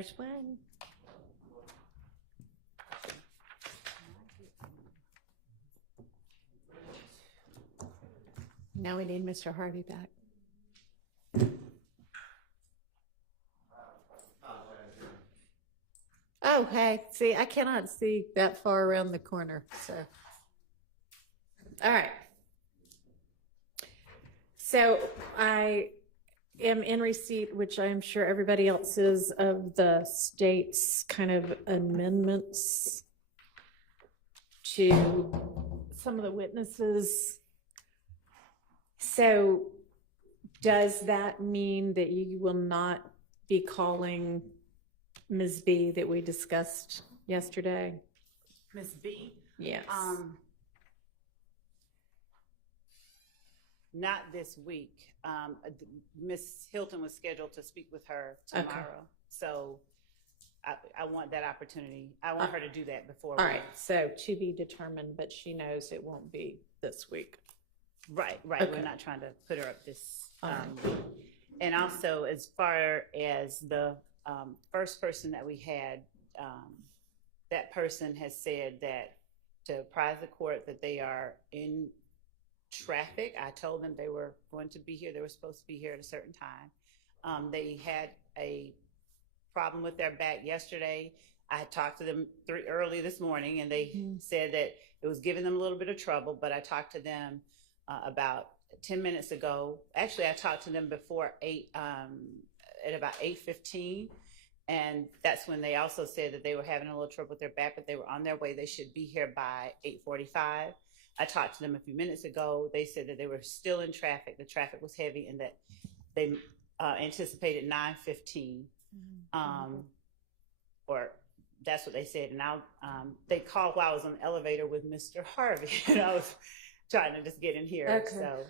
There's one. Now we need Mr. Harvey back. Oh, hey, see, I cannot see that far around the corner, so. All right. So I am in receipt, which I'm sure everybody else is, of the state's kind of amendments to some of the witnesses. So does that mean that you will not be calling Ms. B that we discussed yesterday? Ms. B? Yes. Not this week. Ms. Hilton was scheduled to speak with her tomorrow. Okay. So I want that opportunity. I want her to do that before. All right. So to be determined, but she knows it won't be this week. Right. Okay. We're not trying to put her up this week. And also, as far as the first person that we had, that person has said that to apprise the court that they are in traffic. I told them they were going to be here. They were supposed to be here at a certain time. They had a problem with their back yesterday. I had talked to them early this morning, and they said that it was giving them a little bit of trouble, but I talked to them about 10 minutes ago. Actually, I talked to them before 8, at about 8:15. And that's when they also said that they were having a little trouble with their back, but they were on their way. They should be here by 8:45. I talked to them a few minutes ago. They said that they were still in traffic. The traffic was heavy and that they anticipated 9:15. Or that's what they said. And they called while I was on the elevator with Mr. Harvey. And I was trying to just get in here. Okay. So.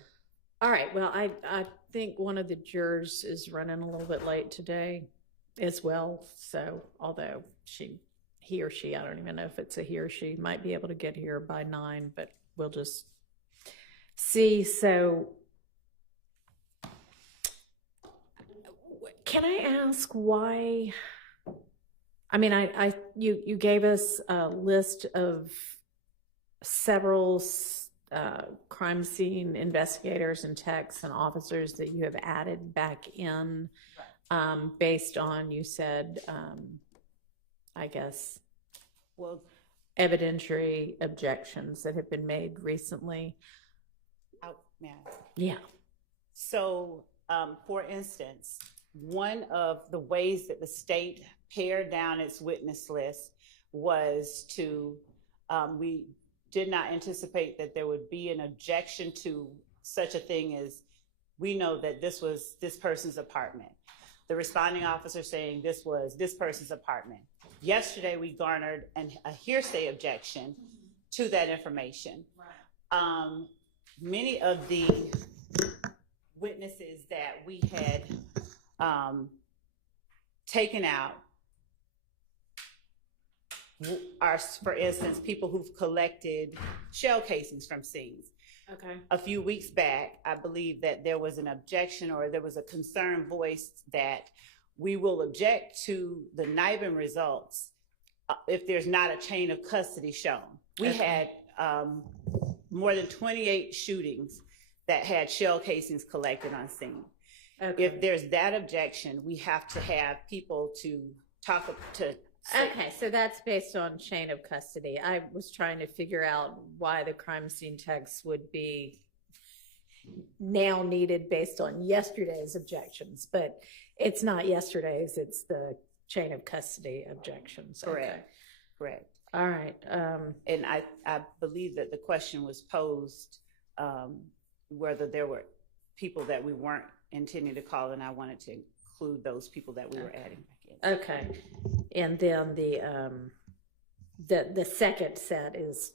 All right. Well, I think one of the jurors is running a little bit late today as well. So although he or she, I don't even know if it's a he or she, might be able to get here by 9, but we'll just see. So can I ask why? I mean, you gave us a list of several crime scene investigators and techs and officers that you have added back in, based on, you said, I guess, well, evidentiary objections that have been made recently. Yeah. So, for instance, one of the ways that the state pared down its witness list was to, we did not anticipate that there would be an objection to such a thing as, we know that this was this person's apartment. The responding officer saying this was this person's apartment. Yesterday, we garnered a hearsay objection to that information. Right. Many of the witnesses that we had taken out are, for instance, people who've collected shell casings from scenes. Okay. A few weeks back, I believe that there was an objection, or there was a concern voiced that we will object to the NIBIN results if there's not a chain of custody shown. We had more than 28 shootings that had shell casings collected on scene. Okay. If there's that objection, we have to have people to talk to. Okay, so that's based on chain of custody. I was trying to figure out why the crime scene techs would be now needed based on yesterday's objections, but it's not yesterday's, it's the chain of custody objections. Correct. Okay. Correct. All right. And I believe that the question was posed whether there were people that we weren't intending to call, and I wanted to include those people that we were adding back in. Okay. And then the second set is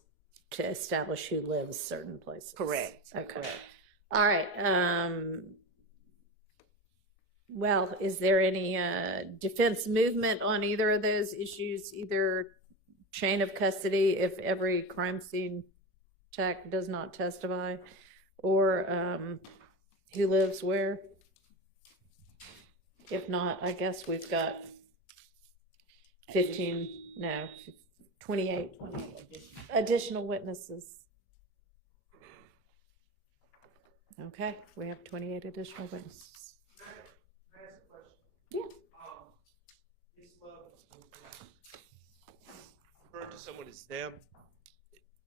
to establish who lives certain places. Correct. Okay. Correct. All right. Well, is there any defense movement on either of those issues, either chain of custody if every crime scene tech does not testify, or who lives where? If not, I guess we've got 15, no, 28 additional witnesses. Okay, we have 28 additional witnesses. Can I ask a question? Yeah. Ms. Love, referring to someone as them,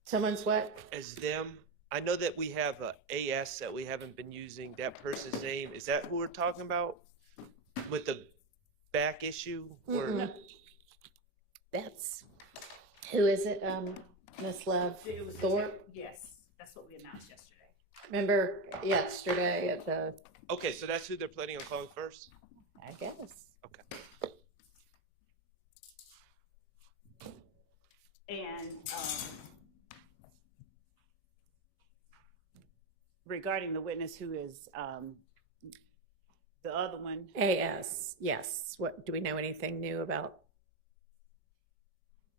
Someone's what? as them. I know that we have a AS that we haven't been using. That person's name, is that who we're talking about with the back issue? Or Mm-mm. That's, who is it, Miss Love It was Thorpe? Yes, that's what we announced yesterday. Remember yesterday at the, okay, so that's who they're planning on calling first? I guess. Okay. And regarding the witness who is the other one, AS, yes. What, do we know anything new about?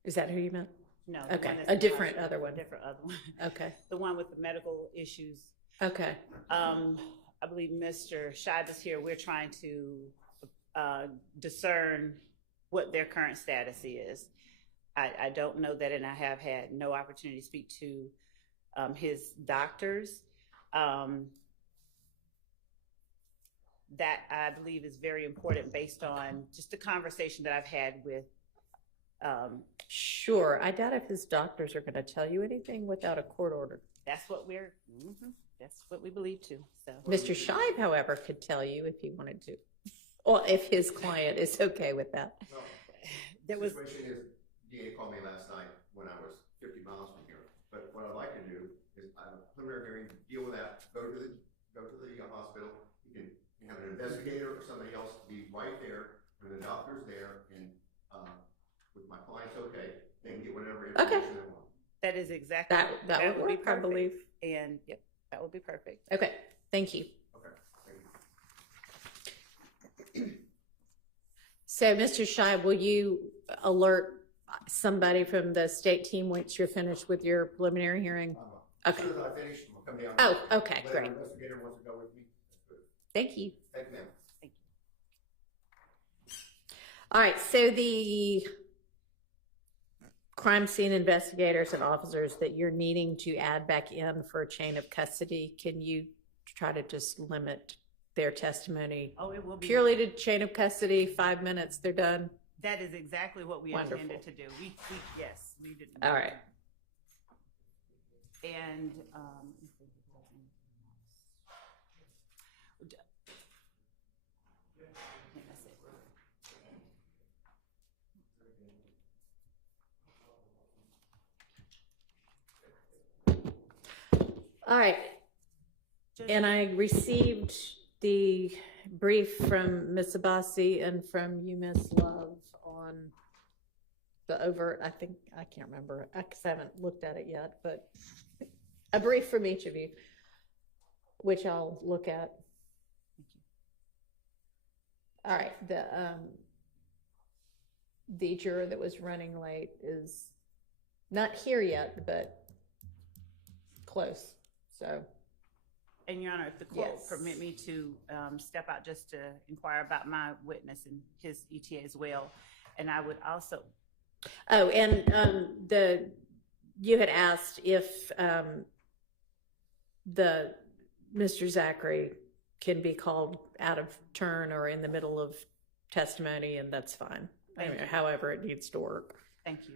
Is that who you meant? no, the Okay, one that's a in the different hospital, other one. different other one, Okay, the one with the medical issues. okay. I believe Mr. Shive is here. We're trying to discern what their current status is. I don't know that, and I have had no opportunity to speak to his doctors. That I believe is very important based on just the conversation that I've had with. Sure. I doubt if his doctors are going to tell you anything without a court order. That's what that's what we believe too. So Mr. Shive, however, could tell you if he wanted to, or if his client is okay with that. Well, there was. the situation is, DA called me last night when I was 50 miles from here. But what I'd like to do is I have a preliminary hearing, deal with that, go to the hospital. You can have an investigator or somebody else be right there when the doctor's there, and with my client's okay, they can get whatever information they want. That is exactly That would be work, I perfect. believe. And yep, that would be perfect. Okay, thank you. Okay, thank you. So, Mr. Shive, will you alert somebody from the state team once you're finished with your preliminary hearing? As Okay. soon as I finish, I'll come down. Oh, okay, Let great. an investigator wants to go with me. That's good. Thank you. Thank you, ma'am. All right, so the crime scene investigators and officers that you're needing to add back in for a chain of custody, can you try to just limit their testimony Oh, it will be purely to chain of custody, 5 minutes, they're done? That is exactly what we Wonderful. intended to do. We yes, we did. All right. And I think that's it. All right, and I received the brief from Ms. Abbasi and from you, Ms. Love, on the overt, I can't remember, because I haven't looked at it yet, but a brief from each of you, which I'll look at. All right, the juror that was running late is not here yet, but close, so. And Your Honor, if the court Yes. permit me to step out just to inquire about my witness and his ETA as well, and I would also. Oh, and you had asked if the Mr. Zachary can be called out of turn or in the middle of testimony, and that's fine. I Thank mean, you. however it needs to work. Thank you.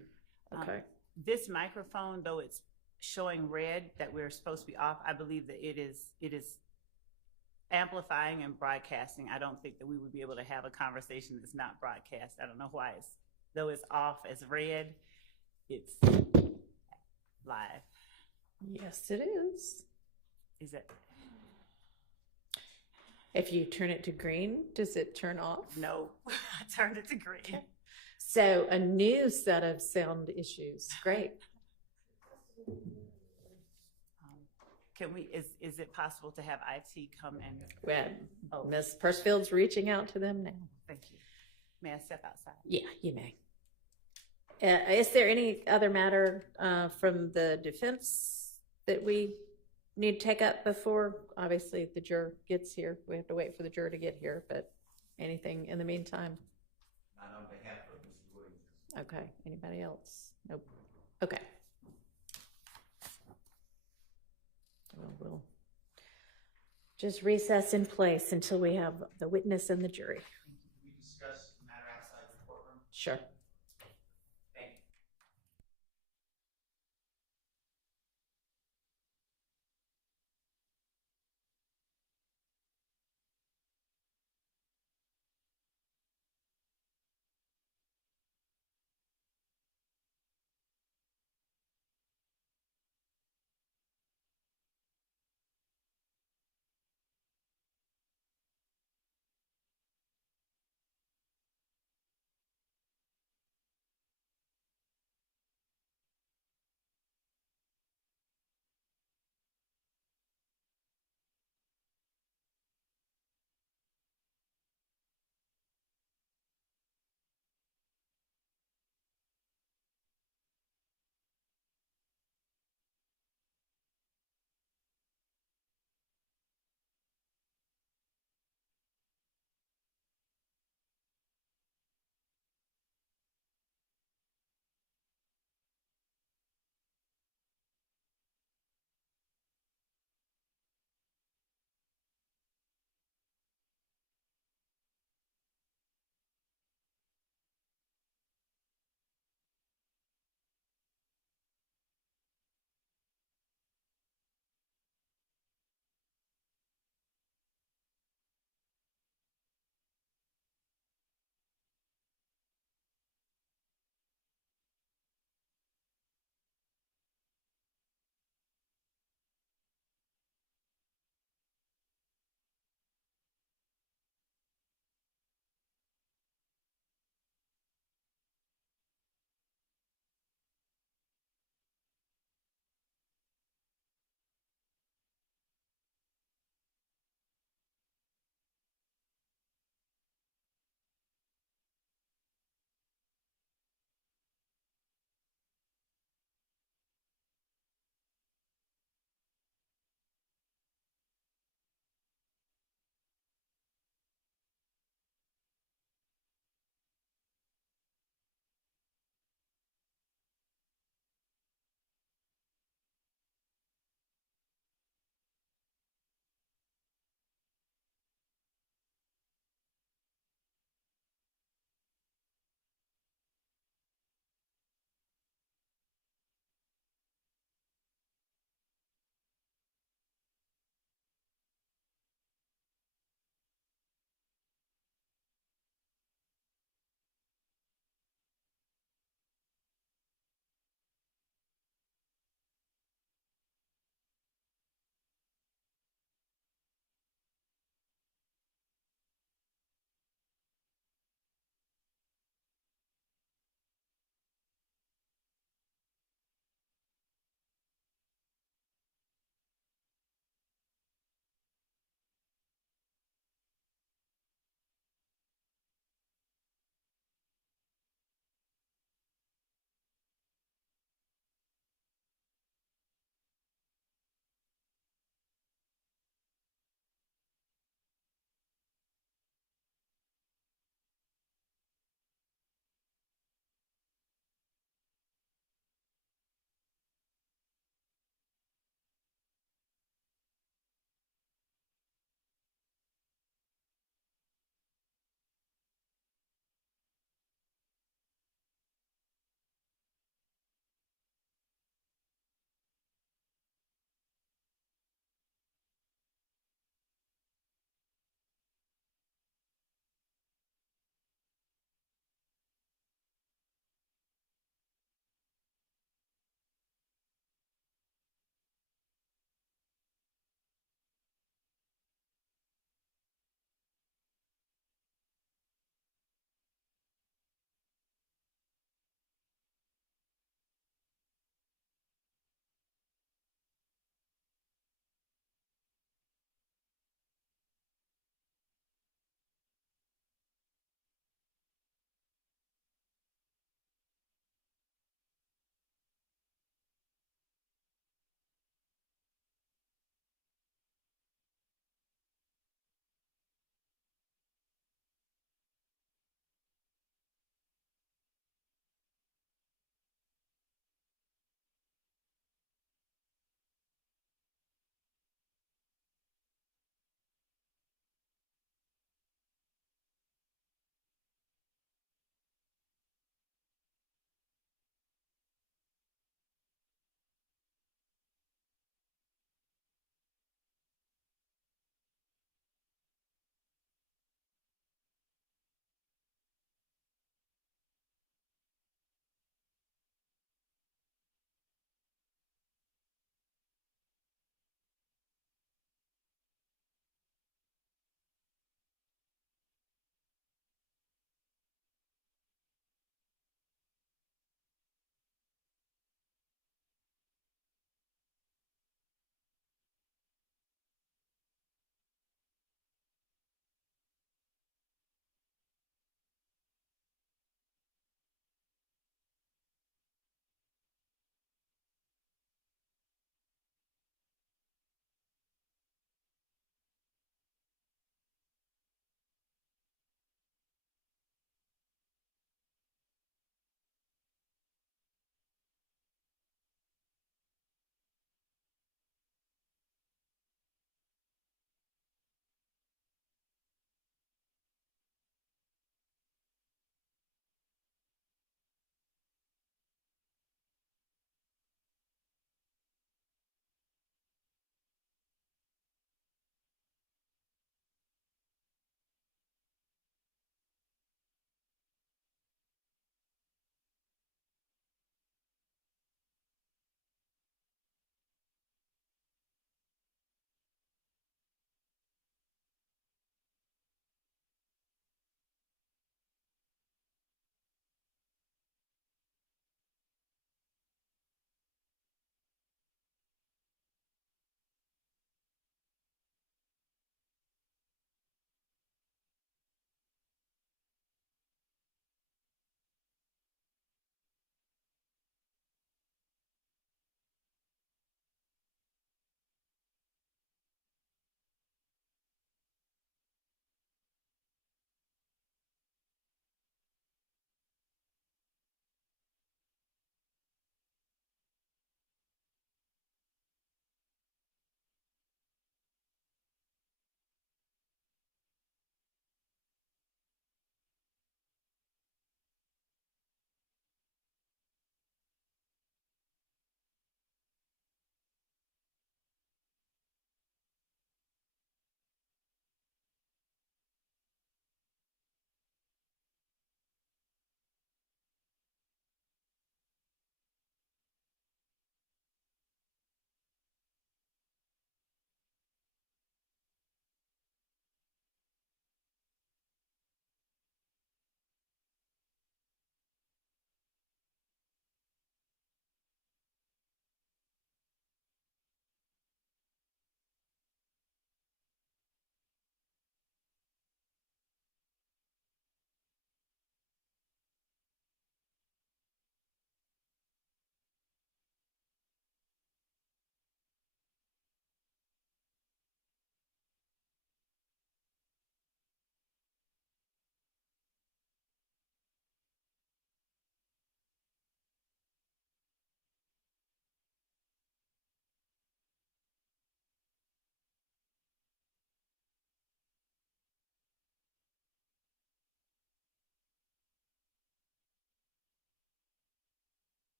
Okay. This microphone, though it's showing red that we're supposed to be off, I believe that it is amplifying and broadcasting. I don't think that we would be able to have a conversation that's not broadcast. I don't know why though it's off as red, it's live. Yes, it is. Is it? If you turn it to green, does it turn off? No, I turned it to green. Okay. So a new set of sound issues. Great. Can we, is it possible to have IT come and, Well, Ms. Pursfield's reaching out to them now. thank you. May I step outside? Yeah, you may. Is there any other matter from the defense that we need to take up before, obviously, the juror gets here? We have to wait for the juror to get here, but anything in the meantime? Not on behalf of Mr. Williams. Okay, anybody else? Nope. Okay. We'll just recess in place until we have the witness and the jury. We discuss the matter outside the courtroom. Sure. Thank you.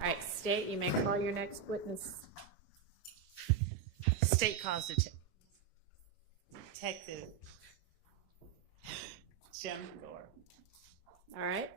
All right, State, you may call your next witness. State calls Detective Jim Thorpe. All right.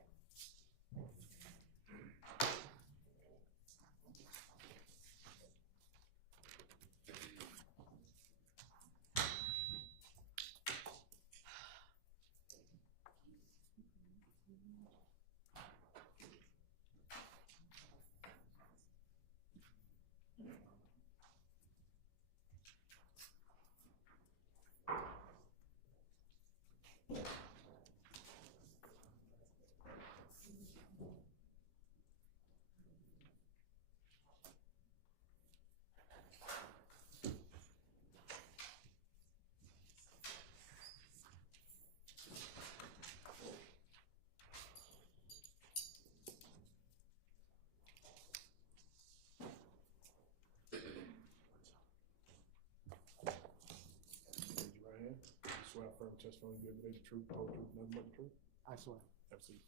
Raise your right hand. You swear affirm testimony you give today the truth, the whole truth, nothing but the truth. I swear. Absolutely.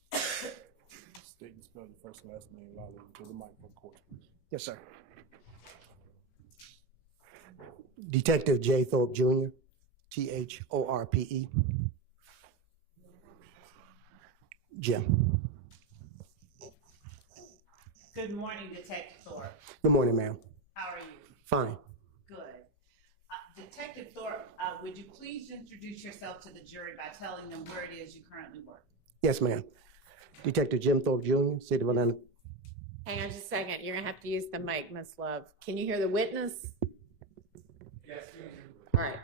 State and spell your first and last name loudly to the mic for the court, please. Yes, sir. Detective J. Thorpe Jr., Thorpe. Jim. Good morning, Detective Thorpe. Good morning, ma'am. How are you? Fine. Good. Detective Thorpe, would you please introduce yourself to the jury by telling them where it is you currently work? Yes, ma'am. Detective Jim Thorpe Jr., City of Atlanta. Hang on just a second. You're going to have to use the mic, Miss Love. Can you hear the witness? Yes, All right.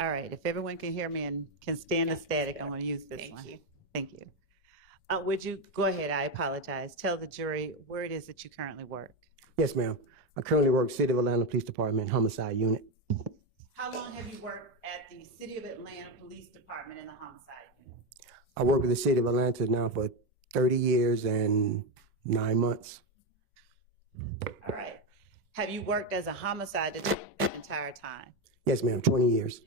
All right, if everyone can hear me and can stand the Yeah, static, that's I'm better. going to use this Thank one. you. Thank you. Would you, go ahead, I apologize. Tell the jury where it is that you currently work. Yes, ma'am. I currently work City of Atlanta Police Department Homicide Unit. How long have you worked at the City of Atlanta Police Department in the homicide unit? I work with the City of Atlanta now for 30 years and 9 months. All right. Have you worked as a homicide detective the entire time? Yes, ma'am. 20 years.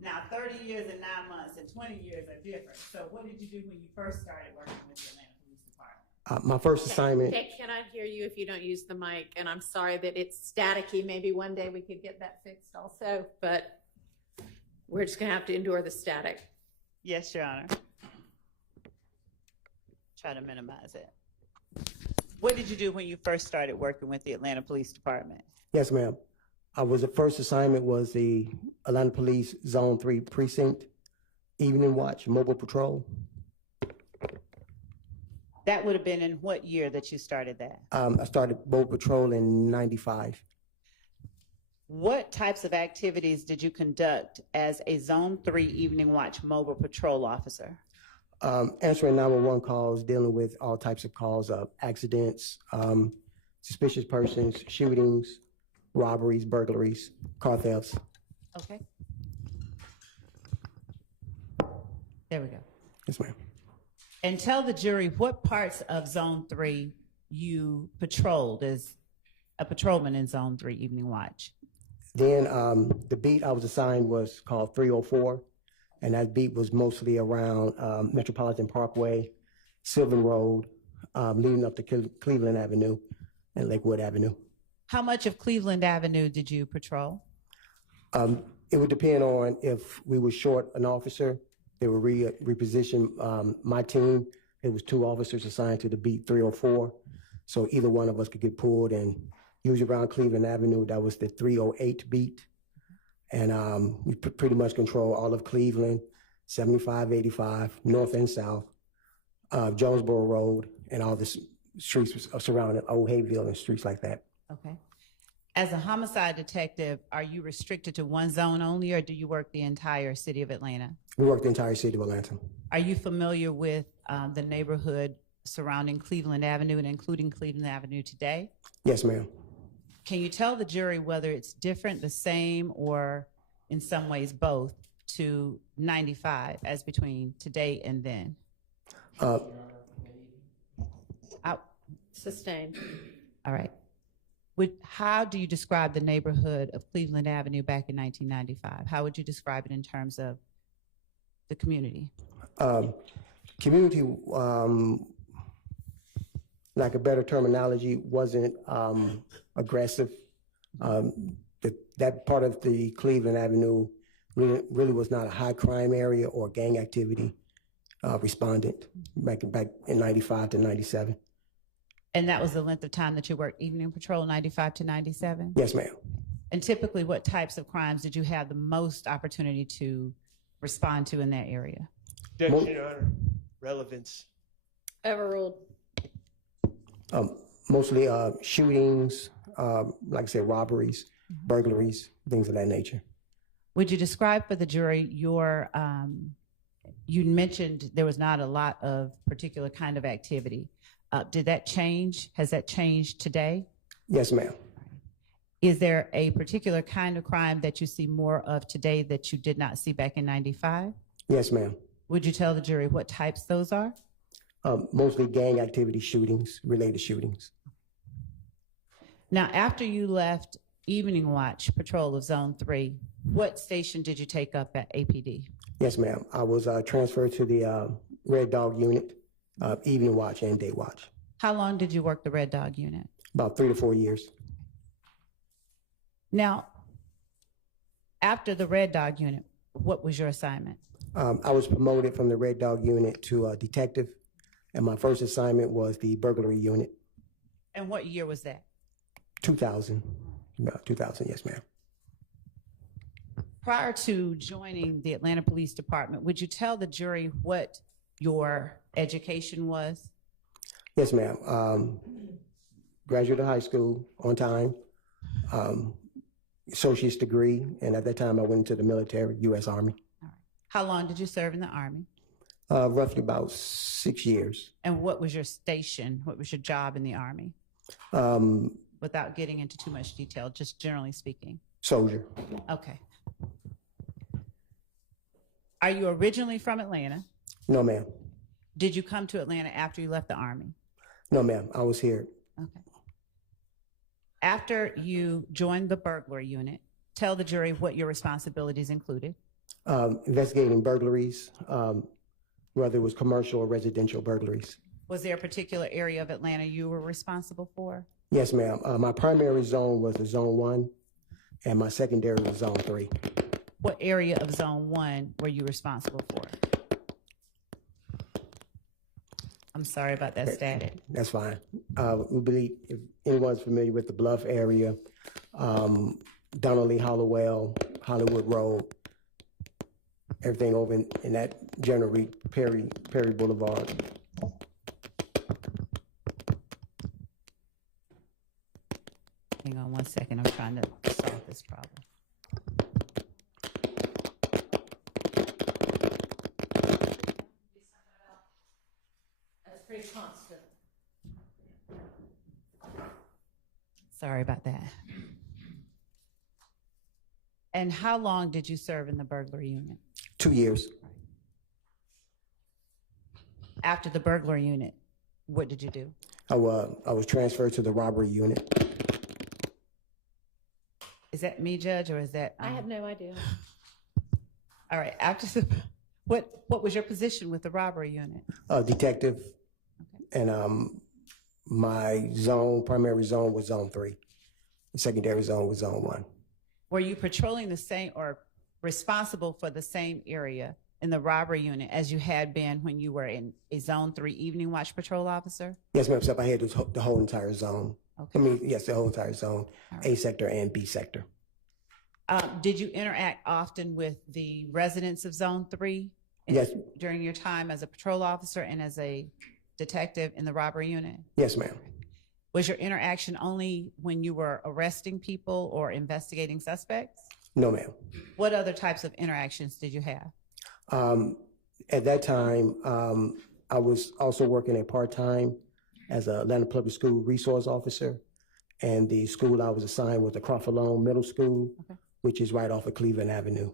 Now, 30 years and 9 months and 20 years are different. So what did you do when you first started working with the Atlanta Police Department? My first assignment. They cannot hear you if you don't use the mic, and I'm sorry that it's staticky. Maybe one day we could get that fixed also, but we're just going to have to endure the static. Yes, Your Honor. Try to minimize it. What did you do when you first started working with the Atlanta Police Department? Yes, ma'am. The first assignment was the Atlanta Police Zone 3 Precinct Evening Watch Mobile Patrol. That would have been in what year that you started that? I started Mobile Patrol in 95. What types of activities did you conduct as a Zone 3 Evening Watch Mobile Patrol officer? Answering 911 calls, dealing with all types of calls of accidents, suspicious persons, shootings, robberies, burglaries, car thefts. Okay. There we go. Yes, ma'am. And tell the jury what parts of Zone 3 you patrolled as a patrolman in Zone 3 Evening Watch. Then the beat I was assigned was called 304, and that beat was mostly around Metropolitan Parkway, Sylvan Road, leading up to Cleveland Avenue and Lakewood Avenue. How much of Cleveland Avenue did you patrol? It would depend on if we were short an officer. They would reposition my team. It was 2 officers assigned to the beat 304. So either one of us could get pulled, and usually around Cleveland Avenue, that was the 308 beat. And we pretty much control all of Cleveland, 75, 85, north and south, Jonesboro Road, and all the streets surrounding Old Hayville and streets like that. Okay. As a homicide detective, are you restricted to one zone only, or do you work the entire city of Atlanta? We work the entire city of Atlanta. Are you familiar with the neighborhood surrounding Cleveland Avenue and including Cleveland Avenue today? Yes, ma'am. Can you tell the jury whether it's different, the same, or in some ways both to 95 as between today and then? Uh, Sustained. All right. How do you describe the neighborhood of Cleveland Avenue back in 1995? How would you describe it in terms of the community? Community, like a better terminology, wasn't aggressive. That part of the Cleveland Avenue really was not a high crime area or gang activity respondent back in 95 to 97. And that was the length of time that you worked evening patrol, 95 to 97? Yes, ma'am. And typically, what types of crimes did you have the most opportunity to respond to in that area? Objection, Your Honor. Relevance. Overruled. Mostly shootings, like I said, robberies, burglaries, things of that nature. Would you describe for the jury your, you mentioned there was not a lot of particular kind of activity. Did that change? Has that changed today? Yes, ma'am. Is there a particular kind of crime that you see more of today that you did not see back in 95? Yes, ma'am. Would you tell the jury what types those are? Mostly gang activity shootings, related shootings. Now, after you left evening watch patrol of Zone 3, what station did you take up at APD? Yes, ma'am. I was transferred to the Red Dog unit, evening watch and day watch. How long did you work the Red Dog unit? About 3 to 4 years. Now, after the Red Dog unit, what was your assignment? I was promoted from the Red Dog unit to detective, and my first assignment was the burglary unit. And what year was that? 2000. About 2000, yes, ma'am. Prior to joining the Atlanta Police Department, would you tell the jury what your education was? Yes, ma'am. Graduated high school on time, associate's degree, and at that time I went into the military, U.S. Army. All right. How long did you serve in the Army? Roughly about 6 years. And what was your station? What was your job in the Army? Without getting into too much detail, just generally speaking. Soldier. Okay. Are you originally from Atlanta? No, ma'am. Did you come to Atlanta after you left the Army? No, ma'am. I was here. Okay. After you joined the burglary unit, tell the jury what your responsibilities included. Investigating burglaries, whether it was commercial or residential burglaries. Was there a particular area of Atlanta you were responsible for? Yes, ma'am. My primary zone was the Zone 1, and my secondary was Zone 3. What area of Zone 1 were you responsible for? I'm sorry about that static. That's fine. We believe if anyone's familiar with the Bluff area, Donnelly, Hollowell, Hollywood Road, everything over in that general Perry Boulevard. Hang on one second. I'm trying to solve this problem. That's pretty constant. Sorry about that. And how long did you serve in the burglary unit? 2 years. After the burglary unit, what did you do? I was transferred to the robbery unit. Is that me, Judge, or is that? I have no idea. All right. After the, what was your position with the robbery unit? Detective, Okay. and my primary zone was Zone 3. The secondary zone was Zone 1. Were you patrolling the same or responsible for the same area in the robbery unit as you had been when you were in a Zone 3 evening watch patrol officer? Yes, ma'am. Except I had the whole entire zone. Okay. I mean, yes, the whole entire zone, All right. A sector and B sector. Did you interact often with the residents of Zone 3 Yes, during your time as a patrol officer and as a detective in the robbery unit? yes, ma'am. Was your interaction only when you were arresting people or investigating suspects? No, ma'am. What other types of interactions did you have? At that time, I was also working at part-time as an Atlanta Public School resource officer. And the school I was assigned was the Crawford Middle School, Okay. which is right off of Cleveland Avenue.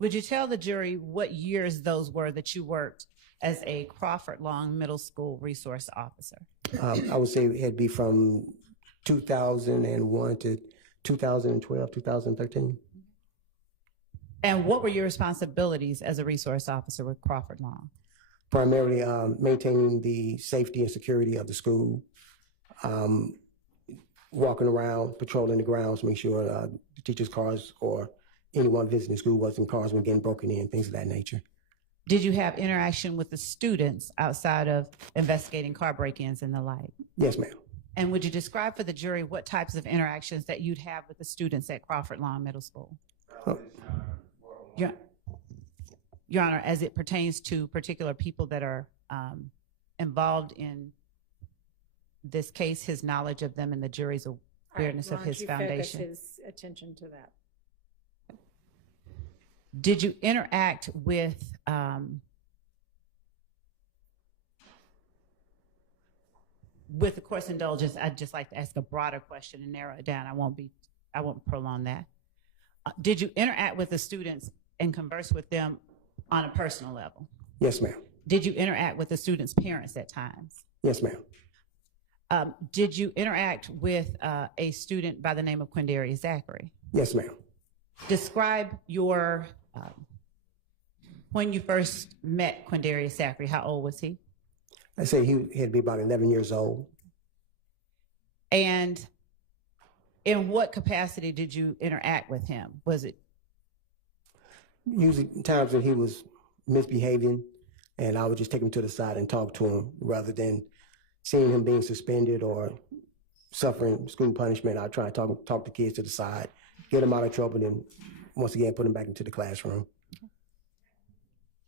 Would you tell the jury what years those were that you worked as a Crawford Long Middle School resource officer? I would say it'd be from 2001 to 2012, 2013. And what were your responsibilities as a resource officer with Crawford Long? Primarily maintaining the safety and security of the school, walking around, patrolling the grounds, make sure the teachers' cars or anyone visiting the school wasn't cars when getting broken in, things of that nature. Did you have interaction with the students outside of investigating car break-ins and the like? Yes, ma'am. And would you describe for the jury what types of interactions that you'd have with the students at Crawford Long Middle School? Your Honor, as it pertains to particular people that are involved in this case, his knowledge of them and the jury's awareness of his foundation. Focus his attention to that. Did you interact with the court's indulgence? I'd just like to ask a broader question and narrow it down. I won't prolong that. Did you interact with the students and converse with them on a personal level? Yes, ma'am. Did you interact with the students' parents at times? Yes, ma'am. Did you interact with a student by the name of Quindarius Zachary? Yes, ma'am. Describe your, when you first met Quindarius Zachary, how old was he? I say he'd be about 11 years old. And in what capacity did you interact with him? Was it? Usually times when he was misbehaving, and I would just take him to the side and talk to him rather than seeing him being suspended or suffering school punishment. I'd try to talk the kids to the side, get them out of trouble, and once again, put them back into the classroom.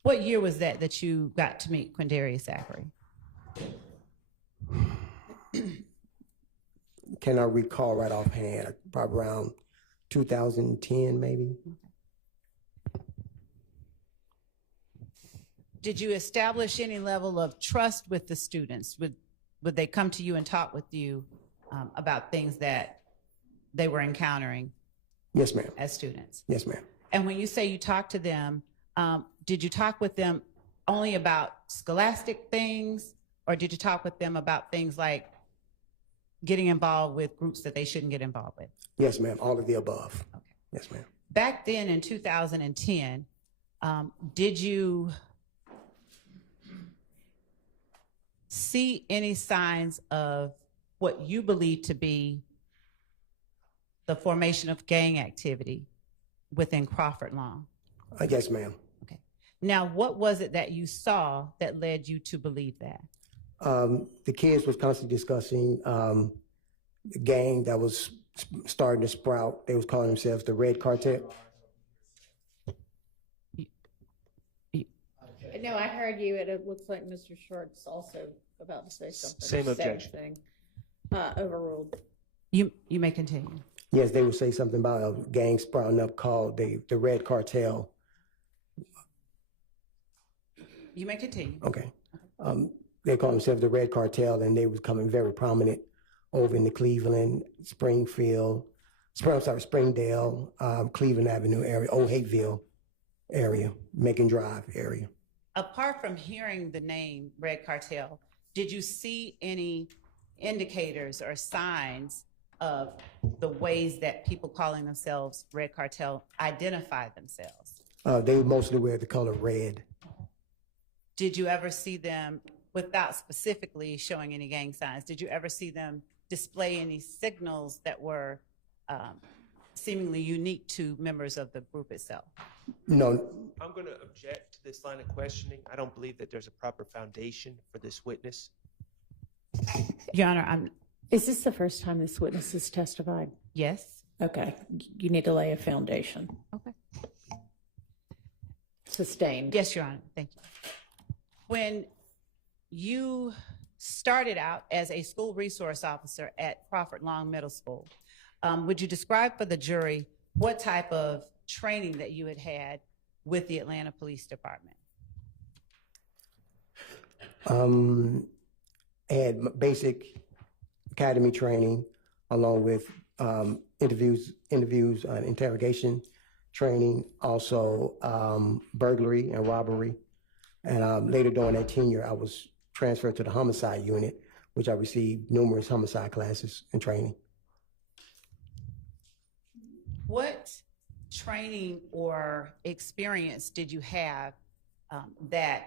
What year was that you got to meet Quindarius Zachary? Can I recall right offhand? Probably around 2010, maybe. Did you establish any level of trust with the students? Would they come to you and talk with you about things that they were encountering? Yes, ma'am. As students? Yes, ma'am. And when you say you talked to them, did you talk with them only about scholastic things, or did you talk with them about things like getting involved with groups that they shouldn't get involved with? Yes, ma'am. All of the above. Okay. Yes, ma'am. Back then in 2010, did you see any signs of what you believe to be the formation of gang activity within Crawford Long? Yes, ma'am. Okay. Now, what was it that you saw that led you to believe that? The kids was constantly discussing the gang that was starting to sprout. They was calling themselves the Red Cartel. No, I heard you, and it looks like Mr. Short's also about to say something. Same objection. thing. Overruled. You may continue. Yes, they would say something about a gang sprouting up called the Red Cartel. You may continue. Okay. They call themselves the Red Cartel, and they was becoming very prominent over in the Cleveland, Springdale, Cleveland Avenue area, Old Hateville area, Macon Drive area. Apart from hearing the name Red Cartel, did you see any indicators or signs of the ways that people calling themselves Red Cartel identify themselves? They mostly wear the color red. Did you ever see them, without specifically showing any gang signs, did you ever see them display any signals that were seemingly unique to members of the group itself? No. I'm going to object to this line of questioning. I don't believe that there's a proper foundation for this witness. Your Honor, Is this the first time this witness has testified? yes. Okay, you need to lay a foundation. Okay. Sustained. Yes, Your Honor, thank you. When you started out as a school resource officer at Crawford Long Middle School, would you describe for the jury what type of training that you had with the Atlanta Police Department? I had basic academy training along with interviews, interrogation training, also burglary and robbery. And later during that tenure, I was transferred to the homicide unit, which I received numerous homicide classes and training. What training or experience did you have that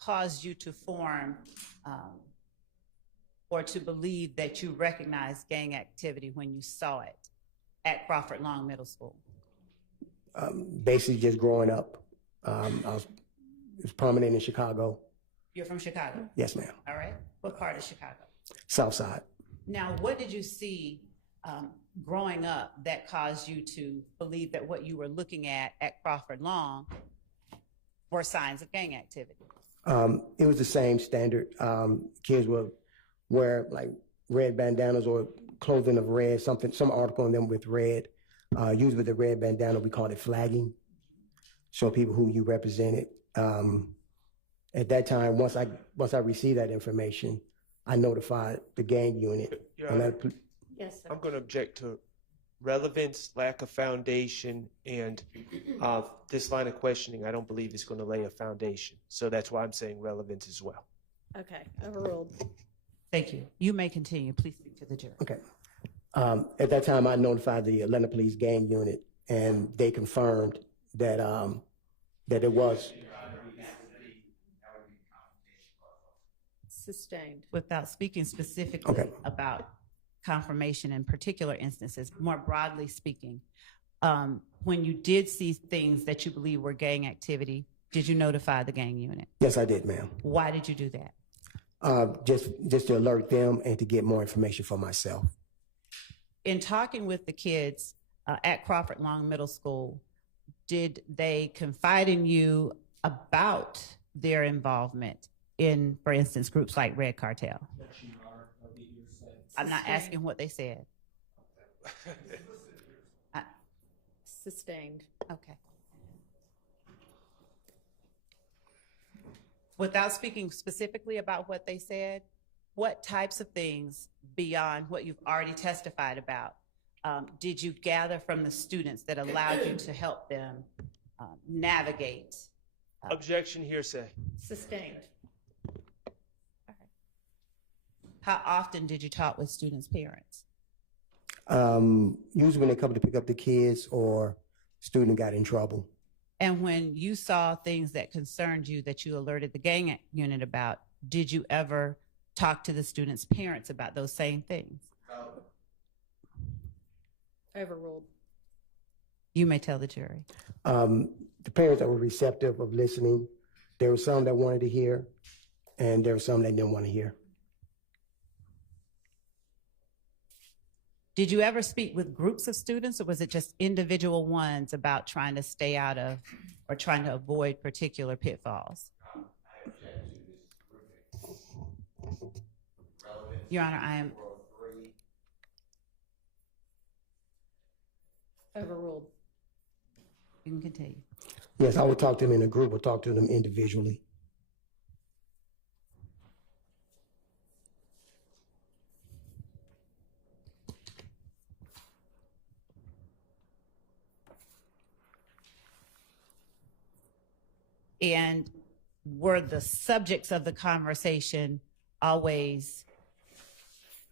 caused you to form or to believe that you recognized gang activity when you saw it at Crawford Long Middle School? Basically just growing up. It was prominent in Chicago. You're from Chicago? Yes, ma'am. All right. What part of Chicago? South Side. Now, what did you see growing up that caused you to believe that what you were looking at Crawford Long were signs of gang activity? It was the same standard. Kids would wear like red bandanas or clothing of red, some article on them with red. Usually with the red bandana, we called it flagging. Show people who you represented. At that time, once I received that information, I notified the gang unit. Your And Honor, that, Yes, sir. I'm going to object to relevance, lack of foundation, and this line of questioning, I don't believe is going to lay a foundation. So that's why I'm saying relevance as well. Okay, overruled. Thank you. You may continue. Please speak to the jury. okay. At that time, I notified the Atlanta Police gang unit, and they confirmed that that it was. Sustained. Without speaking specifically Okay. about confirmation in particular instances, more broadly speaking, when you did see things that you believe were gang activity, did you notify the gang unit? Yes, I did, ma'am. Why did you do that? Just to alert them and to get more information for myself. In talking with the kids at Crawford Long Middle School, did they confide in you about their involvement in, for instance, groups like Red Cartel? I'm not asking what they said. Sustained. Okay. Without speaking specifically about what they said, what types of things beyond what you've already testified about did you gather from the students that allowed you to help them navigate? Objection, hearsay. Sustained. How often did you talk with students' parents? Usually when they come to pick up the kids or student got in trouble. And when you saw things that concerned you that you alerted the gang unit about, did you ever talk to the students' parents about those same things? Overruled. You may tell the jury. The parents that were receptive of listening, there were some that wanted to hear, and there were some that didn't want to hear. Did you ever speak with groups of students, or was it just individual ones about trying to stay out of or trying to avoid particular pitfalls? Your Honor, I am. Overruled. You can continue. Yes, I would talk to them in a group or talk to them individually. And were the subjects of the conversation always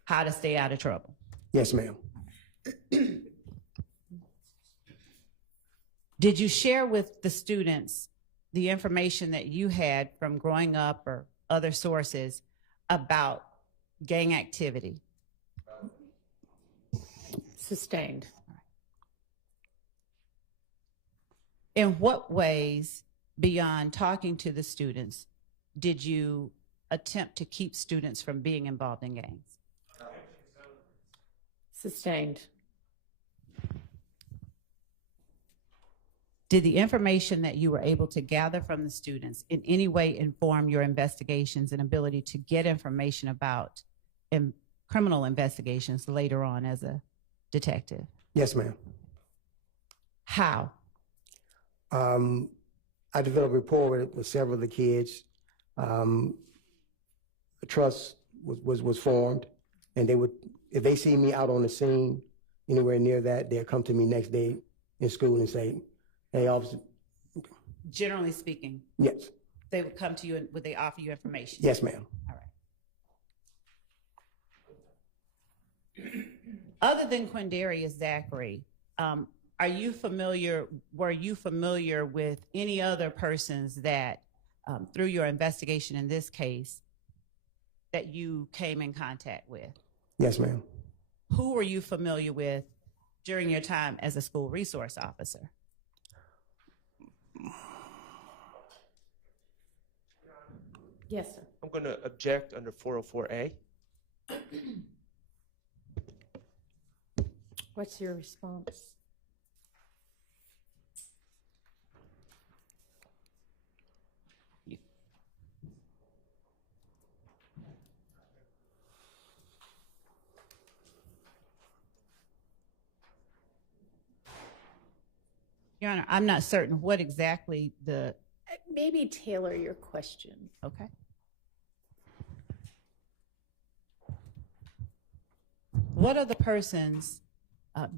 how to stay out of trouble? Yes, ma'am. Did you share with the students the information that you had from growing up or other sources about gang activity? Sustained. In what ways, beyond talking to the students, did you attempt to keep students from being involved in gangs? Sustained. Did the information that you were able to gather from the students in any way inform your investigations and ability to get information about criminal investigations later on as a detective? Yes, ma'am. How? I developed rapport with several of the kids. A trust was formed, and they would, if they see me out on the scene, anywhere near that, they'll come to me next day in school and say, hey, officer, Generally speaking, yes, they would come to you and would they offer you information? yes, ma'am. All right. Other than Quindarius Zachary, were you familiar with any other persons that, through your investigation in this case, that you came in contact with? Yes, ma'am. Who were you familiar with during your time as a school resource officer? Yes, sir. I'm going to object under 404A. What's your response? Your Honor, I'm not certain what exactly the, Maybe tailor your question. okay. What other persons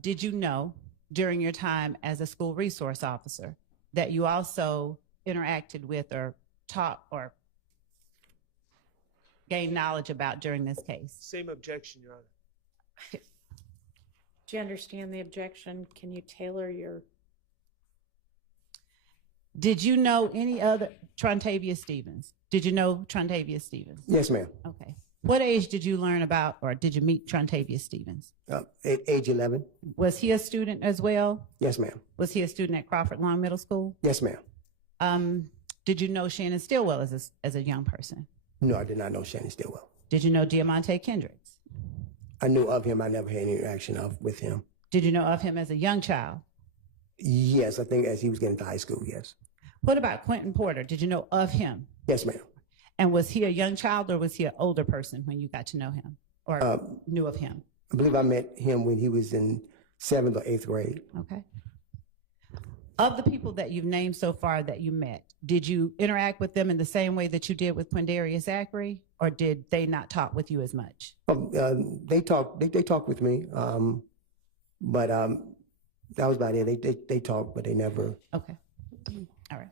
did you know during your time as a school resource officer that you also interacted with or taught or gained knowledge about during this case? Same objection, Your Honor. Do you understand the objection? Can you tailor your? Did you know any other, Trontavia Stevens? Did you know Trontavia Stevens? Yes, ma'am. Okay. What age did you learn about or did you meet Trontavia Stevens? At age 11. Was he a student as well? Yes, ma'am. Was he a student at Crawford Long Middle School? Yes, ma'am. Did you know Shannon Stillwell as a young person? No, I did not know Shannon Stillwell. Did you know Diamante Kendricks? I knew of him. I never had any interaction with him. Did you know of him as a young child? Yes, I think as he was getting to high school, yes. What about Quentin Porter? Did you know of him? Yes, ma'am. And was he a young child or was he an older person when you got to know him or knew of him? I believe I met him when he was in 7th or 8th grade. Okay. Of the people that you've named so far that you met, did you interact with them in the same way that you did with Quindarius Zachary, or did they not talk with you as much? They talked with me, but that was about it. They talked, but they never. Okay. All right.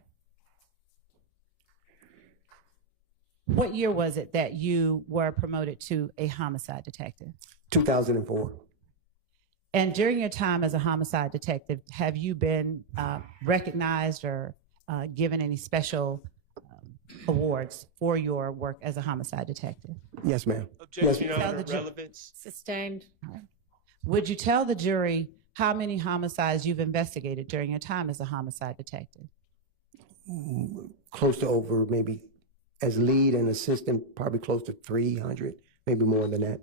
What year was it that you were promoted to a homicide detective? 2004. And during your time as a homicide detective, have you been recognized or given any special awards for your work as a homicide detective? Yes, ma'am. Objection, Yes, Your Honor, Tell the relevance. Sustained. All right. Would you tell the jury how many homicides you've investigated during your time as a homicide detective? Close to over, maybe as lead and assistant, probably close to 300, maybe more than that.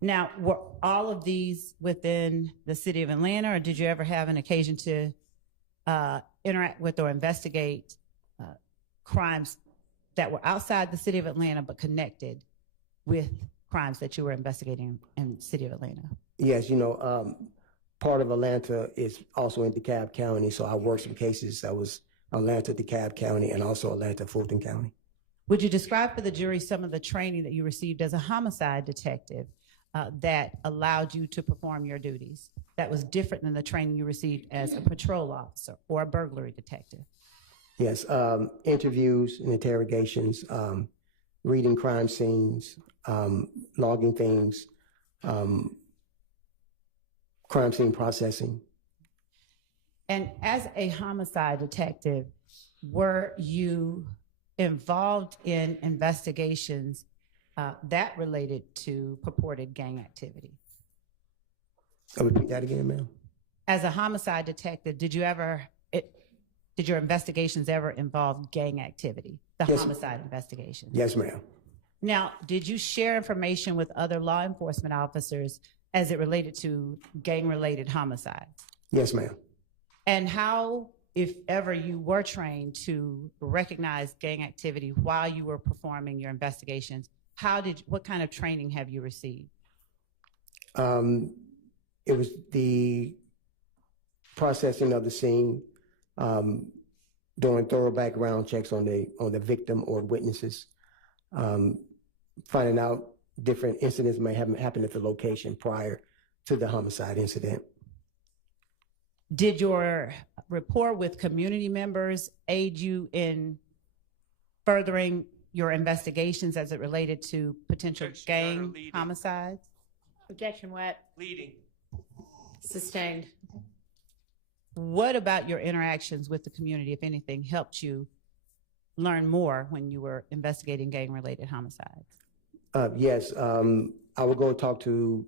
Now, were all of these within the city of Atlanta, or did you ever have an occasion to interact with or investigate crimes that were outside the city of Atlanta but connected with crimes that you were investigating in the city of Atlanta? Yes, part of Atlanta is also in DeKalb County, so I worked some cases that was Atlanta, DeKalb County, and also Atlanta, Fulton County. Would you describe for the jury some of the training that you received as a homicide detective that allowed you to perform your duties that was different than the training you received as a patrol officer or a burglary detective? Yes, interviews and interrogations, reading crime scenes, logging things, crime scene processing. And as a homicide detective, were you involved in investigations that related to purported gang activity? I'll repeat that again, ma'am. As a homicide detective, did your investigations ever involve gang activity, the Yes. homicide investigations? Yes, ma'am. Now, did you share information with other law enforcement officers as it related to gang-related homicides? Yes, ma'am. And how, if ever you were trained to recognize gang activity while you were performing your investigations, what kind of training have you received? It was the processing of the scene, doing thorough background checks on the victim or witnesses, finding out different incidents may have happened at the location prior to the homicide incident. Did your rapport with community members aid you in furthering your investigations as it related to potential Objection, Your Honor, gang leading. homicides? Objection, what? Leading. Sustained. What about your interactions with the community, if anything, helped you learn more when you were investigating gang-related homicides? Yes, I would go talk to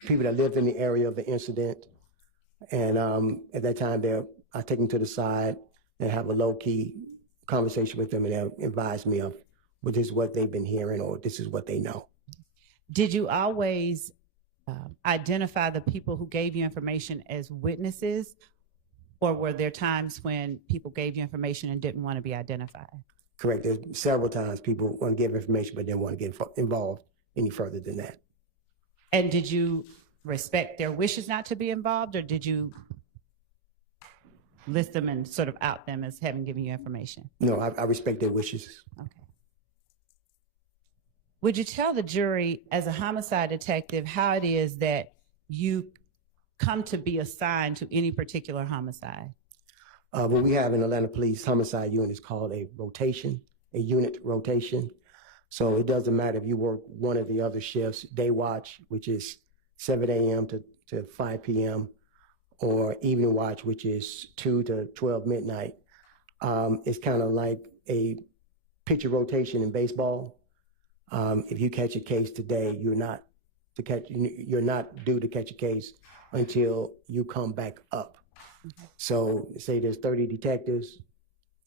people that lived in the area of the incident. And at that time, I take them to the side and have a low-key conversation with them, and they'll advise me of, well, this is what they've been hearing, or this is what they know. Did you always identify the people who gave you information as witnesses, or were there times when people gave you information and didn't want to be identified? Correct. There's several times people want to give information, but didn't want to get involved any further than that. And did you respect their wishes not to be involved, or did you list them and sort of out them as having given you information? No, I respect their wishes. Okay. Would you tell the jury, as a homicide detective, how it is that you come to be assigned to any particular homicide? What we have in Atlanta Police Homicide Unit is called a unit rotation. So it doesn't matter if you work one of the other shifts, day watch, which is 7 a.m. to 5 p.m., or evening watch, which is 2 to 12 midnight. It's kind of like a pitcher rotation in baseball. If you catch a case today, you're not due to catch a case until you come back up. So say there's 30 detectives.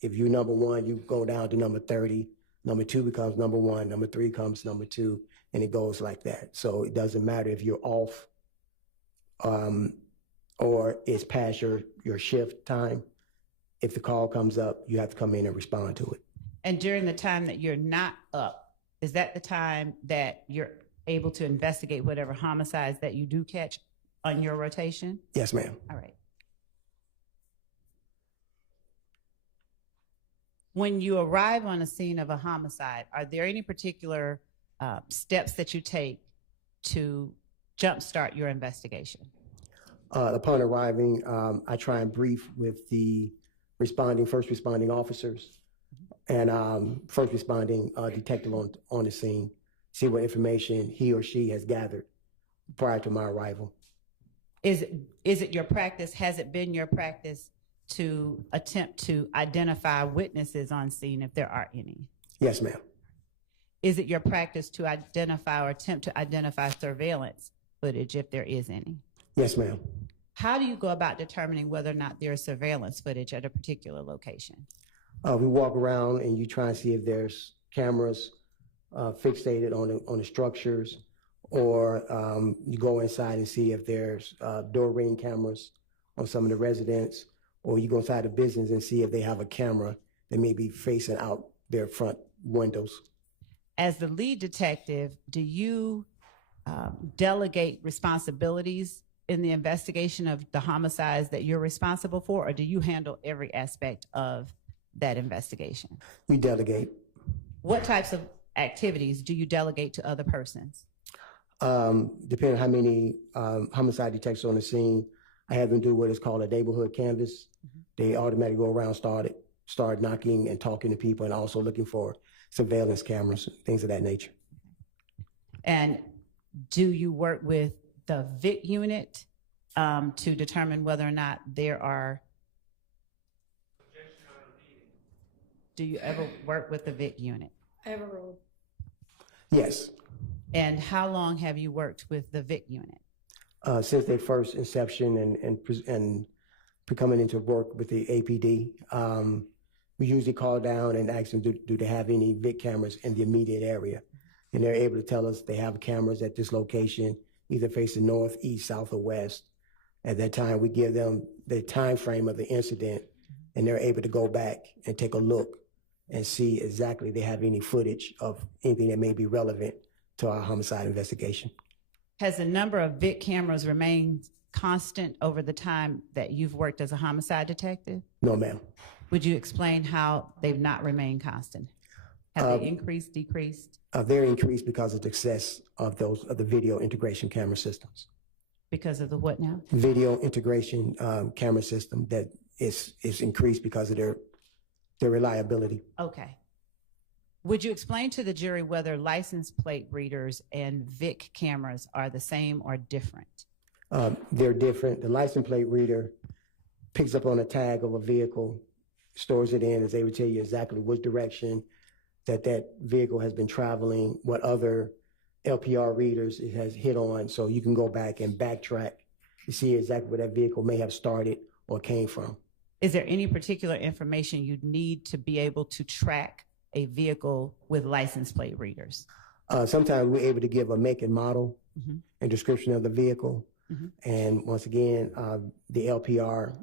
If you're number one, you go down to number 30. Number two becomes number one. Number three comes number two, and it goes like that. So it doesn't matter if you're off or it's past your shift time. If the call comes up, you have to come in and respond to it. And during the time that you're not up, is that the time that you're able to investigate whatever homicides that you do catch on your rotation? Yes, ma'am. All right. When you arrive on a scene of a homicide, are there any particular steps that you take to jumpstart your investigation? Upon arriving, I try and brief with the first responding officers and first responding detective on the scene, see what information he or she has gathered prior to my arrival. Is it your practice, has it been your practice to attempt to identify witnesses on scene if there are any? Yes, ma'am. Is it your practice to identify or attempt to identify surveillance footage if there is any? Yes, ma'am. How do you go about determining whether or not there is surveillance footage at a particular location? We walk around and you try and see if there's cameras fixated on the structures, or you go inside and see if there's door ring cameras on some of the residents, or you go inside the business and see if they have a camera that may be facing out their front windows. As the lead detective, do you delegate responsibilities in the investigation of the homicides that you're responsible for, or do you handle every aspect of that investigation? We delegate. What types of activities do you delegate to other persons? Depending on how many homicide detectives on the scene, I have them do what is called a neighborhood canvas. They automatically go around, start knocking and talking to people, and also looking for surveillance cameras, things of that nature. And do you work with the VIC unit to determine whether or not there are? Do you ever work with the VIC unit? Overruled. Yes. And how long have you worked with the VIC unit? Since their first inception and coming into work with the APD, we usually call down and ask them, do they have any VIC cameras in the immediate area? And they're able to tell us they have cameras at this location, either facing north, east, south, or west. At that time, we give them the time frame of the incident, and they're able to go back and take a look and see exactly if they have any footage of anything that may be relevant to our homicide investigation. Has the number of VIC cameras remained constant over the time that you've worked as a homicide detective? No, ma'am. Would you explain how they've not remained constant? Have they increased, decreased? They're increased because of the success of the video integration camera systems. Because of the what now? Video integration camera system that is increased because of their reliability. Okay. Would you explain to the jury whether license plate readers and VIC cameras are the same or different? They're different. The license plate reader picks up on a tag of a vehicle, stores it in, as they would tell you exactly which direction that vehicle has been traveling, what other LPR readers it has hit on, so you can go back and backtrack to see exactly where that vehicle may have started or came from. Is there any particular information you need to be able to track a vehicle with license plate readers? Sometimes we're able to give a make and model and description of the vehicle. And once again, the LPR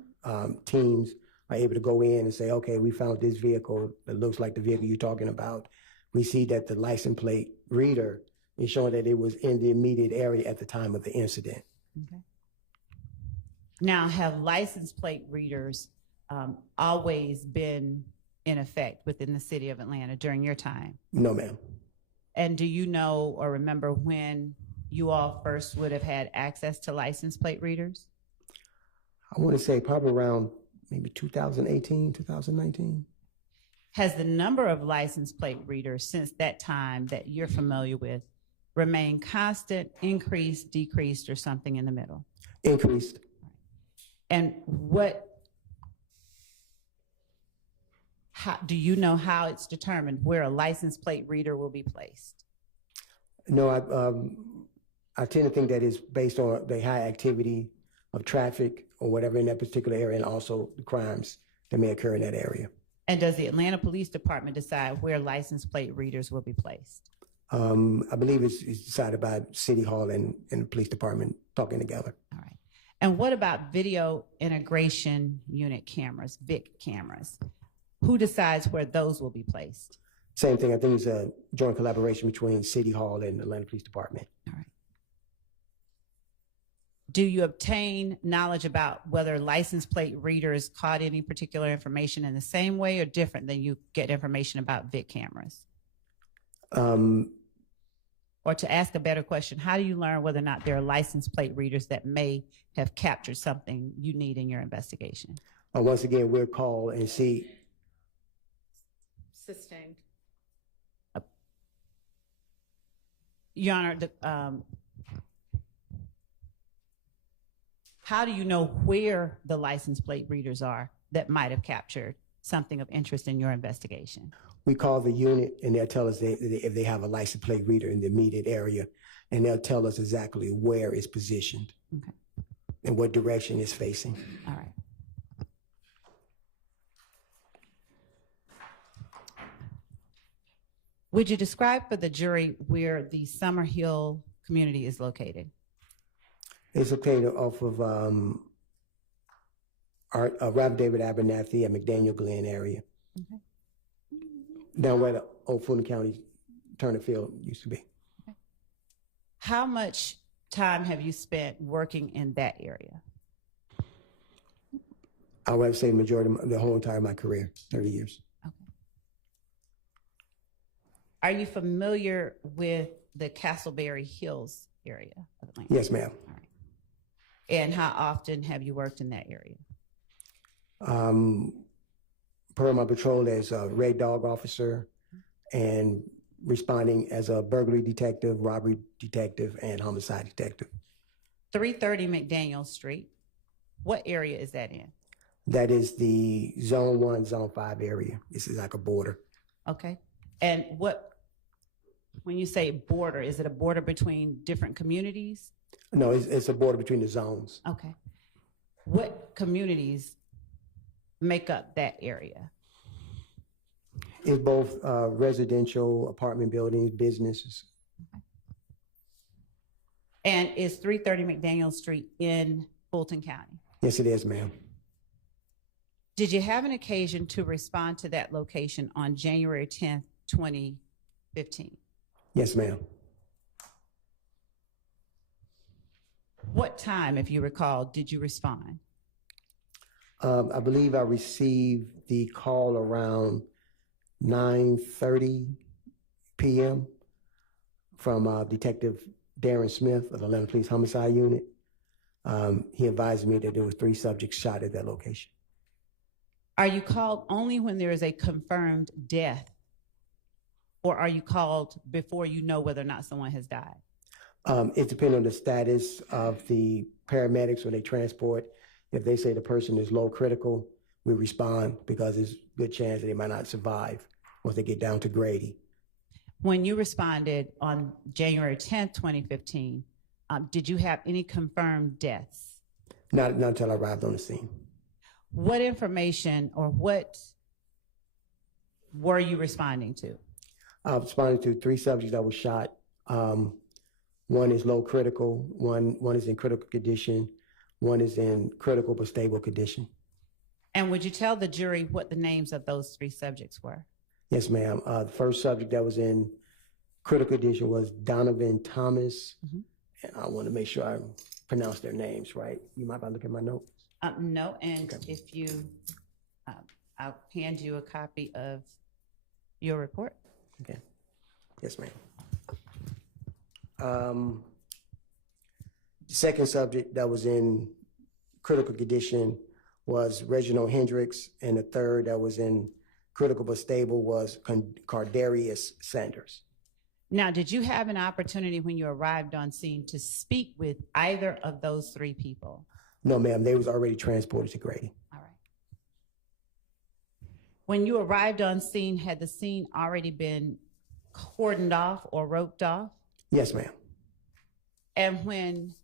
teams are able to go in and say, okay, we found this vehicle that looks like the vehicle you're talking about. We see that the license plate reader is showing that it was in the immediate area at the time of the incident. Okay. Now, have license plate readers always been in effect within the city of Atlanta during your time? No, ma'am. And do you know or remember when you all first would have had access to license plate readers? I want to say probably around maybe 2018, 2019. Has the number of license plate readers since that time that you're familiar with remained constant, increased, decreased, or something in the middle? Increased. And how do you know how it's determined where a license plate reader will be placed? No, I tend to think that it's based on the high activity of traffic or whatever in that particular area, and also the crimes that may occur in that area. And does the Atlanta Police Department decide where license plate readers will be placed? I believe it's decided by City Hall and the police department talking together. All right. And what about video integration unit cameras, VIC cameras? Who decides where those will be placed? Same thing. I think it's a joint collaboration between City Hall and the Atlanta Police Department. All right. Do you obtain knowledge about whether license plate readers caught any particular information in the same way or different than you get information about VIC cameras? Or to ask a better question, how do you learn whether or not there are license plate readers that may have captured something you need in your investigation? Once again, we'll call and see. Sustained. Your Honor, how do you know where the license plate readers are that might have captured something of interest in your investigation? We call the unit and they'll tell us if they have a license plate reader in the immediate area, and they'll tell us exactly where it's positioned and what direction it's facing. All right. Would you describe for the jury where the Summer Hill community is located? It's located off of Rev. David Abernathy and McDaniel Glen area. Okay. Down where the old Fulton County Turner Field used to be. Okay. How much time have you spent working in that area? I would say the whole entire of my career, 30 years. Okay. Are you familiar with the Castleberry Hills area of Atlanta? Yes, ma'am. All right. And how often have you worked in that area? Per my patrol as a Red Dog officer and responding as a burglary detective, robbery detective, and homicide detective. 330 McDaniel Street. What area is that in? That is the Zone 1, Zone 5 area. This is like a border. Okay. And when you say border, is it a border between different communities? No, it's a border between the zones. Okay. What communities make up that area? It's both residential, apartment buildings, businesses. Okay. And is 330 McDaniel Street in Fulton County? Yes, it is, ma'am. Did you have an occasion to respond to that location on January 10th, 2015? Yes, ma'am. What time, if you recall, did you respond? I believe I received the call around 9:30 p.m. from Detective Darren Smith of the Atlanta Police Homicide Unit. He advised me that there were 3 subjects shot at that location. Are you called only when there is a confirmed death? Or are you called before you know whether or not someone has died? It depends on the status of the paramedics when they transport. If they say the person is low critical, we respond because there's a good chance that they might not survive once they get down to Grady. When you responded on January 10th, 2015, did you have any confirmed deaths? Not until I arrived on the scene. What information or what were you responding to? I responded to 3 subjects that were shot. One is low critical, one is in critical condition, one is in critical but stable condition. And would you tell the jury what the names of those 3 subjects were? Yes, ma'am. The first subject that was in critical condition was Donovan Thomas. And I want to make sure I pronounce their names right. You mind if I look at my notes? No, and Okay. if you, I'll hand you a copy of your report. Okay. Yes, ma'am. The second subject that was in critical condition was Reginald Hendricks, and the third that was in critical but stable was Cardarius Sanders. Now, did you have an opportunity when you arrived on scene to speak with either of those 3 people? No, ma'am, they was already transported to Grady. All right. When you arrived on scene, had the scene already been cordoned off or roped off? Yes, ma'am. And when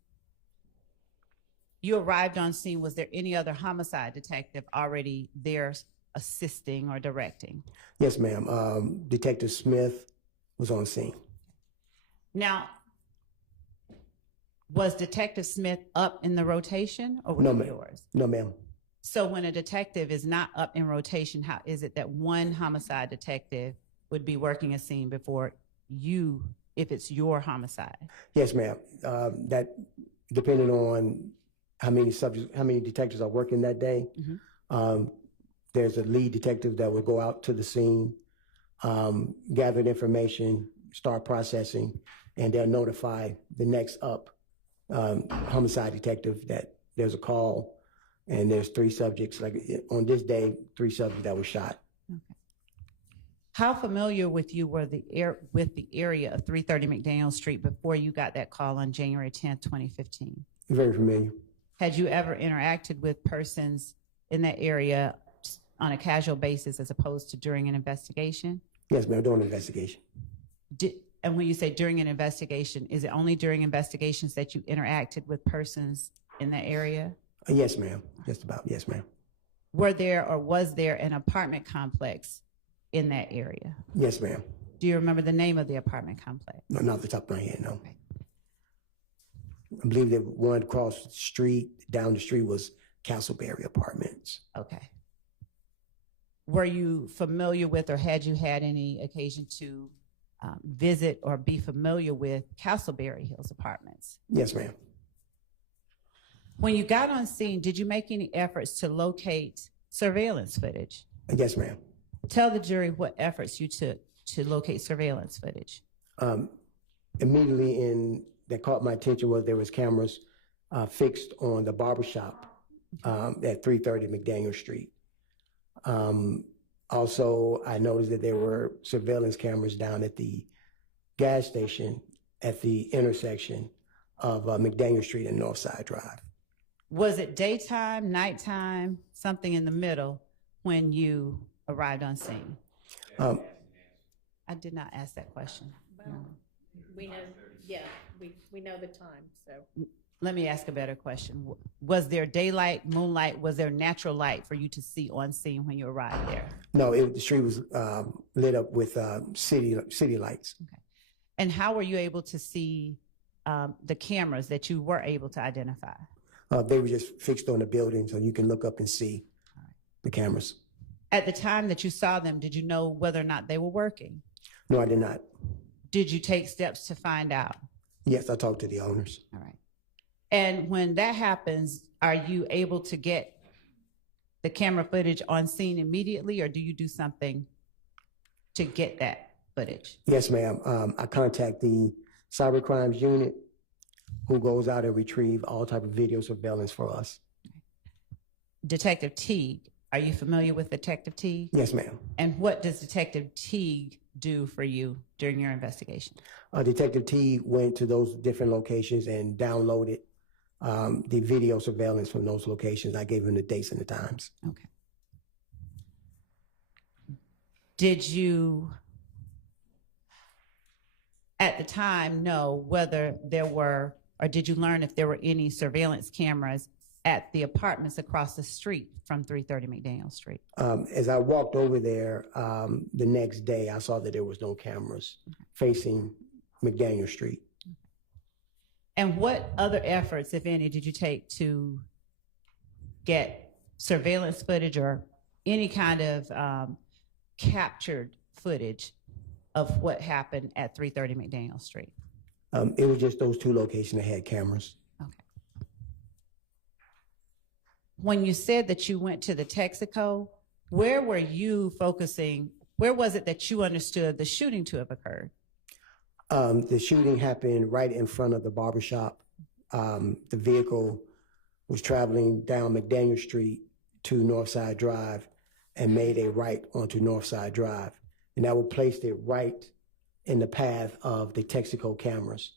you arrived on scene, was there any other homicide detective already there assisting or directing? Yes, ma'am. Detective Smith was on scene. Now, was Detective Smith up in the rotation or was No, it ma'am. yours? No, ma'am. So when a detective is not up in rotation, how is it that one homicide detective would be working a scene before you, if it's your homicide? Yes, ma'am. That depending on how many detectives are working that day. There's a lead detective that will go out to the scene, gather the information, start processing, and they'll notify the next up homicide detective that there's a call and there's 3 subjects. Like on this day, 3 subjects that were shot. Okay. How familiar with you were with the area of 330 McDaniel Street before you got that call on January 10th, 2015? Very familiar. Had you ever interacted with persons in that area on a casual basis as opposed to during an investigation? Yes, ma'am. Doing an investigation. And when you say during an investigation, is it only during investigations that you interacted with persons in that area? Yes, ma'am. Just about. Yes, ma'am. Were there or was there an apartment complex in that area? Yes, ma'am. Do you remember the name of the apartment complex? No, not off the top of my head, no. Okay. I believe that one across the street, down the street was Castleberry Apartments. Okay. Were you familiar with or had you had any occasion to visit or be familiar with Castleberry Hills Apartments? Yes, ma'am. When you got on scene, did you make any efforts to locate surveillance footage? Yes, ma'am. Tell the jury what efforts you took to locate surveillance footage. Immediately that caught my attention was there was cameras fixed on the barbershop at 330 McDaniel Street. Also, I noticed that there were surveillance cameras down at the gas station at the intersection of McDaniel Street and Northside Drive. Was it daytime, nighttime, something in the middle when you arrived on scene? I did not ask that question. No. We know, yeah, we know the time, so. Let me ask a better question. Was there daylight, moonlight, was there natural light for you to see on scene when you arrived there? No, the street was lit up with city lights. Okay. And how were you able to see the cameras that you were able to identify? They were just fixed on the building, so you can look up and see the cameras. At the time that you saw them, did you know whether or not they were working? No, I did not. Did you take steps to find out? Yes, I talked to the owners. All right. And when that happens, are you able to get the camera footage on scene immediately, or do you do something to get that footage? Yes, ma'am. I contact the cyber crimes unit. who goes out and retrieve all type of video surveillance for us. Detective Teague, are you familiar with Detective Teague? Yes, ma'am. And what does Detective Teague do for you during your investigation? Detective T went to those different locations and downloaded the video surveillance from those locations. I gave him the dates and the times. Okay. Did you, at the time, know whether there were, or did you learn if there were any surveillance cameras at the apartments across the street from 330 McDaniel Street? As I walked over there the next day, I saw that there was no cameras facing McDaniel Street. And what other efforts, if any, did you take to get surveillance footage or any kind of captured footage of what happened at 330 McDaniel Street? It was just those two locations that had cameras. Okay. When you said that you went to the Texaco, where were you focusing? Where was it that you understood the shooting to have occurred? The shooting happened right in front of the barbershop. The vehicle was traveling down McDaniel Street to Northside Drive and made a right onto Northside Drive. And that would place it right in the path of the Texaco cameras.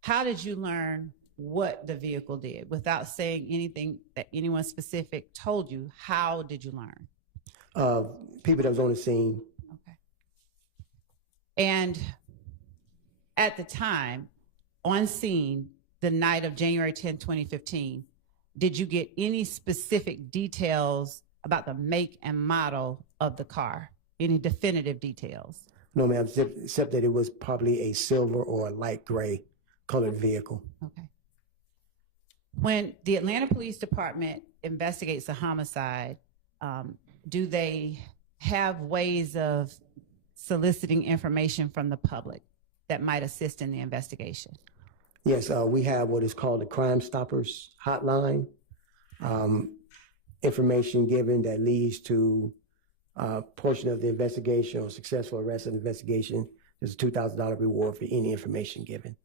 How did you learn what the vehicle did without saying anything that anyone specific told you? How did you learn? People that was on the scene. Okay. And at the time, on scene, the night of January 10, 2015, did you get any specific details about the make and model of the car? Any definitive details? No, ma'am, except that it was probably a silver or a light gray colored vehicle. Okay. When the Atlanta Police Department investigates a homicide, do they have ways of soliciting information from the public that might assist in the investigation? Yes, we have what is called the Crime Stoppers hotline. Information given that leads to a portion of the investigation or successful arrest of the investigation. There's a $2,000 reward for any information given.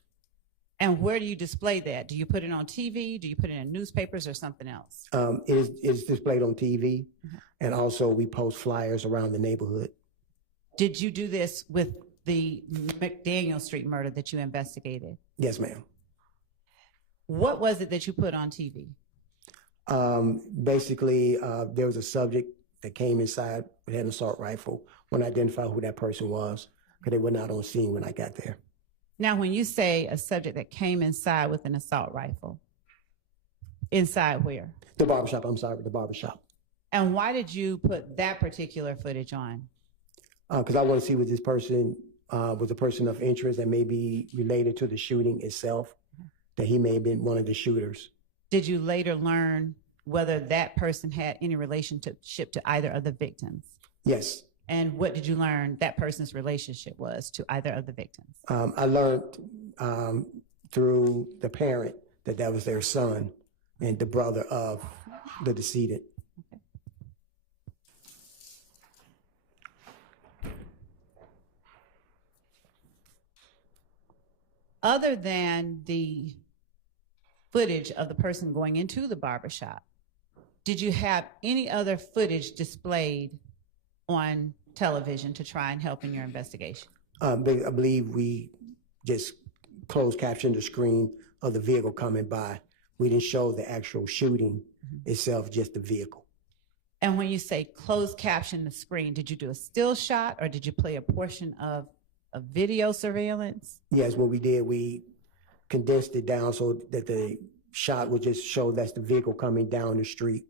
And where do you display that? Do you put it on TV? Do you put it in newspapers or something else? It is displayed on TV, and also we post flyers around the neighborhood. Did you do this with the McDaniel Street murder that you investigated? Yes, ma'am. What was it that you put on TV? Basically, there was a subject that came inside with an assault rifle. When I identified who that person was, because they were not on scene when I got there. Now, when you say a subject that came inside with an assault rifle, inside where? The barbershop, I'm sorry, the barbershop. And why did you put that particular footage on? Because I want to see what this person was a person of interest that may be related to the shooting itself, that he may have been one of the shooters. Did you later learn whether that person had any relationship to either of the victims? Yes. And what did you learn that person's relationship was to either of the victims? I learned through the parent that was their son and the brother of the decedent. Okay. Other than the footage of the person going into the barbershop, did you have any other footage displayed on television to try and help in your investigation? I believe we just closed captioned the screen of the vehicle coming by. We didn't show the actual shooting itself, just the vehicle. And when you say closed caption the screen, did you do a still shot or did you play a portion of a video surveillance? Yes, what we did, we condensed it down so that the shot would just show that's the vehicle coming down the street.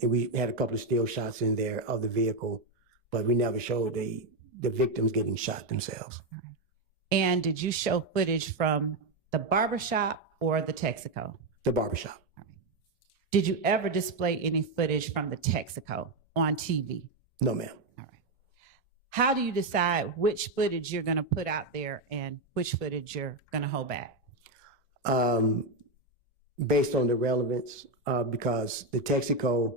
And we had a couple of still shots in there of the vehicle, but we never showed the victims getting shot themselves. And did you show footage from the barbershop or the Texaco? The barbershop. Did you ever display any footage from the Texaco on TV? No, ma'am. All right. How do you decide which footage you're going to put out there and which footage you're going to hold back? Based on the relevance, because the Texaco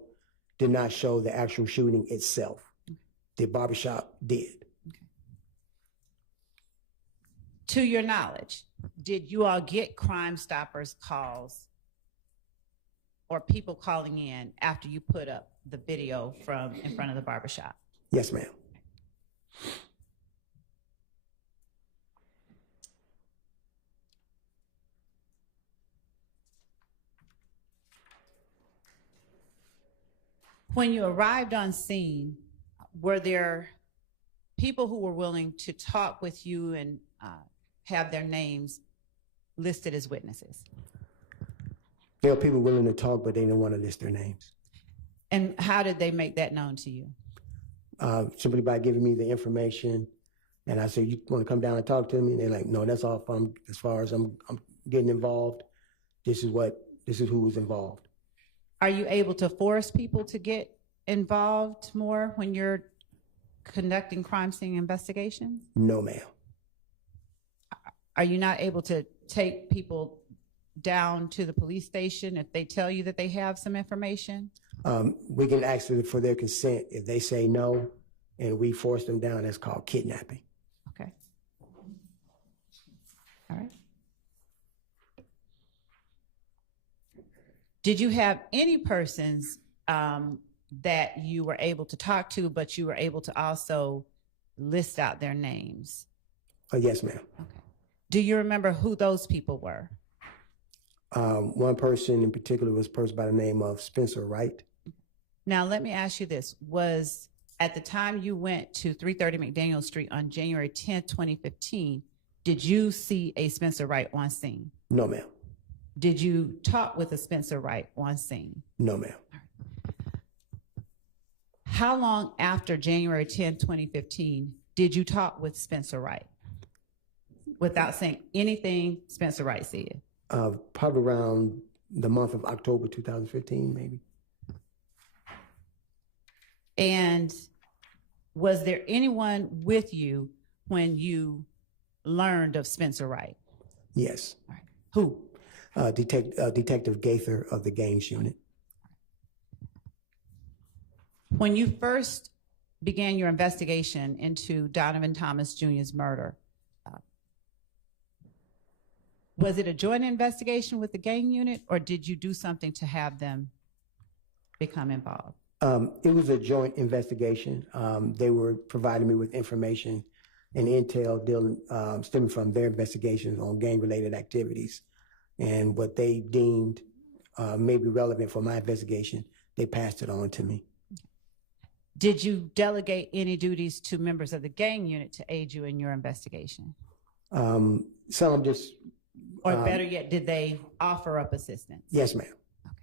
did not show the actual shooting itself. The barbershop did. To your knowledge, did you all get Crime Stoppers calls or people calling in after you put up the video from in front of the barbershop? Yes, ma'am. When you arrived on scene, were there people who were willing to talk with you and have their names listed as witnesses? There are people willing to talk, but they don't want to list their names. And how did they make that known to you? Simply by giving me the information, and I said, "You want to come down and talk to me?" And they're like, "No, that's all. As far as I'm getting involved, this is who was involved." Are you able to force people to get involved more when you're conducting crime scene investigations? No, ma'am. Are you not able to take people down to the police station if they tell you that they have some information? We can ask them for their consent. If they say no and we force them down, that's called kidnapping. Okay. All right. Did you have any persons that you were able to talk to, but you were able to also list out their names? Yes, ma'am. Okay. Do you remember who those people were? One person in particular was a person by the name of Spencer Wright. Now, let me ask you this. Was at the time you went to 330 McDaniel Street on January 10th, 2015, did you see a Spencer Wright on scene? No, ma'am. Did you talk with a Spencer Wright on scene? No, ma'am. How long after January 10th, 2015, did you talk with Spencer Wright? Without saying anything Spencer Wright said? Probably around the month of October 2015, maybe. And was there anyone with you when you learned of Spencer Wright? Yes. All right. Who? Detective Gaither of the Gaines Unit. When you first began your investigation into Donovan Thomas Jr.'s murder, was it a joint investigation with the gang unit, or did you do something to have them become involved? It was a joint investigation. They were providing me with information and intel stemming from their investigations on gang-related activities. And what they deemed may be relevant for my investigation, they passed it on to me. Did you delegate any duties to members of the gang unit to aid you in your investigation? Some just... Or better yet, did they offer up assistance? Yes, ma'am. Okay.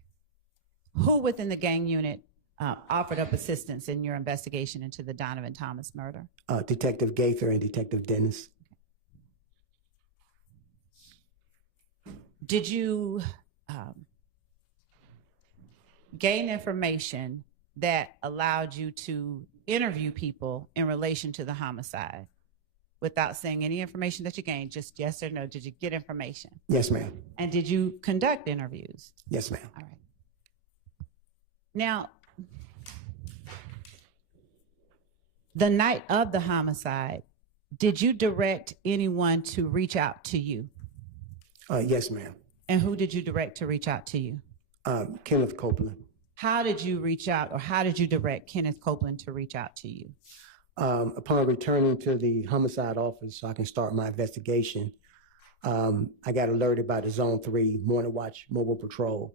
Who within the gang unit offered up assistance in your investigation into the Donovan Thomas murder? Detective Gaither and Detective Dennis. Did you gain information that allowed you to interview people in relation to the homicide without saying any information that you gained, just yes or no? Did you get information? Yes, ma'am. And did you conduct interviews? Yes, ma'am. All right. Now, the night of the homicide, did you direct anyone to reach out to you? Yes, ma'am. And who did you direct to reach out to you? Kenneth Copeland. How did you reach out, or how did you direct Kenneth Copeland to reach out to you? Upon returning to the homicide office so I can start my investigation, I got alerted by the Zone 3 Morning Watch Mobile Patrol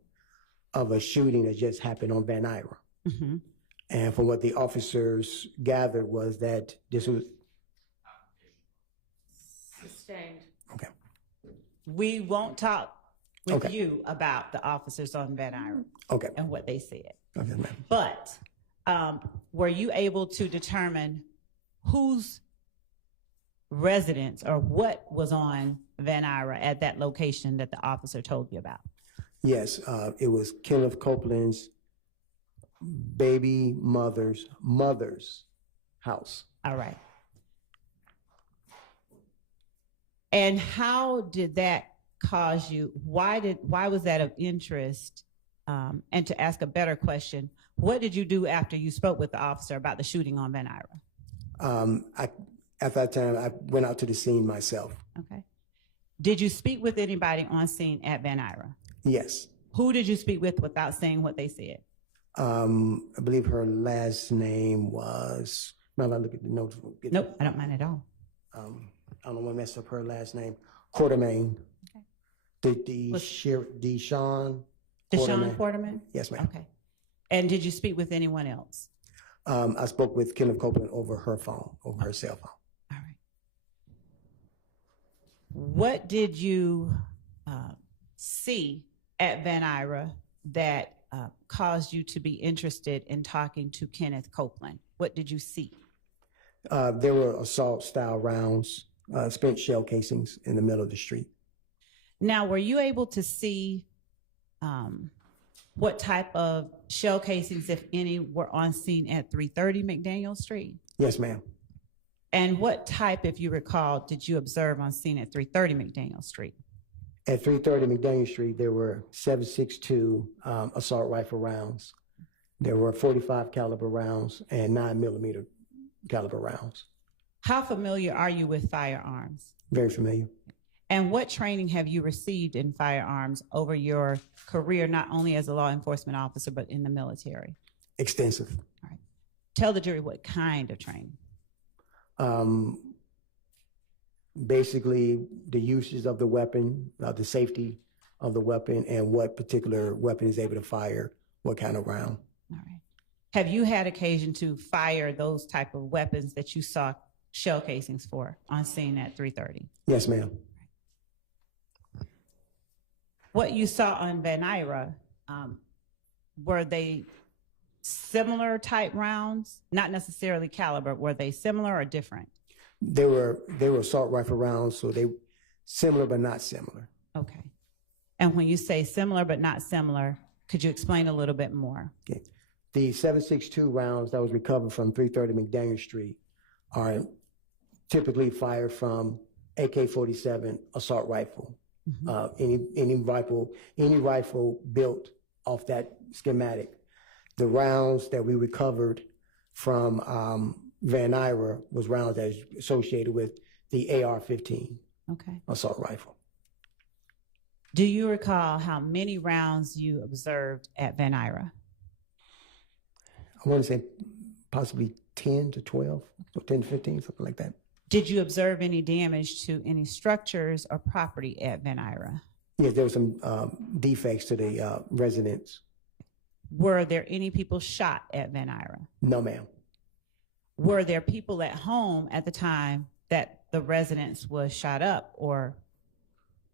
of a shooting that just happened on Van Ira. Mm-hmm. And from what the officers gathered was that this was... Sustained. Okay. We won't talk with Okay. you about the officers on Van Ira Okay. and what they said. Okay, ma'am. But were you able to determine whose residence or what was on Van Ira at that location that the officer told you about? Yes, it was Kenneth Copeland's baby mother's house. All right. And how did that cause you? Why was that of interest? And to ask a better question, what did you do after you spoke with the officer about the shooting on Van Ira? At that time, I went out to the scene myself. Okay. Did you speak with anybody on scene at Van Ira? Yes. Who did you speak with without saying what they said? I believe her last name was, now I look at the notes. Nope, I don't mind at all. I don't want to mess up her last name. Quartermain. Okay. Deshawn. Deshawn Quarterman? Yes, ma'am. Okay. And did you speak with anyone else? I spoke with Kenneth Copeland over her phone, over her cell phone. All right. What did you see at Van Ira that caused you to be interested in talking to Kenneth Copeland? What did you see? There were assault-style rounds, spent shell casings in the middle of the street. Now, were you able to see what type of shell casings, if any, were on scene at 330 McDaniel Street? Yes, ma'am. And what type, if you recall, did you observe on scene at 330 McDaniel Street? At 330 McDaniel Street, there were 7.62 assault rifle rounds. There were 45 caliber rounds and 9mm caliber rounds. How familiar are you with firearms? Very familiar. And what training have you received in firearms over your career, not only as a law enforcement officer, but in the military? Extensive. All right. Tell the jury what kind of training. Basically, the uses of the weapon, the safety of the weapon, and what particular weapon is able to fire what kind of round. All right. Have you had occasion to fire those type of weapons that you saw shell casings for on scene at 330? Yes, ma'am. What you saw on Van Ira, were they similar type rounds? Not necessarily caliber. Were they similar or different? They were assault rifle rounds, so they similar but not similar. Okay. And when you say similar but not similar, could you explain a little bit more? Okay. The 7.62 rounds that was recovered from 330 McDaniel Street are typically fired from AK-47 assault rifle. Mm-hmm. Any rifle built off that schematic. The rounds that we recovered from Van Ira was rounds that is associated with the AR-15 Okay. assault rifle. Do you recall how many rounds you observed at Van Ira? I want to say possibly 10 to 12, or 10 to 15, something like that. Did you observe any damage to any structures or property at Van Ira? Yes, there were some defects to the residence. Were there any people shot at Van Ira? No, ma'am. Were there people at home at the time that the residence was shot up, or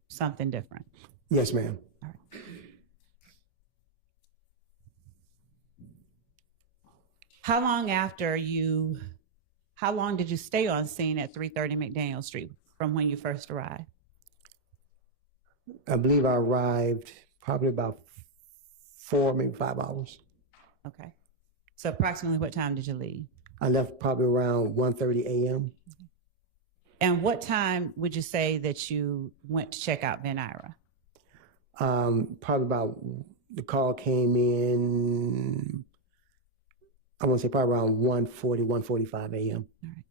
something different? Yes, ma'am. All right. How long did you stay on scene at 330 McDaniel Street from when you first arrived? I believe I arrived probably about 4, maybe 5 hours. Okay. So approximately what time did you leave? I left probably around 1:30 a.m. And what time would you say that you went to check out Van Ira? Probably about, the call came in, I want to say probably around 1:40, 1:45 a.m. All right.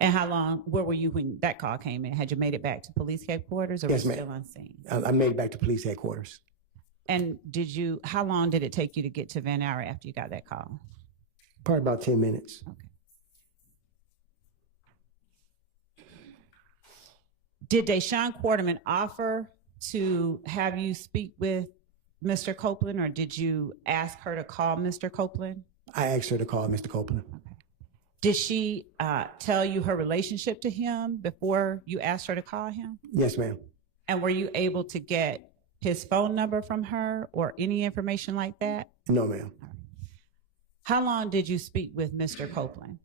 And where were you when that call came in? Had you made it back to police headquarters, or Yes, were you ma'am. still on scene? I made it back to police headquarters. And how long did it take you to get to Van Ira after you got that call? Probably about 10 minutes. Okay. Did Deshawn Quarterman offer to have you speak with Mr. Copeland, or did you ask her to call Mr. Copeland? I asked her to call Mr. Copeland. Okay. Did she tell you her relationship to him before you asked her to call him? Yes, ma'am. And were you able to get his phone number from her or any information like that? No, ma'am. How long did you speak with Mr. Copeland?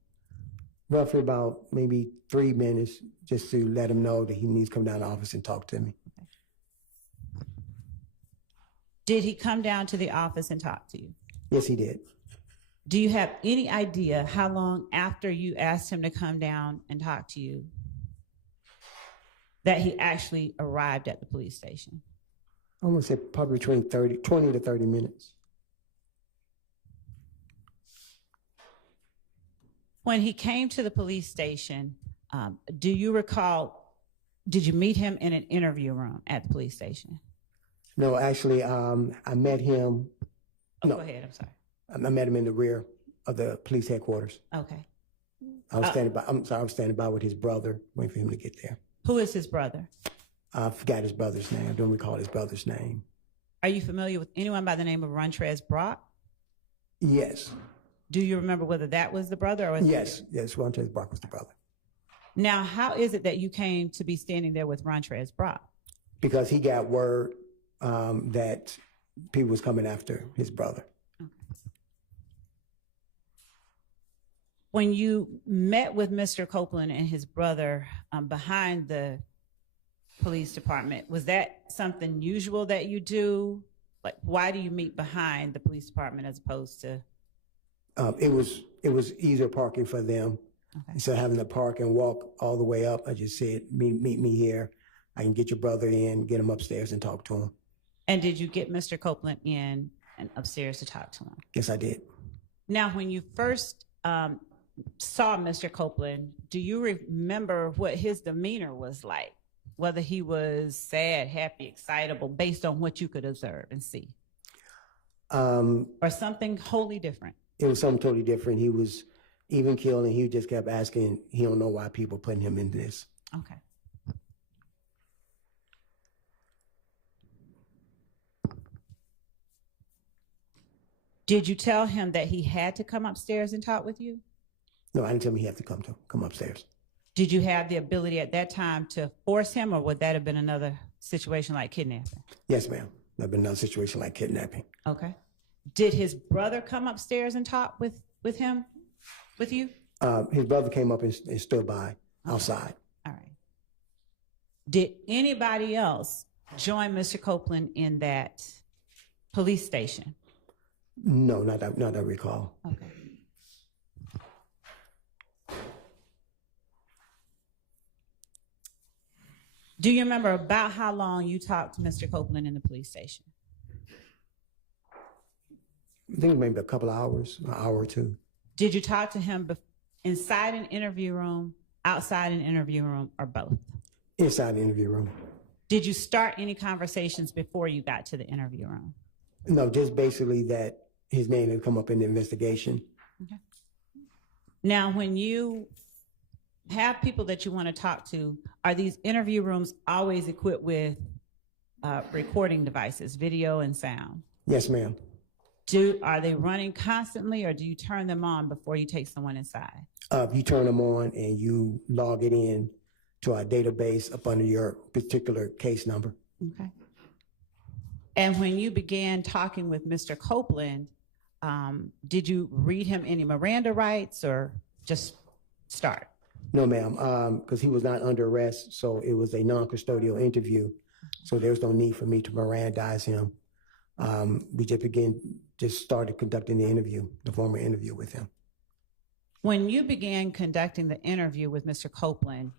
Roughly about maybe 3 minutes, just to let him know that he needs to come down to the office and talk to me. Did he come down to the office and talk to you? Yes, he did. Do you have any idea how long after you asked him to come down and talk to you that he actually arrived at the police station? I'm going to say probably between 20 to 30 minutes. When he came to the police station, do you recall, did you meet him in an interview room at the police station? No, actually, I met him. Oh, No. go ahead, I'm sorry. I met him in the rear of the police headquarters. Okay. I was standing by. I'm sorry, I was standing by with his brother, waiting for him to get there. Who is his brother? I forgot his brother's name. I don't recall his brother's name. Are you familiar with anyone by the name of Rontrez Brock? Yes, Do you remember whether that was the brother or was yes. Rontrez Brock was the brother. Now, how is it that you came to be standing there with Rontrez Brock? Because he got word that people was coming after his brother. When you met with Mr. Copeland and his brother behind the police department, was that something usual that you do? Like, why do you meet behind the police department as opposed to? It was easier parking for them. Okay. Instead of having to park and walk all the way up, I just said, meet me here. I can get your brother in, get him upstairs and talk to him. And did you get Mr. Copeland in and upstairs to talk to him? Yes, I did. Now, when you first saw Mr. Copeland, do you remember what his demeanor was like? Whether he was sad, happy, excitable, based on what you could observe and see? Or something wholly different? It was something totally different. He was even killed, and he just kept asking, he don't know why people putting him in this. Okay. Did you tell him that he had to come upstairs and talk with you? No, I didn't tell him he had to come upstairs. Did you have the ability at that time to force him, or would that have been another situation like kidnapping? Yes, ma'am. That'd been another situation like kidnapping. Okay. Did his brother come upstairs and talk with you? His brother came up and stood by outside. All right. Did anybody else join Mr. Copeland in that police station? No, not that I recall. Okay. Do you remember about how long you talked to Mr. Copeland in the police station? I think maybe a couple of hours, an hour or two. Did you talk to him inside an interview room, outside an interview room, or both? Inside the interview room. Did you start any conversations before you got to the interview room? No, just basically that his name had come up in the investigation. Okay. Now, when you have people that you want to talk to, are these interview rooms always equipped with recording devices, video and sound? Yes, ma'am. Are they running constantly, or do you turn them on before you take someone inside? You turn them on and you log it in to our database up under your particular case number. Okay. And when you began talking with Mr. Copeland, did you read him any Miranda rights or just start? No, ma'am, because he was not under arrest, so it was a non-custodial interview. So there was no need for me to Mirandize him. We just started conducting the formal interview with him. When you began conducting the interview with Mr. Copeland,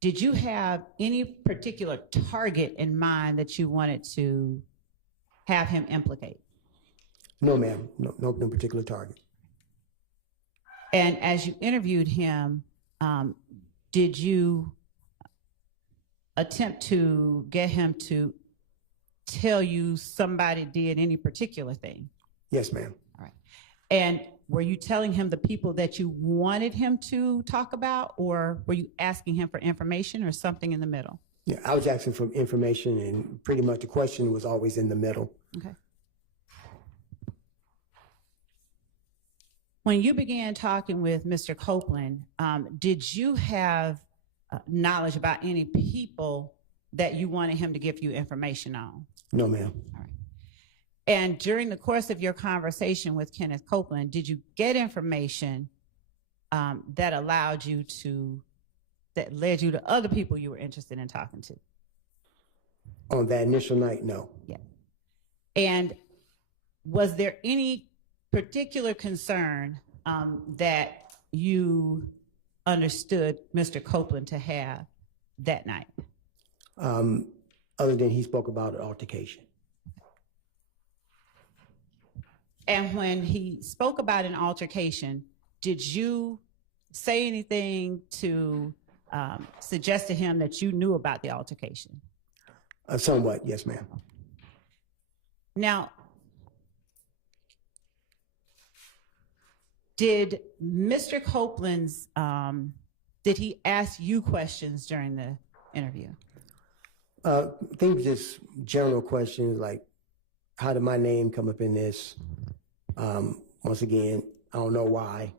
did you have any particular target in mind that you wanted to have him implicate? No, ma'am, no particular target. And as you interviewed him, did you attempt to get him to tell you somebody did any particular thing? Yes, ma'am. All right. And were you telling him the people that you wanted him to talk about, or were you asking him for information or something in the middle? Yeah, I was asking for information, and pretty much the question was always in the middle. Okay. When you began talking with Mr. Copeland, did you have knowledge about any people that you wanted him to give you information on? No, ma'am. All right. And during the course of your conversation with Kenneth Copeland, did you get information that led you to other people you were interested in talking to? On that initial night, no. Yeah. And was there any particular concern that you understood Mr. Copeland to have that night? Other than he spoke about an altercation. And when he spoke about an altercation, did you say anything to suggest to him that you knew about the altercation? Somewhat, yes, ma'am. Now, did Mr. Copeland's, did he ask you questions during the interview? I think just general questions like, how did my name come up in this? Once again, I don't know why.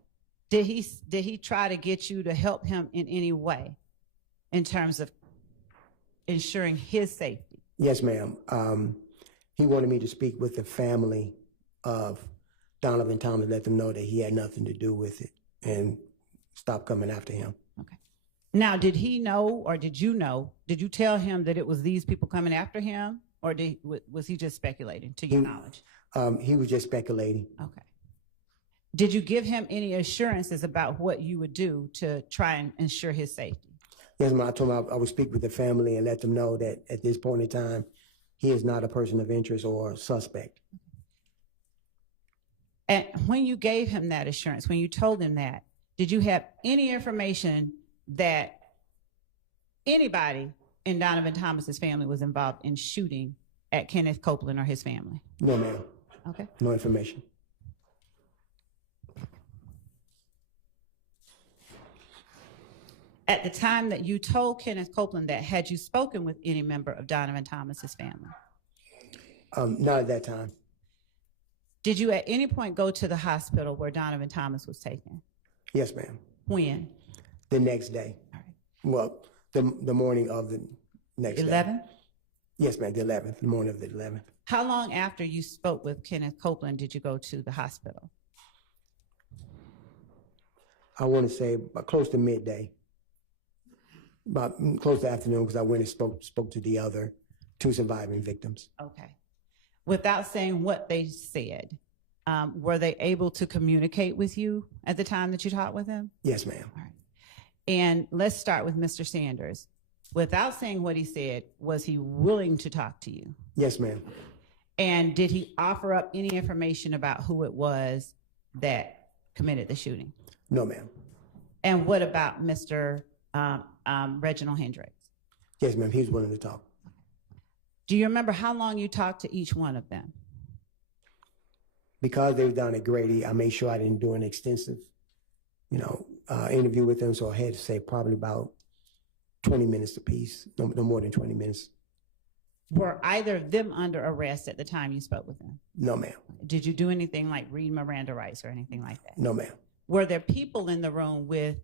Did he try to get you to help him in any way in terms of ensuring his safety? Yes, ma'am. He wanted me to speak with the family of Donovan Thomas, let them know that he had nothing to do with it and stop coming after him. Okay. Now, did he know, or did you tell him that it was these people coming after him, or was he just speculating, to your knowledge? He was just speculating. Okay. Did you give him any assurances about what you would do to try and ensure his safety? Yes, ma'am. I told him I would speak with the family and let them know that at this point in time, he is not a person of interest or a suspect. And when you gave him that assurance, when you told him that, did you have any information that anybody in Donovan Thomas's family was involved in shooting at Kenneth Copeland or his family? No, ma'am. Okay. No information. At the time that you told Kenneth Copeland that, had you spoken with any member of Donovan Thomas's family? Not at that time. Did you at any point go to the hospital where Donovan Thomas was taken? Yes, ma'am. When? The next day. All right. Well, the morning of the next day. 11? Yes, ma'am, the 11th, the morning of the 11th. How long after you spoke with Kenneth Copeland did you go to the hospital? I want to say about close to midday. About close to afternoon, because I went and spoke to the other two surviving victims. Okay. Without saying what they said, were they able to communicate with you at the time that you talked with them? Yes, ma'am. All right. And let's start with Mr. Sanders. Without saying what he said, was he willing to talk to you? Yes, ma'am. And did he offer up any information about who it was that committed the shooting? No, ma'am. And what about Mr. Reginald Hendricks? Yes, ma'am. He was willing to talk. Do you remember how long you talked to each one of them? Because they were down at Grady, I made sure I didn't do an extensive, interview with them. So I had to say probably about 20 minutes apiece, no more than 20 minutes. Were either of them under arrest at the time you spoke with them? No, ma'am. Did you do anything like read Miranda rights or anything like that? No, ma'am. Were there people in the room with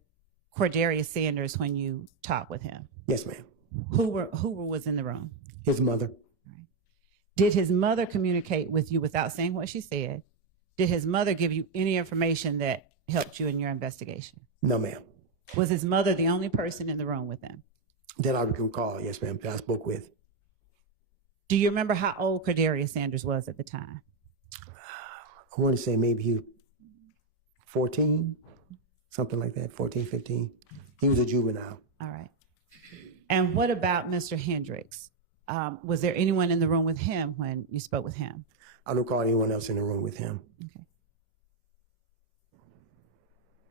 Cordarius Sanders when you talked with him? Yes, ma'am. Who was in the room? His mother. Did his mother communicate with you without saying what she said? Did his mother give you any information that helped you in your investigation? No, ma'am. Was his mother the only person in the room with him? That I recall, yes, ma'am, that I spoke with. Do you remember how old Cordarius Sanders was at the time? I want to say maybe he was 14, something like that, 14, 15. He was a juvenile. All right. And what about Mr. Hendricks? Was there anyone in the room with him when you spoke with him? I don't recall anyone else in the room with him. Okay.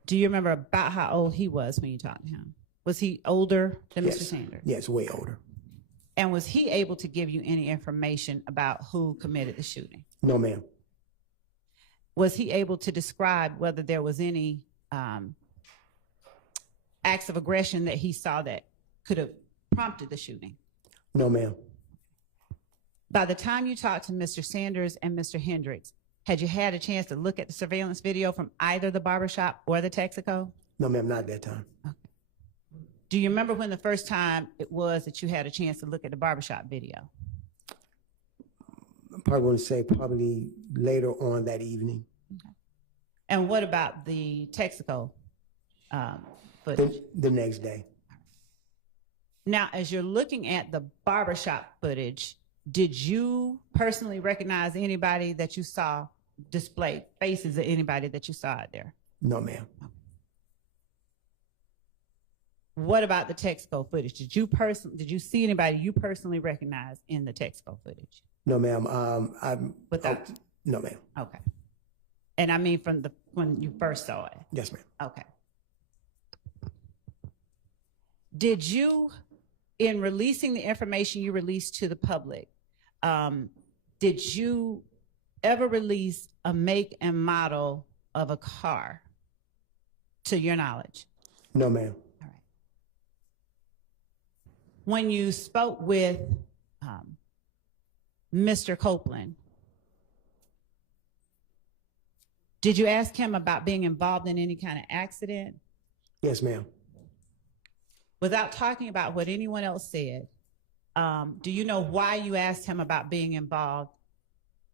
Do you remember about how old he was when you talked to him? Was he older than Yes. Mr. Sanders? Yes, way older. And was he able to give you any information about who committed the shooting? No, ma'am. Was he able to describe whether there was any acts of aggression that he saw that could have prompted the shooting? No, ma'am. By the time you talked to Mr. Sanders and Mr. Hendricks, had you had a chance to look at the surveillance video from either the barbershop or the Texaco? No, ma'am, not at that time. Okay. Do you remember when the first time it was that you had a chance to look at the barbershop video? I probably want to say probably later on that evening. Okay. And what about the Texaco footage? The next day. Now, as you're looking at the barbershop footage, did you personally recognize anybody that you saw display, faces of anybody that you saw out there? No, ma'am. What about the Texaco footage? Did you see anybody you personally recognize in the Texaco footage? No, ma'am. No, ma'am. Okay. And I mean from when you first saw it? Yes, ma'am. Okay. Did you, in releasing the information you released to the public, did you ever release a make and model of a car, to your knowledge? No, ma'am. All right. When you spoke with Mr. Copeland, did you ask him about being involved in any kind of accident? Yes, ma'am. Without talking about what anyone else said, do you know why you asked him about being involved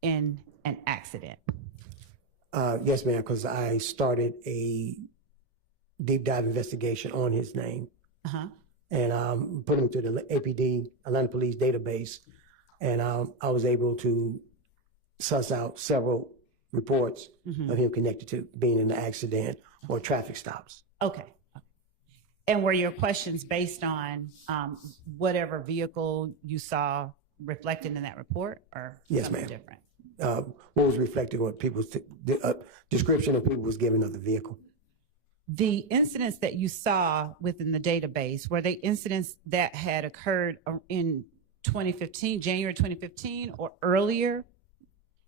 in an accident? Yes, ma'am, because I started a deep dive investigation on his name Uh-huh. and put him to the APD, Atlanta Police database, and I was able to suss out several reports of him connected to being in an accident or traffic stops. Okay. And were your questions based on whatever vehicle you saw reflected in that report, or Yes, something ma'am. different? What was reflected on people's description of people was given of the vehicle. The incidents that you saw within the database, were they incidents that had occurred in 2015, January 2015, or earlier,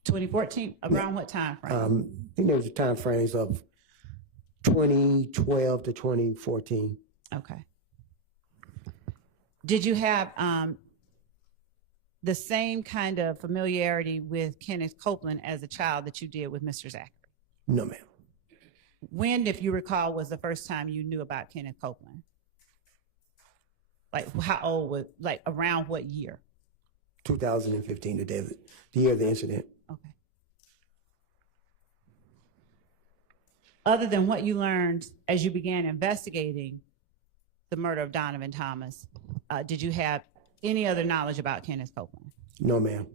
2014? Around what time frame? I think there was time frames of 2012 to 2014. Okay. Did you have the same kind of familiarity with Kenneth Copeland as a child that you did with Mr. Zachary? No, ma'am. When, if you recall, was the first time you knew about Kenneth Copeland? Like, how old was, like, around what year? 2015, the year of the incident. Okay. Other than what you learned as you began investigating the murder of Donovan Thomas, did you have any other knowledge about Kenneth Copeland? No, ma'am.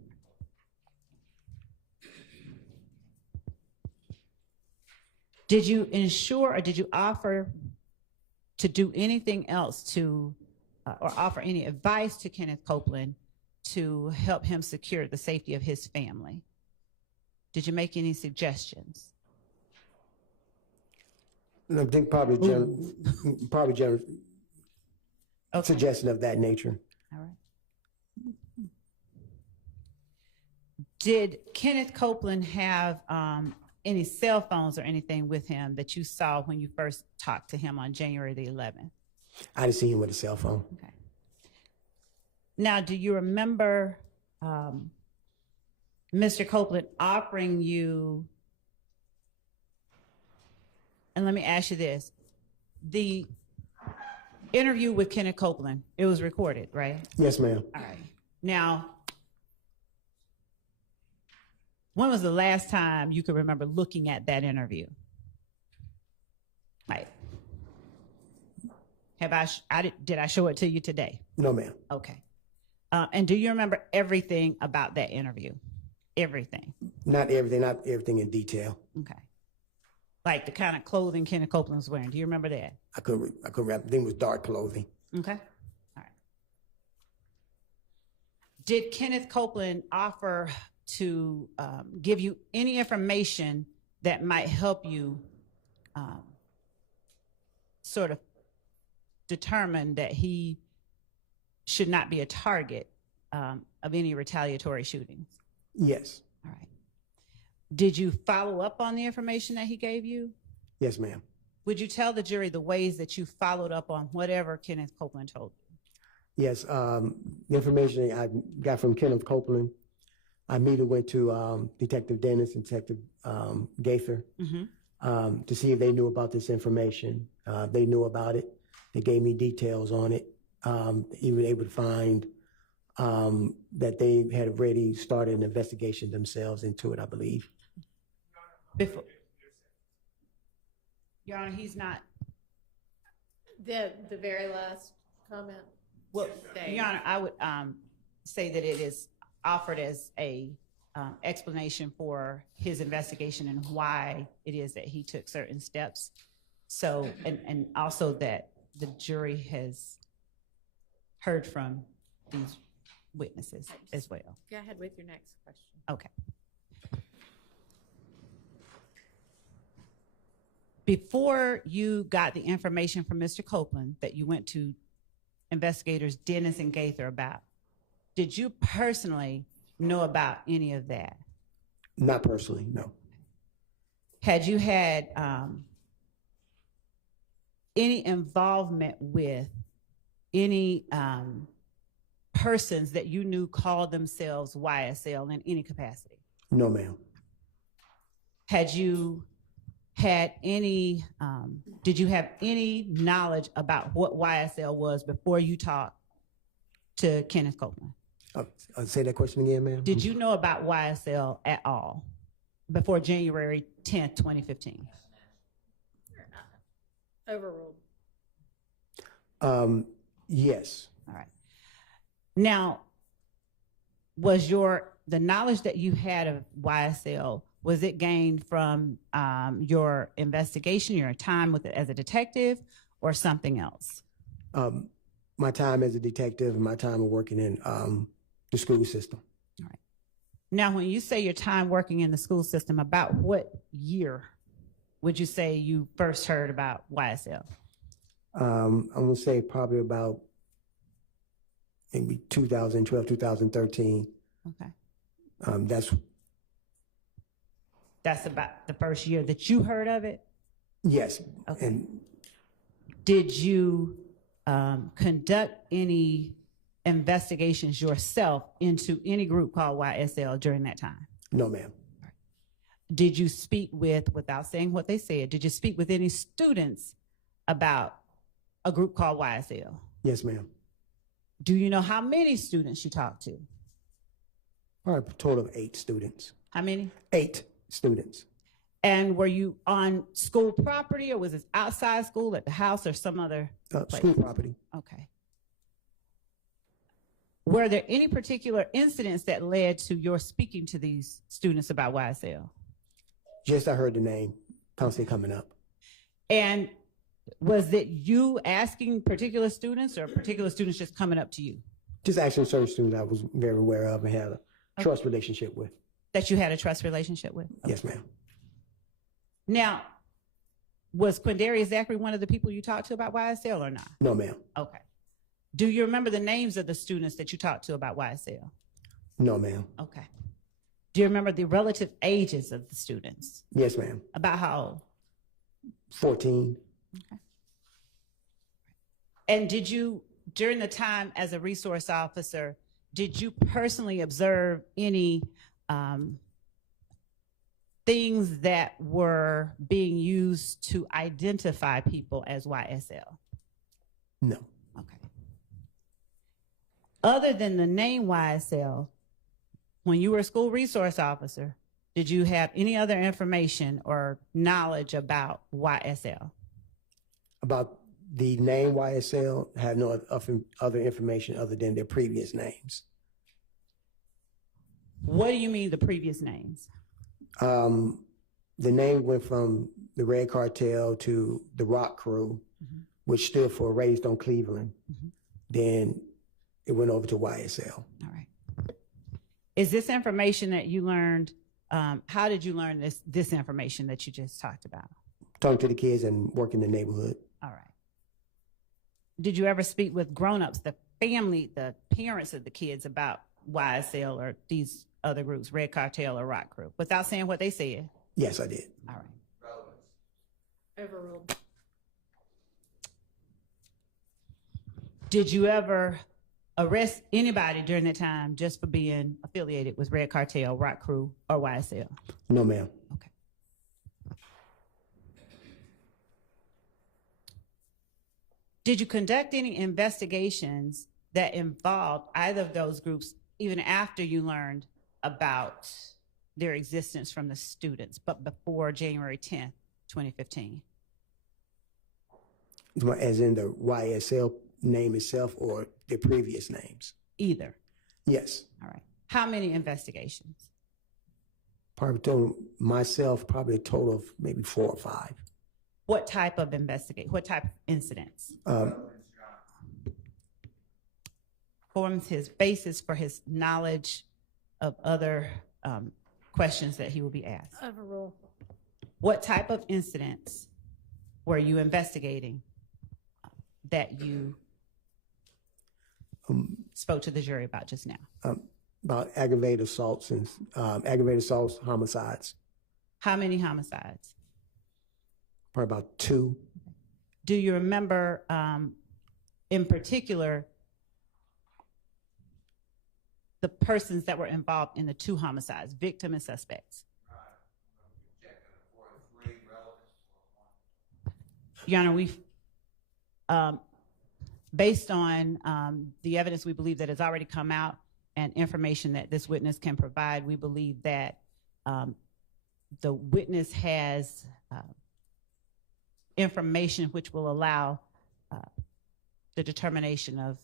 Did you ensure or did you offer to do anything else to, or offer any advice to Kenneth Copeland to help him secure the safety of his family? Did you make any suggestions? I think probably general Okay. suggestion of that nature. All right. Did Kenneth Copeland have any cell phones or anything with him that you saw when you first talked to him on January the 11th? I didn't see him with a cell phone. Okay. Now, do you remember Mr. Copeland offering you, and let me ask you this, the interview with Kenneth Copeland, it was recorded, right? Yes, ma'am. All right. Now, when was the last time you could remember looking at that interview? Like, did I show it to you today? No, ma'am. Okay. And do you remember everything about that interview? Everything? Not everything in detail. Okay. Like the kind of clothing Kenneth Copeland was wearing. Do you remember that? I couldn't remember. I think it was dark clothing. Okay. All right. Did Kenneth Copeland offer to give you any information that might help you sort of determine that he should not be a target of any retaliatory shootings? Yes. All right. Did you follow up on the information that he gave you? Yes, ma'am. Would you tell the jury the ways that you followed up on whatever Kenneth Copeland told you? Yes. The information I got from Kenneth Copeland, I immediately went to Detective Dennis and Detective Gaither to see if they knew about this information. They knew about it. They gave me details on it. Even able to find that they had already started an investigation themselves into it, I believe. Before, Your Honor, he's not. The very last comment. Well, Your Honor, I would say that it is offered as a explanation for his investigation and why it is that he took certain steps. So, and also that the jury has heard from these witnesses as well. Go ahead with your next question. Okay. Before you got the information from Mr. Copeland that you went to investigators Dennis and Gaither about. Did you personally know about any of that? Not personally, no. Had you had any involvement with any persons that you knew called themselves YSL in any capacity? No, ma'am. Had you had any, did you have any knowledge about what YSL was before you talked to Kenneth Copeland? Say that question again, ma'am. Did you know about YSL at all before January 10th, 2015? Overruled. Yes. All right. Now, was the knowledge that you had of YSL, was it gained from your investigation, your time with it as a detective, or something else? My time as a detective and my time of working in the school system. All right. Now, when you say your time working in the school system, about what year would you say you first heard about YSL? I'm going to say probably about maybe 2012, 2013. Okay. That's about the first year that you heard of it? yes. Okay. And Did you conduct any investigations yourself into any group called YSL during that time? no, ma'am. Did you speak with, without saying what they said, did you speak with any students about a group called YSL? Yes, ma'am. Do you know how many students you talked to? Probably a total of 8 students. How many? 8 students. And were you on school property, or was this outside school, at the house, or some other place? School property. Okay. Were there any particular incidents that led to your speaking to these students about YSL? Just I heard the name constantly coming up. And was it you asking particular students, or particular students just coming up to you? Just actually certain students I was very aware of and had a trust relationship with. That you had a trust relationship with? Yes, ma'am. Now, was Quindarius Zachary one of the people you talked to about YSL or not? No, ma'am. Okay. Do you remember the names of the students that you talked to about YSL? No, ma'am. Okay. Do you remember the relative ages of the students? Yes, ma'am. About how old? 14. Okay. And did you, during the time as a resource officer, did you personally observe any things that were being used to identify people as YSL? No. Okay. Other than the name YSL, when you were a school resource officer, did you have any other information or knowledge about YSL? About the name YSL, had no other information other than their previous names. What do you mean the previous names? The name went from the Red Cartel to the Rock Crew, which stood for Raised on Cleveland. Then it went over to YSL. All right. Is this information that you learned, how did you learn this information that you just talked about? Talking to the kids and work in the neighborhood. All right. Did you ever speak with grown-ups, the family, the parents of the kids about YSL or these other groups, Red Cartel or Rock Crew, without saying what they said? Yes, I did. All right. Overruled. Did you ever arrest anybody during that time just for being affiliated with Red Cartel, Rock Crew, or YSL? No, ma'am. Okay. Did you conduct any investigations that involved either of those groups even after you learned about their existence from the students, but before January 10th, 2015? As in the YSL name itself or their previous names? Either. Yes. All right. How many investigations? Probably total, myself, probably a total of maybe 4 or 5. What type of what type of incidents? Forms his basis for his knowledge of other questions that he will be asked. Overruled. What type of incidents were you investigating that you spoke to the jury about just now? About aggravated assaults and aggravated assaults, homicides, How many homicides? probably about 2. Do you remember, in particular, the persons that were involved in the 2 homicides, victim and suspects? Your Honor, we've, based on the evidence we believe that has already come out and information that this witness can provide, we believe that the witness has information which will allow the determination of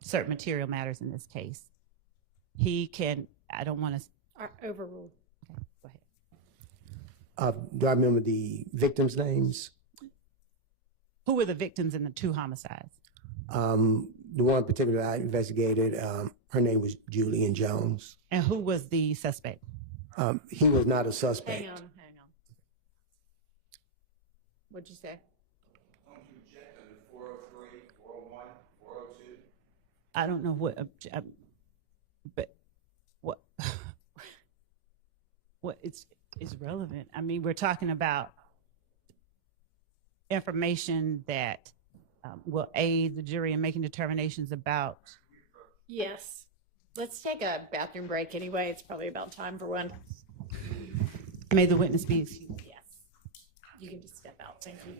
certain material matters in this case. He can, I don't want to. Overruled. Okay, go ahead. Do I remember the victims' names? Who were the victims in the 2 homicides? The one in particular I investigated, her name was Julian Jones. And who was the suspect? He was not a suspect. Hang on. What'd you say? I don't know what, but what, what is relevant. I mean, we're talking about information that will aid the jury in making determinations about. Yes. Let's take a bathroom break anyway. It's probably about time for one. May the witness be excused. Yes. You can just step out. Thank you.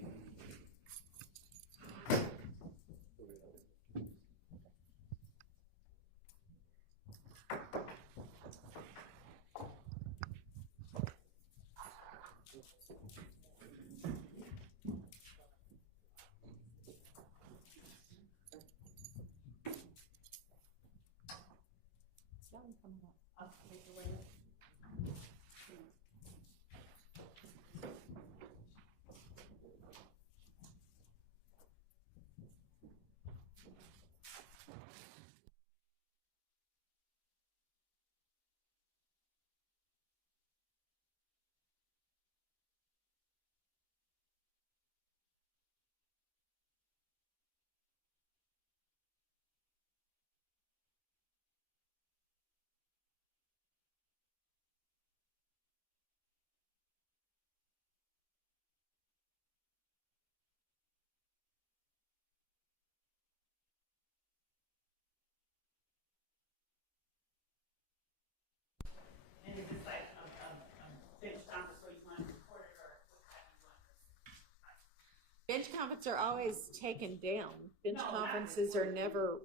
Bench conferences are always taken down. Bench conferences are never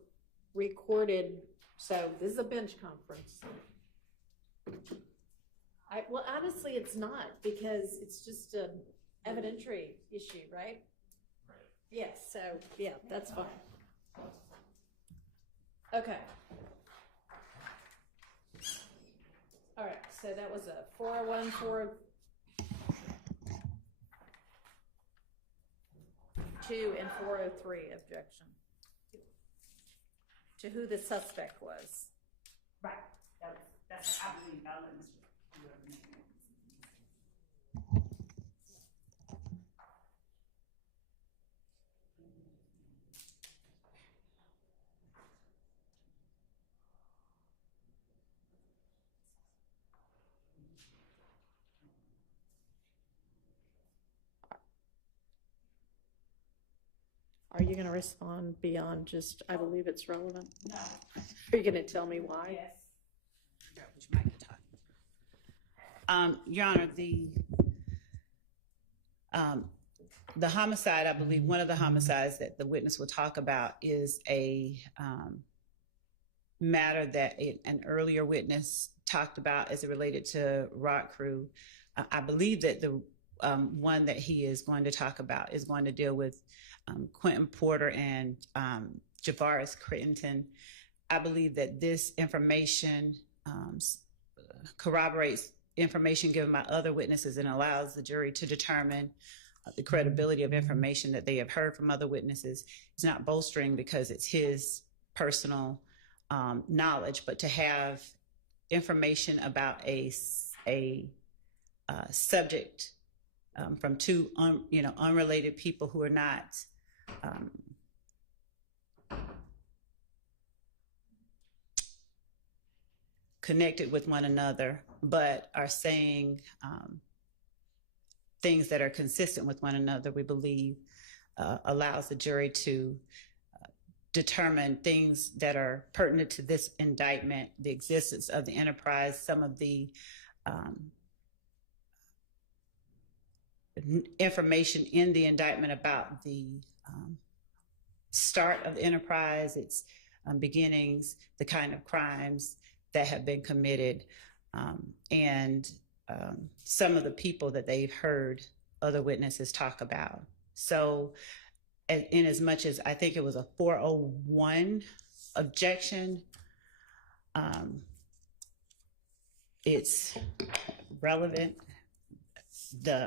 recorded. So this is a bench conference. Well, honestly, it's not, because it's just an evidentiary issue, right? Right. Yes. So yeah, that's fine. Okay. All right. So that was a 401, 402, and 403 objection to who the suspect was. Right. That's I believe. I'll let Mr. Are you going to respond beyond just, I believe it's relevant? No. Are you going to tell me why? Yes. Which mic to talk. Your Honor, the homicide, I believe one of the homicides that the witness will talk about is a matter that an earlier witness talked about as it related to RICO. I believe that the one that he is going to talk about is going to deal with Quentin Porter and Javaris Crittenton. I believe that this information corroborates information given by other witnesses and allows the jury to determine the credibility of information that they have heard from other witnesses. It's not bolstering because it's his personal knowledge, but to have information about a subject from two unrelated people who are not connected with one another, but are saying things that are consistent with one another, we believe allows the jury to determine things that are pertinent to this indictment, the existence of the enterprise, some of the information in the indictment about the start of the enterprise, its beginnings, the kind of crimes that have been committed, and some of the people that they've heard other witnesses talk about. So in as much as I think it was a 401 objection, it's relevant.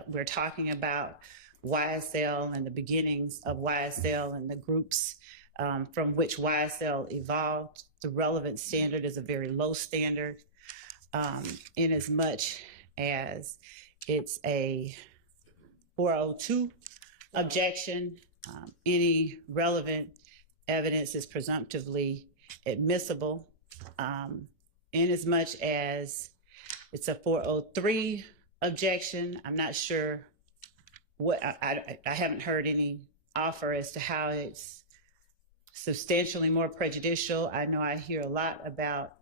We're talking about YSL and the beginnings of YSL and the groups from which YSL evolved. The relevant standard is a very low standard, in as much as it's a 402 objection. Any relevant evidence is presumptively admissible, in as much as it's a 403 objection. I'm not sure what, I haven't heard any offer as to how it's substantially more prejudicial. I know I hear a lot about.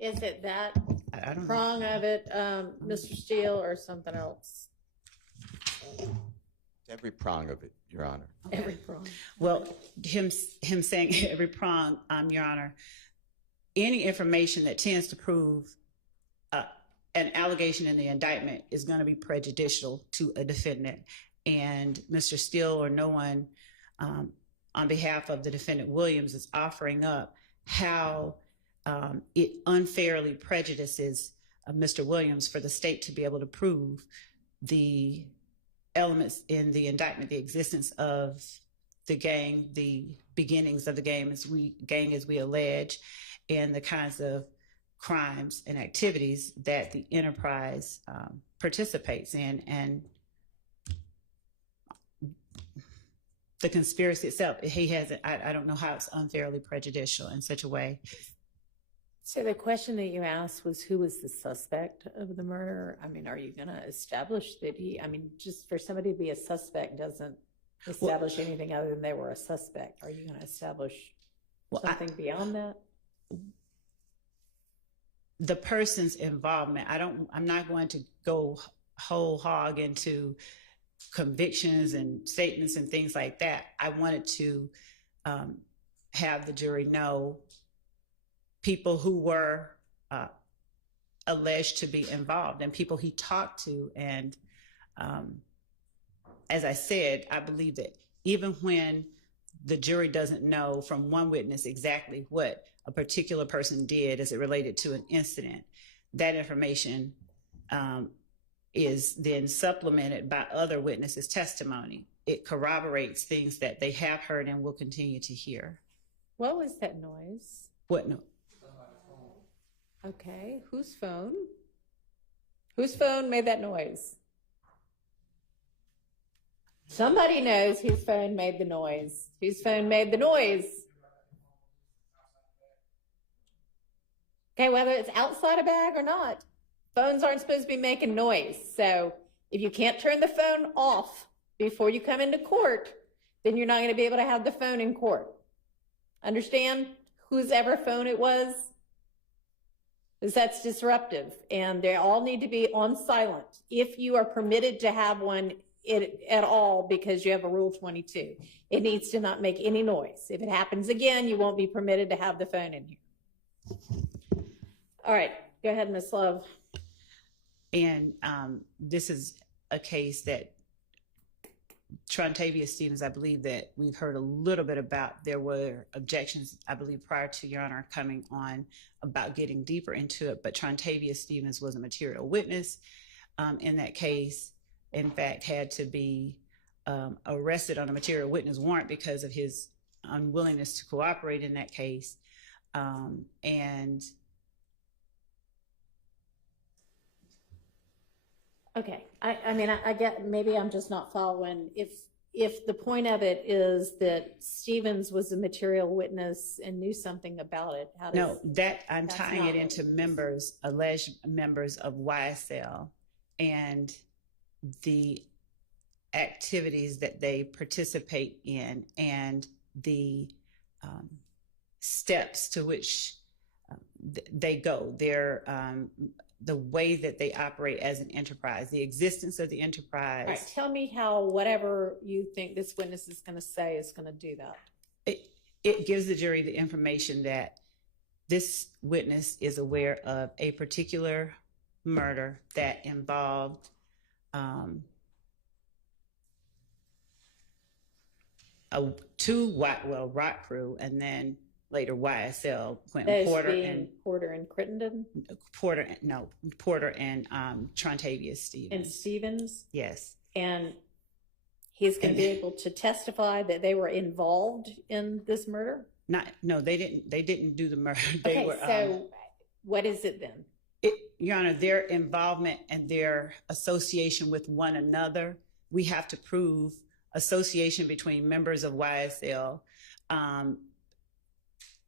Is it that I don't prong know. of it, Mr. Steele, or something else? Every prong of it, Your Honor. Every prong. Well, him saying every prong, Your Honor, any information that tends to prove an allegation in the indictment is going to be prejudicial to a defendant. And Mr. Steele or no one on behalf of the defendant Williams is offering up how it unfairly prejudices Mr. Williams for the state to be able to prove the elements in the indictment, the existence of the gang, the beginnings of the gang as we allege, and the kinds of crimes and activities that the enterprise participates in, and the conspiracy itself. I don't know how it's unfairly prejudicial in such a way. So the question that you asked was, who was the suspect of the murder? I mean, are you going to establish that just for somebody to be a suspect doesn't establish anything other than they were a suspect. Are you going to establish something beyond that? The person's involvement. I'm not going to go whole hog into convictions and statements and things like that. I wanted to have the jury know people who were alleged to be involved and people he talked to. And as I said, I believe that even when the jury doesn't know from one witness exactly what a particular person did as it related to an incident, that information is then supplemented by other witnesses' testimony. It corroborates things that they have heard and will continue to hear. What was that noise? What no? Okay, whose phone? Whose phone made that noise? Somebody knows whose phone made the noise. Whose phone made the noise? Okay, whether it's outside a bag or not, phones aren't supposed to be making noise. So if you can't turn the phone off before you come into court, then you're not going to be able to have the phone in court. Understand? Whose ever phone it was? Because that's disruptive, and they all need to be on silent if you are permitted to have one at all because you have a Rule 22. It needs to not make any noise. If it happens again, you won't be permitted to have the phone in here. All right, go ahead, Ms. Love. And this is a case that Trontavia Stevens, I believe that we've heard a little bit about. There were objections, I believe, prior to Your Honor coming on about getting deeper into it, but Trontavia Stevens was a material witness in that case. In fact, had to be arrested on a material witness warrant because of his unwillingness to cooperate in that case. And Okay, I mean, I get, maybe I'm just not following. If if the point of it is that Stevens was a material witness and knew something about it, how does? No, that I'm That's tying not it what into it is. members, alleged members of YSL and the activities that they participate in and the steps to which they go. The way that they operate as an enterprise, the existence of the enterprise. All right, tell me how whatever you think this witness is going to say is going to do that. It gives the jury the information that this witness is aware of a particular murder that involved Rock Crew, and then later YSL, Quentin Those Porter being and Porter and Crittenden Porter and Trontavious Stevens. and Stevens, Yes. and he's going to be able to testify that they were involved in this murder. They didn't do the murder. Okay, so what is it then? Your Honor, their involvement and their association with one another, we have to prove association between members of YSL.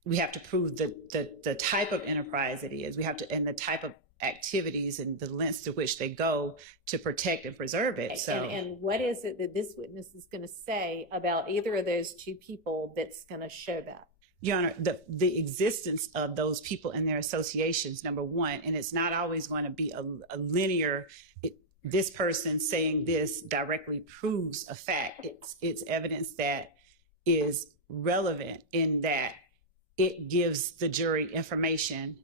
We have to prove the type of enterprise it is. We have to, and the type of activities and the lengths to which they go to protect and preserve it. So, and what is it that this witness is going to say about either of those two people that's going to show that? Your Honor, the existence of those people and their associations, number one, and it's not always going to be a linear, this person saying this directly proves a fact. It's evidence that is relevant in that it gives the jury information.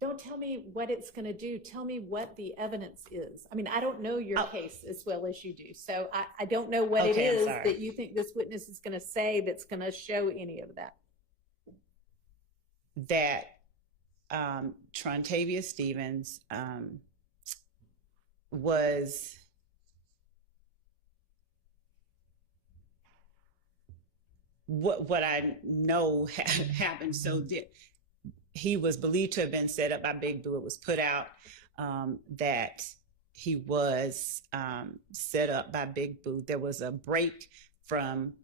Don't tell me what it's going to do. Tell me what the evidence is. I mean, I don't know your case as well as you do. So I don't know what it is that you think this witness is going to say that's going to show any of that. That Trontavious Stevens was what I know happened. So he was believed to have been set up by Big Boo. It was put out that he was set up by Big Boo. There was a break from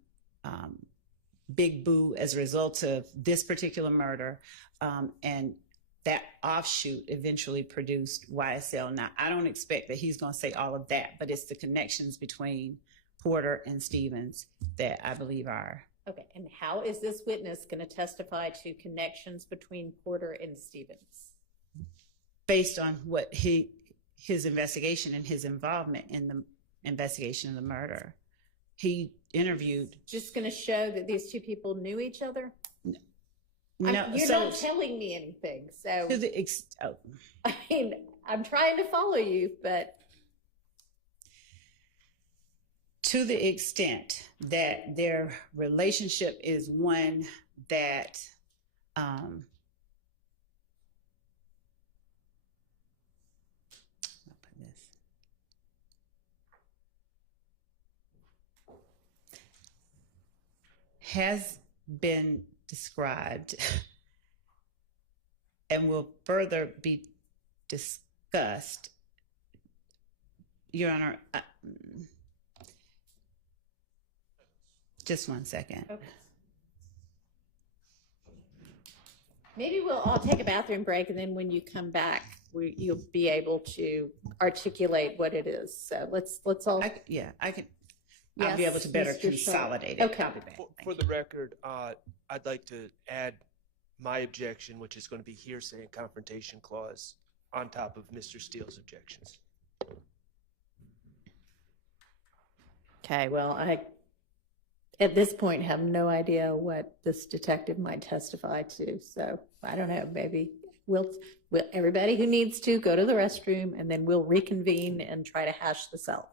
Big Boo as a result of this particular murder, and that offshoot eventually produced YSL. Now, I don't expect that he's going to say all of that, but it's the connections between Porter and Stevens that I believe are. Okay, and how is this witness going to testify to connections between Porter and Stevens? Based on what his investigation and his involvement in the investigation of the murder. He interviewed. Just going to show that these two people knew each other? No, you're not telling me anything. So to the I mean, I'm trying to follow you, but to the extent that their relationship is one that has been described and will further be discussed. Your Honor, just 1 second. okay. Maybe I'll take a bathroom break, and then when you come back, you'll be able to articulate what it is. So let's all. I can. Yes, I'll be able to better Mr. Shaw. consolidate it. Okay. I'll be back. For the record, I'd like to add my objection, which is going to be hearsay and confrontation clause on top of Mr. Steele's objections. Okay, well, I at this point have no idea what this detective might testify to. So I don't know, maybe we'll everybody who needs to go to the restroom, and then we'll reconvene and try to hash this out.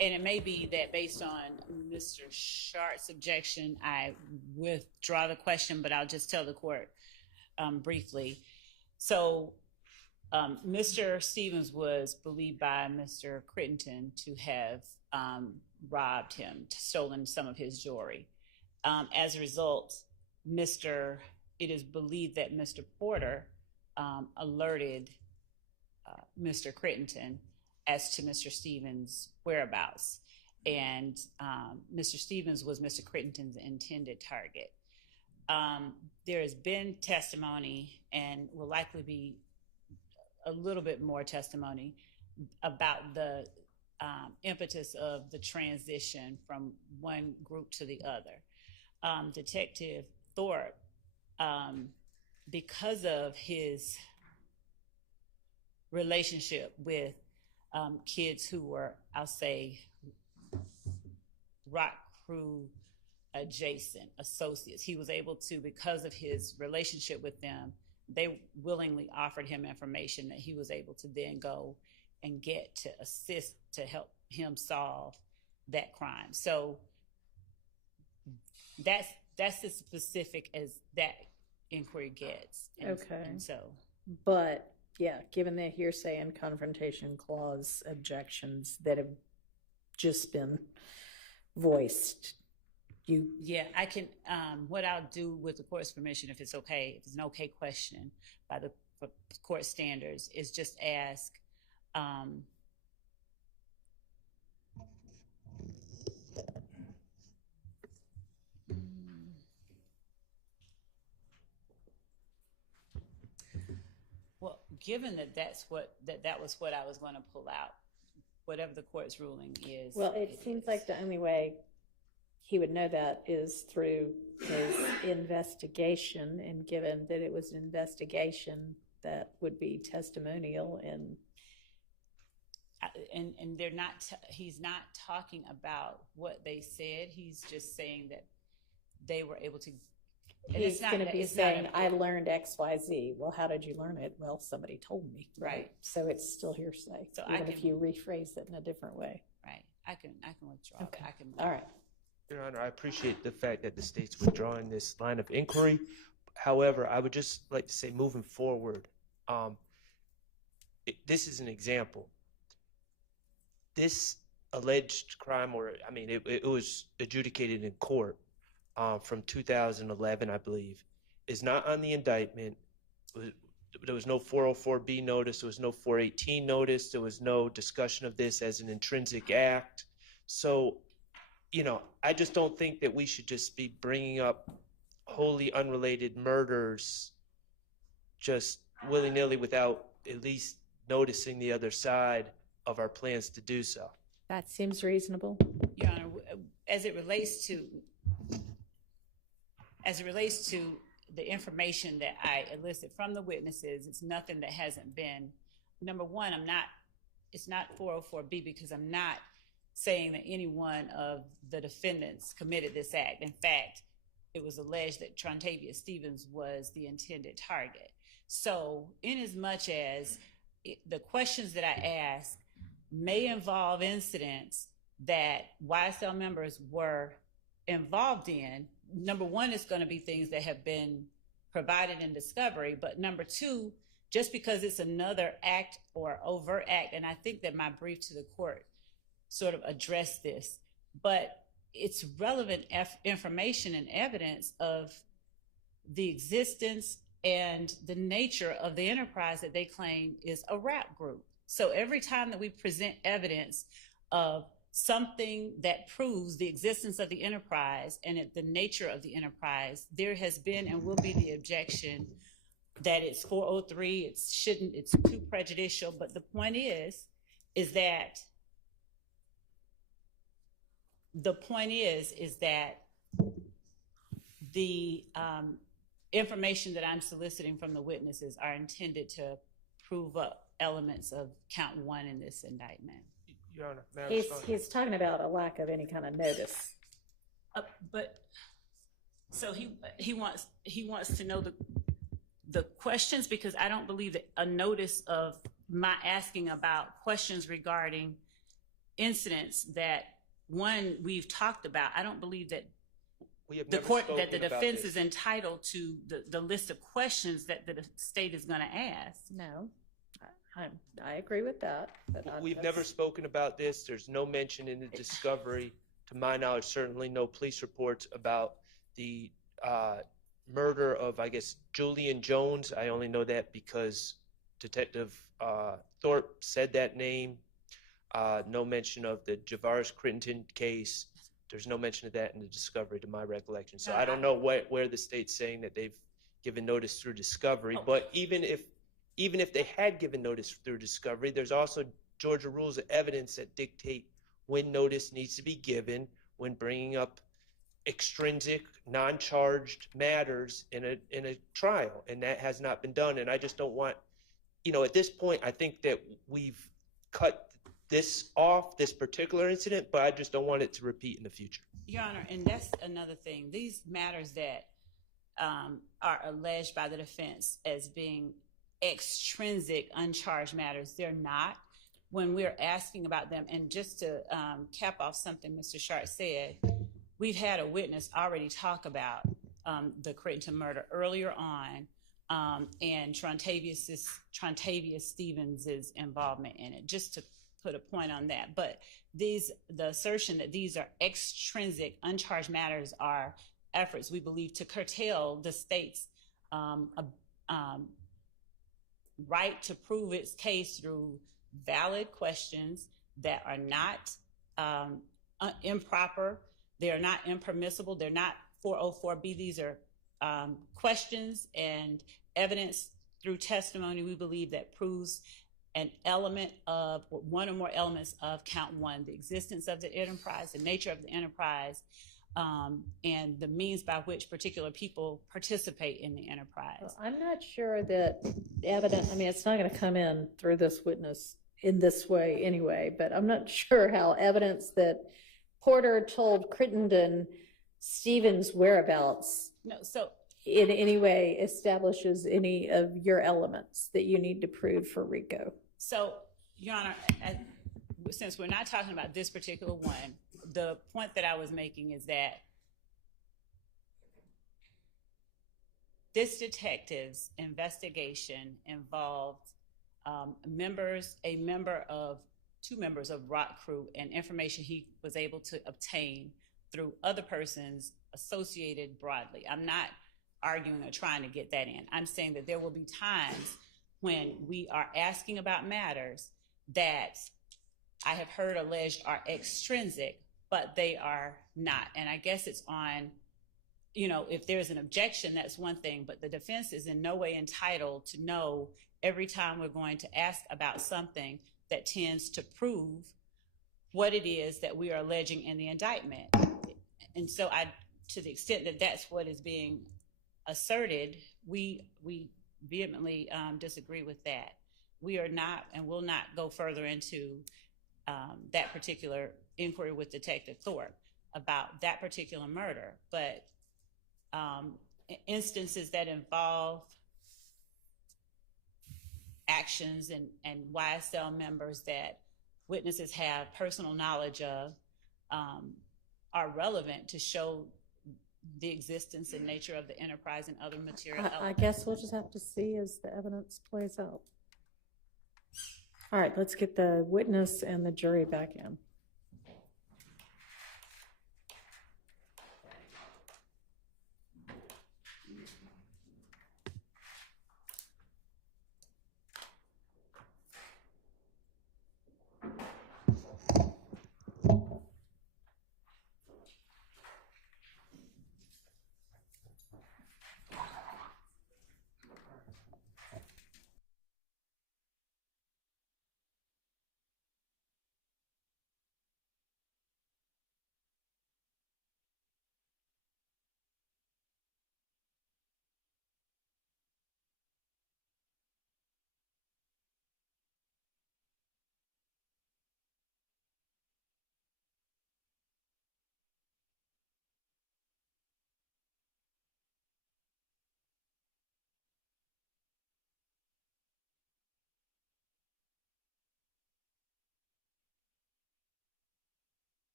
And it may be that based on Mr. Sharp's objection, I withdraw the question, but I'll just tell the court briefly. So Mr. Stevens was believed by Mr. Crittenden to have robbed him, stolen some of his jewelry. As a result, it is believed that Mr. Porter alerted Mr. Crittenden as to Mr. Stevens' whereabouts. And Mr. Stevens was Mr. Crittenden's intended target. There has been testimony and will likely be a little bit more testimony about the impetus of the transition from one group to the other. Detective Thorpe, because of his relationship with kids who were, I'll say, rock crew adjacent associates, he was able to, because of his relationship with them, they willingly offered him information that he was able to then go and get to assist to help him solve that crime. So that's as specific as that inquiry gets. Okay. And so, But yeah, given the hearsay and confrontation clause objections that have just been voiced, yeah, I can, what I'll do with the court's permission, if it's okay, if it's an okay question by the court standards, is just ask, well, given that that was what I was going to pull out, whatever the court's ruling is. well, it seems like the only way he would know that is through his investigation, and given that it was an investigation, that would be testimonial. And they're not, he's not talking about what they said. He's just saying that they were able to. he's going to be saying, I learned X, Y, Z. Well, how did you learn it? Well, somebody told me. Right. So it's still hearsay, So even if you rephrase it in a different way. Right. I can withdraw. Okay. I can. All right. Your Honor, I appreciate the fact that the state's withdrawing this line of inquiry. However, I would just like to say, moving forward, this is an example. This alleged crime, it was adjudicated in court from 2011, I believe, is not on the indictment. There was no 404B notice. There was no 418 notice. There was no discussion of this as an intrinsic act. So, I just don't think that we should just be bringing up wholly unrelated murders just willy-nilly without at least noticing the other side of our plans to do so. That seems reasonable. Your Honor, as it relates to the information that I elicited from the witnesses, it's nothing that hasn't been, number one, it's not 404B because I'm not saying that any one of the defendants committed this act. In fact, it was alleged that Trontavia Stevens was the intended target. So in as much as the questions that I ask may involve incidents that YSL members were involved in, number one, it's going to be things that have been provided in discovery. But number two, just because it's another act or overt act, and I think that my brief to the court sort of addressed this, but it's relevant information and evidence of the existence and the nature of the enterprise that they claim is a rap group. So every time that we present evidence of something that proves the existence of the enterprise and the nature of the enterprise, there has been and will be the objection that it's 403, it's too prejudicial. But the point is that the information that I'm soliciting from the witnesses are intended to prove up elements of count one in this indictment. Your Honor, may I respond? He's talking about a lack of any kind of notice. But so he wants to know the questions, because I don't believe that a notice of my asking about questions regarding incidents that, one, we've talked about. I don't believe that We have the never court, that spoken the about defense this. is entitled to the list of questions that the state is going to ask. No, I agree with that. But We've that's- never spoken about this. There's no mention in the discovery, to my knowledge, certainly no police reports about the murder of, I guess, Julian Jones. I only know that because Detective Thorpe said that name. No mention of the Javaris Crittenton case. There's no mention of that in the discovery, to my recollection. So I don't know where the state's saying that they've given notice through discovery. But even if they had given notice through discovery, there's also Georgia rules of evidence that dictate when notice needs to be given when bringing up extrinsic, non-charged matters in a trial, and that has not been done. And I just don't want, at this point, I think that we've cut this off, this particular incident, but I just don't want it to repeat in the future. Your Honor, and that's another thing. These matters that are alleged by the defense as being extrinsic, uncharged matters, they're not. When we're asking about them, and just to cap off something Mr. Sharp said, we've had a witness already talk about the Crittenton murder earlier on, and Trontavious Stevens' involvement in it, just to put a point on that. But the assertion that these are extrinsic, uncharged matters are efforts, we believe, to curtail the state's right to prove its case through valid questions that are not improper, they're not impermissible, they're not 404B. These are questions and evidence through testimony, we believe, that proves an element of one or more elements of count one, the existence of the enterprise, the nature of the enterprise, and the means by which particular people participate in the enterprise. Well, I'm not sure that evidence, it's not going to come in through this witness in this way anyway, but I'm not sure how evidence that Porter told Crittenden Stevens' whereabouts in any way establishes any of your elements that you need to prove for RICO. So, Your Honor, since we're not talking about this particular one, the point that I was making is that this detective's investigation involved two members of ROC crew, and information he was able to obtain through other persons associated broadly. I'm not arguing or trying to get that in. I'm saying that there will be times when we are asking about matters that I have heard alleged are extrinsic, but they are not. And I guess it's on, if there's an objection, that's one thing, but the defense is in no way entitled to know every time we're going to ask about something that tends to prove what it is that we are alleging in the indictment. And so to the extent that that's what is being asserted, we vehemently disagree with that. We are not and will not go further into that particular inquiry with Detective Thorpe about that particular murder, but instances that involve actions and YSL members that witnesses have personal knowledge of are relevant to show the existence and nature of the enterprise and other material elements. I guess we'll just have to see as the evidence plays out. All right, let's get the witness and the jury back in.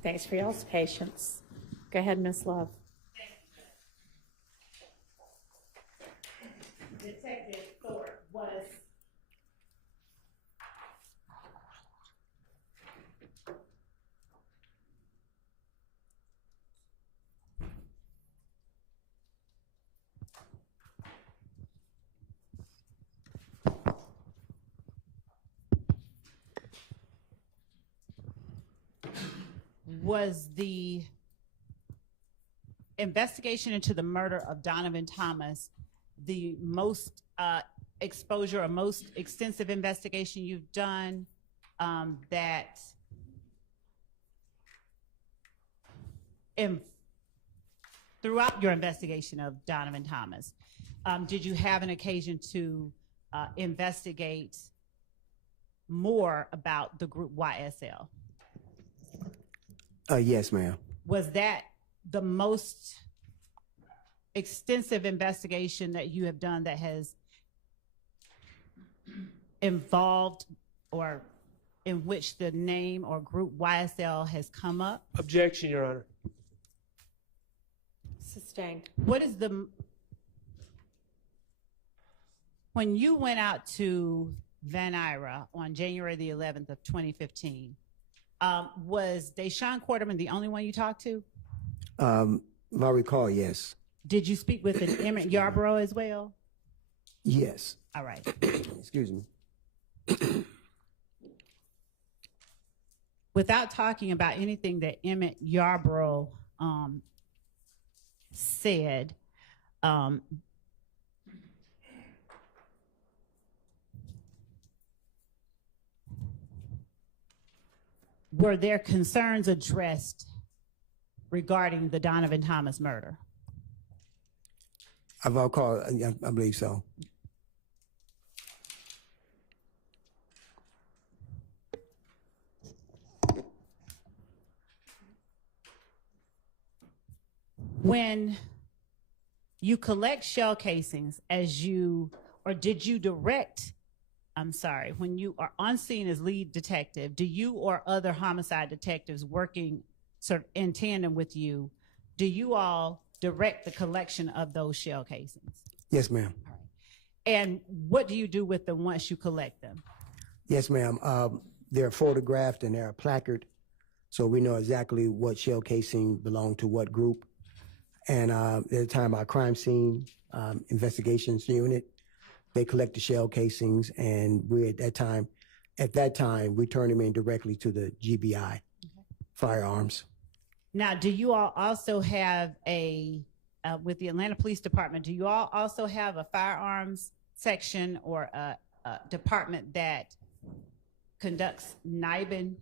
Thanks for y'all's patience. Go ahead, Ms. Love. Detective Thorpe was the investigation into the murder of Donovan Thomas the most exposure or most extensive investigation you've done that throughout your investigation of Donovan Thomas, did you have an occasion to investigate more about the group YSL? Yes, ma'am. Was that the most extensive investigation that you have done that has involved or in which the name or group YSL has come up? Objection, Your Honor. Sustained. What is when you went out to Van Ira on January the 11th of 2015, was Deshaun Quarterman the only one you talked to? If I recall, yes. Did you speak with an Emmett Yarborough as well? Yes. All right. Excuse me. Without talking about anything that Emmett Yarborough said, were there concerns addressed regarding the Donovan Thomas murder? If I recall, I believe so. When you collect shell casings, did you direct, when you are on scene as lead detective, do you or other homicide detectives working sort of in tandem with you, do you all direct the collection of those shell casings? Yes, ma'am. All right. And what do you do with them once you collect them? Yes, ma'am. They're photographed and they're placarded, so we know exactly what shell casing belonged to what group. And at the time, our crime scene investigations unit, they collect the shell casings, and we at that time, we turn them in directly to the GBI, firearms. Now, do you all also have with the Atlanta Police Department, do you all also have a firearms section or a department that conducts NIBIN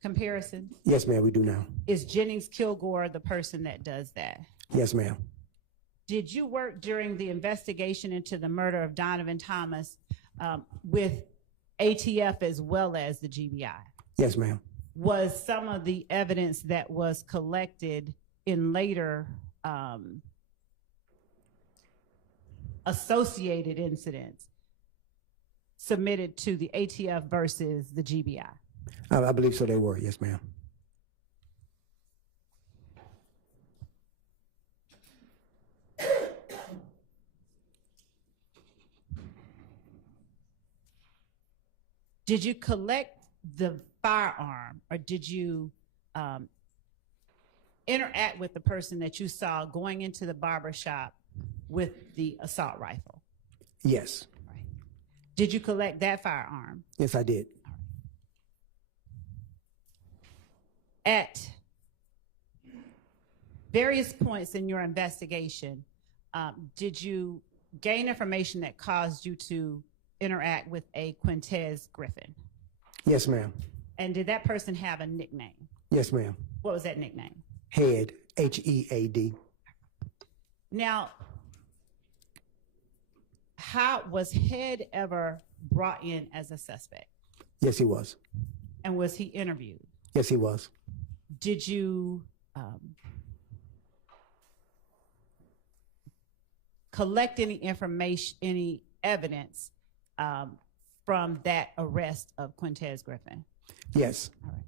comparisons? Yes, ma'am, we do now. Is Jennings Kilgore the person that does that? Yes, ma'am. Did you work during the investigation into the murder of Donovan Thomas with ATF as well as the GBI? Yes, ma'am. Was some of the evidence that was collected in later associated incidents submitted to the ATF versus the GBI? I believe so, they were. Yes, ma'am. Did you collect the firearm, or did you interact with the person that you saw going into the barber shop with the assault rifle? Yes. Right. Did you collect that firearm? Yes, I did. At various points in your investigation, did you gain information that caused you to interact with a Quintez Griffin? Yes, ma'am. And did that person have a nickname? Yes, ma'am. What was that nickname? Head, H-E-A-D. Now, how was Head ever brought in as a suspect? Yes, he was. And was he interviewed? Yes, he was. Did you collect any information, any evidence from that arrest of Quintez Griffin? Yes. All right.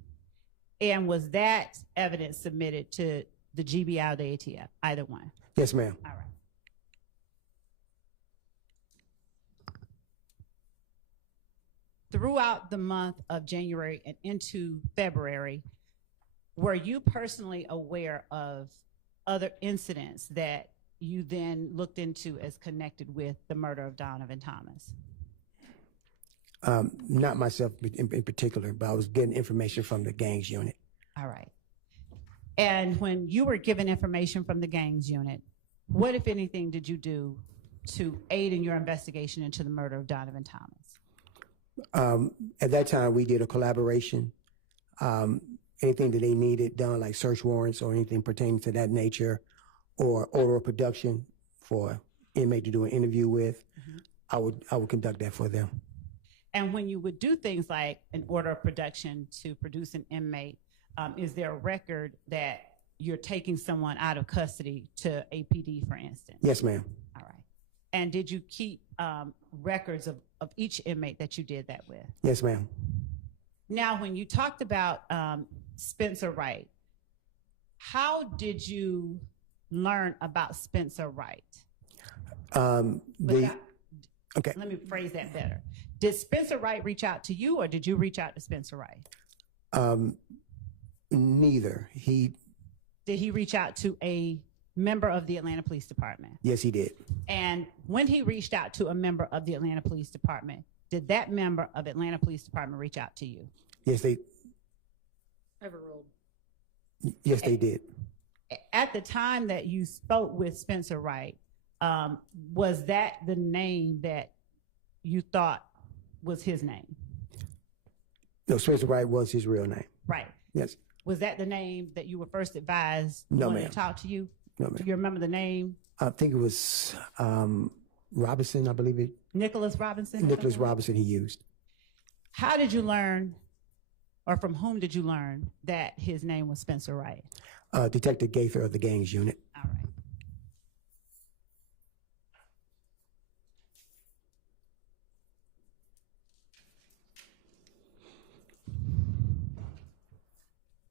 And was that evidence submitted to the GBI or the ATF? Either one. Yes, ma'am. All right. Throughout the month of January and into February, were you personally aware of other incidents that you then looked into as connected with the murder of Donovan Thomas? Not myself in particular, but I was getting information from the gangs unit. All right. And when you were given information from the gangs unit, what, if anything, did you do to aid in your investigation into the murder of Donovan Thomas? At that time, we did a collaboration. Anything that they needed done, like search warrants or anything pertaining to that nature, or order of production for inmate to do an interview with, I would conduct that for them. And when you would do things like an order of production to produce an inmate, is there a record that you're taking someone out of custody to APD, for instance? Yes, ma'am. All right. And did you keep records of each inmate that you did that with? Yes, ma'am. Now, when you talked about Spencer Wright, how did you learn about Spencer Wright? Okay. Let me phrase that better. Did Spencer Wright reach out to you, or did you reach out to Spencer Wright? Neither. Did he reach out to a member of the Atlanta Police Department? Yes, he did. And when he reached out to a member of the Atlanta Police Department, did that member of Atlanta Police Department reach out to you? Yes, they. Overruled. Yes, they did. At the time that you spoke with Spencer Wright, was that the name that you thought was his name? No, Spencer Wright was his real name. Right. Yes. Was that the name that you were first advised No, when ma'am. to talk to you? No, Do ma'am. you remember the name? I think it was Robinson, I believe it. Nicholas Robinson? or Nicholas something? Robinson he used. How did you learn, or from whom did you learn that his name was Spencer Wright? Detective Gaither of the gangs unit. All right.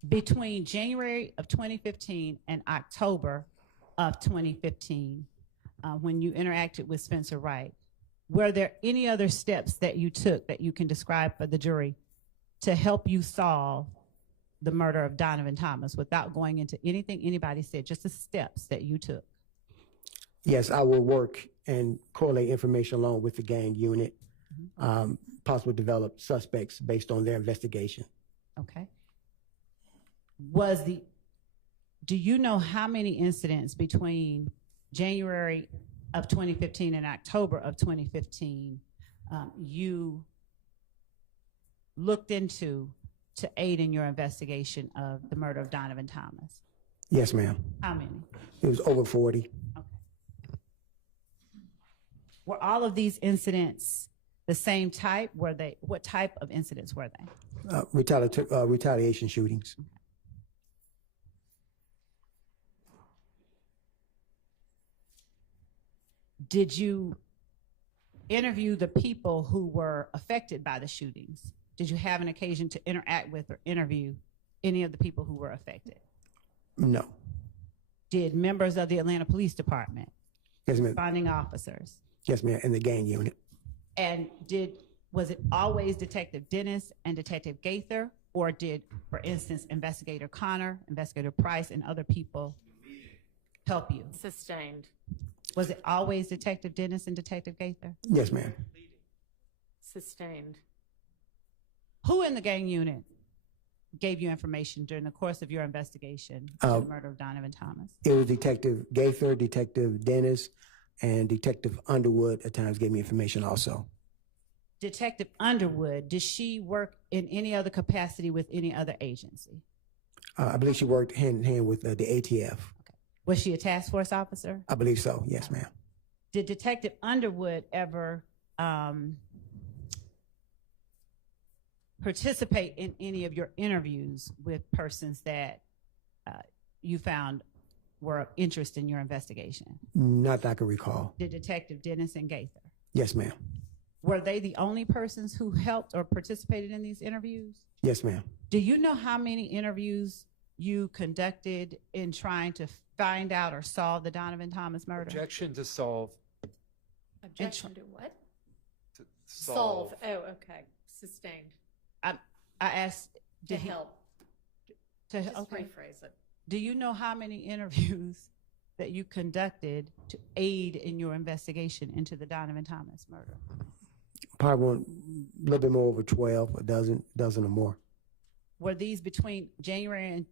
Between January of 2015 and October of 2015, when you interacted with Spencer Wright, were there any other steps that you took that you can describe for the jury to help you solve the murder of Donovan Thomas without going into anything anybody said, just the steps that you took? Yes, I will work and correlate information along with the gang unit, possibly develop suspects based on their investigation. Okay. Do you know how many incidents between January of 2015 and October of 2015 you looked into to aid in your investigation of the murder of Donovan Thomas? Yes, ma'am. How many? It was over 40. Okay. Were all of these incidents the same type? What type of incidents were they? Retaliation shootings. Did you interview the people who were affected by the shootings? Did you have an occasion to interact with or interview any of the people who were affected? No. Did members of the Atlanta Police Department, Yes, ma'am. responding officers, Yes, ma'am. In the gang unit. and was it always Detective Dennis and Detective Gaither, or did, for instance, Investigator Connor, Investigator Price, and other people help you? Sustained. Was it always Detective Dennis and Detective Gaither? Yes, ma'am. Sustained. Who in the gang unit gave you information during the course of your investigation of the murder of Donovan Thomas? It was Detective Gaither, Detective Dennis, and Detective Underwood at times gave me information also. Detective Underwood, did she work in any other capacity with any other agency? I believe she worked hand in hand with the ATF. Was she a task force officer? I believe so. Yes, ma'am. Did Detective Underwood ever participate in any of your interviews with persons that you found were of interest in your investigation? Not that I can recall. Did Detective Dennis and Gaither? Yes, ma'am. Were they the only persons who helped or participated in these interviews? Yes, ma'am. Do you know how many interviews you conducted in trying to find out or solve the Donovan Thomas murder? Objection to solve. Objection to what? To Solve. Oh, okay. Sustained. I asked, To did he help. to Just okay? rephrase it. Do you know how many interviews that you conducted to aid in your investigation into the Donovan Thomas murder? Probably a little bit more over 12, a dozen or more. Were these between January and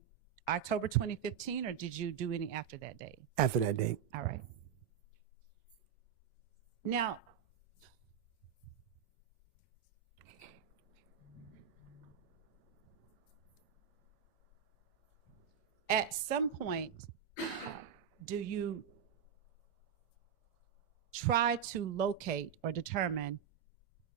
October 2015, or did you do any after that date? After that date. All right. Now, at some point, do you try to locate or determine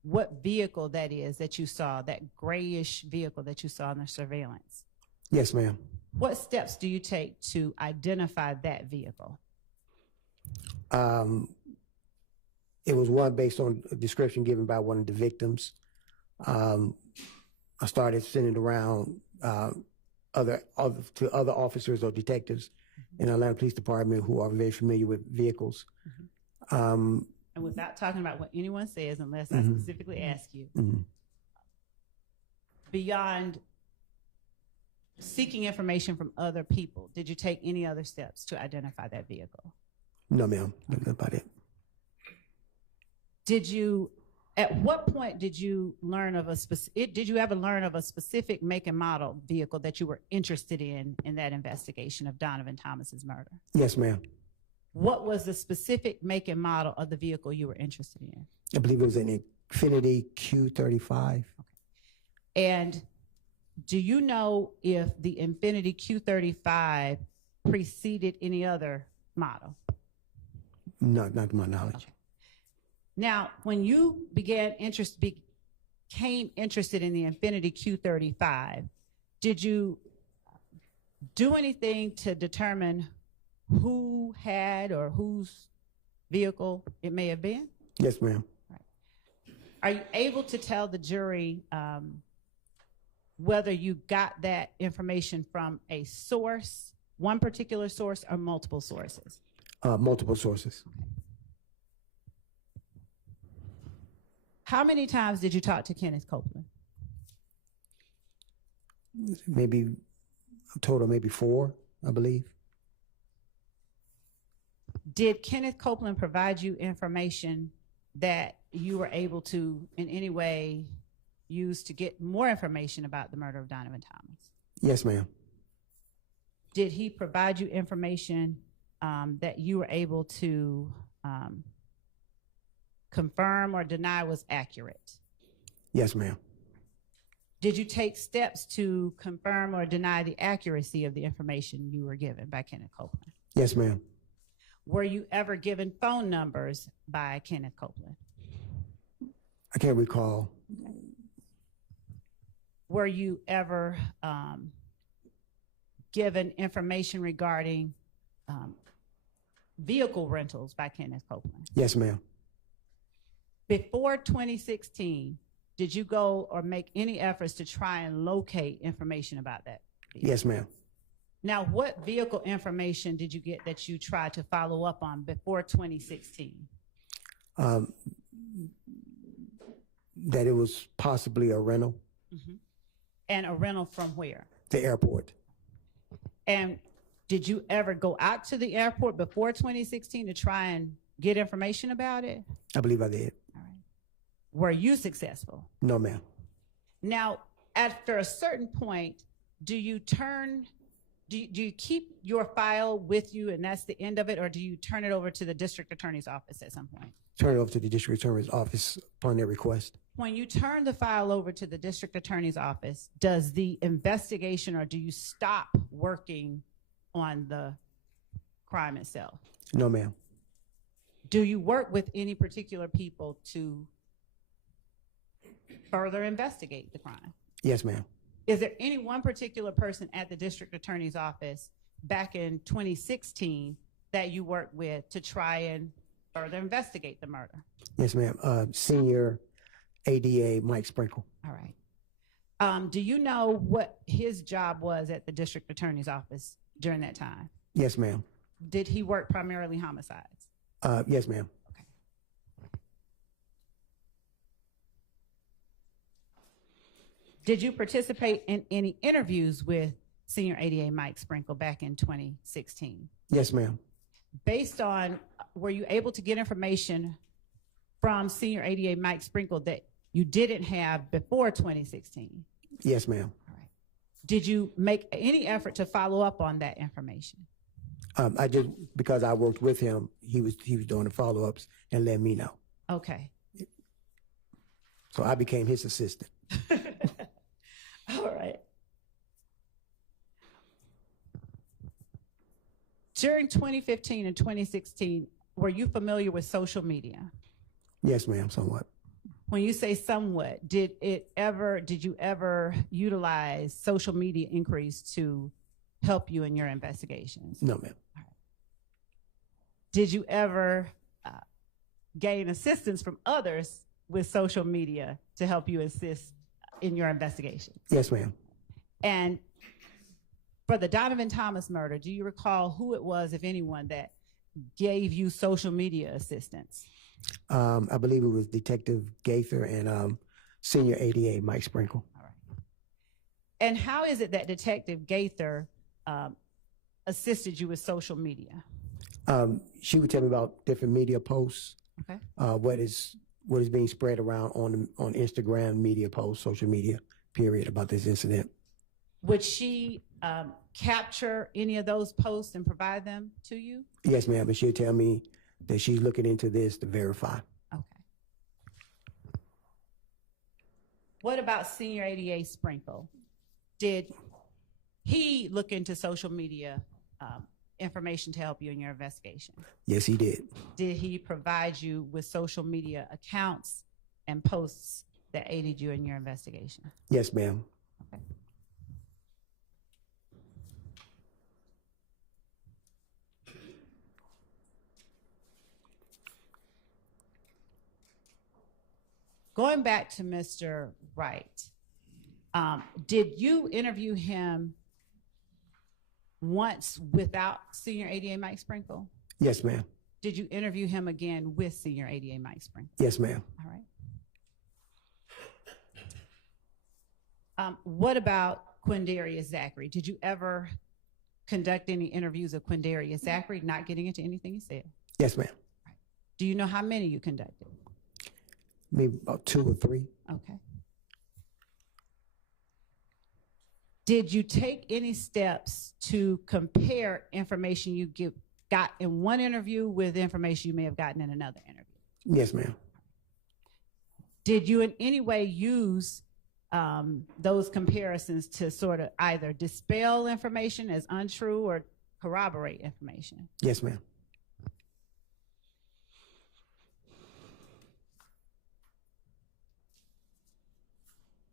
what vehicle that is that you saw, that grayish vehicle that you saw in the surveillance? Yes, ma'am. What steps do you take to identify that vehicle? It was one based on a description given by one of the victims. I started sending it around to other officers or detectives in Atlanta Police Department who are very familiar with vehicles. And without talking about what anyone says, unless I specifically ask you, beyond seeking information from other people, did you take any other steps to identify that vehicle? No, ma'am. Nothing about it. At what point did you learn of did you ever learn of a specific make and model vehicle that you were interested in that investigation of Donovan Thomas's murder? Yes, ma'am. What was the specific make and model of the vehicle you were interested in? I believe it was an Infinity Q35. And do you know if the Infinity Q35 preceded any other model? No, not to my knowledge. Okay. Now, when you became interested in the Infinity Q35, did you do anything to determine who had or whose vehicle it may have been? Yes, ma'am. Right. Are you able to tell the jury whether you got that information from a source, one particular source, or multiple sources? Multiple sources. How many times did you talk to Kenneth Copeland? Maybe a total, maybe 4, I believe. Did Kenneth Copeland provide you information that you were able to in any way use to get more information about the murder of Donovan Thomas? Yes, ma'am. Did he provide you information that you were able to confirm or deny was accurate? Yes, ma'am. Did you take steps to confirm or deny the accuracy of the information you were given by Kenneth Copeland? Yes, ma'am. Were you ever given phone numbers by Kenneth Copeland? I can't recall. Were you ever given information regarding vehicle rentals by Kenneth Copeland? Yes, ma'am. Before 2016, did you go or make any efforts to try and locate information about that vehicle? Yes, ma'am. Now, what vehicle information did you get that you tried to follow up on before 2016? That it was possibly a rental. And a rental from where? The airport. And did you ever go out to the airport before 2016 to try and get information about it? I believe I did. All right. Were you successful? No, ma'am. Now, after a certain point, do you keep your file with you and that's the end of it, or do you turn it over to the district attorney's office at some point? Turn it over to the district attorney's office upon their request. When you turn the file over to the district attorney's office, does the investigation or do you stop working on the crime itself? No, ma'am. Do you work with any particular people to further investigate the crime? Yes, ma'am. Is there any one particular person at the district attorney's office back in 2016 that you worked with to try and further investigate the murder? Yes, ma'am. Senior ADA Mike Sprinkle. All right. Do you know what his job was at the district attorney's office during that time? Yes, ma'am. Did he work primarily homicides? Yes, ma'am. Did you participate in any interviews with Senior ADA Mike Sprinkle back in 2016? Yes, ma'am. Based on, were you able to get information from Senior ADA Mike Sprinkle that you didn't have before 2016? Yes, ma'am. All right. Did you make any effort to follow up on that information? I just, because I worked with him, he was doing the follow-ups and let me know. Okay. So I became his assistant. All right. During 2015 and 2016, were you familiar with social media? Yes, ma'am, somewhat. When you say somewhat, did you ever utilize social media inquiries to help you in your investigations? No, ma'am. All right. Did you ever gain assistance from others with social media to help you assist in your investigation? Yes, ma'am. And for the Donovan Thomas murder, do you recall who it was, if anyone, that gave you social media assistance? I believe it was Detective Gaither and Senior ADA Mike Sprinkle. All right. And how is it that Detective Gaither assisted you with social media? She would tell me about different media posts, Okay. what is being spread around on Instagram, media posts, social media, period, about this incident. Would she capture any of those posts and provide them to you? Yes, ma'am, and she'll tell me that she's looking into this to verify. Okay. What about Senior ADA Sprinkle? Did he look into social media information to help you in your investigation? Yes, he did. Did he provide you with social media accounts and posts that aided you in your investigation? Yes, ma'am. Okay. Going back to Mr. Wright, did you interview him once without Senior ADA Mike Sprinkle? Yes, ma'am. Did you interview him again with Senior ADA Mike Sprinkle? Yes, ma'am. All right. What about Quindarius Zachary? Did you ever conduct any interviews of Quindarius Zachary, not getting into anything he said? Yes, ma'am. Right. Do you know how many you conducted? Maybe about 2 or 3. Okay. Did you take any steps to compare information you got in one interview with information you may have gotten in another interview? Yes, ma'am. Did you in any way use those comparisons to sort of either dispel information as untrue or corroborate information? Yes, ma'am.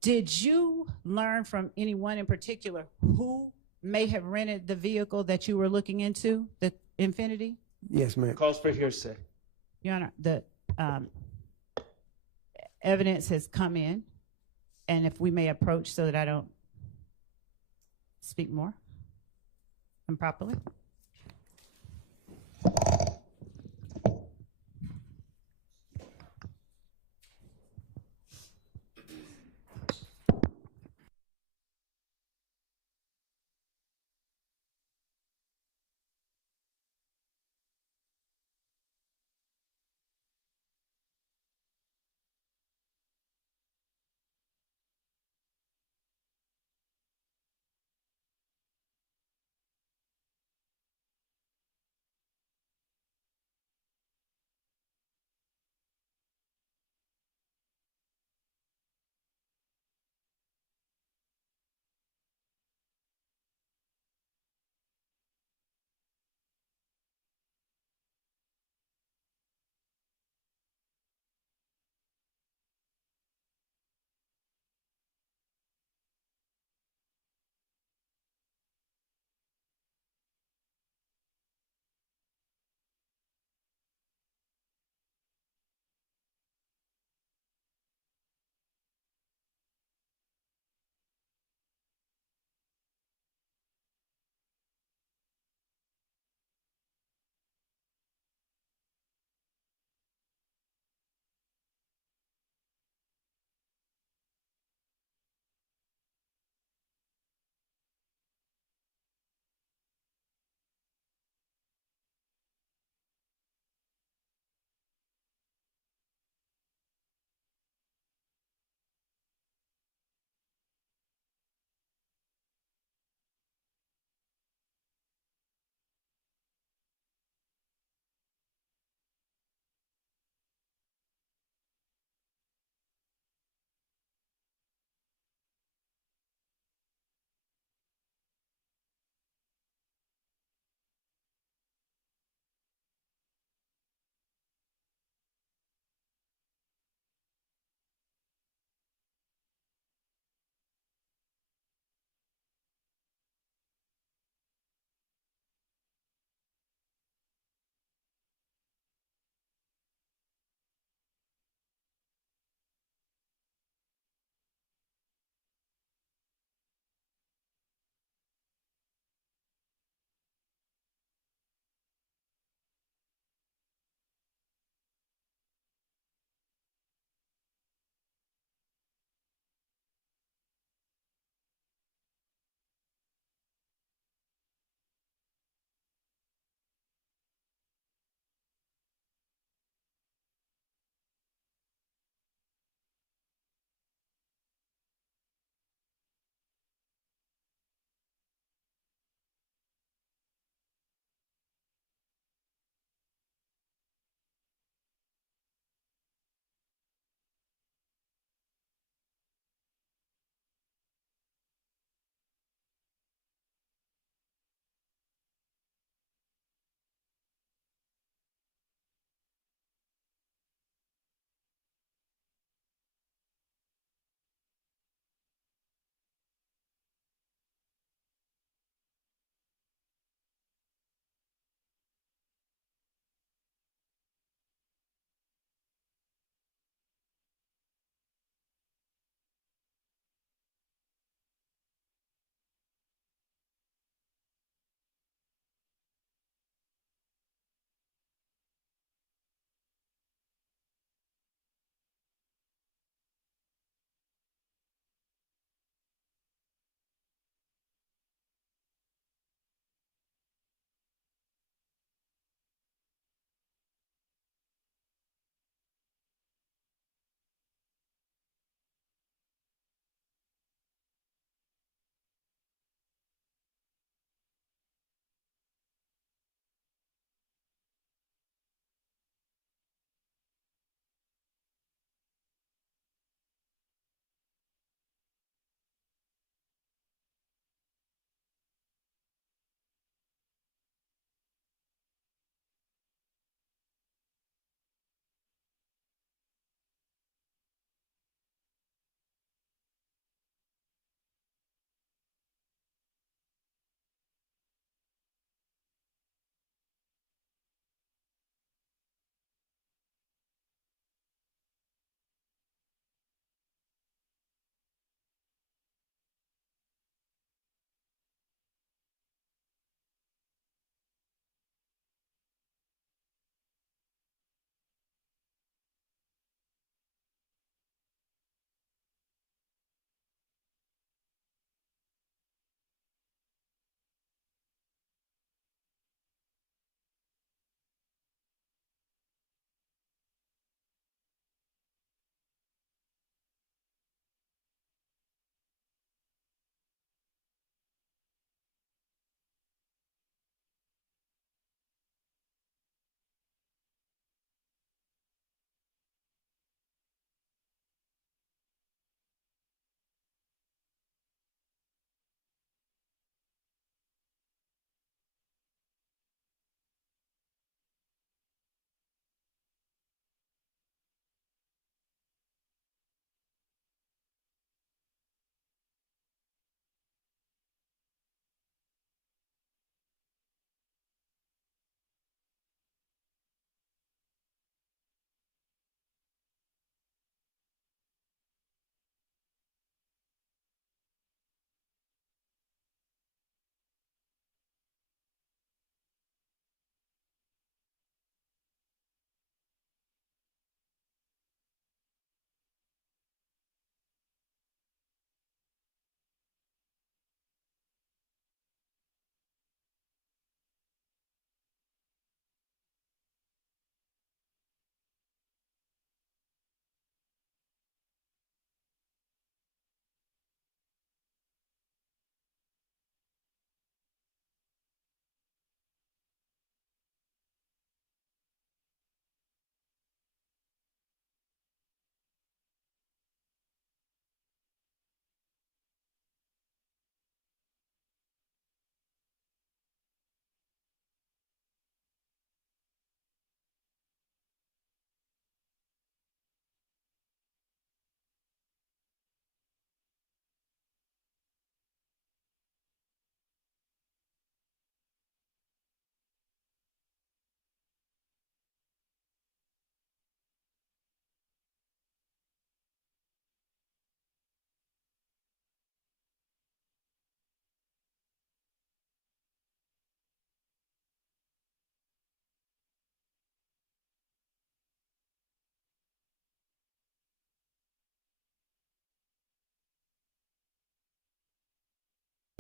Did you learn from anyone in particular who may have rented the vehicle that you were looking into, the Infiniti? Yes, ma'am. Calls for hearsay. Your Honor, the evidence has come in, and if we may approach so that I don't speak more improperly.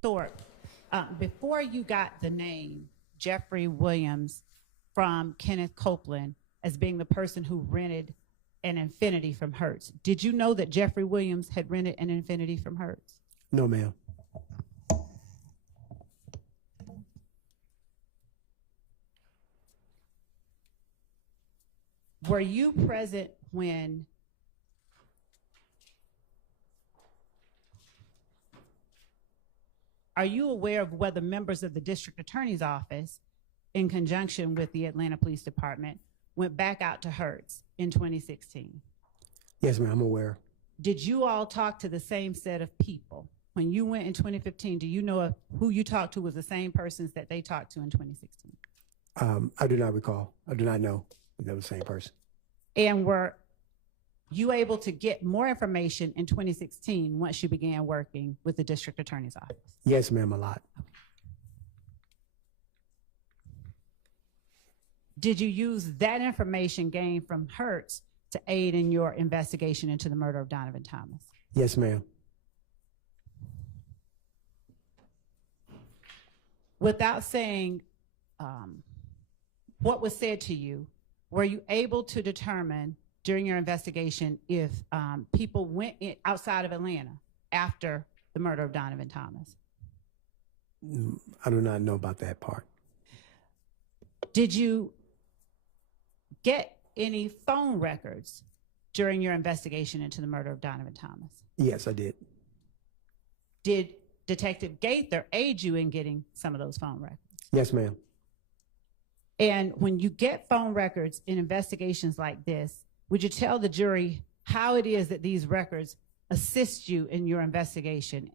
Thorpe, before you got the name Jeffery Williams from Kenneth Copeland as being the person who rented an Infinity from Hertz, did you know that Jeffery Williams had rented an Infinity from Hertz? No, ma'am. Were you present when are you aware of whether members of the district attorney's office, in conjunction with the Atlanta Police Department, went back out to Hertz in 2016? Yes, ma'am, I'm aware. Did you all talk to the same set of people? When you went in 2015, do you know if who you talked to was the same persons that they talked to in 2016? I do not recall. I do not know if they were the same person. And were you able to get more information in 2016 once you began working with the district attorney's office? Yes, ma'am, a lot. Did you use that information gained from Hertz to aid in your investigation into the murder of Donovan Thomas? Yes, ma'am. Without saying what was said to you, were you able to determine during your investigation if people went outside of Atlanta after the murder of Donovan Thomas? I do not know about that part. Did you get any phone records during your investigation into the murder of Donovan Thomas? Yes, I did. Did Detective Gaither aid you in getting some of those phone records? Yes, ma'am. And when you get phone records in investigations like this, would you tell the jury how it is that these records assist you in your investigation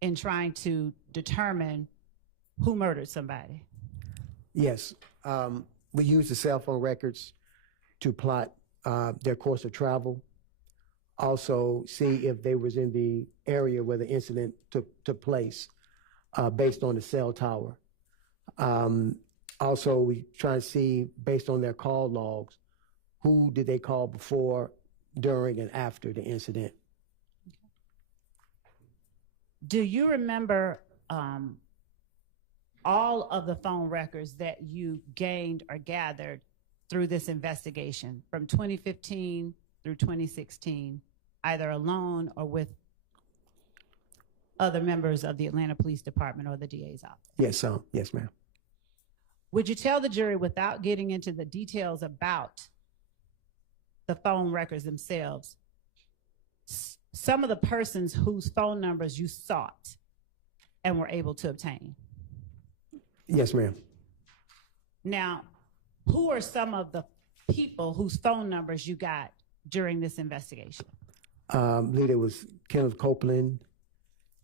in trying to determine who murdered somebody? Yes. We use the cell phone records to plot their course of travel. Also see if they was in the area where the incident took place based on the cell tower. Also, we try to see, based on their call logs, who did they call before, during, and after the incident. Do you remember all of the phone records that you gained or gathered through this investigation from 2015 through 2016, either alone or with other members of the Atlanta Police Department or the DA's office? Yes, yes, ma'am. Would you tell the jury, without getting into the details about the phone records themselves, some of the persons whose phone numbers you sought and were able to obtain? Yes, ma'am. Now, who are some of the people whose phone numbers you got during this investigation? I believe it was Kenneth Copeland,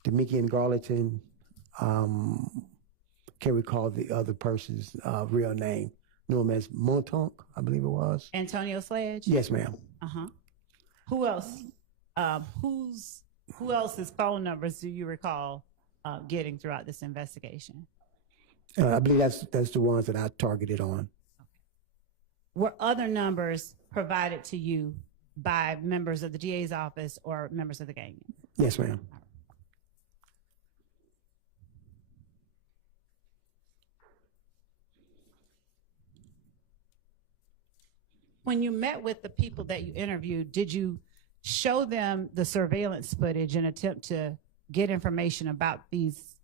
Demikian Garlington, can't recall the other person's real name. Knew him as Montonk, I believe it was. Antonio Sledge? Yes, ma'am. Uh-huh. Who else? Who else's phone numbers do you recall getting throughout this investigation? I believe that's the ones that I targeted on. Were other numbers provided to you by members of the DA's office or members of the gang? Yes, ma'am. When you met with the people that you interviewed, did you show them the surveillance footage and attempt to get information about this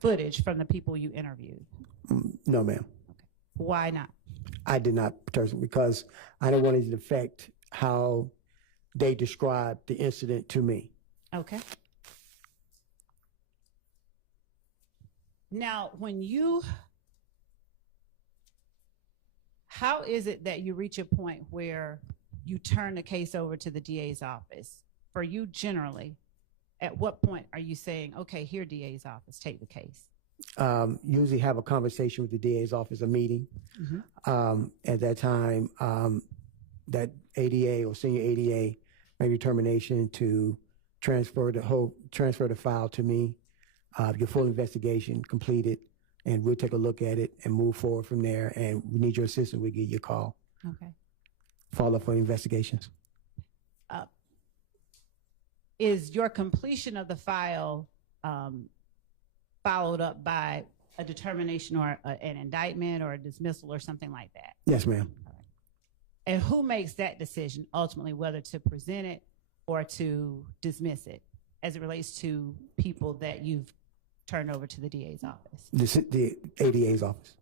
footage from the people you interviewed? No, ma'am. Okay. Why not? I did not, because I didn't want it to affect how they described the incident to me. Okay. Now, how is it that you reach a point where you turn the case over to the DA's office? For you generally, at what point are you saying, okay, here, DA's office, take the case? Usually have a conversation with the DA's office, a meeting. Mm-hmm. At that time, that ADA or senior ADA made a determination to transfer the file to me, get full investigation completed, and we'll take a look at it and move forward from there. And we need your assistance, we'll give you a call. Okay. Follow up for investigations. Is your completion of the file followed up by a determination or an indictment or a dismissal or something like that? Yes, ma'am. And who makes that decision ultimately, whether to present it or to dismiss it, as it relates to people that you've turned over to the DA's office? The ADA's office.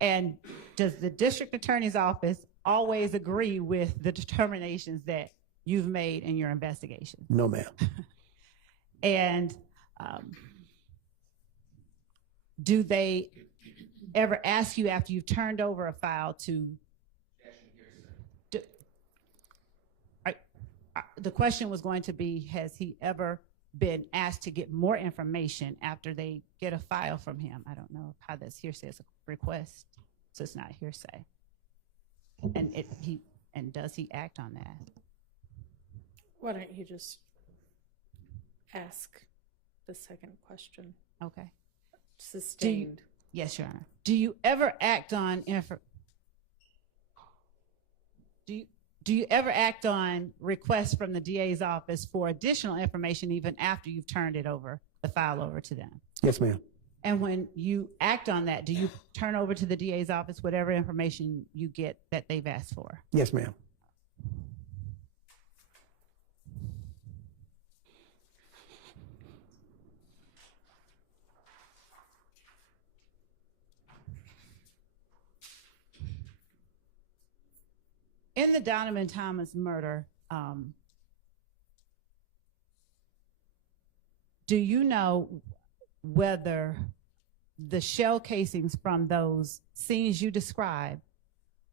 And does the district attorney's office always agree with the determinations that you've made in your investigation? No, ma'am. And do they ever ask you after you've turned over a file to? The question was going to be, has he ever been asked to get more information after they get a file from him? I don't know how that's hearsay. It's a request, so it's not hearsay. And does he act on that? Why don't you just ask the second question? Okay. Sustained. Yes, Your Honor. Do you ever act on Do you ever act on requests from the DA's office for additional information even after you've turned the file over to them? Yes, ma'am. And when you act on that, do you turn over to the DA's office whatever information you get that they've asked for? Yes, ma'am. In the Donovan Thomas murder, do you know whether the shell casings from those scenes you described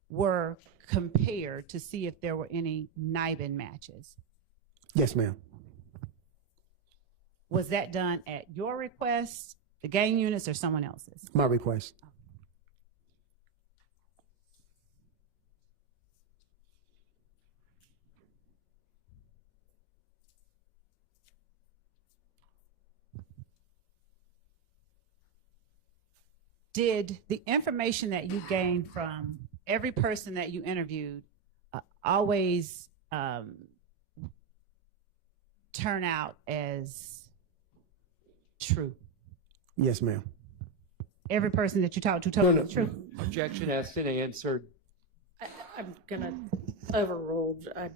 were compared to see if there were any Nibin matches? Yes, ma'am. Was that done at your request, the gang units, or someone else's? My request. Did the information that you gained from every person that you interviewed always turn out as true? Yes, ma'am. Every person that you talked to told you the truth? Objection asked and answered. I'm gonna overrule. I'm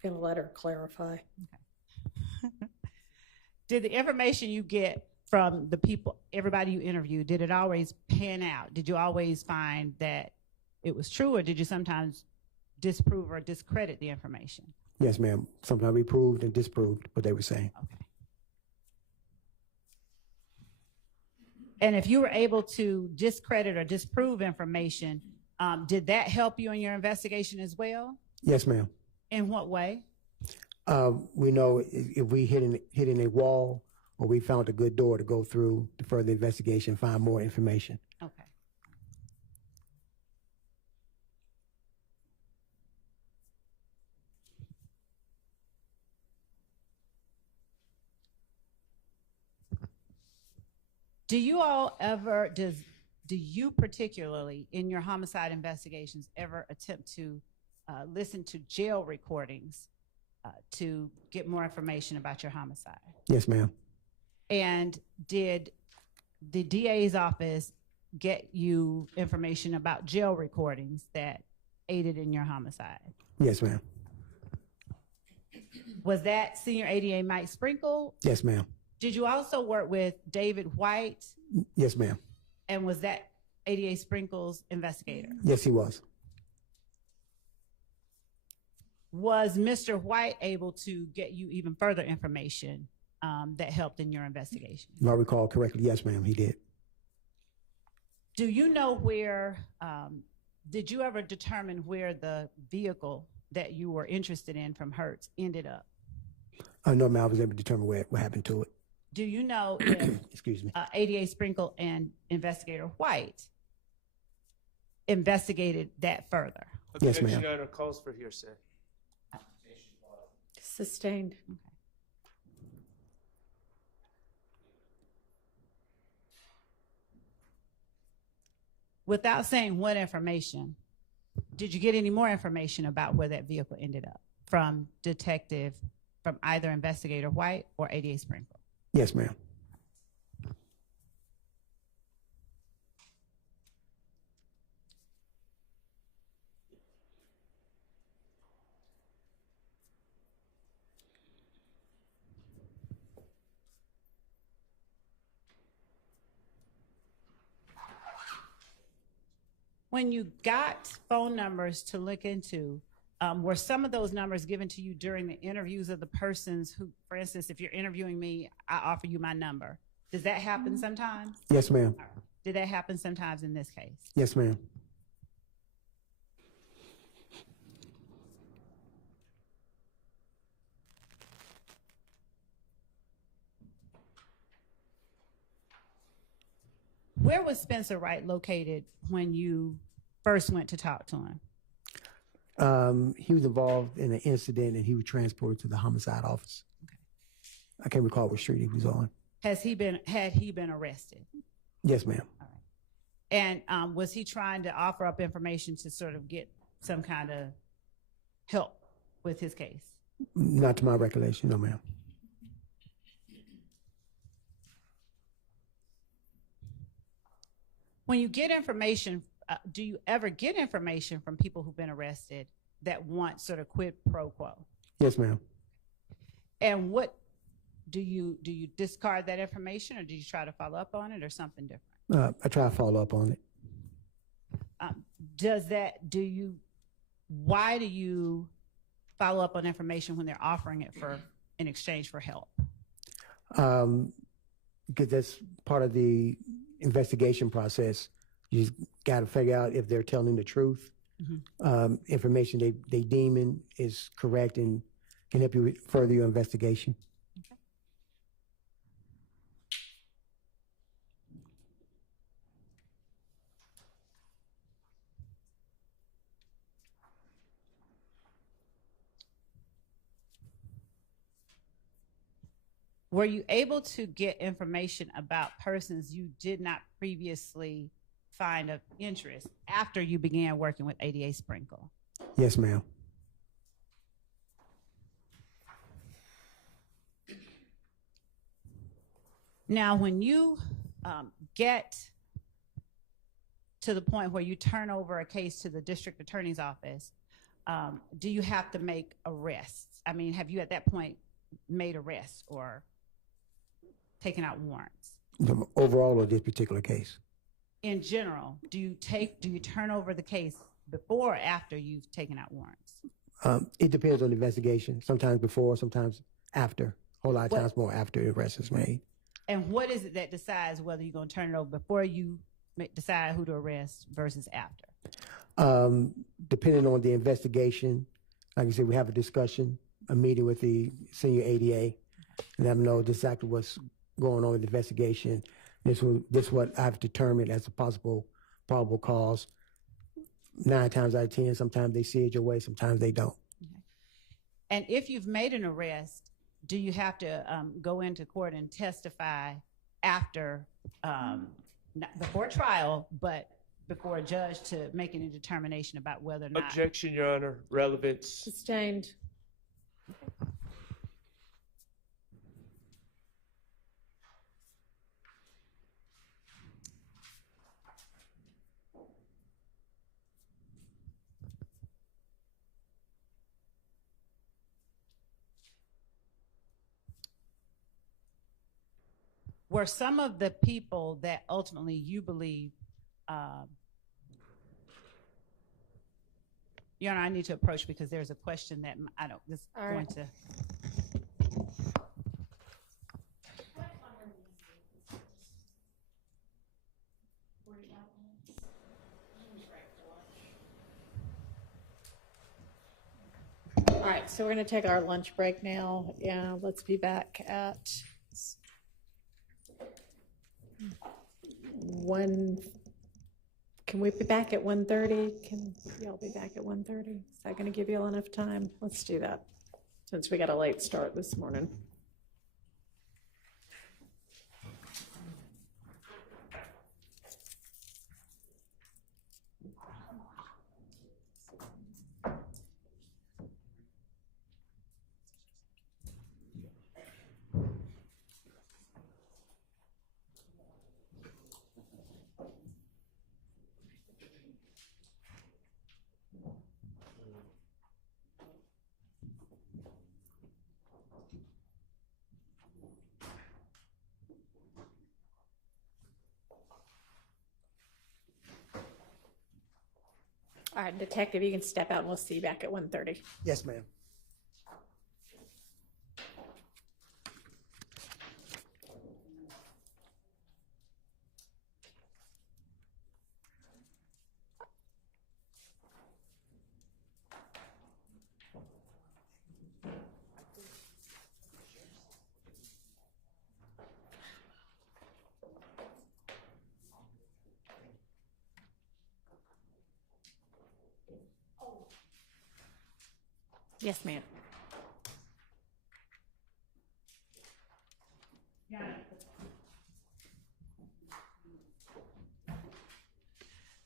gonna let her clarify. Okay. Did the information you get from the people, everybody you interviewed, did it always pan out? Did you always find that it was true, or did you sometimes disprove or discredit the information? Yes, ma'am. Sometimes we proved and disproved what they were saying. Okay. And if you were able to discredit or disprove information, did that help you in your investigation as well? Yes, ma'am. In what way? We know if we hit in a wall, or we found a good door to go through to further investigation, find more information. Okay. Do you particularly in your homicide investigations ever attempt to listen to jail recordings to get more information about your homicide? Yes, ma'am. And did the DA's office get you information about jail recordings that aided in your homicide? Yes, ma'am. Was that Senior ADA Mike Sprinkle? Yes, ma'am. Did you also work with David White? Yes, ma'am. And was that ADA Sprinkle's investigator? Yes, he was. Was Mr. White able to get you even further information that helped in your investigation? If I recall correctly, yes, ma'am, he did. Do you know where, did you ever determine where the vehicle that you were interested in from Hertz ended up? No, ma'am, I was able to determine what happened to it. Do you know if Excuse me. ADA Sprinkle and Investigator White investigated that further? Yes, ma'am. Objection, Your Honor, calls for hearsay. Sustained. Okay. Without saying what information, did you get any more information about where that vehicle ended up from either Investigator White or ADA Sprinkle? Yes, ma'am. When you got phone numbers to look into, were some of those numbers given to you during the interviews of the persons who, for instance, if you're interviewing me, I offer you my number. Does that happen sometimes? Yes, ma'am. Did that happen sometimes in this case? Yes, ma'am. Where was Spencer Wright located when you first went to talk to him? He was involved in an incident and he was transported to the homicide office. Okay. I can't recall what street he was on. Had he been arrested? Yes, ma'am. All right. And was he trying to offer up information to sort of get some kind of help with his case? Not to my recollection, no, ma'am. When you get information, do you ever get information from people who've been arrested that want sort of quid pro quo? Yes, ma'am. And what do you discard that information, or do you try to follow up on it, or something different? I try to follow up on it. Why do you follow up on information when they're offering it in exchange for help? Because that's part of the investigation process. You just got to figure out if they're telling the truth. Mm-hmm. Information they deeming is correct and can help you further your investigation. Okay. Were you able to get information about persons you did not previously find of interest after you began working with ADA Sprinkle? Yes, ma'am. Now, when you get to the point where you turn over a case to the district attorney's office, do you have to make arrests? I mean, have you at that point made arrests or taken out warrants? Overall, or this particular case? In general, do you turn over the case before or after you've taken out warrants? It depends on the investigation. Sometimes before, sometimes after. A whole lot of times more after the arrest is made. And what is it that decides whether you're going to turn it over before you decide who to arrest versus after? Depending on the investigation, like I said, we have a discussion, a meeting with the senior ADA, and let them know exactly what's going on with the investigation. This is what I've determined as a possible probable cause. 9 times out of 10, sometimes they see it your way, sometimes they don't. Okay. And if you've made an arrest, do you have to go into court and testify after, not before trial, but before a judge to make any determination about whether or not? Objection, Your Honor. Relevance. Sustained. Were some of the people that ultimately you believe, Your Honor, I need to approach because there's a question that this is All right. going to. All right, so we're going to take our lunch break now. Yeah, let's be back at 1. Can we be back at 1:30? Can y'all be back at 1:30? Is that going to give you all enough time? Let's do that, since we got a late start this morning. All right, detective, you can step out and we'll see you back at 1:30. Yes, ma'am. Yes, ma'am.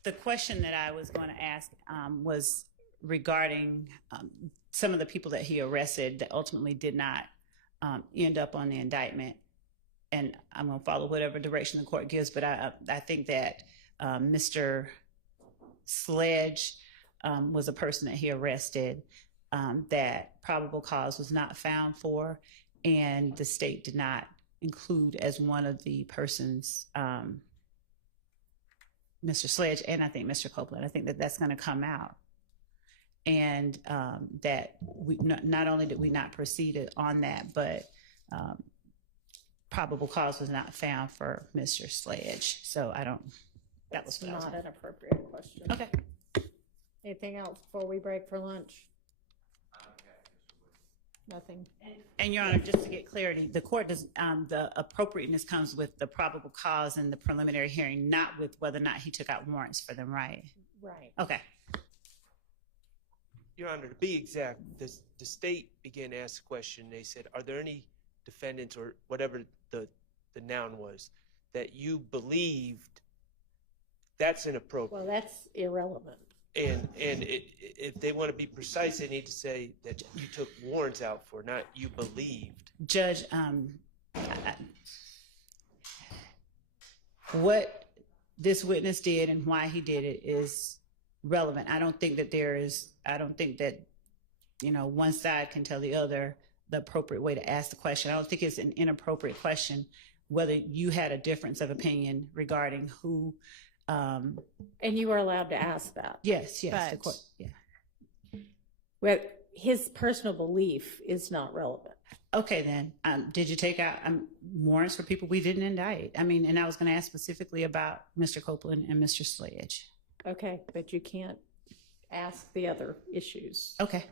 The question that I was going to ask was regarding some of the people that he arrested that ultimately did not end up on the indictment. And I'm going to follow whatever direction the court gives, but I think that Mr. Sledge was a person that he arrested that probable cause was not found for, and the state did not include as one of the persons Mr. Sledge and I think Mr. Copeland. I think that that's going to come out. And that we not only did we not proceed on that, but probable cause was not found for Mr. Sledge. So I don't, that was what I was Not wondering. an appropriate question. Okay. Anything else before we break for lunch? Nothing. And Your Honor, just to get clarity, the court does, the appropriateness comes with the probable cause and the preliminary hearing, not with whether or not he took out warrants for them, right? Right. Okay. Your Honor, to be exact, the state began to ask the question. They said, are there any defendants or whatever the noun was that you believed? That's inappropriate. Well, that's irrelevant. And if they want to be precise, they need to say that you took warrants out for, not you believed. Judge, what this witness did and why he did it is relevant. I don't think that one side can tell the other the appropriate way to ask the question. I don't think it's an inappropriate question whether you had a difference of opinion regarding who. And you were allowed to ask that. Yes, the But- court, yeah. Well, his personal belief is not relevant. Okay, then. Did you take out warrants for people we didn't indict? I mean, and I was going to ask specifically about Mr. Copeland and Mr. Sledge. Okay, but you can't ask the other issues. Okay.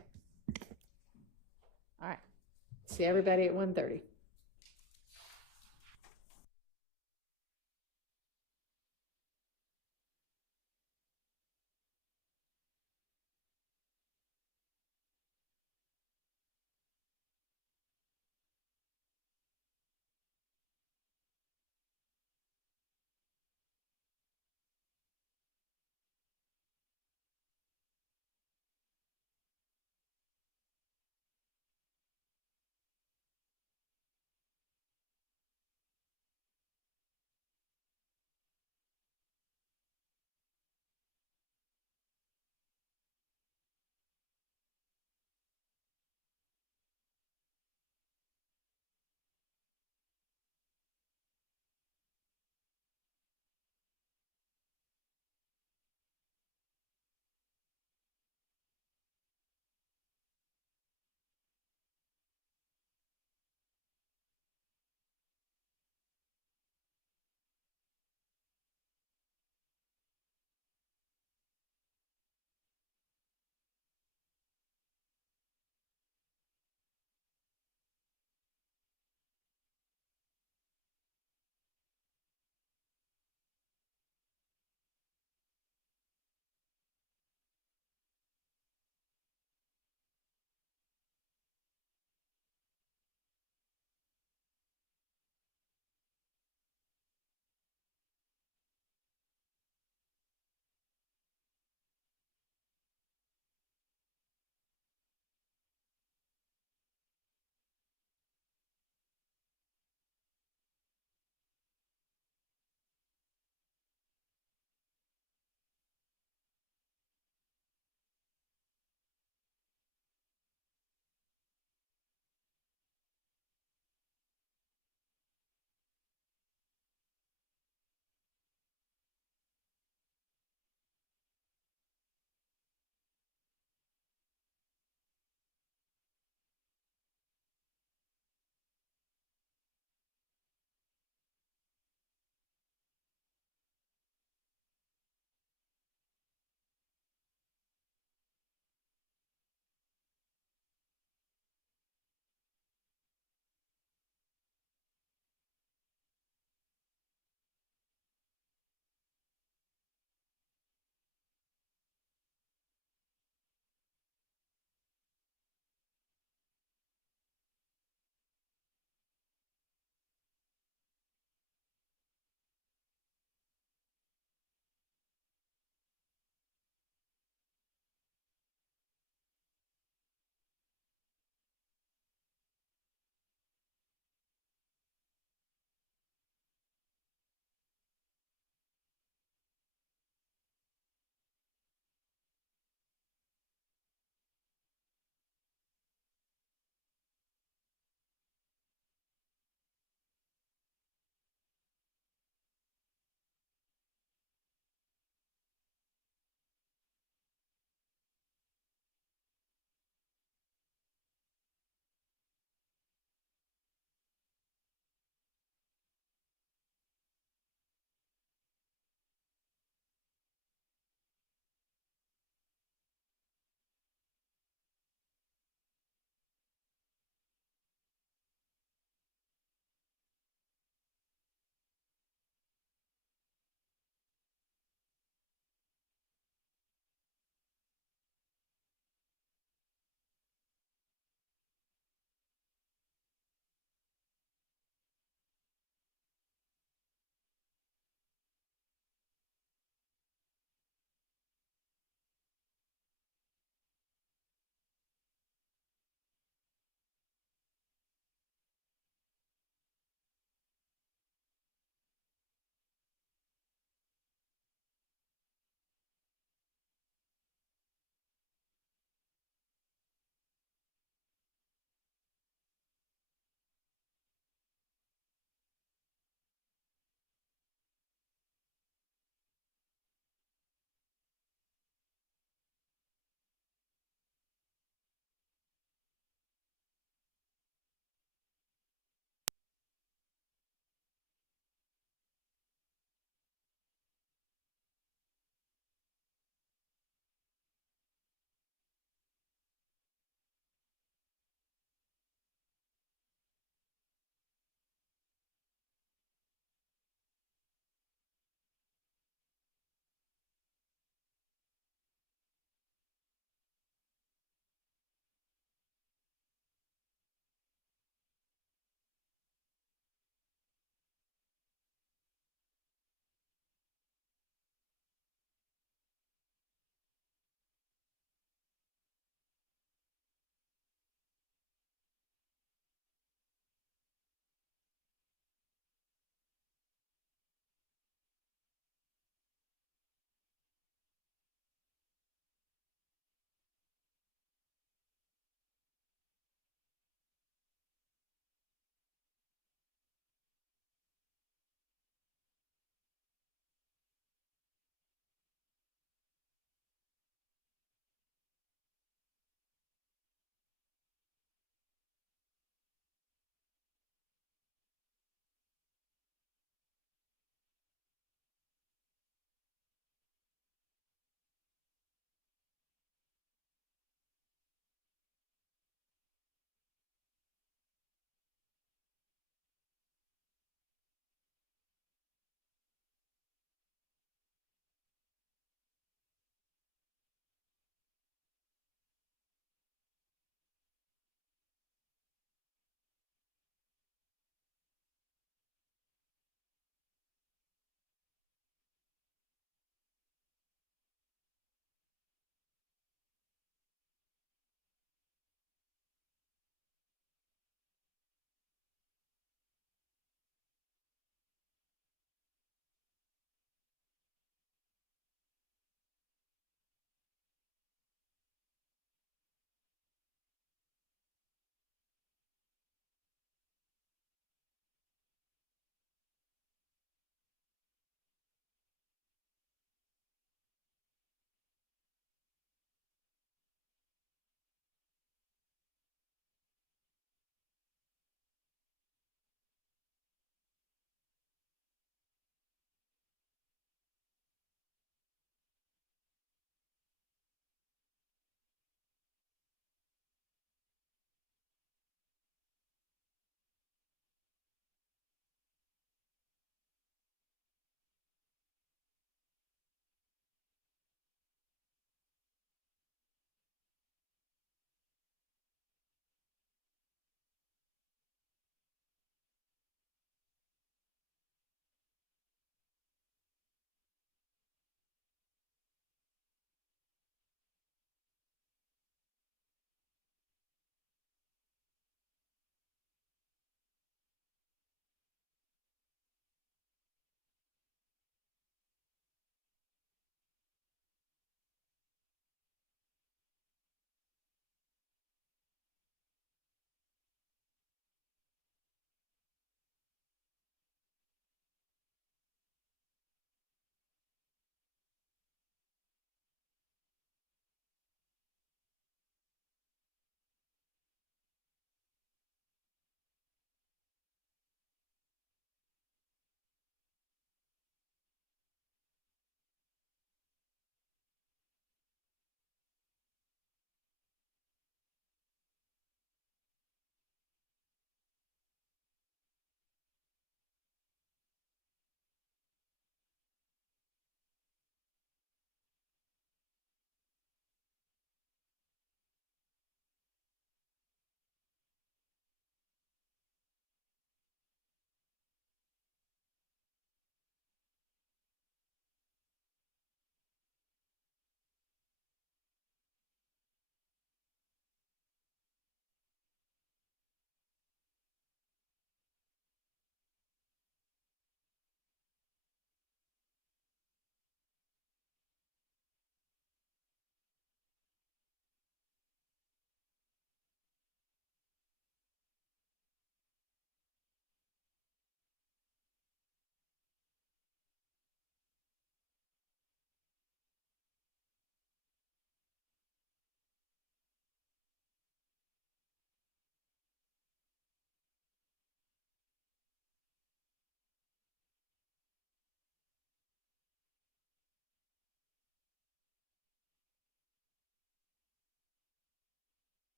All right. See everybody at 1:30.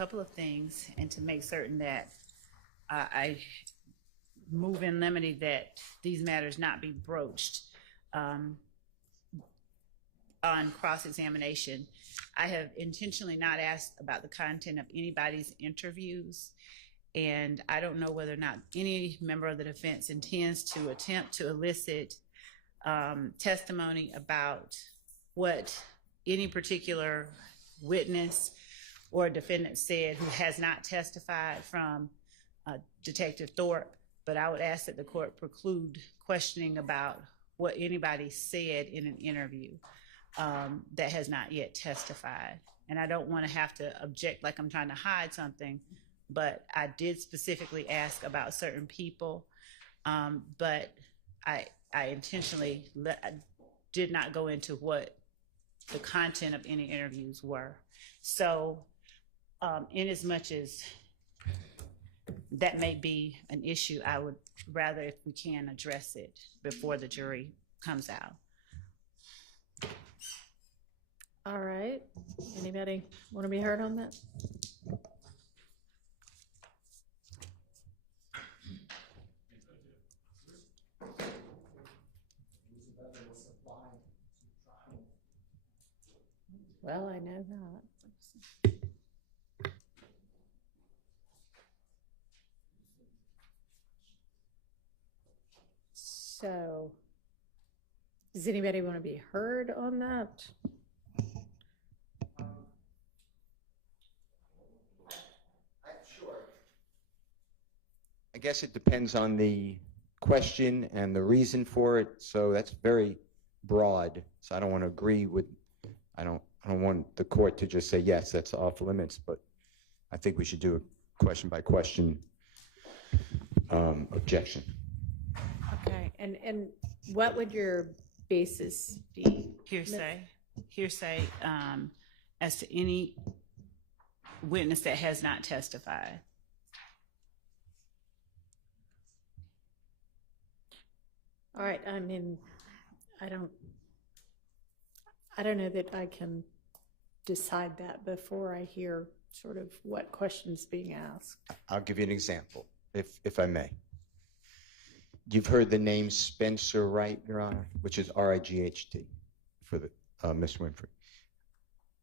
couple of things, and to make certain that I move in limine that these matters not be broached on cross-examination. I have intentionally not asked about the content of anybody's interviews, and I don't know whether or not any member of the defense intends to attempt to elicit testimony about what any particular witness or defendant said who has not testified from Detective Thorpe, but I would ask that the court preclude questioning about what anybody said in an interview that has not yet testified. And I don't want to have to object like I'm trying to hide something, but I did specifically ask about certain people, but I intentionally did not go into what the content of any interviews were. So in as much as that may be an issue, I would rather, if we can, address it before the jury comes out. All right. Anybody want to be heard on that? Well, I know that. So, does anybody want to be heard on that? Sure. I guess it depends on the question and the reason for it. So that's very broad. So I don't want to agree with. I don't want the court to just say yes, that's off limits. But I think we should do a question by question objection. Okay, and what would your basis be? Hearsay as to any witness that has not testified. All right, I mean, I don't know that I can decide that before I hear sort of what questions being asked. I'll give you an example, if I may. You've heard the name Spencer Wright, Your Honor, which is R-I-G-H-T for the Miss Winfrey.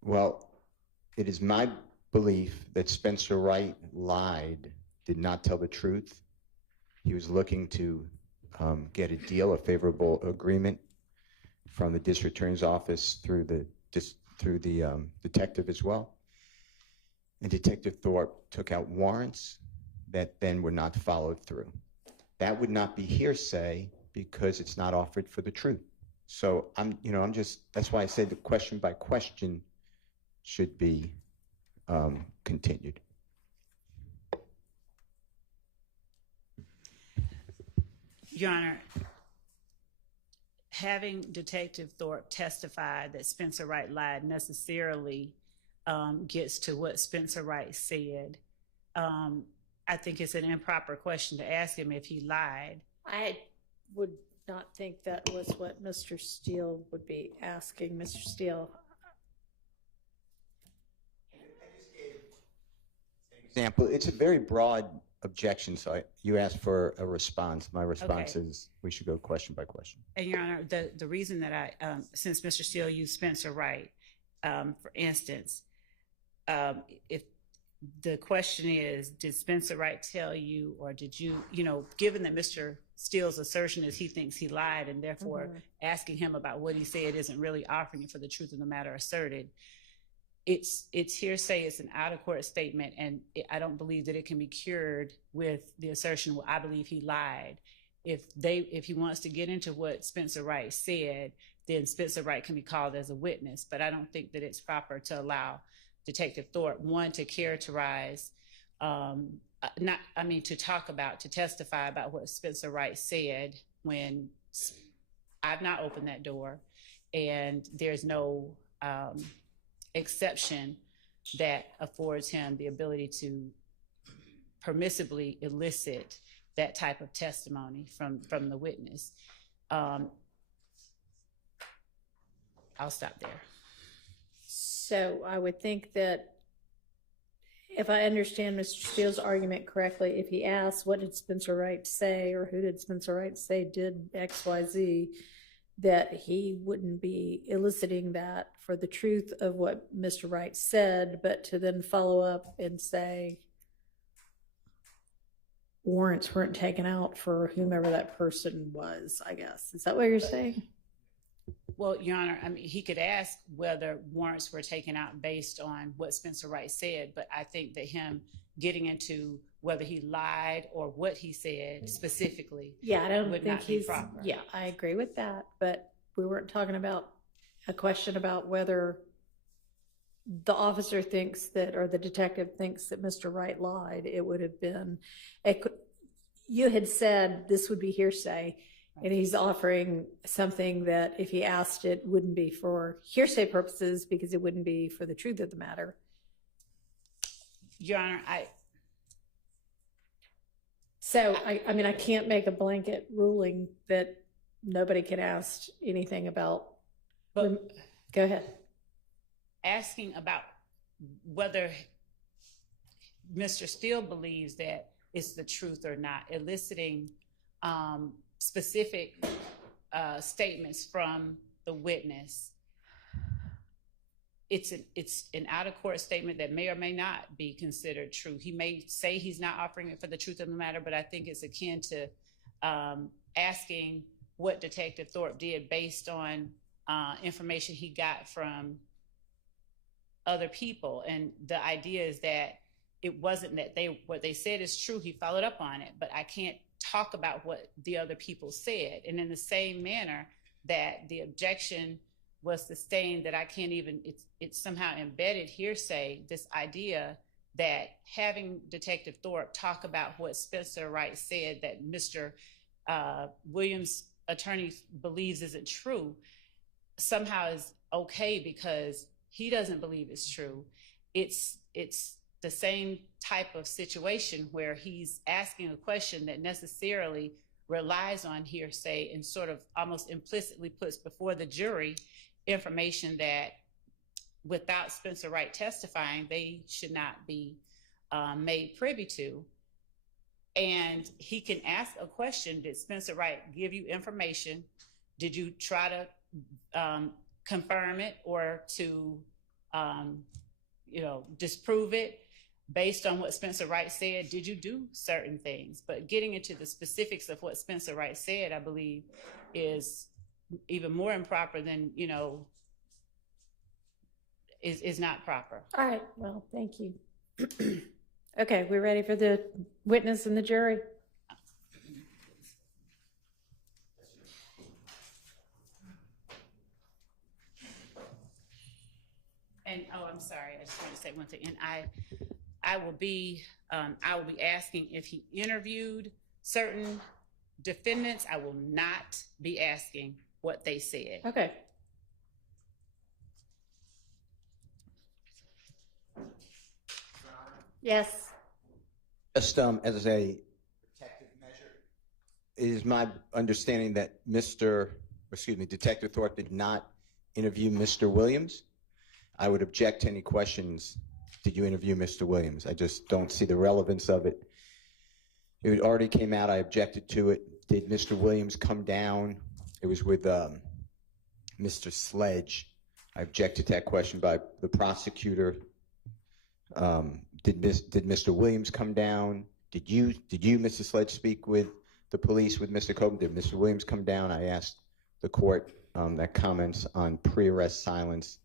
Well, it is my belief that Spencer Wright lied, did not tell the truth. He was looking to get a deal, a favorable agreement from the district attorney's office through the detective as well. And Detective Thorpe took out warrants that then were not followed through. That would not be hearsay because it's not offered for the truth. So that's why I say the question by question should be continued. Your Honor, having Detective Thorpe testify that Spencer Wright lied necessarily gets to what Spencer Wright said. I think it's an improper question to ask him if he lied. I would not think that was what Mr. Steele would be asking. Mr. Steele. I just gave an example. It's a very broad objection, so you asked for a response. My response is we should go question by question. And Your Honor, the reason that I, since Mr. Steele used Spencer Wright, for instance, if the question is, did Spencer Wright tell you, or did you, given that Mr. Steele's assertion is he thinks he lied, and therefore asking him about what he said isn't really offering for the truth of the matter asserted, it's hearsay, it's an out-of-court statement, and I don't believe that it can be cured with the assertion, well, I believe he lied. If he wants to get into what Spencer Wright said, then Spencer Wright can be called as a witness, but I don't think that it's proper to allow Detective Thorpe, one, to characterize, to testify about what Spencer Wright said when I've not opened that door, and there's no exception that affords him the ability to permissibly elicit that type of testimony from the witness. I'll stop there. So I would think that if I understand Mr. Steele's argument correctly, if he asks, what did Spencer Wright say, or who did Spencer Wright say did X, Y, Z, that he wouldn't be eliciting that for the truth of what Mr. Wright said, but to then follow up and say warrants weren't taken out for whomever that person was, I guess. Is that what you're saying? Well, Your Honor, I mean, he could ask whether warrants were taken out based on what Spencer Wright said, but I think that him getting into whether he lied or what he said specifically Yeah, I don't would think not be he's, proper. yeah, I agree with that, but we weren't talking about a question about whether the officer thinks that, or the detective thinks that Mr. Wright lied. It would have been, you had said this would be hearsay, and he's offering something that if he asked it wouldn't be for hearsay purposes because it wouldn't be for the truth of the matter. Your Honor, I mean, I can't make a blanket ruling that nobody can ask anything about. but Go ahead. asking about whether Mr. Steele believes that it's the truth or not, eliciting specific statements from the witness. It's an out-of-court statement that may or may not be considered true. He may say he's not offering it for the truth of the matter, but I think it's akin to asking what Detective Thorpe did based on information he got from other people. And the idea is that it wasn't that what they said is true, he followed up on it, but I can't talk about what the other people said. And in the same manner that the objection was sustained, that I can't even, it's somehow embedded hearsay, this idea that having Detective Thorpe talk about what Spencer Wright said that Mr. Williams' attorney believes isn't true, somehow is okay because he doesn't believe it's true. It's the same type of situation where he's asking a question that necessarily relies on hearsay and sort of almost implicitly puts before the jury information that without Spencer Wright testifying, they should not be made privy to. And he can ask a question, did Spencer Wright give you information? Did you try to confirm it or to disprove it based on what Spencer Wright said? Did you do certain things? But getting into the specifics of what Spencer Wright said, I believe, is even more improper than, is not proper. All right, well, thank you. Okay, we're ready for the witness and the jury. And I'm sorry, I just want to say one thing. And I will be asking if he interviewed certain defendants. I will not be asking what they said. Okay. Yes. Just as a protective measure, it is my understanding that Detective Thorpe did not interview Mr. Williams. I would object to any questions. Did you interview Mr. Williams? I just don't see the relevance of it. It already came out. I objected to it. Did Mr. Williams come down? It was with Mr. Sledge. I objected to that question by the prosecutor. Did Mr. Williams come down? Did you, Mr. Sledge, speak with the police, with Mr. Coben? Did Mr. Williams come down? I asked the court that comments on pre-arrest silence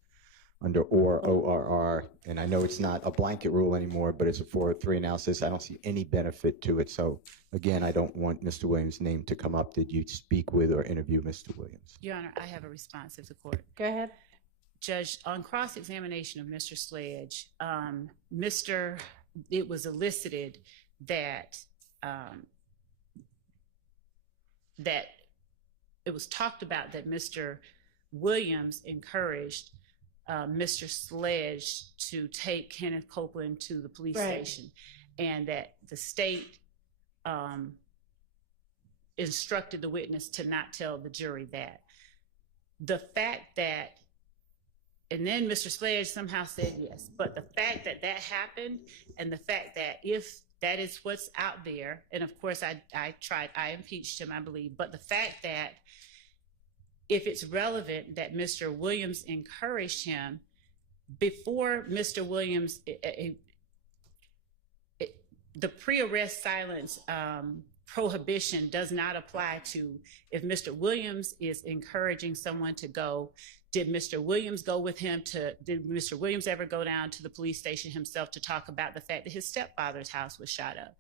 under ORR, and I know it's not a blanket rule anymore, but it's a 403 analysis. I don't see any benefit to it. So again, I don't want Mr. Williams' name to come up. Did you speak with or interview Mr. Williams? Your Honor, I have a response of the court. Go ahead. Judge, on cross-examination of Mr. Sledge, it was elicited that it was talked about that Mr. Williams encouraged Mr. Sledge to take Kenneth Copeland to the police station, and that the state instructed the witness to not tell the jury that. The fact that And then Mr. Sledge somehow said yes. But the fact that that happened, and the fact that if that is what's out there, and of course I impeached him, I believe, but the fact that if it's relevant that Mr. Williams encouraged him before Mr. Williams, the pre-arrest silence prohibition does not apply to if Mr. Williams is encouraging someone to go. Did Mr. Williams go with him did Mr. Williams ever go down to the police station himself to talk about the fact that his stepfather's house was shot up?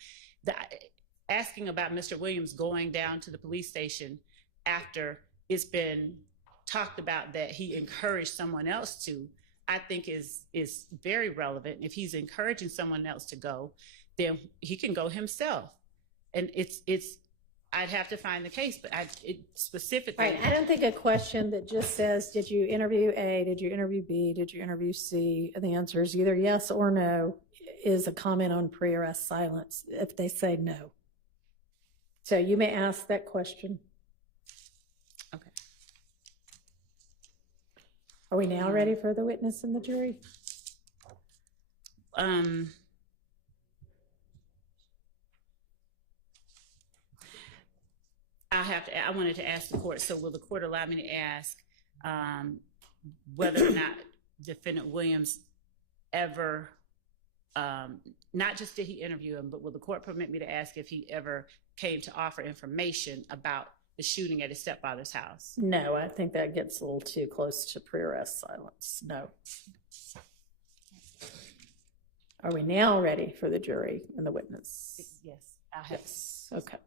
Asking about Mr. Williams going down to the police station after it's been talked about that he encouraged someone else to, I think is very relevant. If he's encouraging someone else to go, then he can go himself. And I'd have to find the case, but specifically. Right, I don't think a question that just says, did you interview A, did you interview B, did you interview C, and the answer is either yes or no, is a comment on pre-arrest silence if they say no. So you may ask that question. Okay. Are we now ready for the witness and the jury? I wanted to ask the court, so will the court allow me to ask whether or not Defendant Williams ever, not just did he interview him, but will the court permit me to ask if he ever came to offer information about the shooting at his stepfather's house? No, I think that gets a little too close to pre-arrest silence. No. Are we now ready for the jury and the witness? Yes, I have. Yes, okay.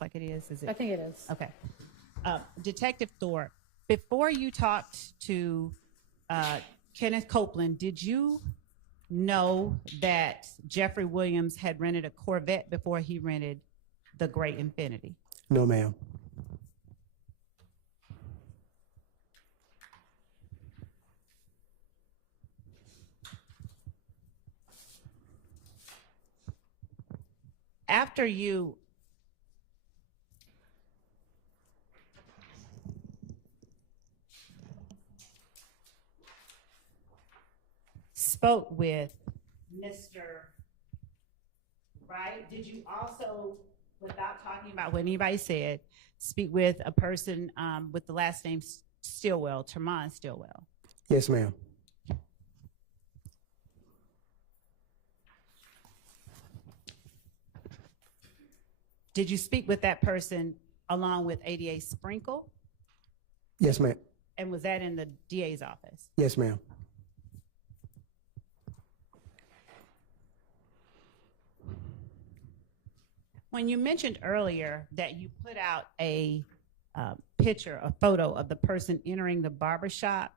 Like it is it? I think it is. Okay. Detective Thorpe, before you talked to Kenneth Copeland, did you know that Jeffrey Williams had rented a Corvette before he rented the gray Infiniti? No, ma'am. After you spoke with Mr. Wright, did you also, without talking about what anybody said, speak with a person with the last name Stillwell, Tremont Stillwell? Yes, ma'am. Did you speak with that person along with ADA Sprinkle? Yes, ma'am. And was that in the DA's office? Yes, ma'am. When you mentioned earlier that you put out a picture, a photo of the person entering the barber shop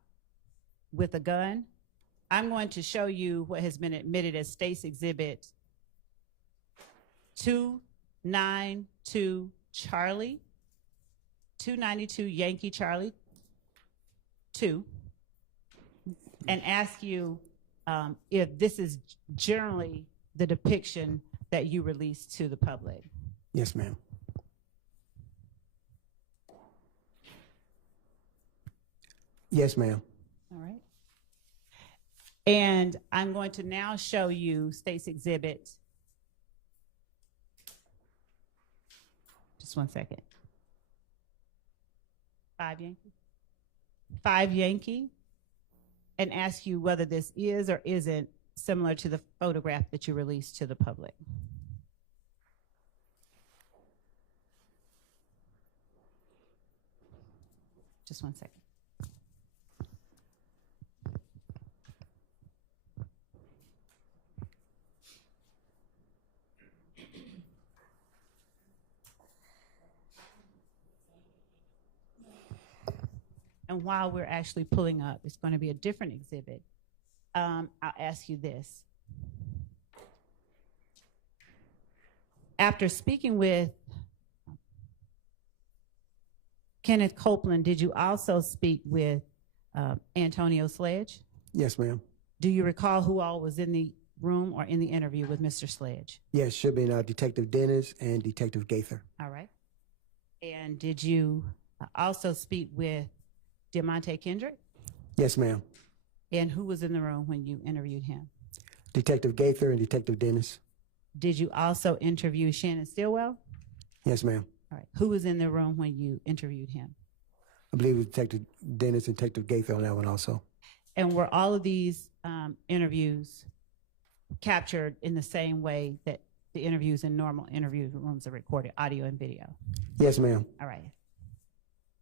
with a gun, I'm going to show you what has been admitted as State's Exhibit 292 Charlie, 292 Yankee Charlie 2, and ask you if this is generally the depiction that you release to the public. Yes, ma'am. Yes, ma'am. All right. And I'm going to now show you State's Exhibit. Just one second. 5 Yankee. 5 Yankee. And ask you whether this is or isn't similar to the photograph that you released to the public. Just one second. And while we're actually pulling up, it's going to be a different exhibit. I'll ask you this. After speaking with Kenneth Copeland, did you also speak with Antonio Sledge? Yes, ma'am. Do you recall who all was in the room or in the interview with Mr. Sledge? Yes, should be Detective Dennis and Detective Gaither. All right. And did you also speak with Diamante Kendrick? Yes, ma'am. And who was in the room when you interviewed him? Detective Gaither and Detective Dennis. Did you also interview Shannon Stillwell? Yes, ma'am. All right. Who was in the room when you interviewed him? I believe it was Detective Dennis and Detective Gaither on that one also. And were all of these interviews captured in the same way that the interviews in normal interview rooms are recorded, audio and video? Yes, ma'am. All right.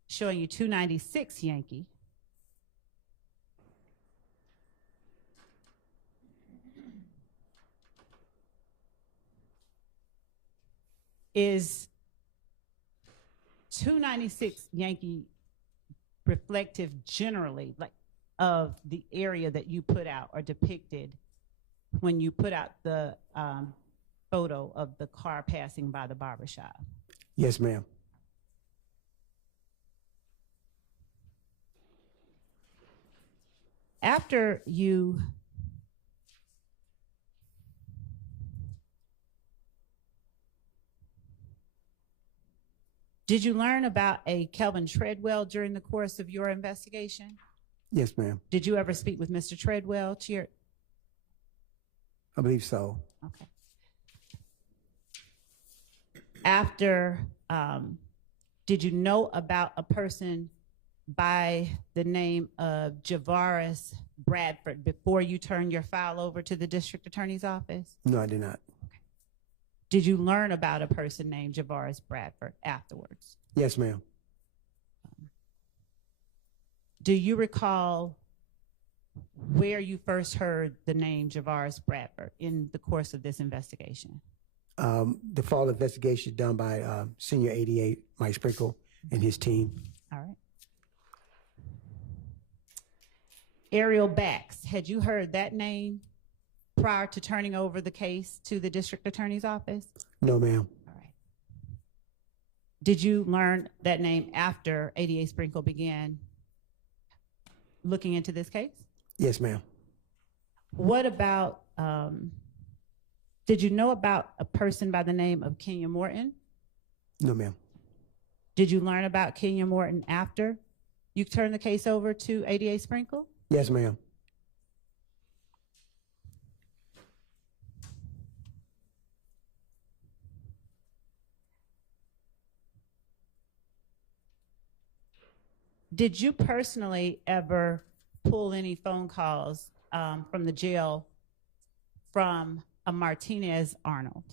Showing you 296 Yankee. Is 296 Yankee reflective generally, like, of the area that you put out or depicted when you put out the photo of the car passing by the barbershop? Yes, ma'am. After you did you learn about a Kelvin Treadwell during the course of your investigation? Yes, ma'am. Did you ever speak with Mr. Treadwell? I believe so. Okay. After, did you know about a person by the name of Javaris Bradford before you turned your file over to the district attorney's office? No, I did not. Did you learn about a person named Javaris Bradford afterwards? Yes, ma'am. Do you recall where you first heard the name Javaris Bradford in the course of this investigation? The fall investigation done by Senior 88, Mike Sprinkle, and his team. All right. Ariel Bax, had you heard that name prior to turning over the case to the district attorney's office? No, ma'am. All right. Did you learn that name after ADA Sprinkle began looking into this case? Yes, ma'am. What about, did you know about a person by the name of Kenya Morton? No, ma'am. Did you learn about Kenya Morton after you turned the case over to ADA Sprinkle? Yes, ma'am. Did you personally ever pull any phone calls from the jail from a Martinez Arnold?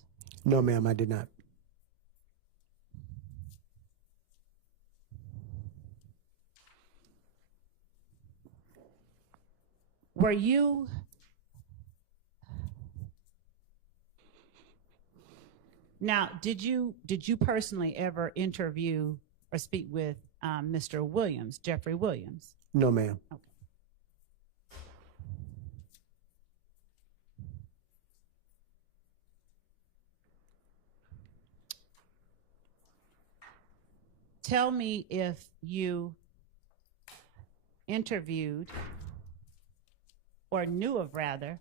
No, ma'am, I did not. Were you now? Did you personally ever interview or speak with Mr. Williams, Jeffery Williams? No, ma'am. Okay. Tell me if you interviewed or knew of, rather,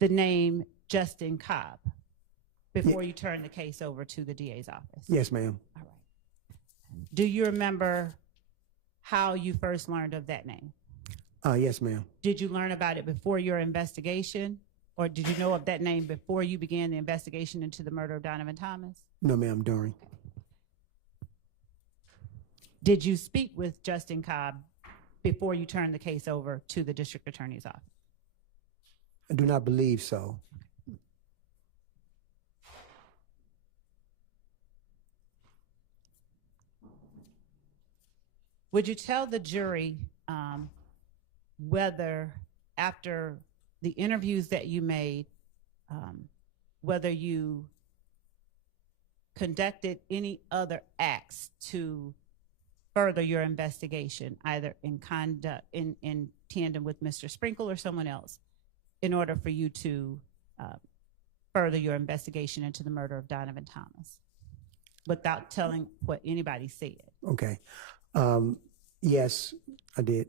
the name Justin Cobb before you turned the case over to the DA's office. Yes, ma'am. All right. Do you remember how you first learned of that name? Yes, ma'am. Did you learn about it before your investigation, or did you know of that name before you began the investigation into the murder of Donovan Thomas? No, ma'am, during. Did you speak with Justin Cobb before you turned the case over to the district attorney's office? I do not believe so. Would you tell the jury whether, after the interviews that you made, whether you conducted any other acts to further your investigation, either in tandem with Mr. Sprinkle or someone else, in order for you to further your investigation into the murder of Donovan Thomas, without telling what anybody said? Okay. Yes, I did.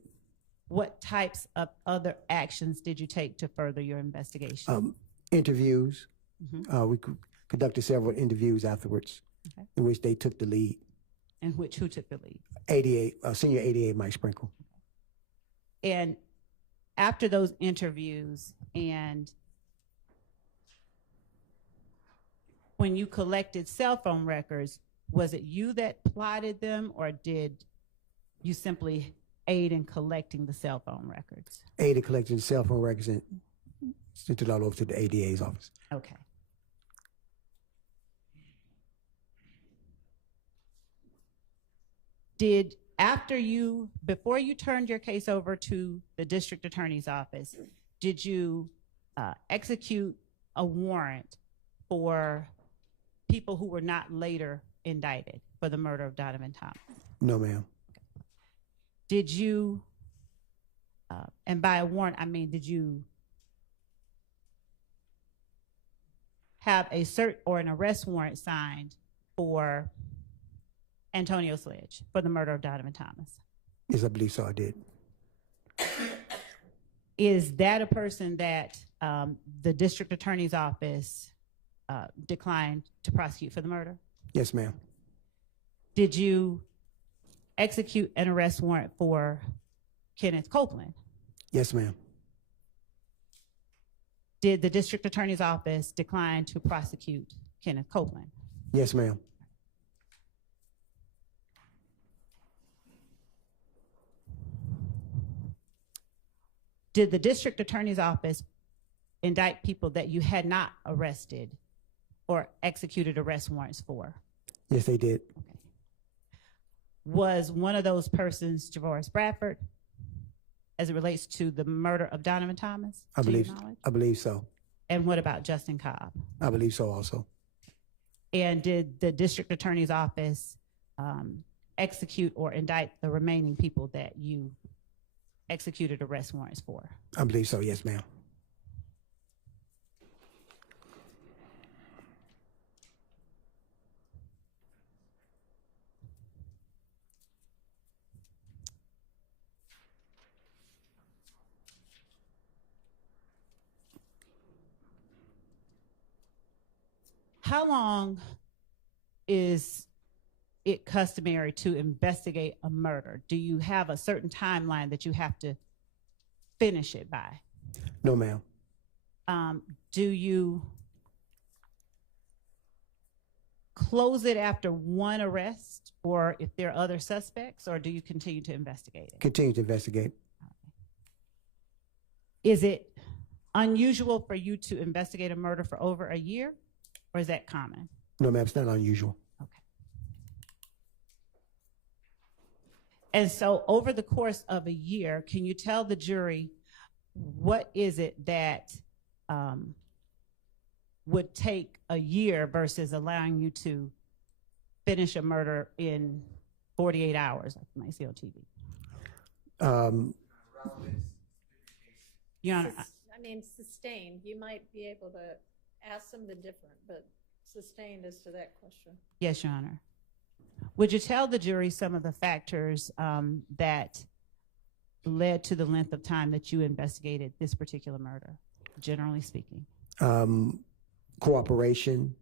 What types of other actions did you take to further your investigation? Interviews. Mhm. We conducted several interviews afterwards, Okay. in which they took the lead. And who took the lead? Senior ADA Mike Sprinkle. And after those interviews, and when you collected cell phone records, was it you that plotted them, or did you simply aid in collecting the cell phone records? ADA collected cell phone records and sent it all over to the ADA's office. Okay. Before you turned your case over to the district attorney's office, did you execute a warrant for people who were not later indicted for the murder of Donovan Thomas? No, ma'am. Did you, and by a warrant, I mean, did you have a cert or an arrest warrant signed for Antonio Sledge for the murder of Donovan Thomas? Yes, I believe so. I did. Is that a person that the district attorney's office declined to prosecute for the murder? Yes, ma'am. Did you execute an arrest warrant for Kenneth Copeland? Yes, ma'am. Did the district attorney's office decline to prosecute Kenneth Copeland? Yes, ma'am. Did the district attorney's office indict people that you had not arrested or executed arrest warrants for? Yes, they did. Okay. Was one of those persons Javoris Bradford, as it relates to the murder of Donovan Thomas? I to your believe. knowledge? I believe so. And what about Justin Cobb? I believe so also. And did the district attorney's office execute or indict the remaining people that you executed arrest warrants for? I believe so. Yes, ma'am. How long is it customary to investigate a murder? Do you have a certain timeline that you have to finish it by? No, ma'am. Do you close it after one arrest, or if there are other suspects, or do you continue to investigate it? Continue to investigate. Is it unusual for you to investigate a murder for over a year, or is that common? No, ma'am. It's not unusual. Okay. And so over the course of a year, can you tell the jury what is it that would take a year versus allowing you to finish a murder in 48 hours, like you might see on TV? Your Honor, I mean, sustained, you might be able to ask something different, but sustained as to that question. yes, Your Honor. Would you tell the jury some of the factors that led to the length of time that you investigated this particular murder, generally speaking? Cooperation,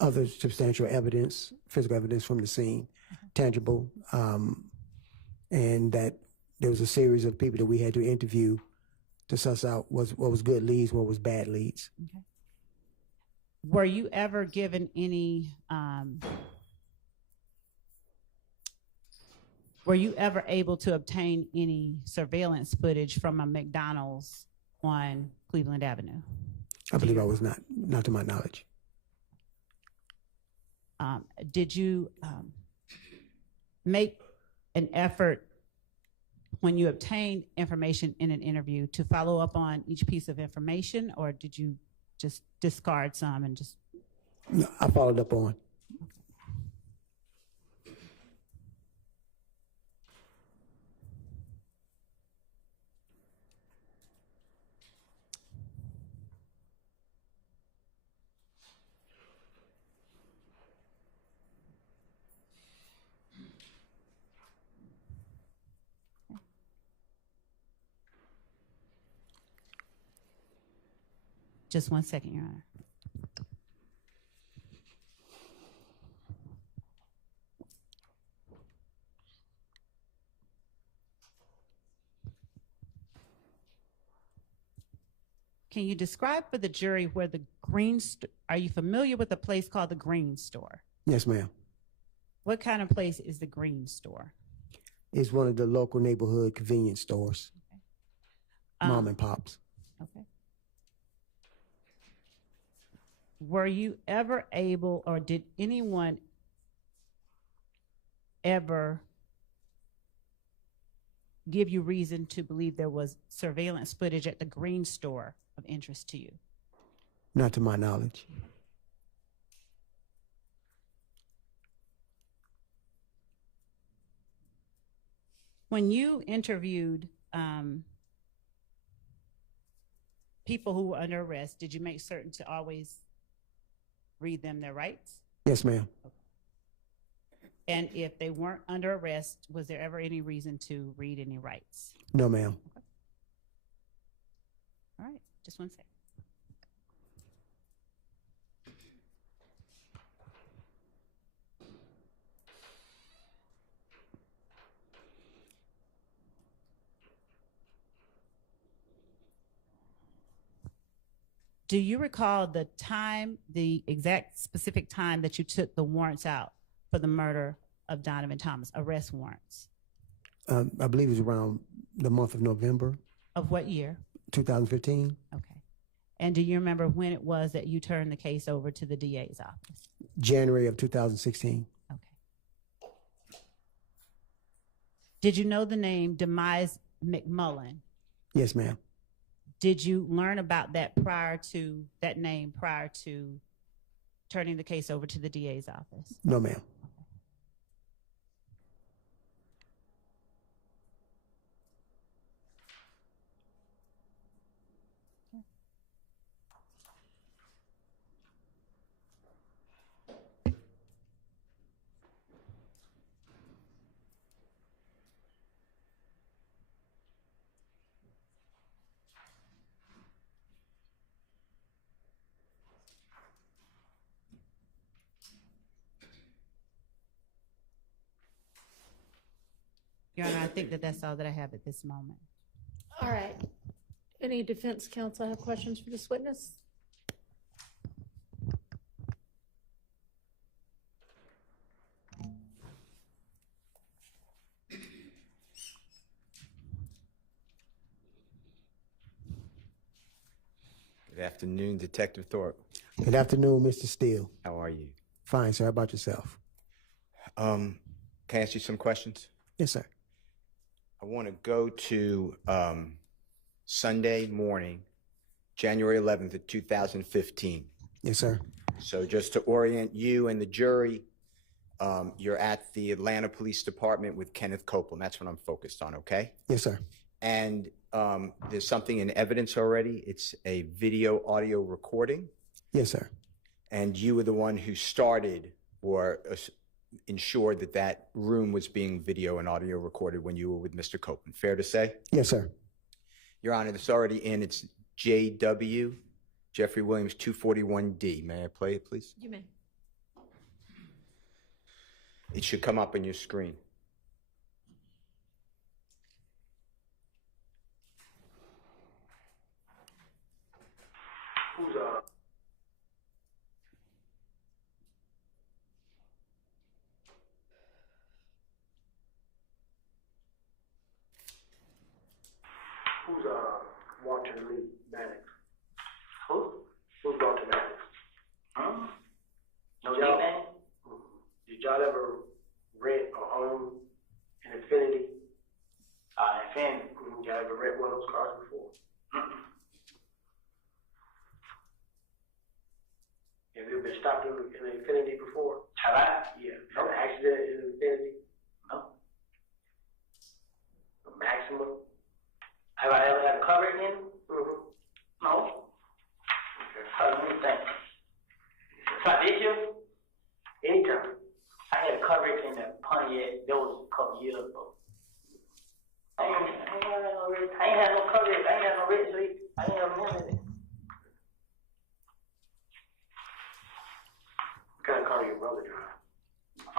other substantial evidence, physical evidence from the scene, tangible, and that there was a series of people that we had to interview to suss out what was good leads, what was bad leads. Okay. Were you ever given any, were you ever able to obtain any surveillance footage from a McDonald's on Cleveland Avenue? I believe I was not to my knowledge. Did you make an effort when you obtained information in an interview to follow up on each piece of information, or did you just discard some and just? No, I followed up on. Just 1 second, Your Honor. Can you describe for the jury where the are you familiar with a place called the Green Store? Yes, ma'am. What kind of place is the Green Store? It's one of the local neighborhood convenience stores, mom and pops. Okay. Were you ever able, or did anyone ever give you reason to believe there was surveillance footage at the Green Store of interest to you? Not to my knowledge. When you interviewed people who were under arrest, did you make certain to always read them their rights? Yes, ma'am. Okay. And if they weren't under arrest, was there ever any reason to read any rights? No, ma'am. Okay. All right, just 1 second. Do you recall the time, the exact specific time that you took the warrants out for the murder of Donovan Thomas, arrest warrants? I believe it was around the month of November. Of what year? 2015. Okay. And do you remember when it was that you turned the case over to the DA's office? January of 2016. Okay. Did you know the name Demise McMullen? Yes, ma'am. Did you learn about that name prior to turning the case over to the DA's office? No, ma'am. Your Honor, I think that that's all that I have at this moment. All right. Any defense counsel have questions for this witness? Good afternoon, Detective Thorpe. Good afternoon, Mr. Steele. How are you? Fine, sir. How about yourself? Can I ask you some questions? Yes, sir. I want to go to Sunday morning, January 11th of 2015. Yes, sir. So just to orient you and the jury, you're at the Atlanta Police Department with Kenneth Copeland. That's what I'm focused on, okay? Yes, sir. And there's something in evidence already. It's a video audio recording. Yes, sir. And you were the one who started or ensured that that room was being video and audio recorded when you were with Mr. Copeland. Fair to say? Yes, sir. Your Honor, it's already in. It's JW, Jeffery Williams, 241D. May I play it, please? You may. It should come up on your screen. Who's Walter Lee Maddox? Who? Who's Walter Maddox? Huh? No name? Did y'all ever rent or own an Infinity? Infinity. Y'all ever rent one of those cars before? Have you been stopped in an Infinity before? Have I? Yeah. Had an accident in an Infinity? No. A Maxima? Have I ever had a cover in? No. Okay. Let me think. So did you? Anytime. I had a coverage in the Pontiac. That was a couple years ago. I ain't had no coverage. I ain't had no red street. I ain't have none of it. What kind of car your brother drive?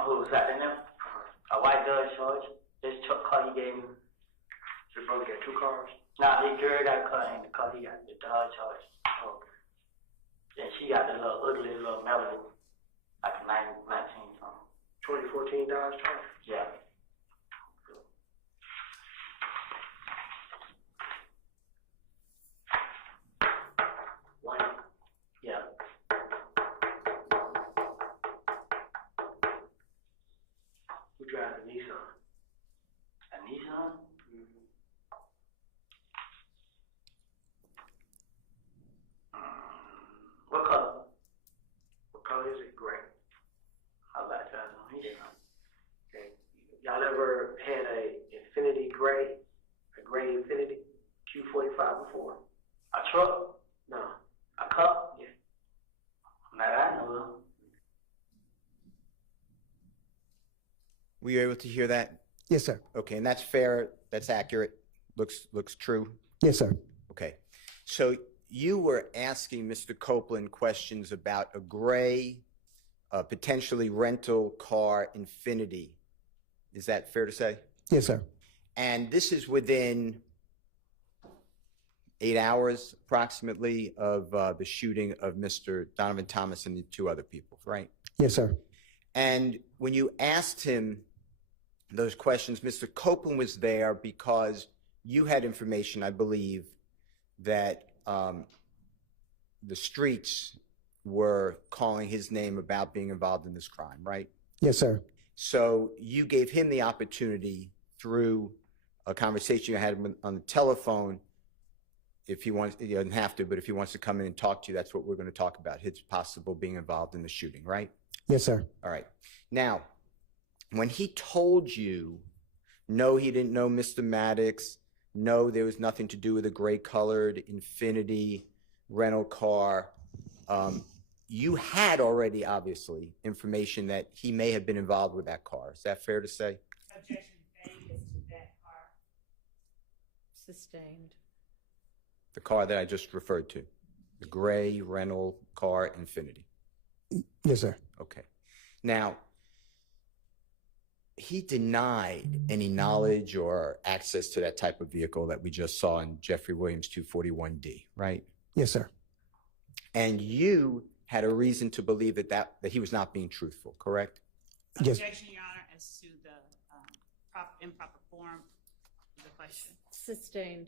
Who was that in there? A white Dodge Charge. This truck car he gave me. Your brother got two cars? Nah, his girl got a car in the car. He got the Dodge Charge. Oh, okay. Then she got the little ugly little Melody, like a 19 something. 2014 Dodge Charge? Yeah. White? Yeah. Who drives a Nissan? A Nissan? What color? What color is it? Gray. How about that? Okay. Y'all ever had a Infinity Gray, a gray Infinity Q45 before? A truck? No. A cup? Yeah. Not I know of. Were you able to hear that? Yes, sir. Okay, and that's fair. That's accurate. Looks true. Yes, sir. Okay. So you were asking Mr. Copeland questions about a gray, potentially rental car Infinity. Is that fair to say? Yes, sir. And this is within 8 hours approximately of the shooting of Mr. Donovan Thomas and the two other people, right? Yes, sir. And when you asked him those questions, Mr. Copeland was there because you had information, I believe, that the streets were calling his name about being involved in this crime, right? Yes, sir. So you gave him the opportunity through a conversation you had on the telephone. If he wants, he doesn't have to, but if he wants to come in and talk to you, that's what we're going to talk about, his possible being involved in the shooting, right? Yes, sir. All right. Now, when he told you, no, he didn't know Mr. Maddox, no, there was nothing to do with a gray-colored Infinity rental car, you had already, obviously, information that he may have been involved with that car. Is that fair to say? Objection made as to that car. Sustained. The car that I just referred to, the gray rental car Infinity. Yes, sir. Okay. Now, he denied any knowledge or access to that type of vehicle that we just saw in Jeffery Williams 241D, right? Yes, sir. And you had a reason to believe that he was not being truthful, correct? Yes. Objection, Your Honor, as to the improper form of the question. Sustained.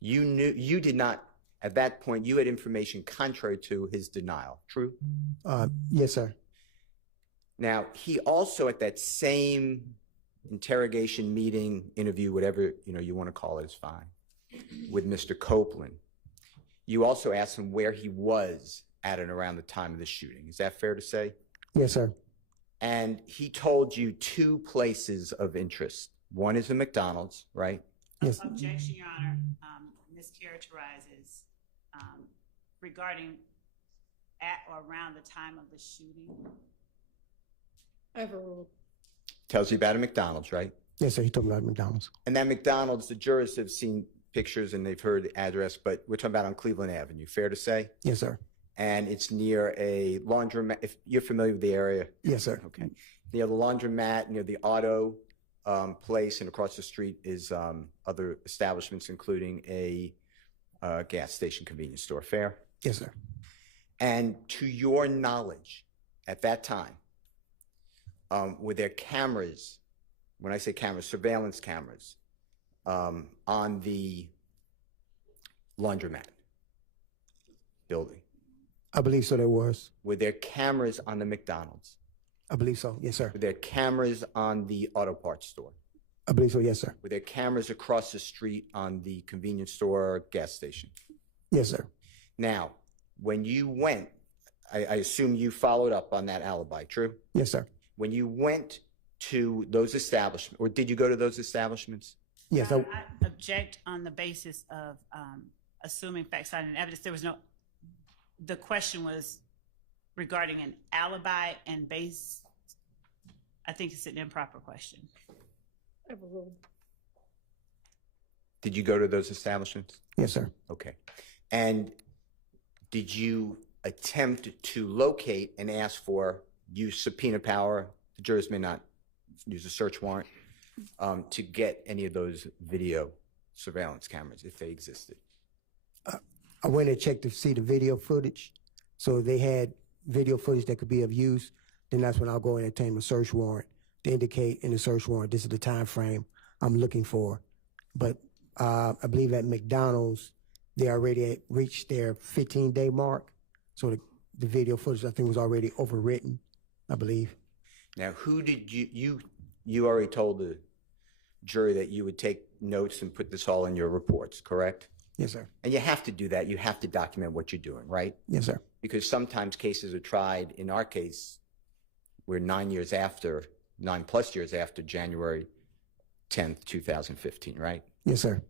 You did not, at that point, you had information contrary to his denial, true? Yes, sir. Now, he also at that same interrogation, meeting, interview, whatever you want to call it is fine, with Mr. Copeland. You also asked him where he was at and around the time of the shooting. Is that fair to say? Yes, sir. And he told you two places of interest. One is a McDonald's, right? Yes. Objection, Your Honor. Mischaracterizes regarding at or around the time of the shooting. Overruled. Tells you about a McDonald's, right? Yes, sir. He told me about McDonald's. And that McDonald's, the jurors have seen pictures and they've heard the address, but we're talking about on Cleveland Avenue. Fair to say? Yes, sir. And it's near a laundromat. If you're familiar with the area. Yes, sir. Okay. Near the laundromat, near the auto place, and across the street is other establishments, including a gas station convenience store. Fair? Yes, sir. And to your knowledge, at that time, were there cameras, when I say cameras, surveillance cameras, on the laundromat building? I believe so there was. Were there cameras on the McDonald's? I believe so. Yes, sir. Were there cameras on the auto parts store? I believe so. Yes, sir. Were there cameras across the street on the convenience store or gas station? Yes, sir. Now, when you went, I assume you followed up on that alibi, true? Yes, sir. When you went to those establishments, or did you go to those establishments? Yes, I object on the basis of assuming facts and evidence. There was no. The question was regarding an alibi and base. I think it's an improper question. Overruled. Did you go to those establishments? Yes, sir. Okay. And did you attempt to locate and ask for use subpoena power? The jurors may not use a search warrant to get any of those video surveillance cameras if they existed. I went and checked to see the video footage. So if they had video footage that could be of use, then that's when I'll go and obtain a search warrant to indicate in the search warrant this is the time frame I'm looking for. But I believe at McDonald's, they already reached their 15-day mark. So the video footage, I think, was already overwritten, I believe. Now, who did you already told the jury that you would take notes and put this all in your reports, correct? Yes, sir. And you have to do that. You have to document what you're doing, right? Yes, sir. Because sometimes cases are tried. In our case, we're 9 plus years after January 10th, 2015, right? Yes, sir.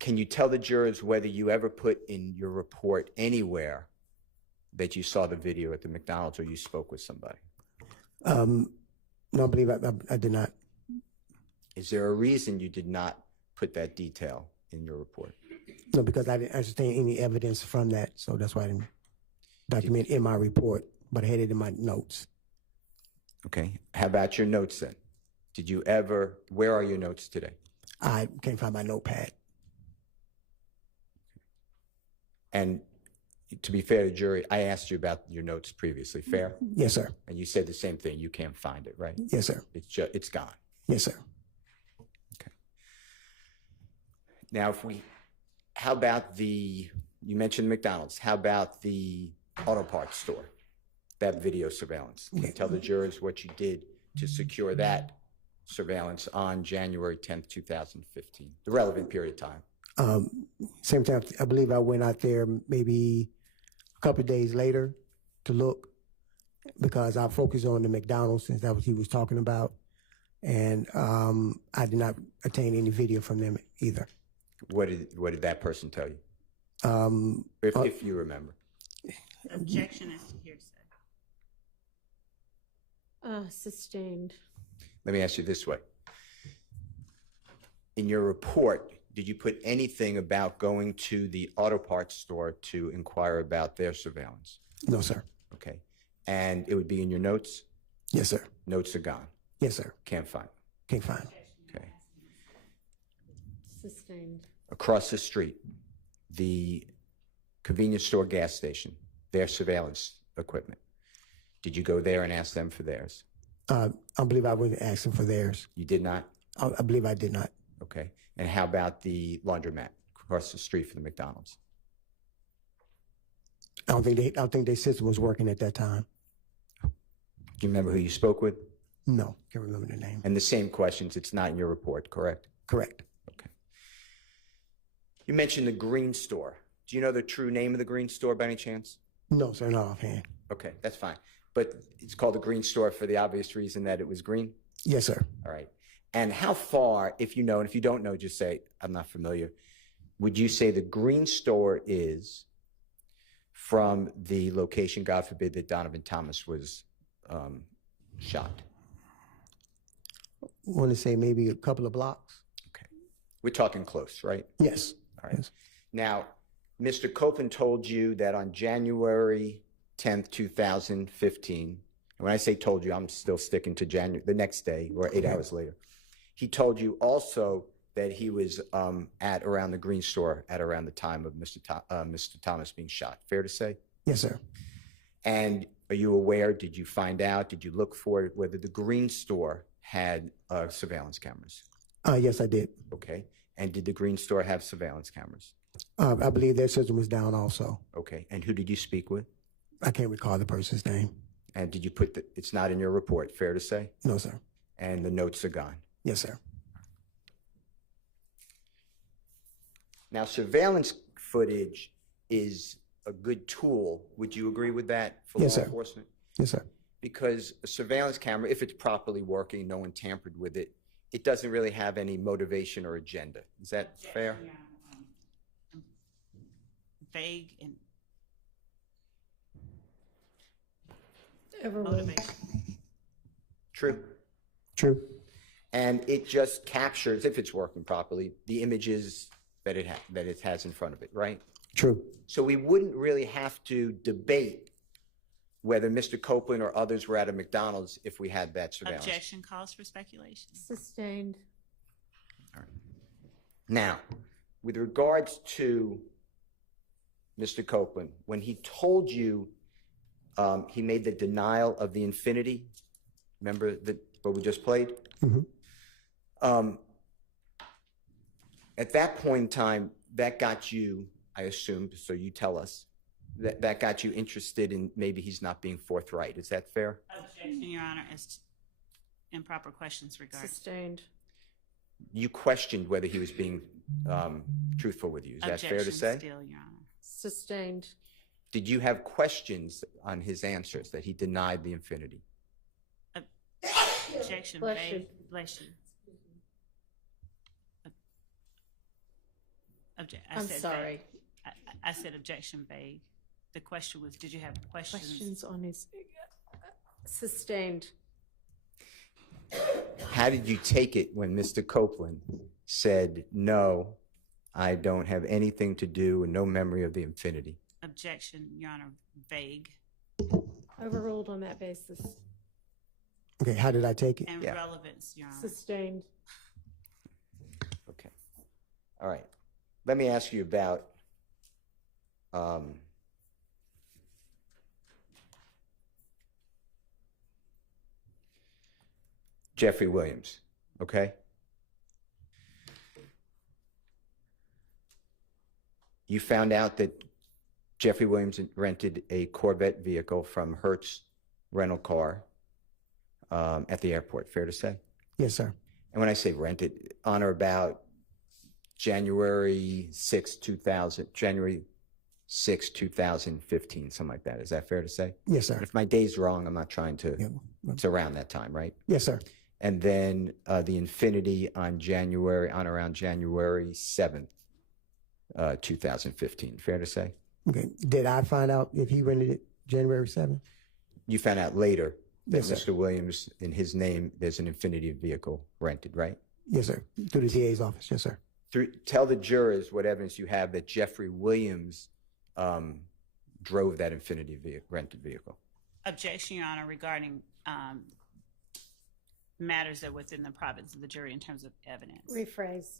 Can you tell the jurors whether you ever put in your report anywhere that you saw the video at the McDonald's or you spoke with somebody? No, I believe I did not. Is there a reason you did not put that detail in your report? No, because I didn't understand any evidence from that, so that's why I didn't document in my report, but I had it in my notes. Okay. How about your notes then? Did you ever, where are your notes today? I can't find my notepad. And to be fair to the jury, I asked you about your notes previously, fair? Yes, sir. And you said the same thing, you can't find it, right? Yes, sir. It's gone. Yes, sir. Okay. Now, how about you mentioned McDonald's, how about the auto parts store, that video surveillance? Can you tell the jurors what you did to secure that surveillance on January 10th, 2015, the relevant period of time? Same time, I believe I went out there maybe a couple of days later to look because I focused on the McDonald's since that was he was talking about. And I did not obtain any video from them either. What did that person tell you? If you remember. Objection as to hearsay. Sustained. Let me ask you this way. In your report, did you put anything about going to the auto parts store to inquire about their surveillance? No, sir. Okay. And it would be in your notes? Yes, sir. Notes are gone. Yes, sir. Can't find them. Can't find them. Okay. Sustained. Across the street, the convenience store gas station, their surveillance equipment. Did you go there and ask them for theirs? I believe I would ask them for theirs. You did not? I believe I did not. Okay. And how about the laundromat across the street from the McDonald's? I don't think their system was working at that time. Do you remember who you spoke with? No, can't remember the name. And the same questions, it's not in your report, correct? Correct. Okay. You mentioned the Green Store. Do you know the true name of the Green Store by any chance? No, sir, not offhand. Okay, that's fine. But it's called the Green Store for the obvious reason that it was green? Yes, sir. All right. And how far, if you know, and if you don't know, just say, I'm not familiar, would you say the Green Store is from the location, God forbid, that Donovan Thomas was shot? I want to say maybe a couple of blocks. Okay. We're talking close, right? Yes. All right. Yes. Now, Mr. Copeland told you that on January 10th, 2015, and when I say told you, I'm still sticking to the next day or 8 hours later. He told you also that he was at around the Green Store at around the time of Mr. Thomas being shot. Fair to say? Yes, sir. And are you aware, did you find out, did you look for it, whether the Green Store had surveillance cameras? Yes, I did. Okay. And did the Green Store have surveillance cameras? I believe their system was down also. Okay. And who did you speak with? I can't recall the person's name. And did you put it's not in your report, fair to say? No, sir. And the notes are gone. Yes, sir. Now, surveillance footage is a good tool. Would you agree with that for Yes, law sir. enforcement? Yes, sir. Because a surveillance camera, if it's properly working, no one tampered with it, it doesn't really have any motivation or agenda. Is that fair? Vague and Overruled. motivation. True. True. And it just captures, if it's working properly, the images that it has in front of it, right? True. So we wouldn't really have to debate whether Mr. Copeland or others were at a McDonald's if we had that surveillance. Objection calls for speculation. Sustained. Now, with regards to Mr. Copeland, when he told you he made the denial of the infinity, remember what we just played? Mm-hmm. At that point in time, that got you, I assumed, so you tell us, that got you interested in maybe he's not being forthright. Is that fair? Objection, Your Honor, as to improper questions regarding. Sustained. You questioned whether he was being truthful with you. Is that fair to say? Objection still, Your Honor. Sustained. Did you have questions on his answers that he denied the infinity? Objection, Bless vague. you. Bless you. I I'm said sorry. vague. I said objection vague. The question was, did you have questions? Questions on his, sustained. How did you take it when Mr. Copeland said, no, I don't have anything to do and no memory of the infinity? Objection, Your Honor, vague. Overruled on that basis. Okay, how did I take it? And Yeah. relevance, Your Honor. Sustained. Okay. All right. Let me ask you about Jeffery Williams, okay? You found out that Jeffery Williams rented a Corvette vehicle from Hertz Rental Car at the airport, fair to say? Yes, sir. And when I say rented, on or about January 6, 2015, something like that. Is that fair to say? Yes, sir. If my day's wrong, I'm not trying to, Yeah. it's around that time, right? Yes, sir. And then the Infinity on around January 7th, 2015. Fair to say? Okay. Did I find out if he rented it January 7th? You found out later that Yes, sir. Mr. Williams, in his name, there's an Infinity vehicle rented, right? Yes, sir. Through the DA's office. Yes, sir. Tell the jurors what evidence you have that Jeffery Williams drove that Infinity rented vehicle. Objection, Your Honor, regarding matters that are within the province of the jury in terms of evidence. Rephrase.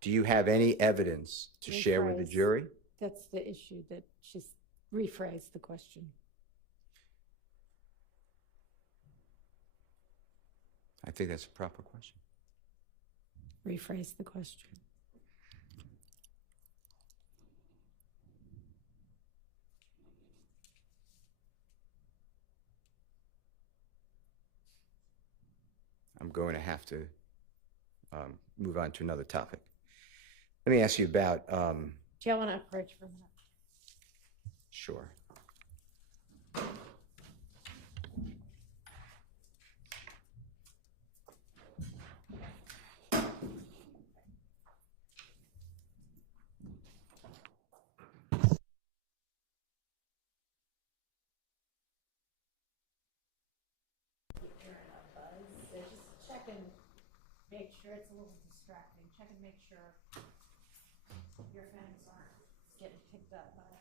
Do you have any evidence to share with the Rephrase. jury? That's the issue, that she's rephrased the question. I think that's a proper question. Rephrase the question. I'm going to have to move on to another topic. Let me ask you about, Do y'all want to approach for a minute? sure. Just check and make sure it's a little distracting. Check and make sure your phones aren't getting picked up by it.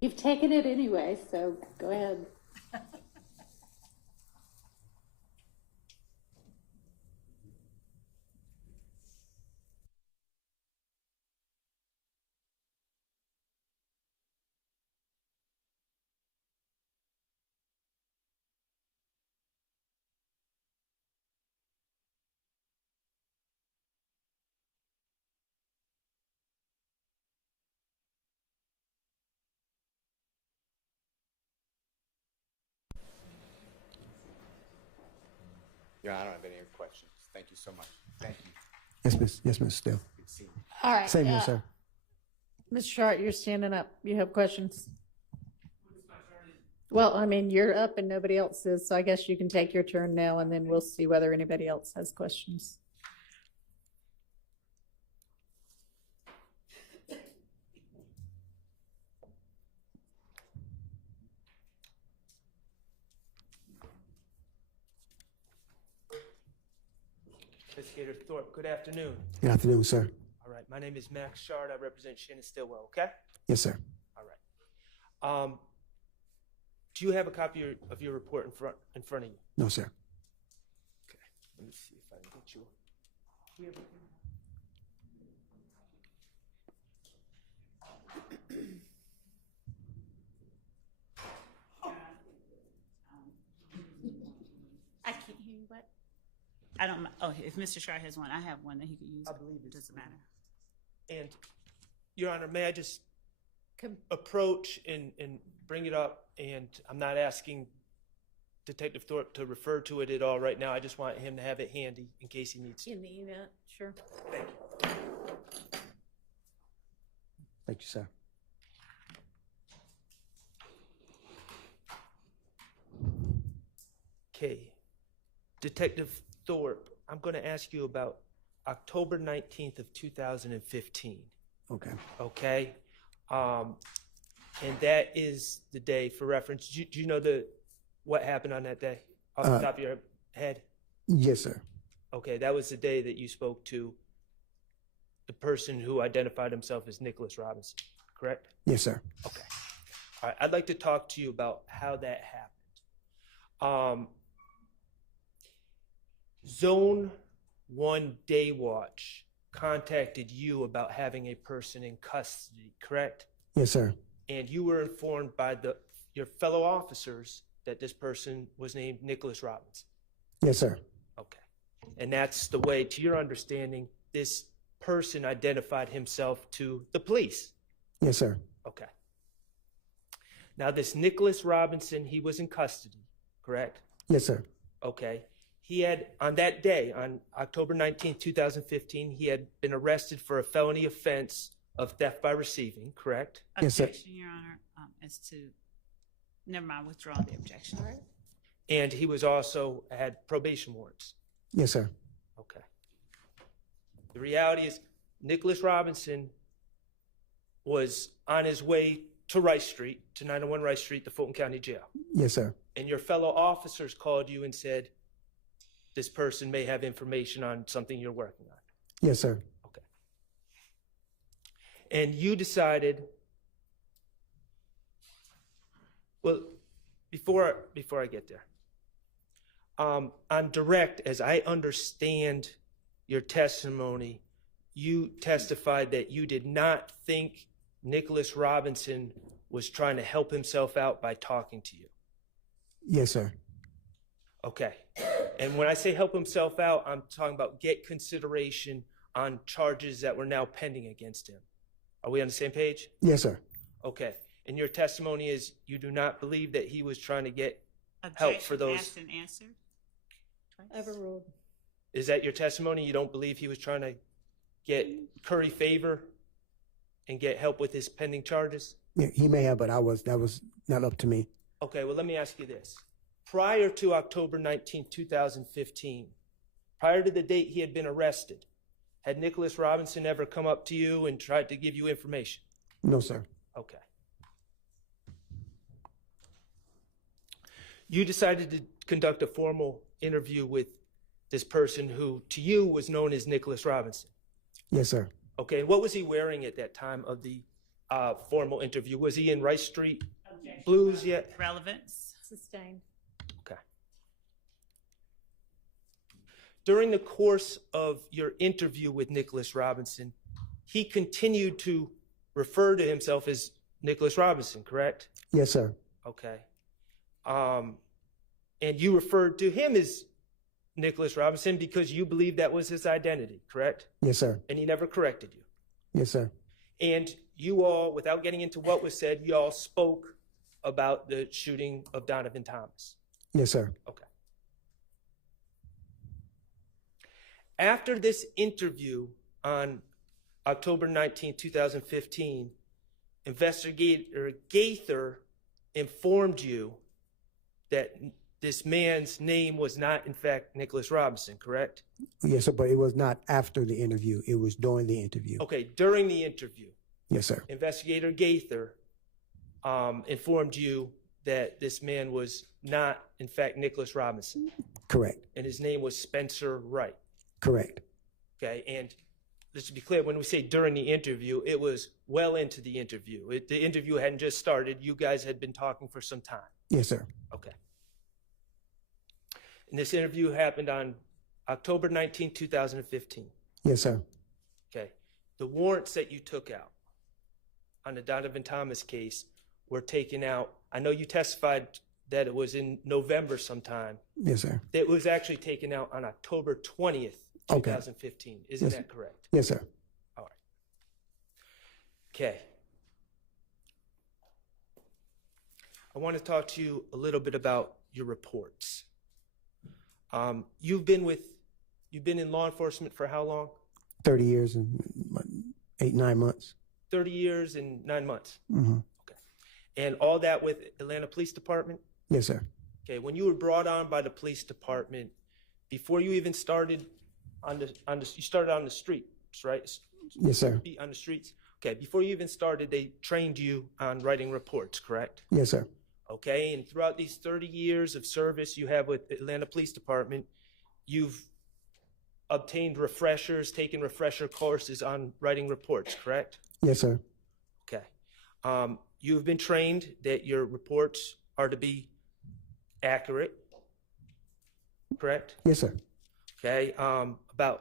You've taken it anyway, so go ahead. Yeah, I don't have any questions. Thank you so much. Thank you. Yes, Mr. Still. Good seeing you. All right. Same here, sir. Mr. Short, you're standing up. You have questions? Well, I mean, you're up and nobody else is, so I guess you can take your turn now and then we'll see whether anybody else has questions. Investigator Thorpe, good afternoon. Good afternoon, sir. All right, my name is Max Shard. I represent Shannon Stillwell, okay? Yes, sir. All right. Do you have a copy of your report in front of you? No, sir. Okay, let me see if I can get you. I can't hear you, what? I don't, oh, if Mr. Shar has one, I have one that he could use. I believe it's Doesn't matter. And, Your Honor, may I just approach and bring it up? And I'm not asking Detective Thorpe to refer to it at all right now. I just want him to have it handy in case he needs to. In the event, sure. Thank you. Thank you, sir. Okay. Detective Thorpe, I'm going to ask you about October 19th of 2015. Okay. Okay? And that is the day, for reference. Do you know what happened on that day off the top of your head? Yes, sir. Okay, that was the day that you spoke to the person who identified himself as Nicholas Robinson, correct? Yes, sir. Okay. All right, I'd like to talk to you about how that happened. Zone 1 Day Watch contacted you about having a person in custody, correct? Yes, sir. And you were informed by your fellow officers that this person was named Nicholas Robinson? Yes, sir. Okay. And that's the way, to your understanding, this person identified himself to the police? Yes, sir. Okay. Now, this Nicholas Robinson, he was in custody, correct? Yes, sir. Okay. He had, on that day, on October 19th, 2015, he had been arrested for a felony offense of theft by receiving, correct? Yes, sir. Objection, Your Honor, never mind, withdraw the objection. All right. And he was also had probation warrants. Yes, sir. Okay. The reality is, Nicholas Robinson was on his way to Rice Street, to 901 Rice Street, the Fulton County Jail. Yes, sir. And your fellow officers called you and said, this person may have information on something you're working on. Yes, sir. Okay. And you decided, well, before I get there, on direct, as I understand your testimony, you testified that you did not think Nicholas Robinson was trying to help himself out by talking to you. Yes, sir. Okay. And when I say help himself out, I'm talking about get consideration on charges that were now pending against him. Are we on the same page? Yes, sir. Okay. And your testimony is you do not believe that he was trying to get help for those. Asked and answered. Overruled. Is that your testimony? You don't believe he was trying to get curry favor and get help with his pending charges? Yeah, he may have, but that was not up to me. Okay, well, let me ask you this. Prior to October 19, 2015, prior to the date he had been arrested, had Nicholas Robinson ever come up to you and tried to give you information? No, sir. Okay. You decided to conduct a formal interview with this person who, to you, was known as Nicholas Robinson. Yes, sir. Okay, and what was he wearing at that time of the formal interview? Was he in Rice Street Blues yet? Relevance. Sustained. Okay. During the course of your interview with Nicholas Robinson, he continued to refer to himself as Nicholas Robinson, correct? Yes, sir. Okay. And you referred to him as Nicholas Robinson because you believed that was his identity, correct? Yes, sir. And he never corrected you. Yes, sir. And you all, without getting into what was said, you all spoke about the shooting of Donovan Thomas. Yes, sir. Okay. After this interview on October 19, 2015, Investigator Gaither informed you that this man's name was not, in fact, Nicholas Robinson, correct? Yes, sir, but it was not after the interview. It was during the interview. Okay, during the interview, Yes, sir. Investigator Gaither informed you that this man was not, in fact, Nicholas Robinson, Correct. and his name was Spencer Wright. Correct. Okay, and let's be clear, when we say during the interview, it was well into the interview. The interview hadn't just started. You guys had been talking for some time. Yes, sir. Okay. And this interview happened on October 19, 2015. Yes, sir. Okay. The warrants that you took out on the Donovan Thomas case were taken out. I know you testified that it was in November sometime. Yes, sir. It was actually taken out on October 20th, 2015. Isn't Yes. that correct? Yes, sir. All right. Okay. I want to talk to you a little bit about your reports. You've been in law enforcement for how long? 30 years and 8-9 months. 30 years and 9 months. Mm-hmm. Okay. And all that with Atlanta Police Department? Yes, sir. Okay. When you were brought on by the police department, before you even started you started on the streets, right? Yes, sir. On the streets. Okay. Before you even started, they trained you on writing reports, correct? Yes, sir. Okay. And throughout these 30 years of service you have with Atlanta Police Department, you've obtained refreshers, taken refresher courses on writing reports, correct? Yes, sir. Okay. You've been trained that your reports are to be accurate, correct? Yes, sir. Okay.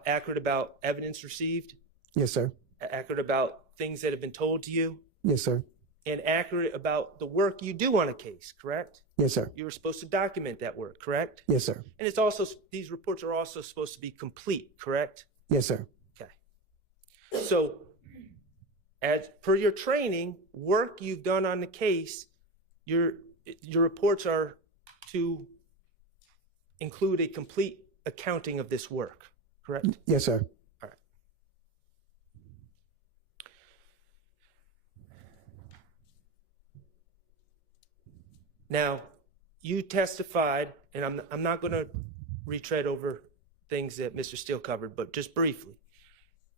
Accurate about evidence received, Yes, sir. accurate about things that have been told to you, Yes, sir. and accurate about the work you do on a case, correct? Yes, sir. You were supposed to document that work, correct? Yes, sir. And it's also, these reports are also supposed to be complete, correct? Yes, sir. Okay. So, as per your training, work you've done on the case, your reports are to include a complete accounting of this work, correct? Yes, sir. All right. Now, you testified, and I'm not going to retread over things that Mr. Steele covered, but just briefly.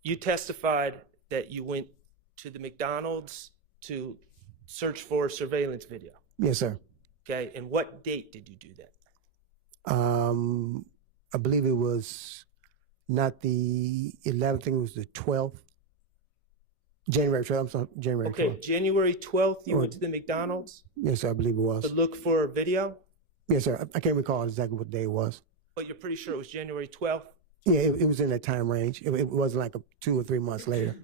You testified that you went to the McDonald's to search for surveillance video. Yes, sir. Okay, and what date did you do that? I believe it was not the 11th, I think it was the 12th. January 12th, I'm sorry, January 12th. Okay, January 12th, you went to the McDonald's Yes, sir, I believe it was. to look for video, Yes, sir. I can't recall exactly what day it was. but you're pretty sure it was January 12th? Yeah, it was in that time range. It wasn't like 2 or 3 months later.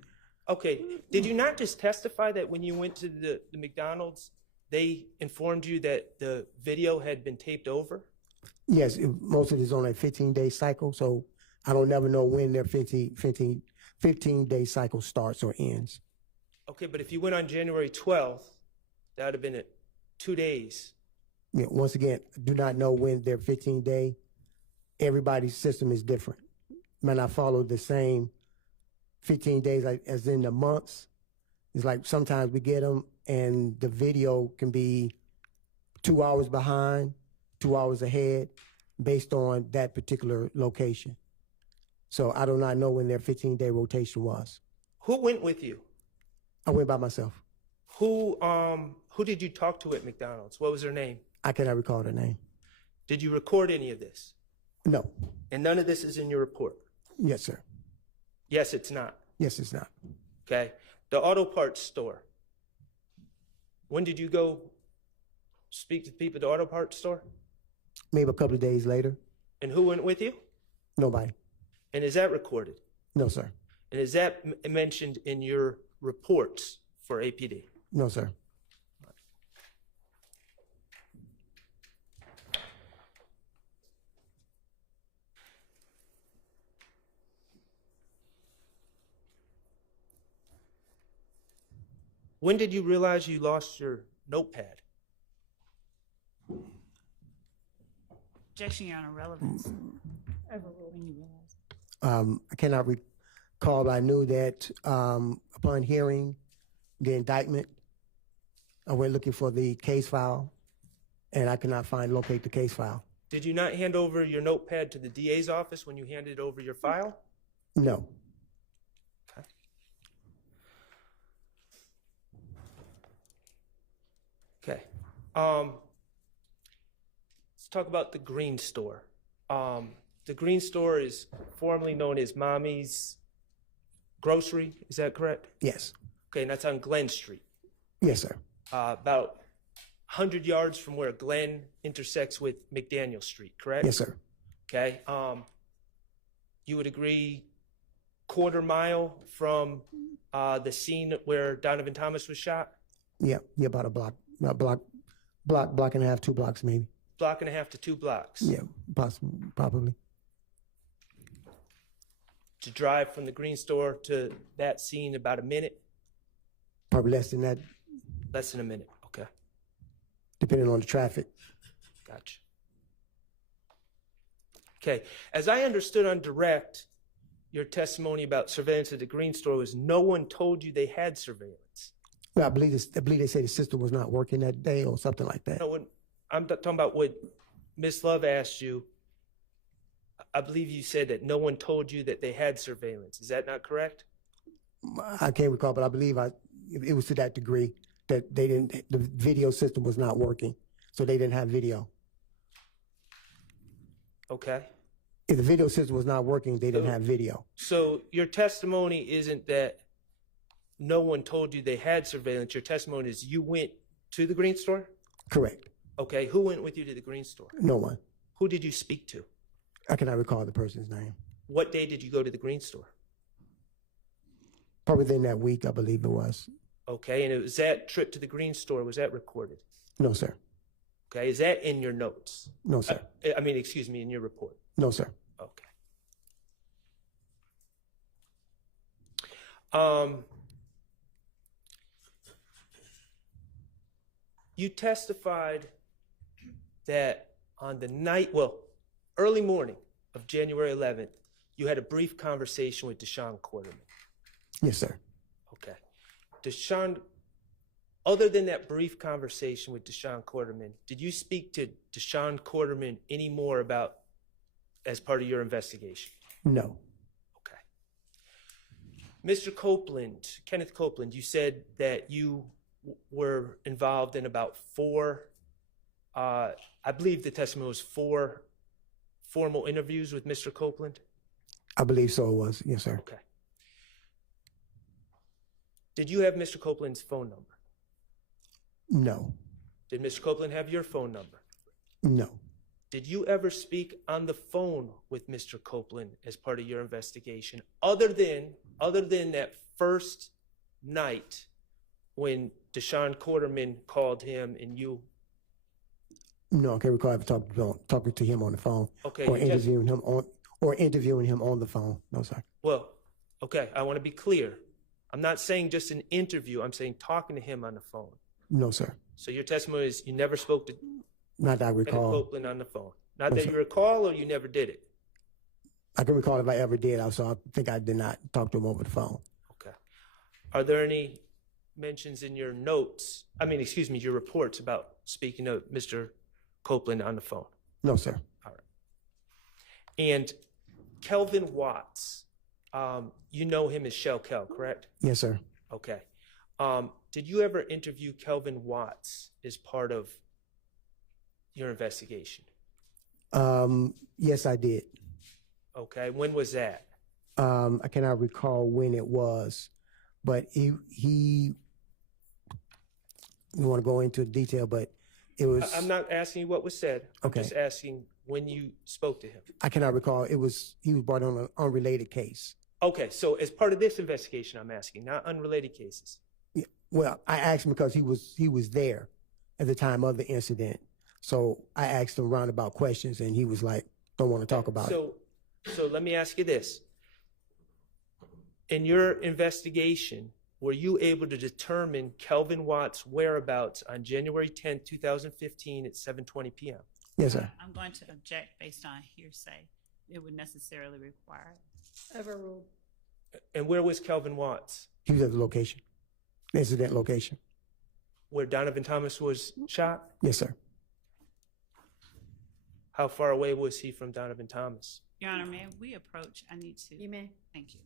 Okay, did you not just testify that when you went to the McDonald's, they informed you that the video had been taped over? Yes, most of it is on a 15-day cycle, so I don't never know when their 15-day cycle starts or ends. Okay, but if you went on January 12th, that would have been 2 days. Yeah, once again, do not know when their 15-day. Everybody's system is different. May not follow the same 15 days like as in the months. It's like sometimes we get them and the video can be 2 hours behind, 2 hours ahead based on that particular location. So I do not know when their 15-day rotation was. Who went with you? I went by myself. Who did you talk to at McDonald's? What was their name? I cannot recall the name. Did you record any of this? No. And none of this is in your report? Yes, sir. Yes, it's not. Yes, it's not. Okay. The auto parts store. When did you go speak to the people at the auto parts store? Maybe a couple of days later. And who went with you? Nobody. And is that recorded? No, sir. And is that mentioned in your reports for APD? No, sir. When did you realize you lost your notepad? Objection, Your Honor, relevance. When you realize. I cannot recall. I knew that upon hearing the indictment, I went looking for the case file, and I could not locate the case file. Did you not hand over your notepad to the DA's office when you handed over your file? No. Okay. Let's talk about the Green Store. The Green Store is formerly known as Mommy's Grocery. Is that correct? Yes. Okay, and that's on Glen Street. Yes, sir. About 100 yards from where Glen intersects with McDaniel Street, correct? Yes, sir. Okay. You would agree quarter mile from the scene where Donovan Thomas was shot? Yeah, about a block and a half, 2 blocks maybe. Block and a half to 2 blocks. Yeah, possibly, probably. To drive from the Green Store to that scene about a minute? Probably less than that, Less than a minute. Okay. depending on the traffic. Gotcha. Okay. As I understood on direct, your testimony about surveillance at the Green Store was no one told you they had surveillance. Well, I believe they said the system was not working that day or something like that. No, I'm talking about what Ms. Love asked you. I believe you said that no one told you that they had surveillance. Is that not correct? I can't recall, but I believe it was to that degree that the video system was not working, so they didn't have video. Okay. If the video system was not working, they didn't have video. So your testimony isn't that no one told you they had surveillance. Your testimony is you went to the Green Store? Correct. Okay. Who went with you to the Green Store? No one. Who did you speak to? I cannot recall the person's name. What day did you go to the Green Store? Probably within that week, I believe it was. Okay, and it was that trip to the green store, was that recorded? No, sir. Okay, is that in your notes? No, sir. I mean, excuse me, in your report? No, sir. Okay. You testified that on the night, well, early morning of January 11th, you had a brief conversation with Deshaun Quarterman. Yes, sir. Okay. Deshaun, other than that brief conversation with Deshaun Quarterman, did you speak to Deshaun Quarterman any more about as part of your investigation? No. Okay. Mr. Copeland, Kenneth Copeland, you said that you were involved in about four, I believe the testimony was 4 formal interviews with Mr. Copeland? I believe so it was. Yes, sir. Okay. Did you have Mr. Copeland's phone number? No. Did Mr. Copeland have your phone number? No. Did you ever speak on the phone with Mr. Copeland as part of your investigation, other than that first night when Deshaun Quarterman called him and you? No, I can't recall ever talking to him on the phone. Okay, Or you just- interviewing him on the phone. No, sir. Well, okay, I want to be clear. I'm not saying just an interview. I'm saying talking to him on the phone. No, sir. So your testimony is you never spoke to Not that I Kenneth recall. Copeland on the phone. Not No, that sir. you recall, or you never did it. I can recall if I ever did. So I think I did not talk to him over the phone. Okay. Are there any mentions in your notes, your reports about speaking to Mr. Copeland on the phone? No, sir. All right. And Kelvin Watts, you know him as Shell Kel, correct? Yes, sir. Okay. Did you ever interview Kelvin Watts as part of your investigation? Yes, I did. Okay. When was that? I cannot recall when it was, but he you want to go into detail, but it was. I'm not asking you what was said. I'm Okay. just asking when you spoke to him. I cannot recall. He was brought on an unrelated case. Okay. So as part of this investigation, I'm asking, not unrelated cases. Yeah, well, I asked him because he was there at the time of the incident. So I asked him roundabout questions, and he was like, "Don't want to talk about it." So let me ask you this. In your investigation, were you able to determine Kelvin Watts' whereabouts on January 10th, 2015 at 7:20 p.m.? Yes, sir. I'm going to object based on hearsay. It would necessarily require it. Overruled. And where was Kelvin Watts? He was at the location, the incident location. Where Donovan Thomas was shot? Yes, sir. How far away was he from Donovan Thomas? Your Honor, may we approach? I need to. You may. Thank you.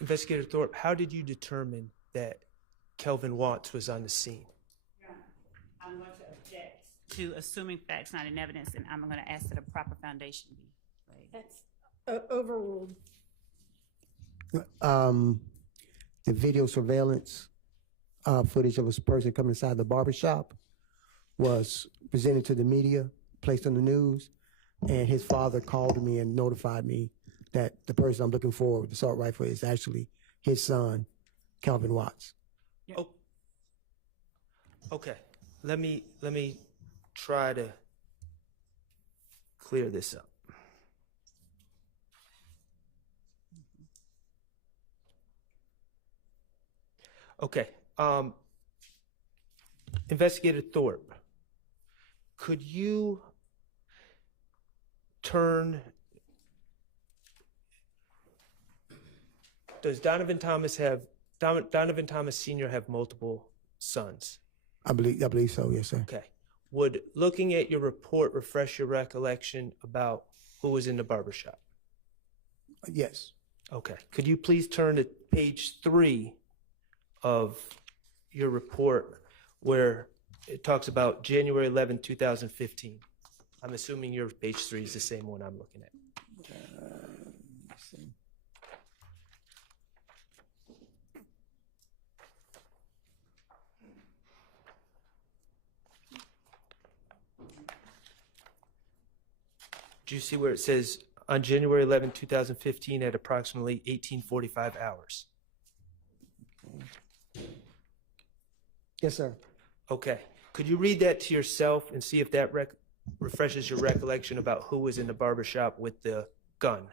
Investigator Thorpe, how did you determine that Kelvin Watts was on the scene? I'm going to object to assuming facts not in evidence, and I'm going to ask that a proper foundation be laid. That's overruled. The video surveillance footage of a person coming inside the barbershop was presented to the media, placed on the news, and his father called me and notified me that the person I'm looking for with the assault rifle is actually his son, Kelvin Watts. Oh, okay. Let me try to clear this up. Okay. Investigator Thorpe, could you turn? Does Donovan Thomas Sr. have multiple sons? I believe so, yes, sir. Okay. Would looking at your report refresh your recollection about who was in the barbershop? Yes. Okay. Could you please turn to page 3 of your report where it talks about January 11, 2015? I'm assuming your page 3 is the same one I'm looking at. Do you see where it says on January 11, 2015 at approximately 18:45 hours? Yes, sir. Okay. Could you read that to yourself and see if that refreshes your recollection about who was in the barbershop with the gun?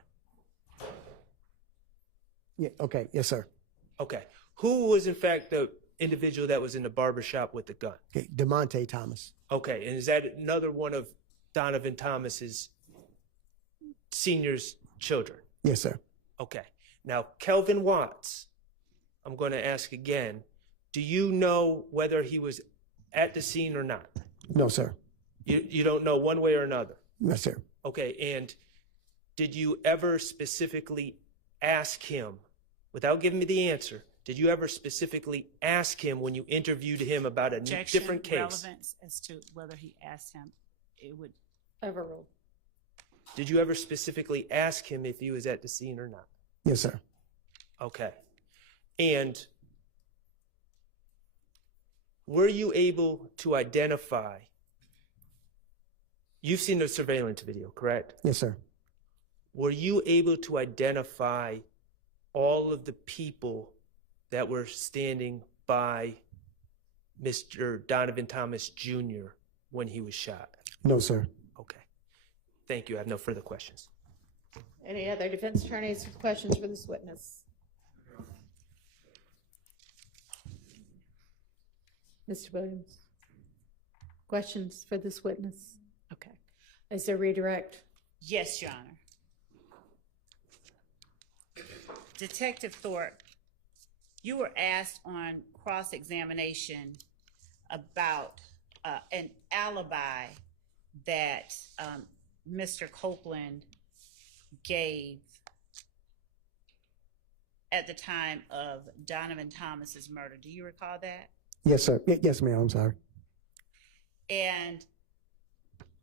Yeah, okay, yes, sir. Okay. Who was in fact the individual that was in the barbershop with the gun? Okay, DeMonte Thomas. Okay. And is that another one of Donovan Thomas's senior's children? Yes, sir. Okay. Now, Kelvin Watts, I'm going to ask again, do you know whether he was at the scene or not? No, sir. You don't know one way or another? Yes, sir. Okay. And did you ever specifically ask him, without giving me the answer, did you ever specifically ask him when you interviewed him about a Objection, different case? relevance as to whether he asked him, it would. Overruled. Did you ever specifically ask him if he was at the scene or not? Yes, sir. Okay. And were you able to identify, you've seen the surveillance video, correct? Yes, sir. Were you able to identify all of the people that were standing by Mr. Donovan Thomas Jr. when he was shot? No, sir. Okay. Thank you. I have no further questions. Any other defense attorneys with questions for this witness? Mr. Williams, questions for this witness? Okay. Is there redirect? Yes, Your Honor. Detective Thorpe, you were asked on cross-examination about an alibi that Mr. Copeland gave at the time of Donovan Thomas's murder. Do you recall that? Yes, sir. Yes, ma'am. I'm sorry. And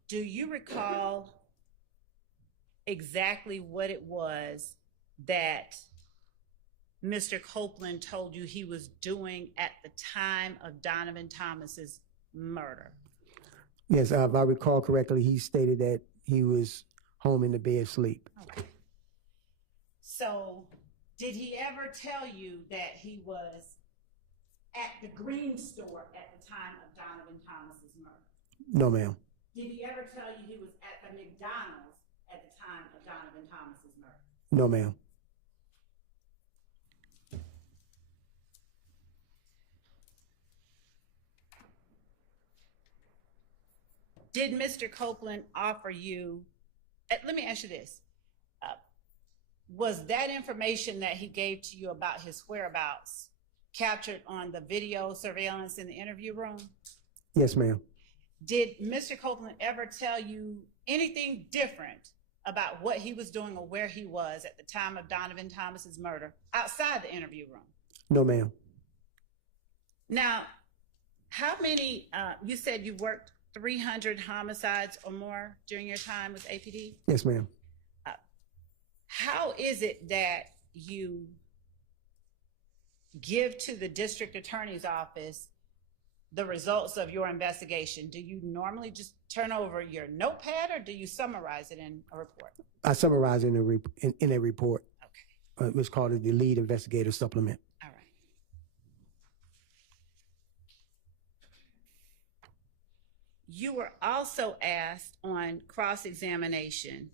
do you recall exactly what it was that Mr. Copeland told you he was doing at the time of Donovan Thomas's murder? Yes, if I recall correctly, he stated that he was home in the bed asleep. Okay. So, did he ever tell you that he was at the green store at the time of Donovan Thomas's murder? No, ma'am. Did he ever tell you he was at the McDonald's at the time of Donovan Thomas's murder? No, ma'am. Did Mr. Copeland offer you, let me ask you this, was that information that he gave to you about his whereabouts captured on the video surveillance in the interview room? Yes, ma'am. Did Mr. Copeland ever tell you anything different about what he was doing or where he was at the time of Donovan Thomas's murder outside the interview room? No, ma'am. Now, how many, you said you worked 300 homicides or more during your time with APD? Yes, ma'am. How is it that you give to the district attorney's office the results of your investigation? Do you normally just turn over your notepad, or do you summarize it in a report? I summarize in a report. Okay. It was called the lead investigator supplement. All right. You were also asked on cross-examination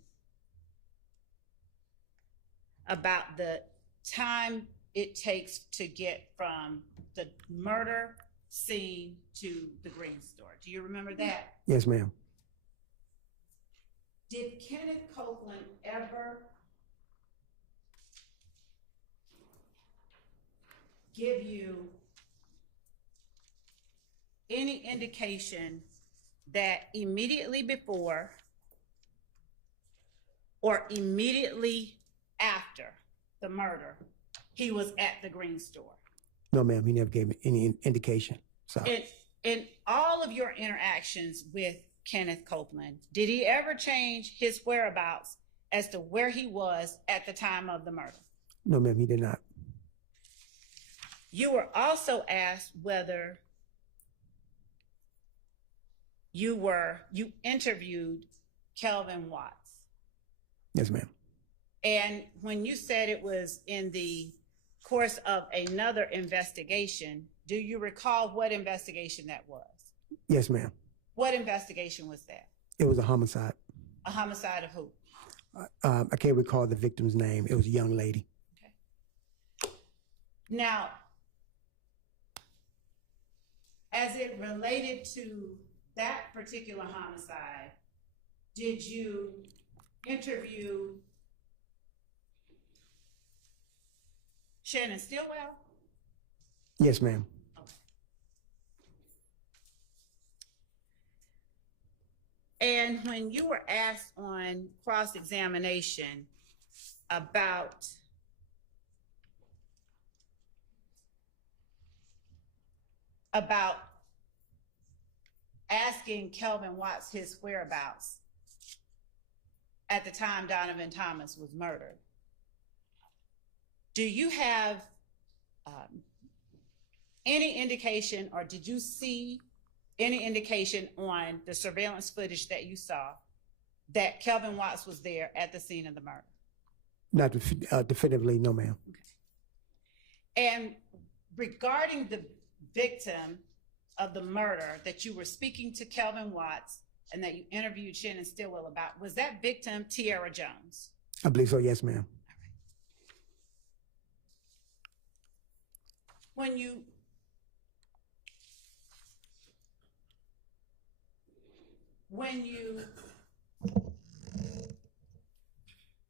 about the time it takes to get from the murder scene to the green store. Do you remember that? Yes, ma'am. Did Kenneth Copeland ever give you any indication that immediately before or immediately after the murder, he was at the green store? No, ma'am. He never gave me any indication. So In all of your interactions with Kenneth Copeland, did he ever change his whereabouts as to where he was at the time of the murder? no, ma'am. He did not. You were also asked whether you interviewed Kelvin Watts. Yes, ma'am. And when you said it was in the course of another investigation, do you recall what investigation that was? Yes, ma'am. What investigation was that? It was a homicide. A homicide of who? I can't recall the victim's name. It was a young lady. Okay. Now, as it related to that particular homicide, did you interview Shannon Stillwell? Yes, ma'am. And when you were asked on cross-examination about asking Kelvin Watts his whereabouts at the time Donovan Thomas was murdered, do you have any indication, or did you see any indication on the surveillance footage that you saw that Kelvin Watts was there at the scene of the murder? Not definitively, no, ma'am. Okay. And regarding the victim of the murder that you were speaking to Kelvin Watts and that you interviewed Shannon Stillwell about, was that victim Tiara Jones? I believe so. Yes, ma'am. When you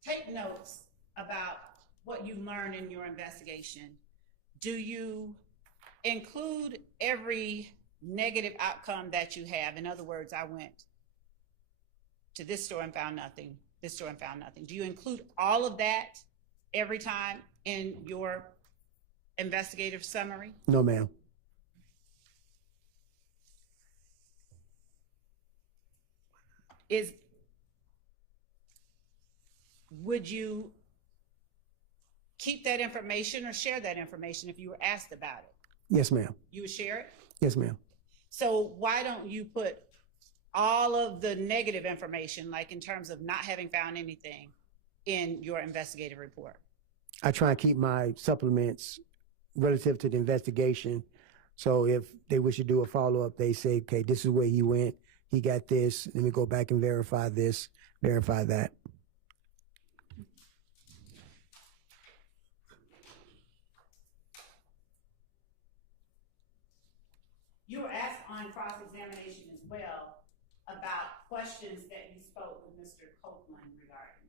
take notes about what you learned in your investigation, do you include every negative outcome that you have? In other words, I went to this store and found nothing, this store and found nothing. Do you include all of that every time in your investigative summary? No, ma'am. Would you keep that information or share that information if you were asked about it? Yes, ma'am. You would share it? Yes, ma'am. So why don't you put all of the negative information, like in terms of not having found anything, in your investigative report? I try and keep my supplements relative to the investigation. So if they wish to do a follow-up, they say, okay, this is where he went. He got this. Let me go back and verify this, verify that. You were asked on cross-examination as well about questions that you spoke with Mr. Copeland regarding.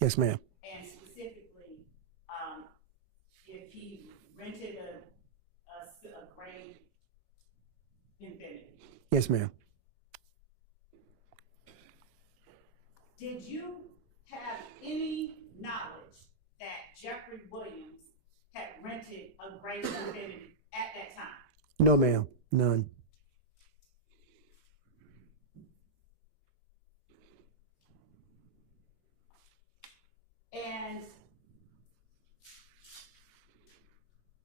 Yes, ma'am. And specifically, if he rented a gray Infiniti. Yes, ma'am. Did you Jeffery Williams had rented a gray Infiniti at that time? No, ma'am, none. And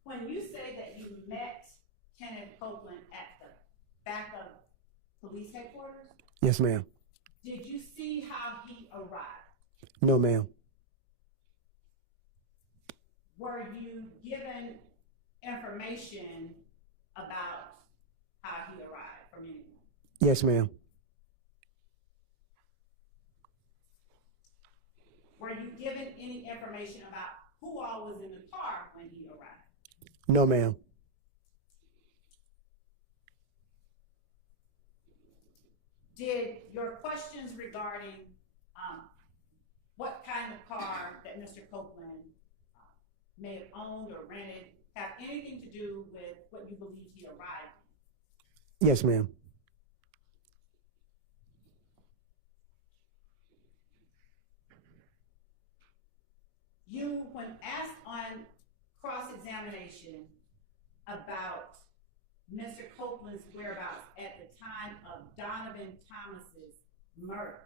when you say that you met Kenneth Copeland at the back of police headquarters, Yes, ma'am. did you see how he arrived? No, ma'am. Were you given information about how he arrived from anyone? Yes, ma'am. Were you given any information about who all was in the car when he arrived? No, ma'am. Did your questions regarding what kind of car that Mr. Copeland may have owned or rented have anything to do with what you believe he arrived in? Yes, ma'am. You, when asked on cross-examination about Mr. Copeland's whereabouts at the time of Donovan Thomas's murder,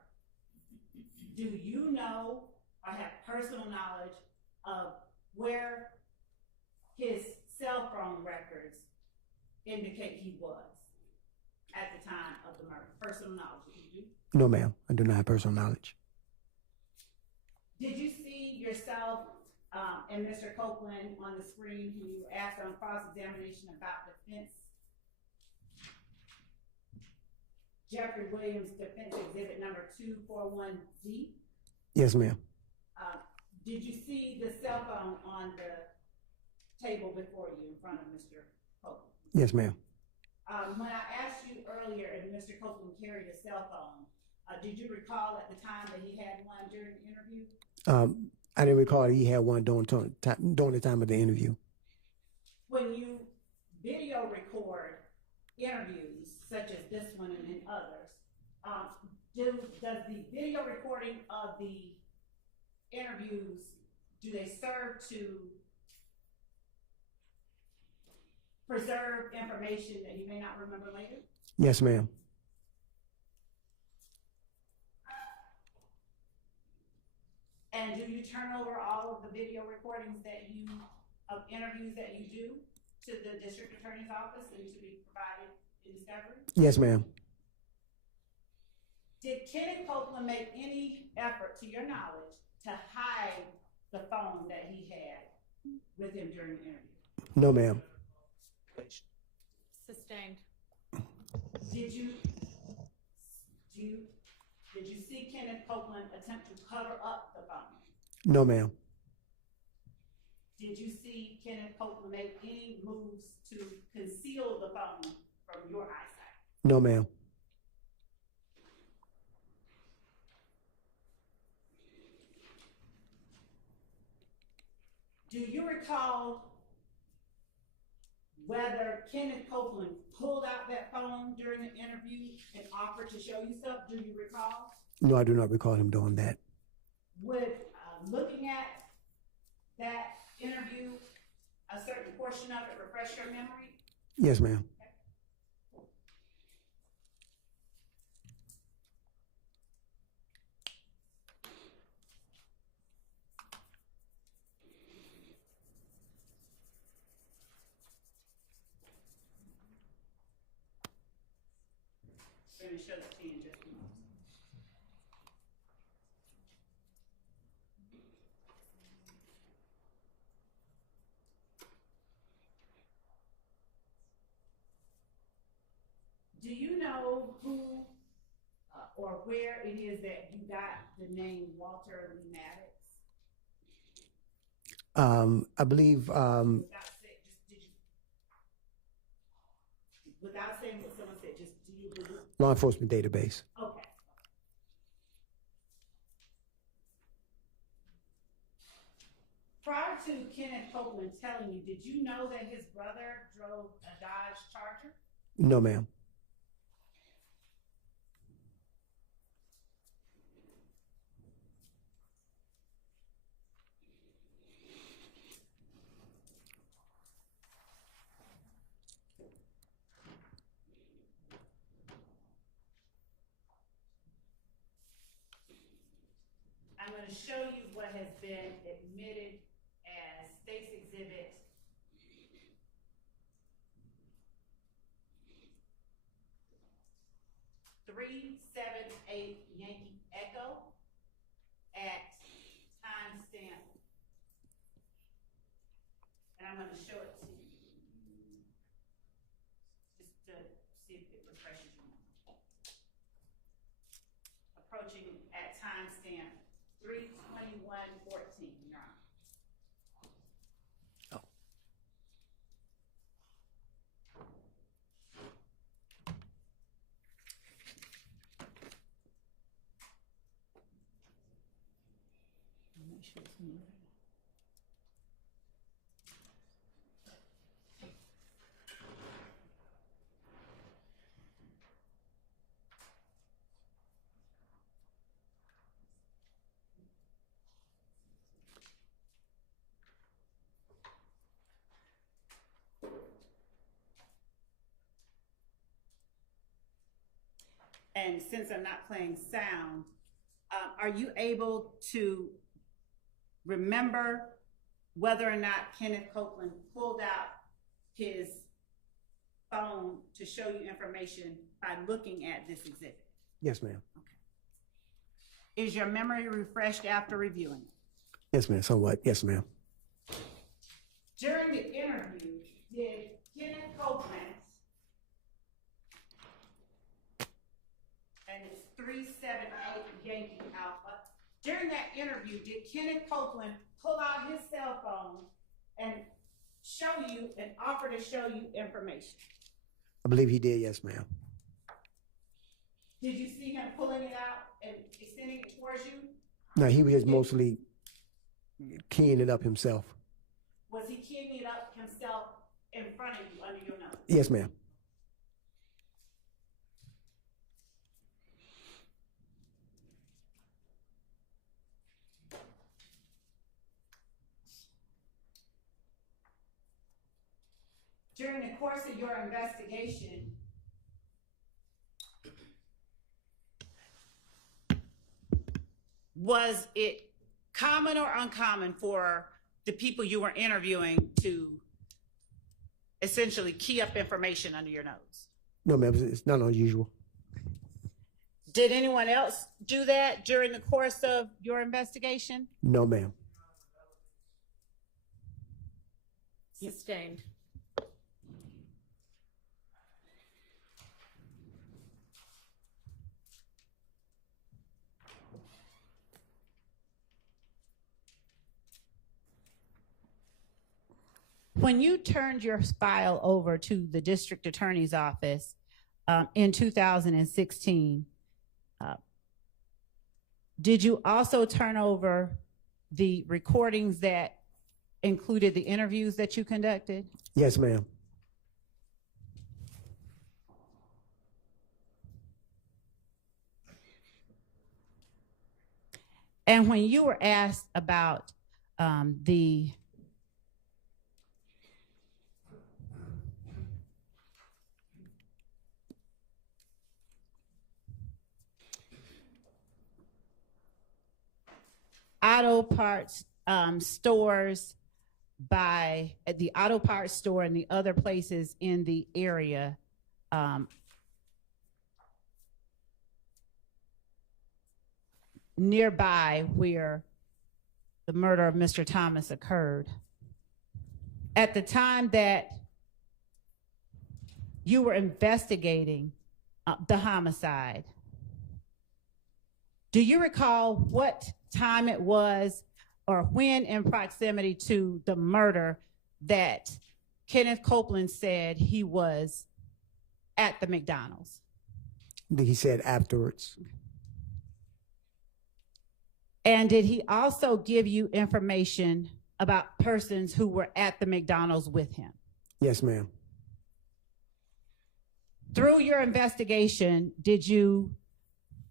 do you know or have personal knowledge of where his cell phone records indicate he was at the time of the murder? Personal knowledge, do you? No, ma'am. I do not have personal knowledge. Did you see yourself and Mr. Copeland on the screen when you were asked on cross-examination about defense? Jeffery Williams defense exhibit number 241D? Yes, ma'am. Did you see the cell phone on the table before you in front of Mr. Copeland? Yes, ma'am. When I asked you earlier if Mr. Copeland carried a cell phone, did you recall at the time that he had one during the interview? I didn't recall that he had one during the time of the interview. When you video record interviews, such as this one and others, does the video recording of the interviews, do they serve to preserve information that you may not remember later? Yes, ma'am. And do you turn over all of the video recordings of interviews that you do to the district attorney's office and to be provided in discovery? Yes, ma'am. Did Kenneth Copeland make any effort, to your knowledge, to hide the phone that he had with him during the interview? No, ma'am. Sustained. Did you see Kenneth Copeland attempt to cover up the phone? No, ma'am. Did you see Kenneth Copeland make any moves to conceal the phone from your eyesight? No, ma'am. Do you recall whether Kenneth Copeland pulled out that phone during the interview and offered to show you stuff? Do you recall? No, I do not recall him doing that. Would looking at that interview, a certain portion of it, refresh your memory? Yes, ma'am. I'm going to show that to you in just a moment. Do you know who or where it is that you got the name Walter Lee Maddox? I believe, Without saying what someone said, just do you believe? law enforcement database. Okay. Prior to Kenneth Copeland telling you, did you know that his brother drove a Dodge Charger? No, ma'am. going to show you what has been admitted as State's Exhibit 378 Yankee Echo at timestamp. And I'm going to show it to you just to see if it refreshes your memory. Approaching at timestamp 3/21/14, Your Honor. Make sure it's me. And since I'm not playing sound, are you able to remember whether or not Kenneth Copeland pulled out his phone to show you information by looking at this exhibit? Yes, ma'am. Okay. Is your memory refreshed after reviewing it? Yes, ma'am. Somewhat. Yes, ma'am. During the interview, did Kenneth Copeland, and it's 378 Yankee Alpha, during that interview, did Kenneth Copeland pull out his cell phone and show you and offer to show you information? I believe he did. Yes, ma'am. Did you see him pulling it out and extending it towards you? No, he was mostly keying it up himself. Was he keying it up himself in front of you under your nose? Yes, ma'am. During the course of your investigation, was it common or uncommon for the people you were interviewing to essentially key up information under your nose? No, ma'am. It's not unusual. Did anyone else do that during the course of your investigation? No, ma'am. Sustained. When you turned your file over to the district attorney's office in 2016, did you also turn over the recordings that included the interviews that you conducted? Yes, ma'am. And when you were asked about the auto parts stores at the auto parts store and the other places in the area, nearby where the murder of Mr. Thomas occurred, at the time that you were investigating the homicide, do you recall what time it was or when in proximity to the murder that Kenneth Copeland said he was at the McDonald's? He said afterwards. And did he also give you information about persons who were at the McDonald's with him? Yes, ma'am. Through your investigation, did you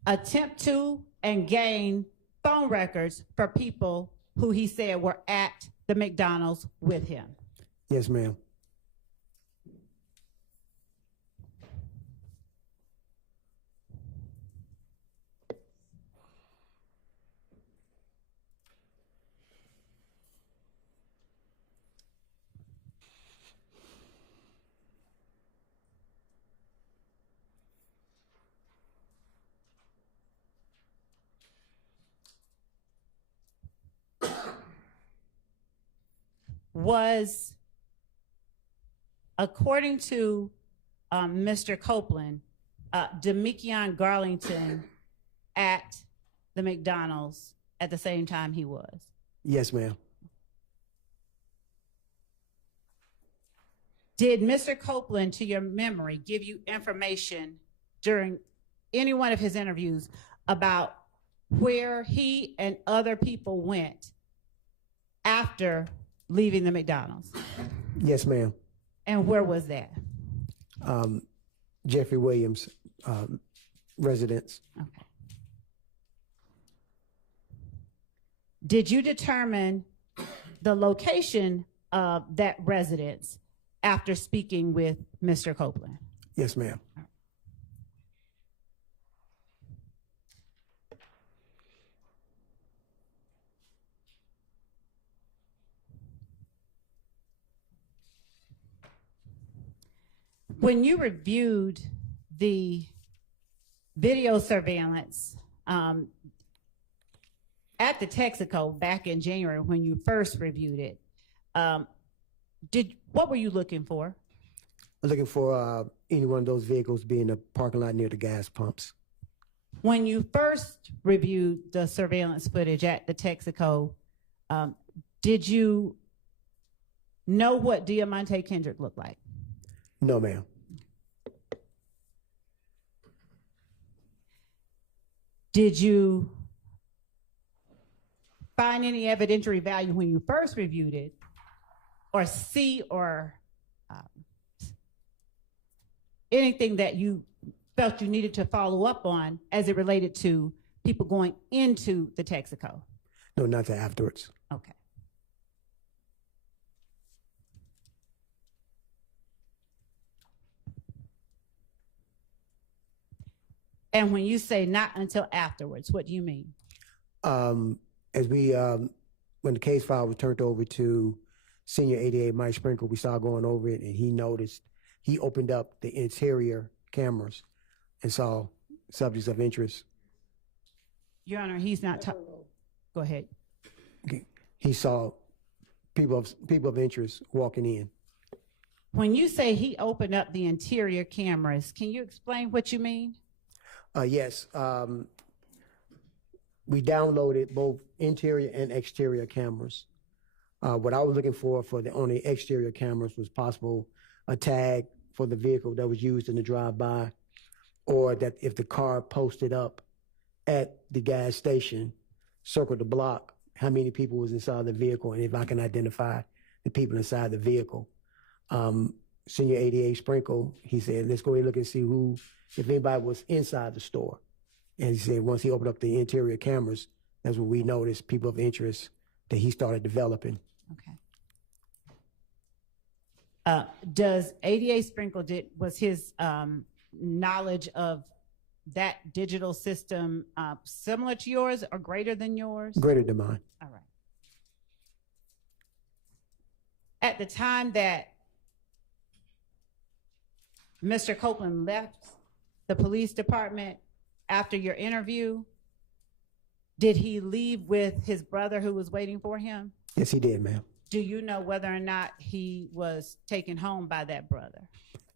attempt to and gain phone records for people who he said were at the McDonald's with him? Yes, ma'am. was, according to Mr. Copeland, Demekion Garlington at the McDonald's at the same time he was? Yes, ma'am. Did Mr. Copeland, to your memory, give you information during any one of his interviews about where he and other people went after leaving the McDonald's? Yes, ma'am. And where was that? Jeffery Williams residence. Okay. Did you determine the location of that residence after speaking with Mr. Copeland? Yes, ma'am. When you reviewed the video surveillance at the Texaco back in January, when you first reviewed it, what were you looking for? Looking for any one of those vehicles being in the parking lot near the gas pumps. When you first reviewed the surveillance footage at the Texaco, did you know what Diamante Kendrick looked like? No, ma'am. Did you find any evidentiary value when you first reviewed it, or see or anything that you felt you needed to follow up on as it related to people going into the Texaco? No, not till afterwards. Okay. And when you say not until afterwards, what do you mean? As we, when the case file was turned over to Senior ADA Mike Sprinkle, we started going over it, and he noticed, he opened up the interior cameras and saw subjects of interest. Your Honor, he's not go ahead. He saw people of interest walking in. When you say he opened up the interior cameras, can you explain what you mean? Yes. We downloaded both interior and exterior cameras. What I was looking for on the exterior cameras was possible a tag for the vehicle that was used in the drive-by, or that if the car posted up at the gas station, circled the block, how many people was inside the vehicle, and if I can identify the people inside the vehicle. Senior ADA Sprinkle, he said, let's go ahead and look and see if anybody was inside the store. And he said once he opened up the interior cameras, that's when we noticed people of interest that he started developing. Okay. Does ADA Sprinkle, was his knowledge of that digital system similar to yours or greater than yours? Greater than mine. All right. At the time that Mr. Copeland left the police department after your interview, did he leave with his brother who was waiting for him? Yes, he did, ma'am. Do you know whether or not he was taken home by that brother?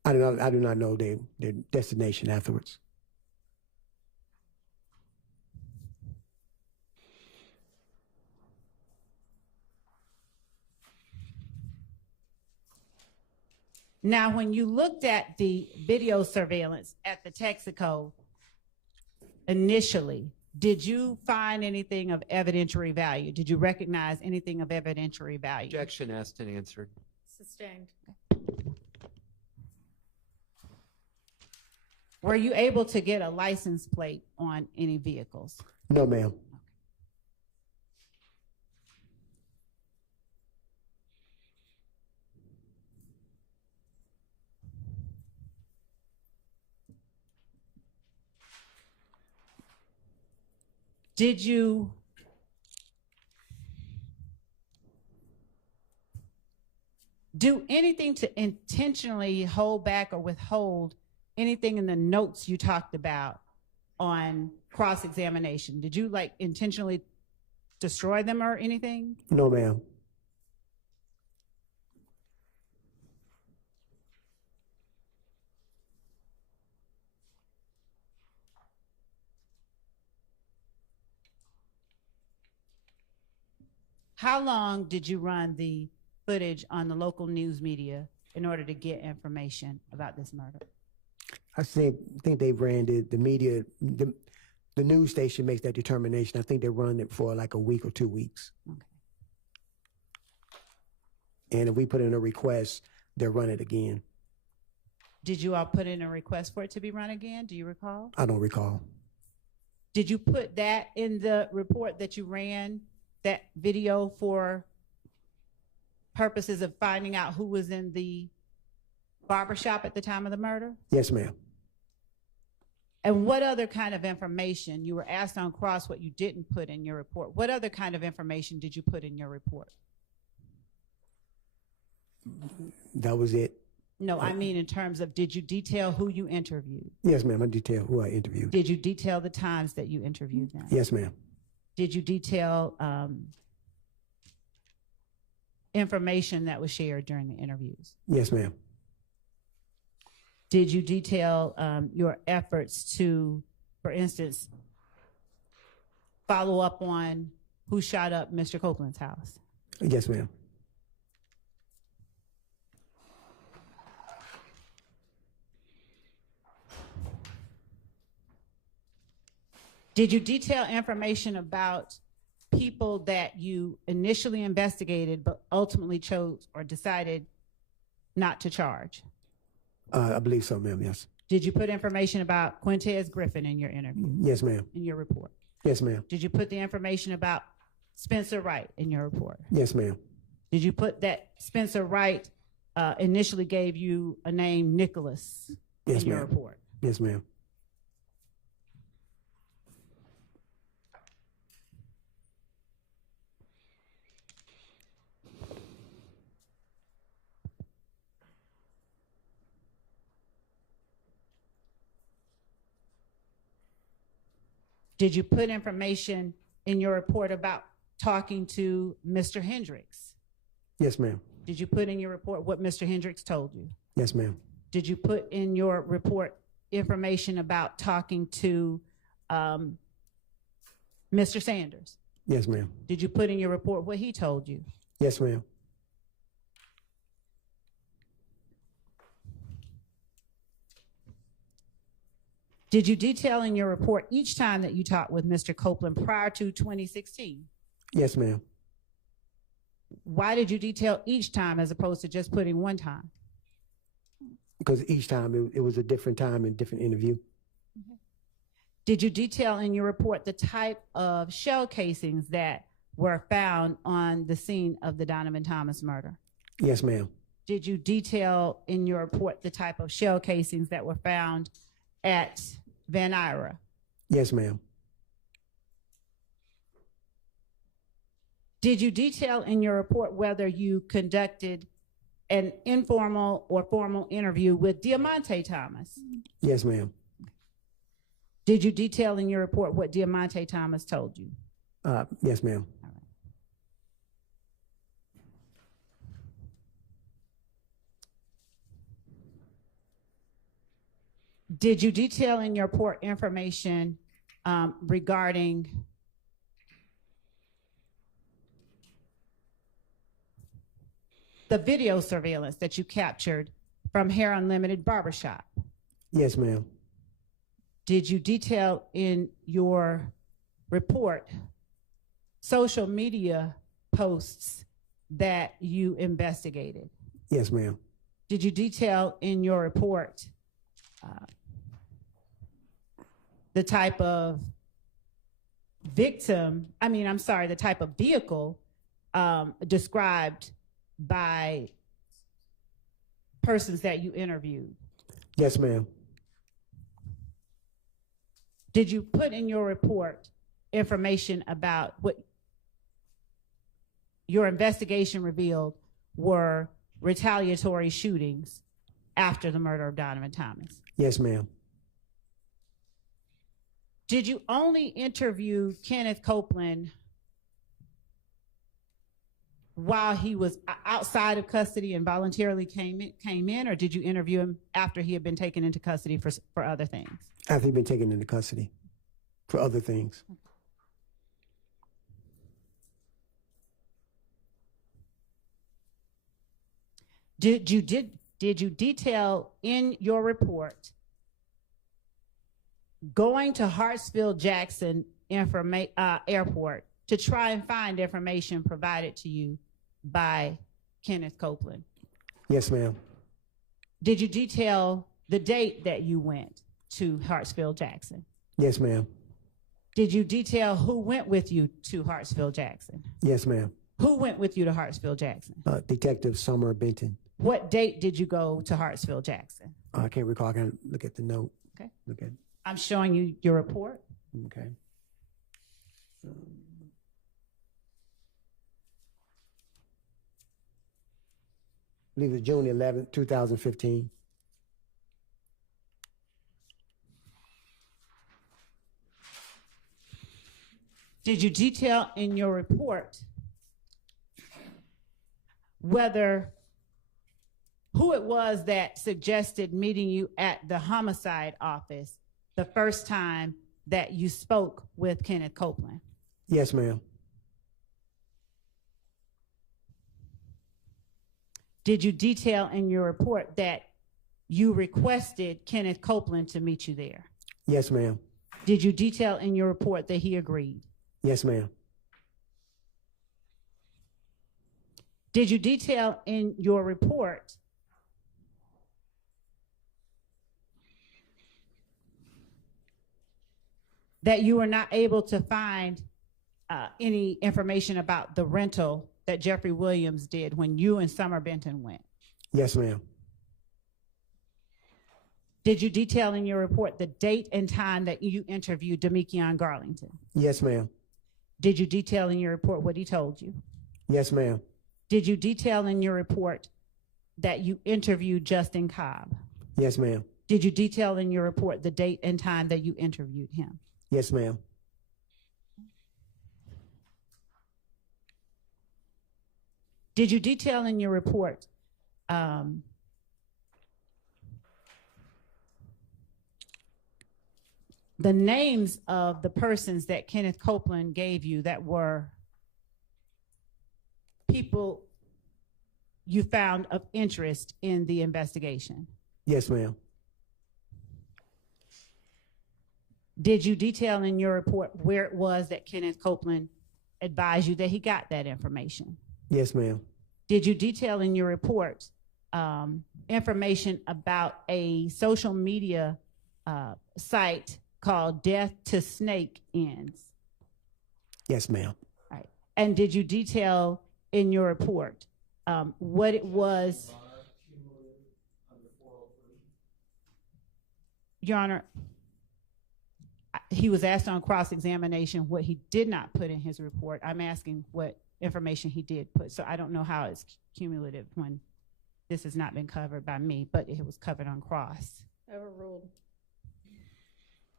I do not know their destination afterwards. Now, when you looked at the video surveillance at the Texaco initially, did you find anything of evidentiary value? Did you recognize anything of evidentiary value? Objection asked and answered. Sustained. Were you able to get a license plate on any vehicles? No, ma'am. Did you do anything to intentionally hold back or withhold anything in the notes you talked about on cross-examination? Did you intentionally destroy them or anything? No, ma'am. How long did you run the footage on the local news media in order to get information about this murder? I think they ran the media, the news station makes that determination. I think they run it for like a week or 2 weeks. Okay. And if we put in a request, they'll run it again. Did you all put in a request for it to be run again? Do you recall? I don't recall. Did you put that in the report that you ran, that video, for purposes of finding out who was in the barbershop at the time of the murder? Yes, ma'am. And what other kind of information, you were asked on cross what you didn't put in your report. What other kind of information did you put in your report? That was it. No, I mean in terms of, did you detail who you interviewed? Yes, ma'am. I detail who I interviewed. Did you detail the times that you interviewed them? Yes, ma'am. Did you detail information that was shared during the interviews? Yes, ma'am. Did you detail your efforts to, for instance, follow up on who shot up Mr. Copeland's house? Yes, ma'am. Did you detail information about people that you initially investigated but ultimately chose or decided not to charge? I believe so, ma'am. Yes. Did you put information about Quintez Griffin in your interview? Yes, ma'am. In your report? Yes, ma'am. Did you put the information about Spencer Wright in your report? Yes, ma'am. Did you put that Spencer Wright initially gave you a name, Nicholas, Yes, in your ma'am. report? Yes, ma'am. Did you put information in your report about talking to Mr. Hendricks? Yes, ma'am. Did you put in your report what Mr. Hendricks told you? Yes, ma'am. Did you put in your report information about talking to Mr. Sanders? Yes, ma'am. Did you put in your report what he told you? Yes, ma'am. Did you detail in your report each time that you talked with Mr. Copeland prior to 2016? Yes, ma'am. Why did you detail each time as opposed to just putting one time? Because each time it was a different time and different interview. Did you detail in your report the type of shell casings that were found on the scene of the Donovan Thomas murder? Yes, ma'am. Did you detail in your report the type of shell casings that were found at Van Ira? Yes, ma'am. Did you detail in your report whether you conducted an informal or formal interview with Diamante Thomas? Yes, ma'am. Did you detail in your report what Diamante Thomas told you? Yes, ma'am. Did you detail in your report information regarding the video surveillance that you captured from Hair Unlimited Barbershop? Yes, ma'am. Did you detail in your report social media posts that you investigated? Yes, ma'am. Did you detail in your report the type of the type of vehicle described by persons that you interviewed? Yes, ma'am. Did you put in your report information about what your investigation revealed were retaliatory shootings after the murder of Donovan Thomas? Yes, ma'am. Did you only interview Kenneth Copeland while he was outside of custody and voluntarily came in, or did you interview him after he had been taken into custody for other things? After he'd been taken into custody for other things. Did you detail in your report going to Hartsfield-Jackson Airport to try and find information provided to you by Kenneth Copeland? Yes, ma'am. Did you detail the date that you went to Hartsfield-Jackson? Yes, ma'am. Did you detail who went with you to Hartsfield-Jackson? Yes, ma'am. Who went with you to Hartsfield-Jackson? Detective Summer Benton. What date did you go to Hartsfield-Jackson? I can't recall. I can look at the note. Okay. Look at. I'm showing you your report. Okay. I believe it was June 11th, 2015. Did you detail in your report who it was that suggested meeting you at the homicide office the first time that you spoke with Kenneth Copeland? Yes, ma'am. Did you detail in your report that you requested Kenneth Copeland to meet you there? Yes, ma'am. Did you detail in your report that he agreed? Yes, ma'am. Did you detail in your report that you were not able to find any information about the rental that Jeffery Williams did when you and Summer Benton went? Yes, ma'am. Did you detail in your report the date and time that you interviewed Demekion Garlington? Yes, ma'am. Did you detail in your report what he told you? Yes, ma'am. Did you detail in your report that you interviewed Justin Cobb? Yes, ma'am. Did you detail in your report the date and time that you interviewed him? Yes, ma'am. Did you detail in your report the names of the persons that Kenneth Copeland gave you that were people you found of interest in the investigation? Yes, ma'am. Did you detail in your report where it was that Kenneth Copeland advised you that he got that information? Yes, ma'am. Did you detail in your report information about a social media site called Death to Snake Ends? Yes, ma'am. Right. And did you detail in your report what it was? Your Honor, he was asked on cross-examination what he did not put in his report. I'm asking what information he did put. So I don't know how it's cumulative when this has not been covered by me, but it was covered on cross. Overruled.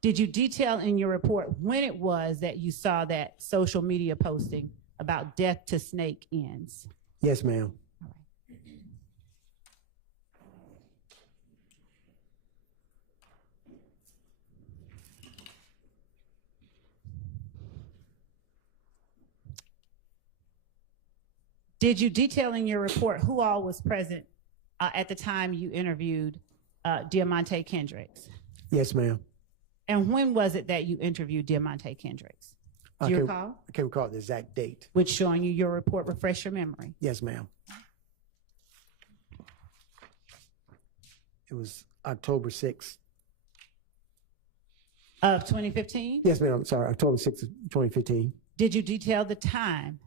Did you detail in your report when it was that you saw that social media posting about Death to Snake Ends? Yes, ma'am. All right. Did you detail in your report who all was present at the time you interviewed Diamante Kendricks? Yes, ma'am. And when was it that you interviewed Diamante Kendricks? Do you recall? I can't recall the exact date. Which showing you your report refresh your memory. Yes, ma'am. It was October 6th. Of 2015? Yes, ma'am. Sorry, October 6th, 2015. Did you detail the time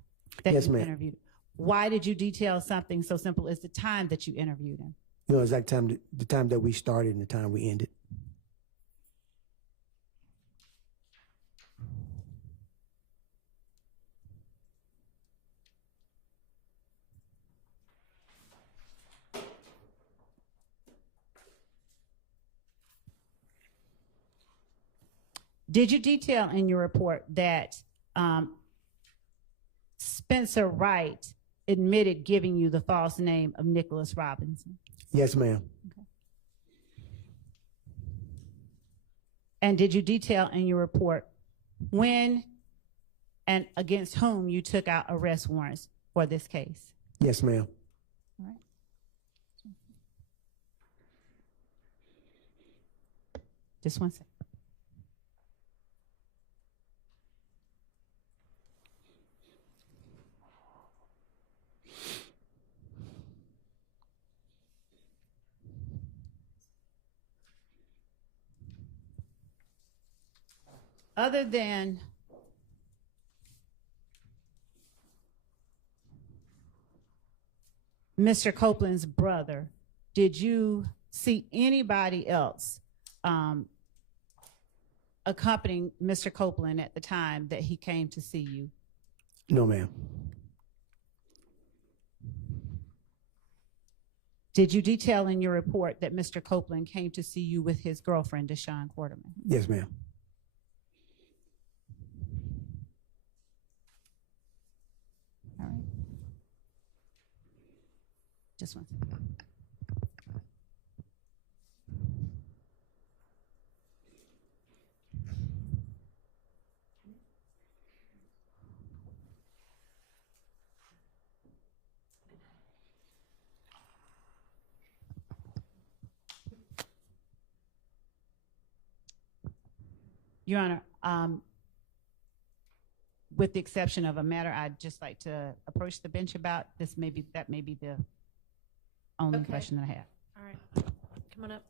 that Yes, you ma'am. interviewed? Why did you detail something so simple as the time that you interviewed him? You know, exact time, the time that we started and the time we ended. Did you detail in your report that Spencer Wright admitted giving you the false name of Nicholas Robinson? Yes, ma'am. Okay. And did you detail in your report when and against whom you took out arrest warrants for this case? Yes, ma'am. All right. Just one second. Other than Mr. Copeland's brother, did you see anybody else accompanying Mr. Copeland at the time that he came to see you? No, ma'am. Did you detail in your report that Mr. Copeland came to see you with his girlfriend, Deshawn Quarterman? Yes, ma'am. All right. Just one second. Your Honor, with the exception of a matter I'd just like to approach the bench about, that may be the only Okay. question that I have. All right, come on up.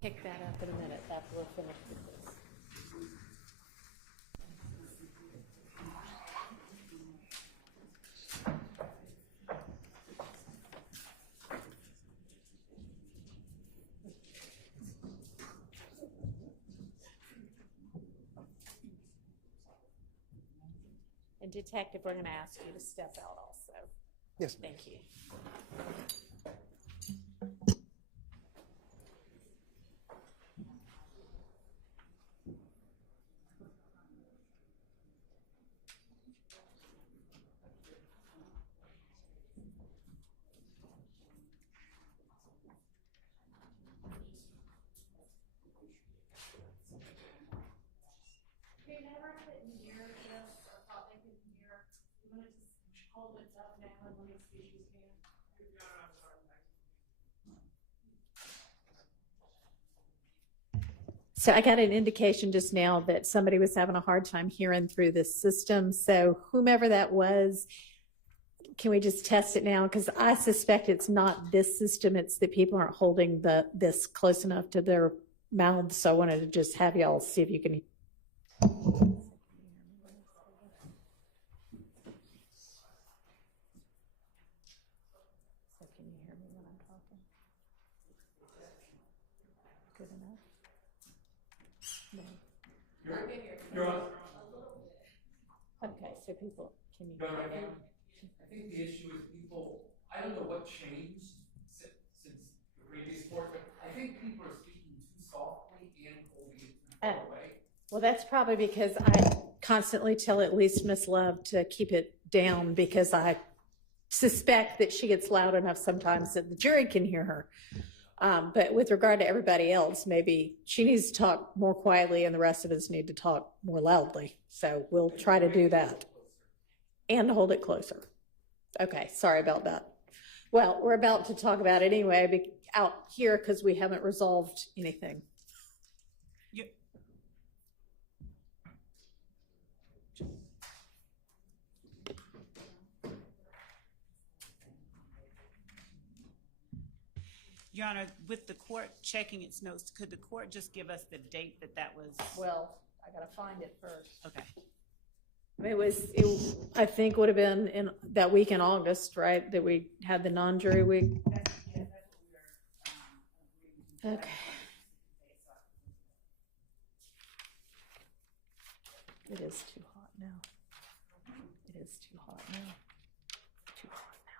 Pick that up in a minute after we're finished with this. And Detective, we're going to ask you to step out also. Yes, ma'am. Thank you. So I got an indication just now that somebody was having a hard time hearing through this system. So whomever that was, can we just test it now? Because I suspect it's not this system. It's that people aren't holding this close enough to their mouths. So I wanted to just have y'all see if you can. So can you hear me when I'm talking? Good enough? No. Okay, so people, can you hear me now? I think the issue is people, I don't know what changed since the previous court, but I think people are speaking too softly and holding it too far away. Well, that's probably because I constantly tell at least Miss Love to keep it down because I suspect that she gets loud enough sometimes that the jury can hear her. But with regard to everybody else, maybe she needs to talk more quietly and the rest of us need to talk more loudly. So we'll try to do that and hold it closer. Okay, sorry about that. Well, we're about to talk about it anyway out here because we haven't resolved anything. Your Honor, with the court checking its notes, could the court just give us the date that was? Well, I gotta find it first. Okay. It I think would have been in that week in August, right? That we had the non-jury week. Okay. It is too hot now. It is too hot now. Too hot now.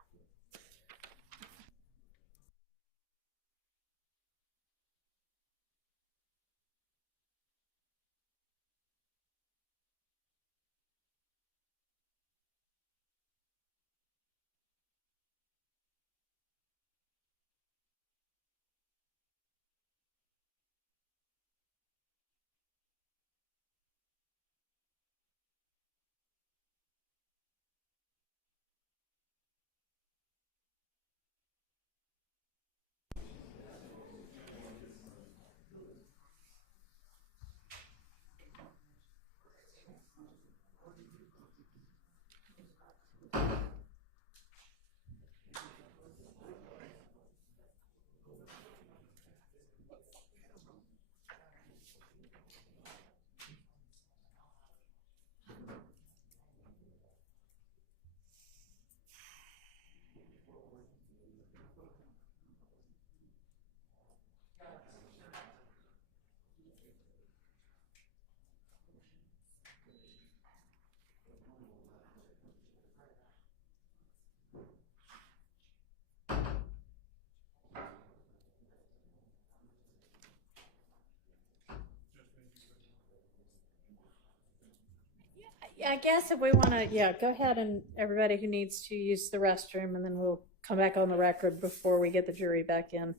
Yeah, I guess if we want to, yeah, go ahead and everybody who needs to use the restroom, and then we'll come back on the record before we get the jury back in.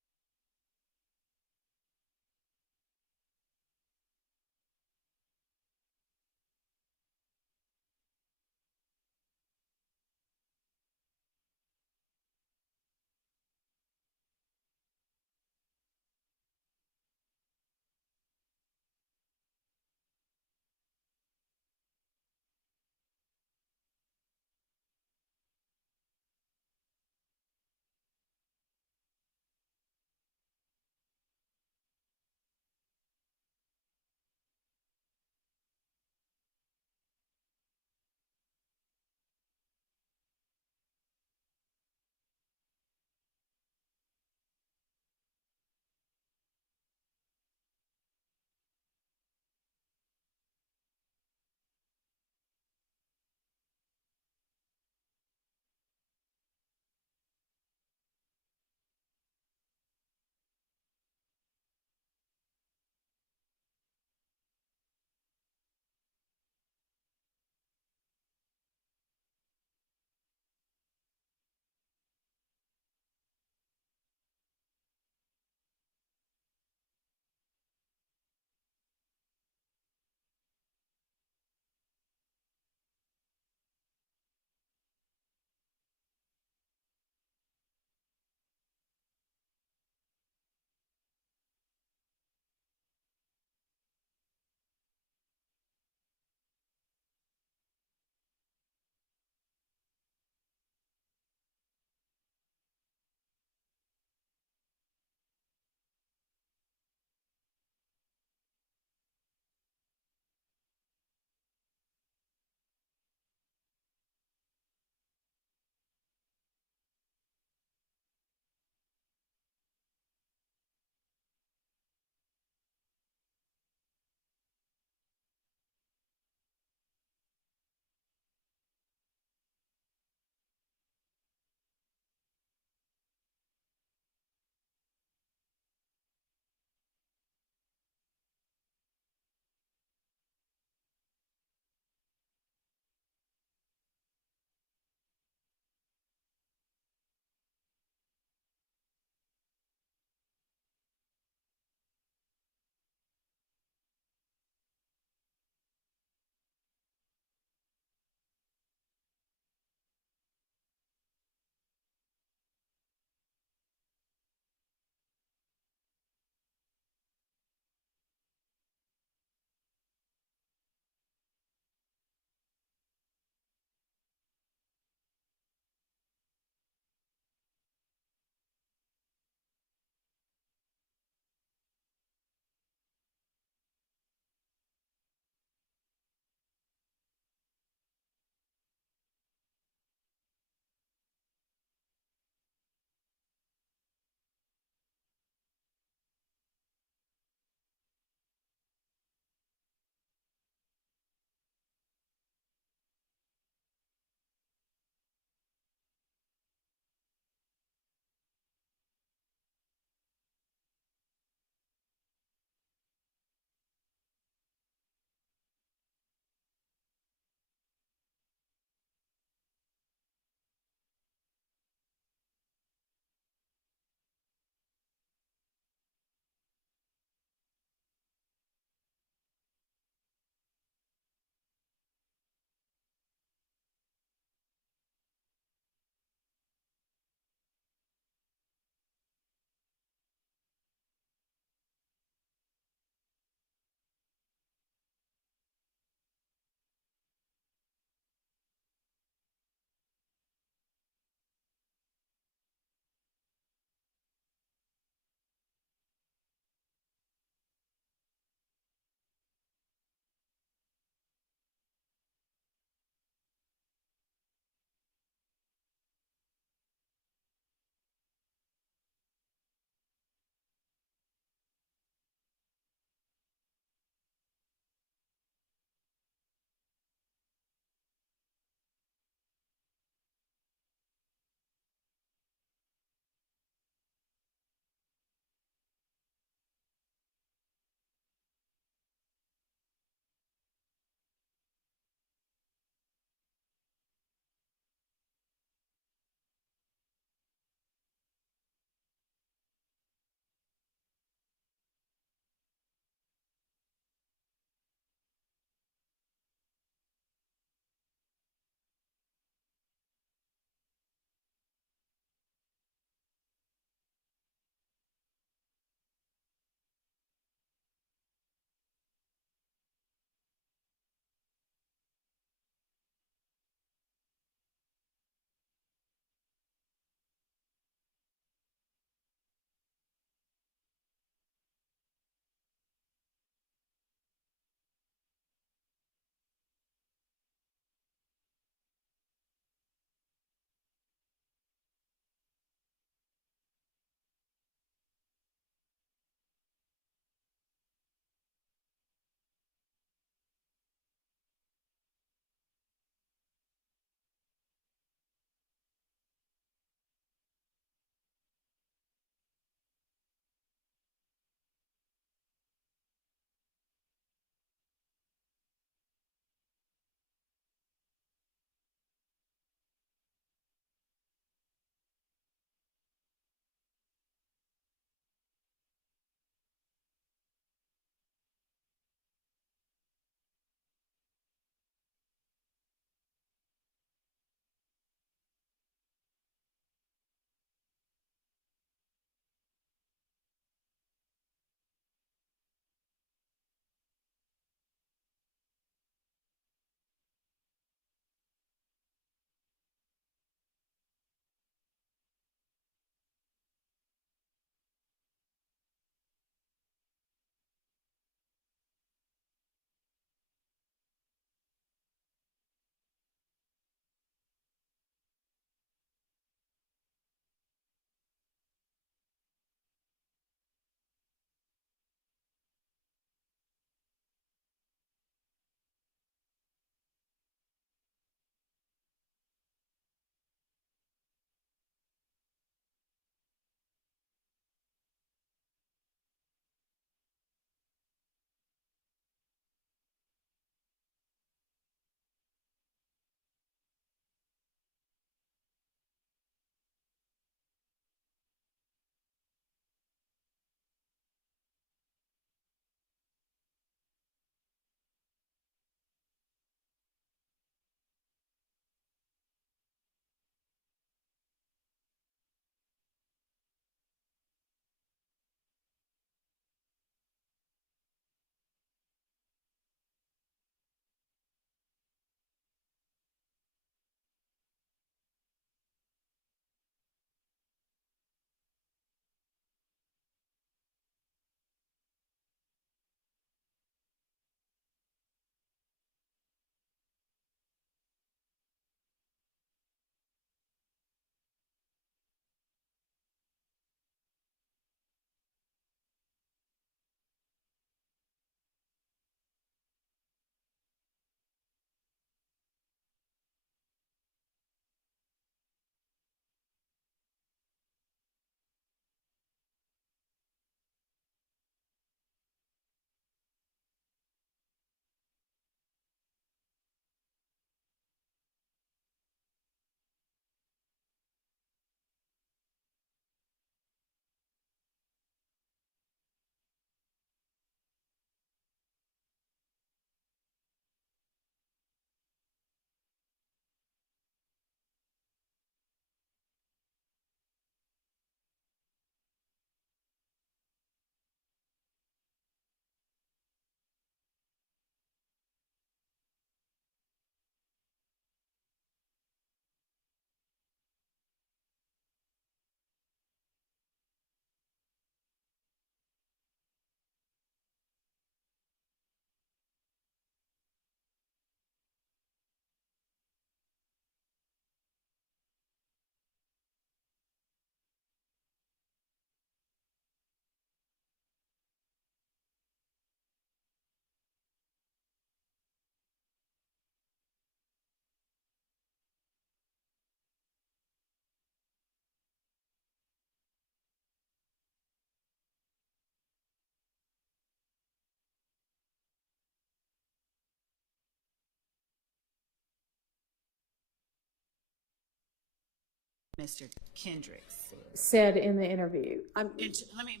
Mr. Kendricks said. said in the interview. Let me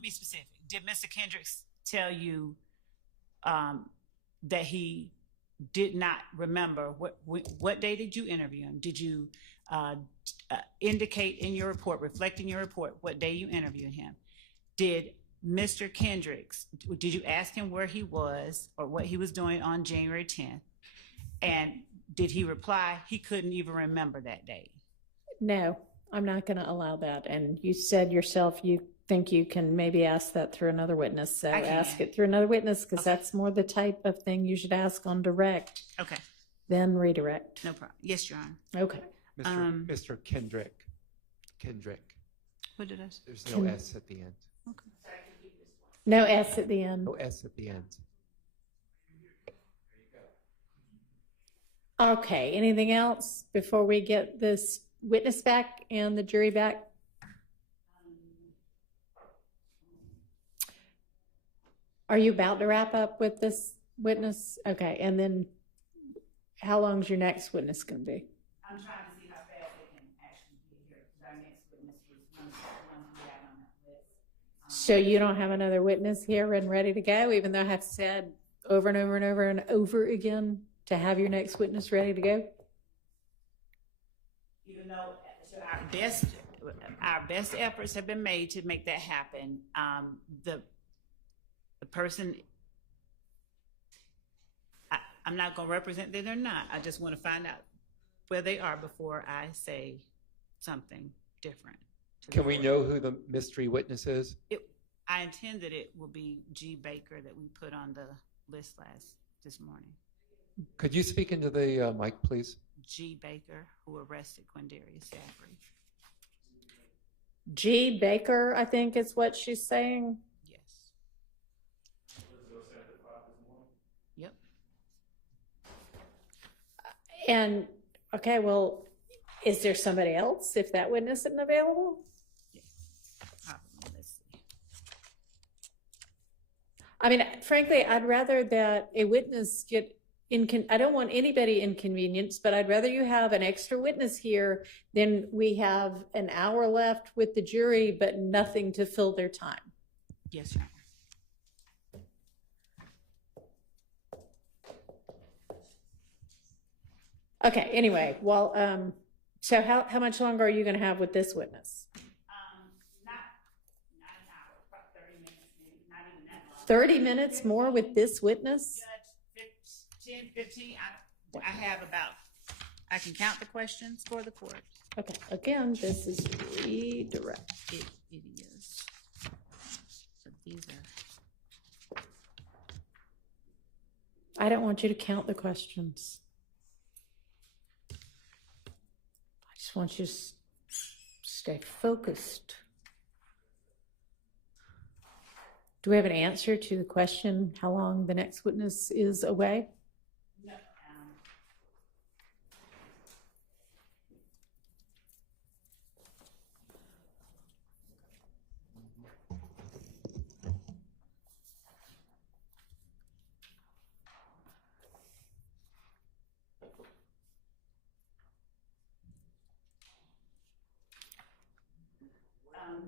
be specific. Did Mr. Kendricks tell you that he did not remember what day did you interview him? Did you indicate in your report, reflect in your report, what day you interviewed him? Did Mr. Kendricks, did you ask him where he was or what he was doing on January 10th? And did he reply he couldn't even remember that day? No, I'm not going to allow that. And you said yourself you think you can maybe ask that through another witness. So ask it through another witness, because that's more the type of thing you should ask on direct. Okay. Then redirect. No problem. Yes, Your Honor. Okay. Mr. Kendrick. What did I say? There's no S at the end. Okay. No S at the end. No S at the end. Okay. Anything else before we get this witness back and the jury back? Are you about to wrap up with this witness? Okay. And then how long is your next witness going to be? I'm trying to see how fast they can actually get here. Our next witness was one we had on that list. So you don't have another witness here and ready to go, even though I have said over and over and over and over again to have your next witness ready to go? Even though our best efforts have been made to make that happen, the person, I'm not going to represent that they're not. I just want to find out where they are before I say something different. Can we know who the mystery witness is? I intend that it will be G. Baker that we put on the list this morning. Could you speak into the mic, please? G. Baker, who arrested Quindarius Jeffery. G. Baker, I think is what she's saying. Yes. Yep. And, okay, well, is there somebody else if that witness isn't available? Yeah. Let's see. I mean, frankly, I'd rather that a witness get I don't want anybody inconvenienced, but I'd rather you have an extra witness here than we have an hour left with the jury, but nothing to fill their time. Yes, Your Honor. Okay, anyway, well, so how much longer are you going to have with this witness? Not an hour, about 30 minutes, maybe, not even that long. 30 minutes more with this witness? 10, 15, I have about, I can count the questions for the court. Okay, again, this is redirect. It is. So these are. I don't want you to count the questions. I just want you to stay focused. Do we have an answer to the question, how long the next witness is away? No.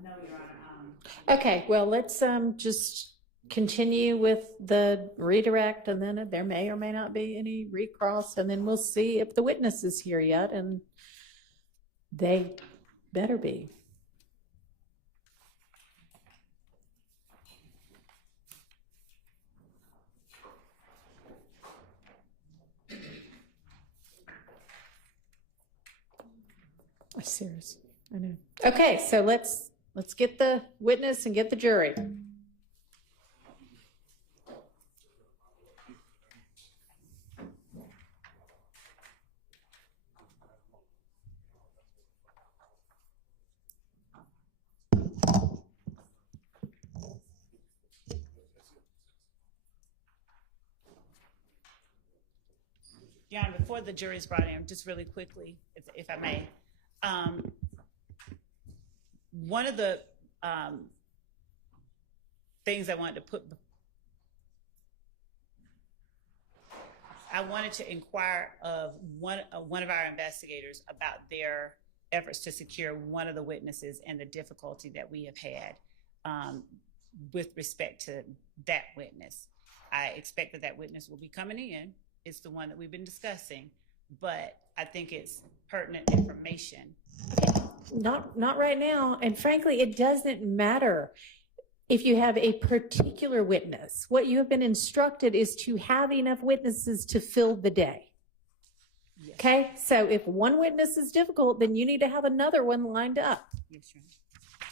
No, Your Honor. Okay, well, let's just continue with the redirect, and then there may or may not be any recross, and then we'll see if the witness is here yet, and they better be. Serious, I know. Okay, so let's get the witness and get the jury. Your Honor, before the jury's brought in, just really quickly, if I may, one of the things I wanted to put, I wanted to inquire of one of our investigators about their efforts to secure one of the witnesses and the difficulty that we have had with respect to that witness. I expect that that witness will be coming in. It's the one that we've been discussing, but I think it's pertinent information. Not right now. And frankly, it doesn't matter if you have a particular witness. What you have been instructed is to have enough witnesses to fill the day. Yes. Okay, so if one witness is difficult, then you need to have another one lined up. Yes, Your Honor.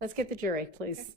Let's get the jury, please.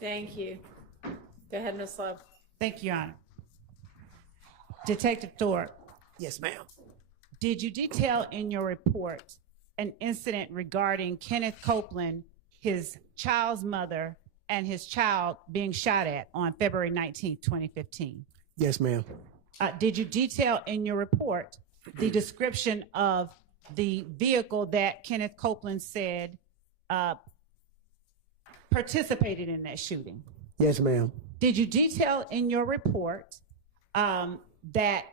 Thank you. Go ahead, Ms. Love. Thank you, Your Honor. Detective Thorpe, Yes, ma'am. did you detail in your report an incident regarding Kenneth Copeland, his child's mother, and his child being shot at on February 19th, 2015? Yes, ma'am. Did you detail in your report the description of the vehicle that Kenneth Copeland said participated in that shooting? Yes, ma'am. Did you detail in your report that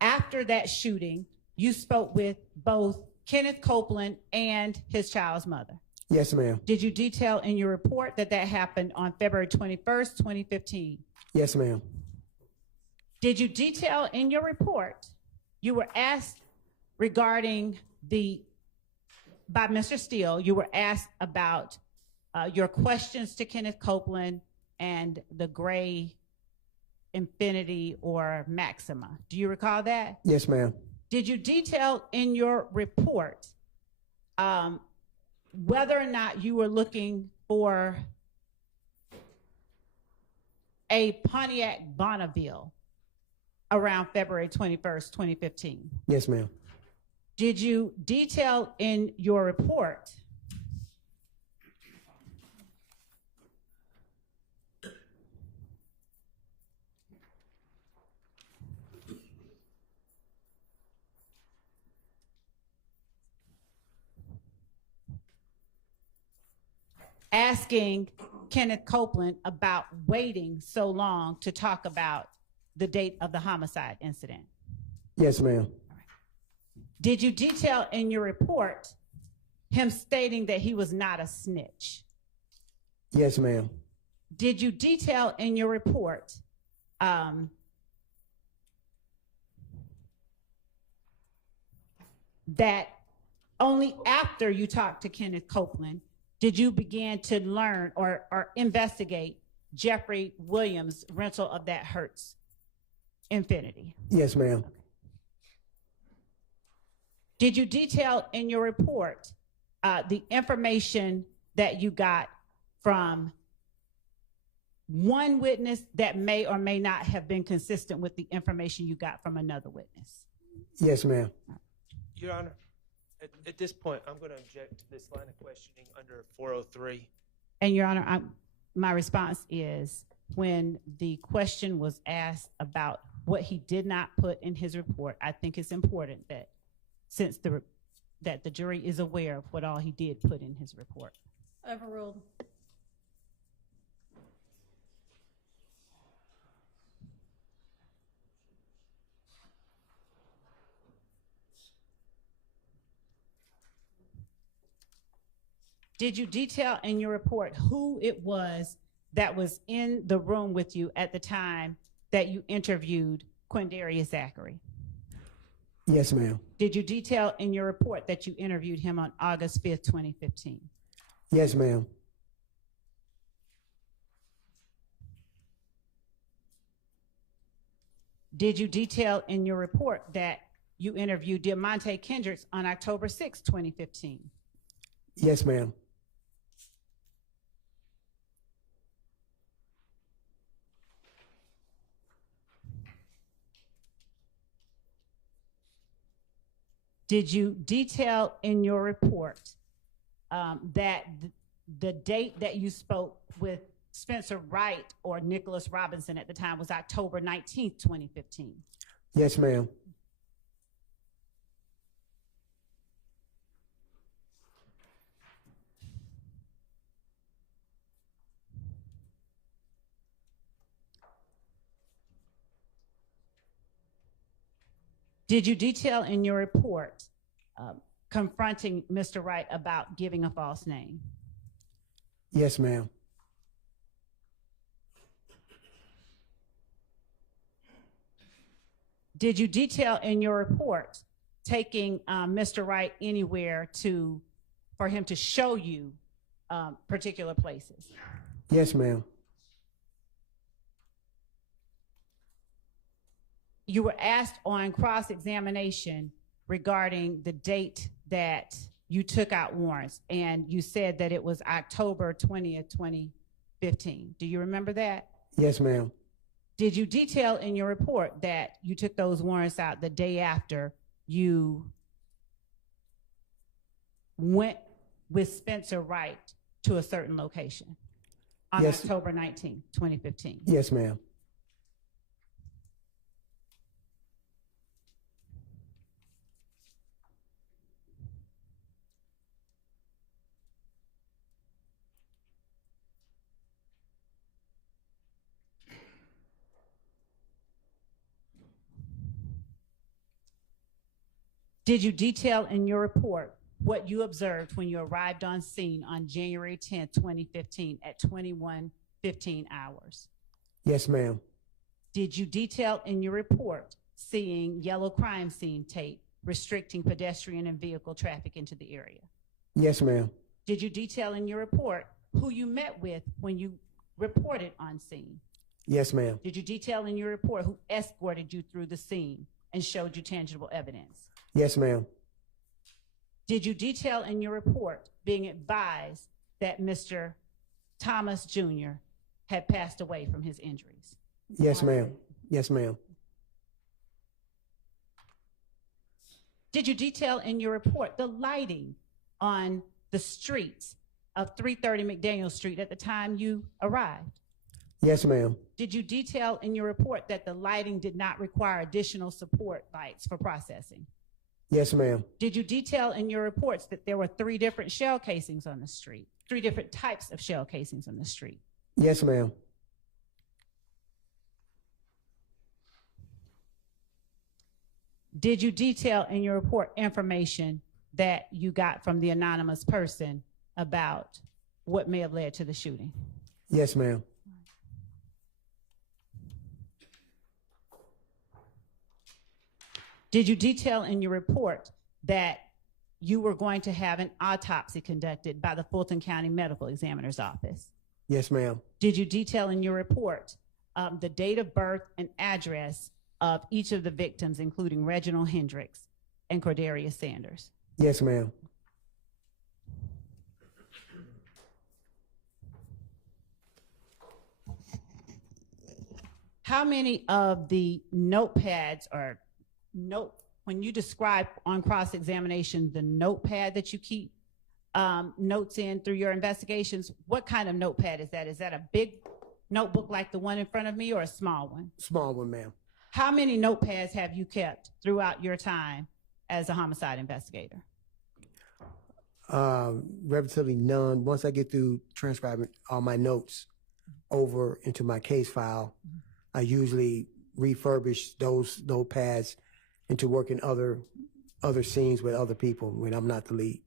after that shooting, you spoke with both Kenneth Copeland and his child's mother? Yes, ma'am. Did you detail in your report that that happened on February 21st, 2015? Yes, ma'am. Did you detail in your report, you were asked regarding by Mr. Steele, you were asked about your questions to Kenneth Copeland and the gray Infinity or Maxima. Do you recall that? Yes, ma'am. Did you detail in your report whether or not you were looking for a Pontiac Bonneville around February 21st, 2015? Yes, ma'am. Did you detail in your report asking Kenneth Copeland about waiting so long to talk about the date of the homicide incident? Yes, ma'am. Did you detail in your report him stating that he was not a snitch? Yes, ma'am. Did you detail in your report that only after you talked to Kenneth Copeland did you begin to learn or investigate Jeffery Williams' rental of that Hertz Infinity? Yes, ma'am. Did you detail in your report the information that you got from one witness that may or may not have been consistent with the information you got from another witness? Yes, ma'am. Your Honor, at this point, I'm going to object to this line of questioning under 403. And Your Honor, my response is when the question was asked about what he did not put in his report, I think it's important that since that the jury is aware of what all he did put in his report. Overruled. Did you detail in your report who it was that was in the room with you at the time that you interviewed Quindarius Zachary? Yes, ma'am. Did you detail in your report that you interviewed him on August 5th, 2015? Yes, ma'am. Did you detail in your report that you interviewed Diamante Kendricks on October 6th, 2015? Yes, ma'am. Did you detail in your report that the date that you spoke with Spencer Wright or Nicholas Robinson at the time was October 19th, 2015? Yes, ma'am. Did you detail in your report confronting Mr. Wright about giving a false name? Yes, ma'am. Did you detail in your report taking Mr. Wright anywhere for him to show you particular places? Yes, ma'am. You were asked on cross-examination regarding the date that you took out warrants, and you said that it was October 20th, 2015. Do you remember that? Yes, ma'am. Did you detail in your report that you took those warrants out the day after you went with Spencer Wright to a certain location on Yes. October 19th, 2015? Yes, ma'am. Did you detail in your report what you observed when you arrived on scene on January 10th, 2015 at 21:15 hours? Yes, ma'am. Did you detail in your report seeing yellow crime scene tape restricting pedestrian and vehicle traffic into the area? Yes, ma'am. Did you detail in your report who you met with when you reported on scene? Yes, ma'am. Did you detail in your report who escorted you through the scene and showed you tangible evidence? Yes, ma'am. Did you detail in your report being advised that Mr. Thomas Jr. had passed away from his injuries? Yes, ma'am. Yes, ma'am. Did you detail in your report the lighting on the streets of 330 McDaniel Street at the time you arrived? Yes, ma'am. Did you detail in your report that the lighting did not require additional support lights for processing? Yes, ma'am. Did you detail in your reports that there were 3 different shell casings on the street, 3 different types of shell casings on the street? Yes, ma'am. Did you detail in your report information that you got from the anonymous person about what may have led to the shooting? Yes, ma'am. Did you detail in your report that you were going to have an autopsy conducted by the Fulton County Medical Examiner's Office? Yes, ma'am. Did you detail in your report the date of birth and address of each of the victims, including Reginald Hendricks and Cordarius Sanders? Yes, ma'am. How many of the notepads or when you describe on cross-examination the notepad that you keep notes in through your investigations, what kind of notepad is that? Is that a big notebook like the one in front of me or a small one? Small one, ma'am. How many notepads have you kept throughout your time as a homicide investigator? Relatively none. Once I get through transcribing all my notes over into my case file, I usually refurbish those notepads into working other scenes with other people when I'm not the lead.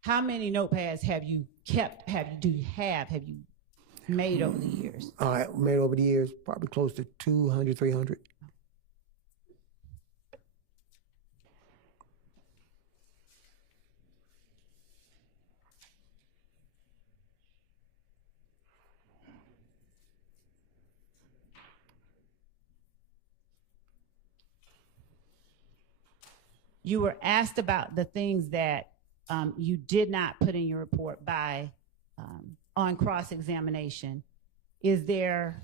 How many notepads have you kept? Have you made over the years? Made over the years, probably close to 200, 300. You were asked about the things that you did not put in your report by on cross-examination. Is there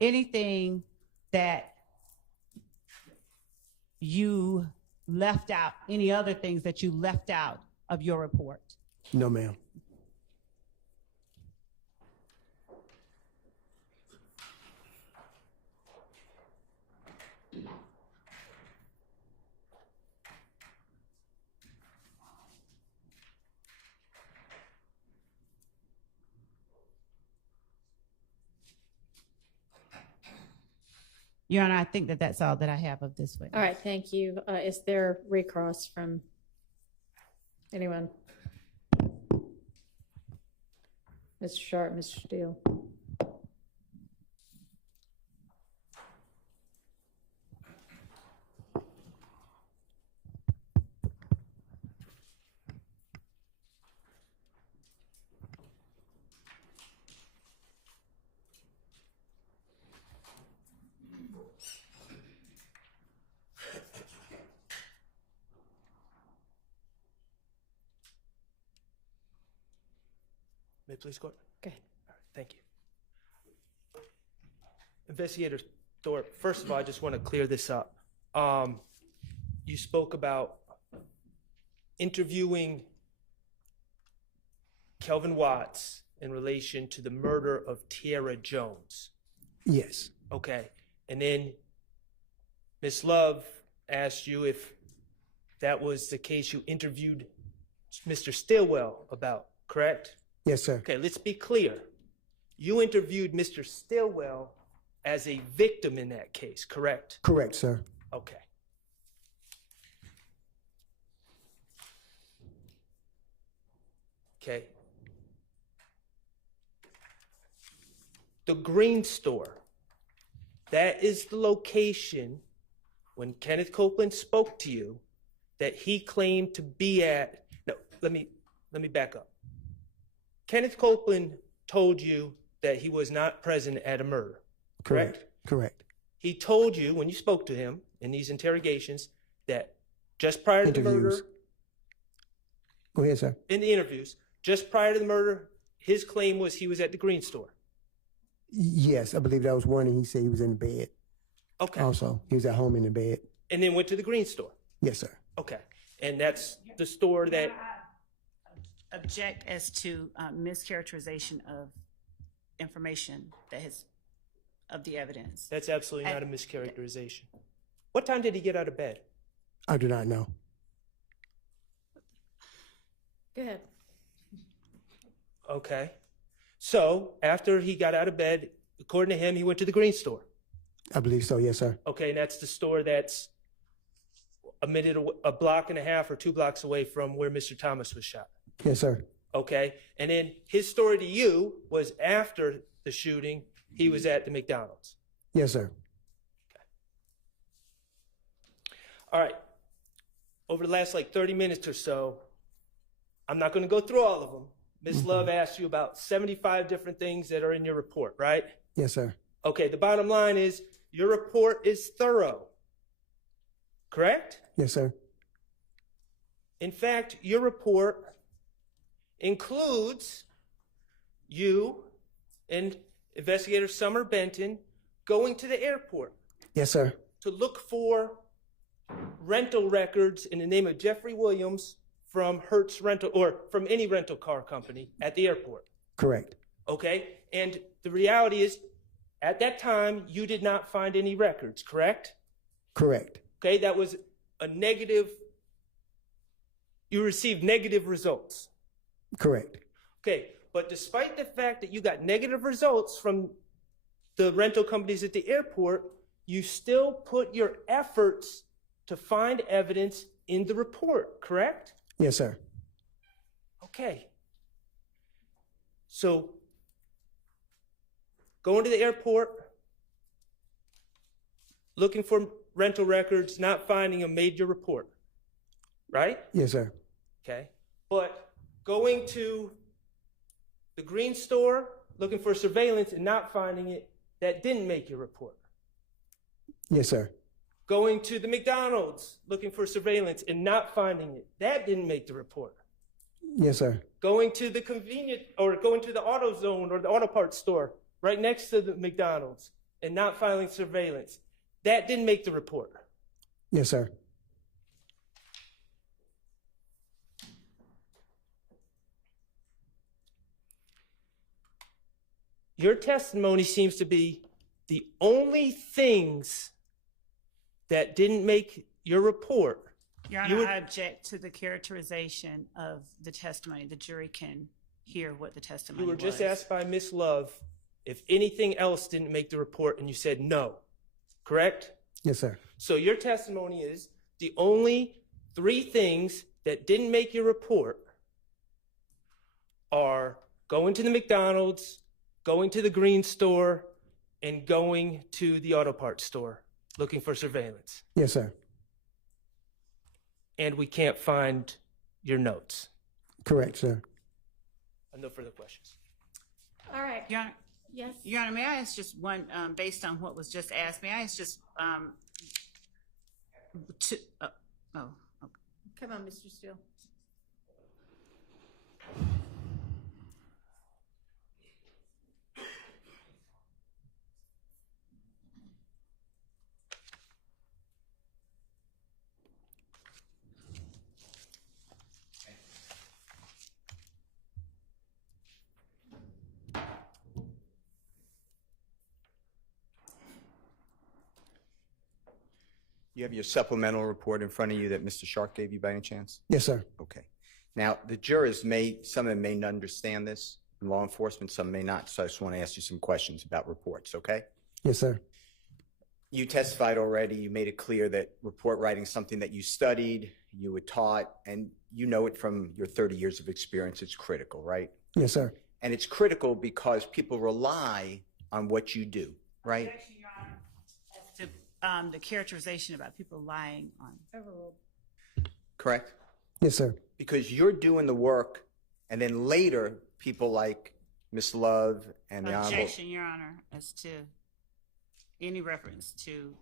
anything that you left out, any other things that you left out of your report? No, ma'am. Your Honor, I think that that's all that I have of this witness. All right, thank you. Is there recross from anyone? Mr. Sharp, Mr. Steele. May I please go? Okay. All right, thank you. Investigator Thorpe, first of all, I just want to clear this up. You spoke about interviewing Kelvin Watts in relation to the murder of Tierra Jones. Yes. Okay. And then Ms. Love asked you if that was the case you interviewed Mr. Stillwell about, correct? Yes, sir. Okay, let's be clear. You interviewed Mr. Stillwell as a victim in that case, correct? Correct, sir. Okay. Okay. The Green Store. That is the location when Kenneth Copeland spoke to you that he claimed to be at. No, let me back up. Kenneth Copeland told you that he was not present at a murder, correct? Correct. He told you when you spoke to him in these interrogations that just prior to the murder, Go ahead, sir. in the interviews, just prior to the murder, his claim was he was at the Green Store. Yes, I believe that was one, and he said he was in the bed. Okay. Also, he was at home in the bed. And then went to the Green Store. Yes, sir. Okay. And that's the store that. Object as to mischaracterization of information that has of the evidence. That's absolutely not a mischaracterization. What time did he get out of bed? I do not know. Go ahead. Okay. So after he got out of bed, according to him, he went to the Green Store. I believe so, yes, sir. Okay, and that's the store that's a block and a half or 2 blocks away from where Mr. Thomas was shot. Yes, sir. Okay, and then his story to you was after the shooting, he was at the McDonald's. Yes, sir. All right. over the last like 30 minutes or so, I'm not going to go through all of them. Ms. Love asked you about 75 different things that are in your report, right? Yes, sir. Okay, the bottom line is your report is thorough, correct? Yes, sir. In fact, your report includes you and Investigator Summer Benton going to the airport Yes, sir. to look for rental records in the name of Jeffery Williams from Hertz Rental, or from any rental car company at the airport. Correct. Okay? And the reality is, at that time, you did not find any records, correct? Correct. Okay, that was a negative, you received negative results. Correct. Okay, but despite the fact that you got negative results from the rental companies at the airport, you still put your efforts to find evidence in the report, correct? Yes, sir. Okay. So, going to the airport, looking for rental records, not finding them, made your report, right? Yes, sir. Okay. But going to the green store, looking for surveillance and not finding it, that didn't make your report. Yes, sir. Going to the McDonald's, looking for surveillance and not finding it, that didn't make the report. Yes, sir. Going to the going to the AutoZone or the auto parts store right next to the McDonald's and not filing surveillance, that didn't make the report. Yes, sir. Your testimony seems to be the only things that didn't make your report. Your Honor, I object to the characterization of the testimony. The jury can hear what the testimony You were was. just asked by Ms. Love if anything else didn't make the report, and you said no, correct? Yes, sir. So your testimony is the only 3 things that didn't make your report are going to the McDonald's, going to the green store, and going to the auto parts store looking for surveillance. Yes, sir. And we can't find your notes. Correct, sir. No further questions. All right. Your Honor, Yes. Your Honor, may I ask just one, based on what was just asked, may I ask just, okay. Come on, Mr. Steele. You have your supplemental report in front of you that Mr. Shark gave you by any chance? Yes, sir. Okay. Now, the jurors some of them may not understand this, in law enforcement, some may not, so I just want to ask you some questions about reports, okay? Yes, sir. You testified already, you made it clear that report writing is something that you studied, you were taught, and you know it from your 30 years of experience, it's critical, right? Yes, sir. And it's critical because people rely on what you do, right? Objection, Your Honor, as to the characterization about people lying on. Overruled. Correct? Yes, sir. Because you're doing the work, and then later, people like Ms. Love and the Honorable... Objection, Your Honor, as to any reference to,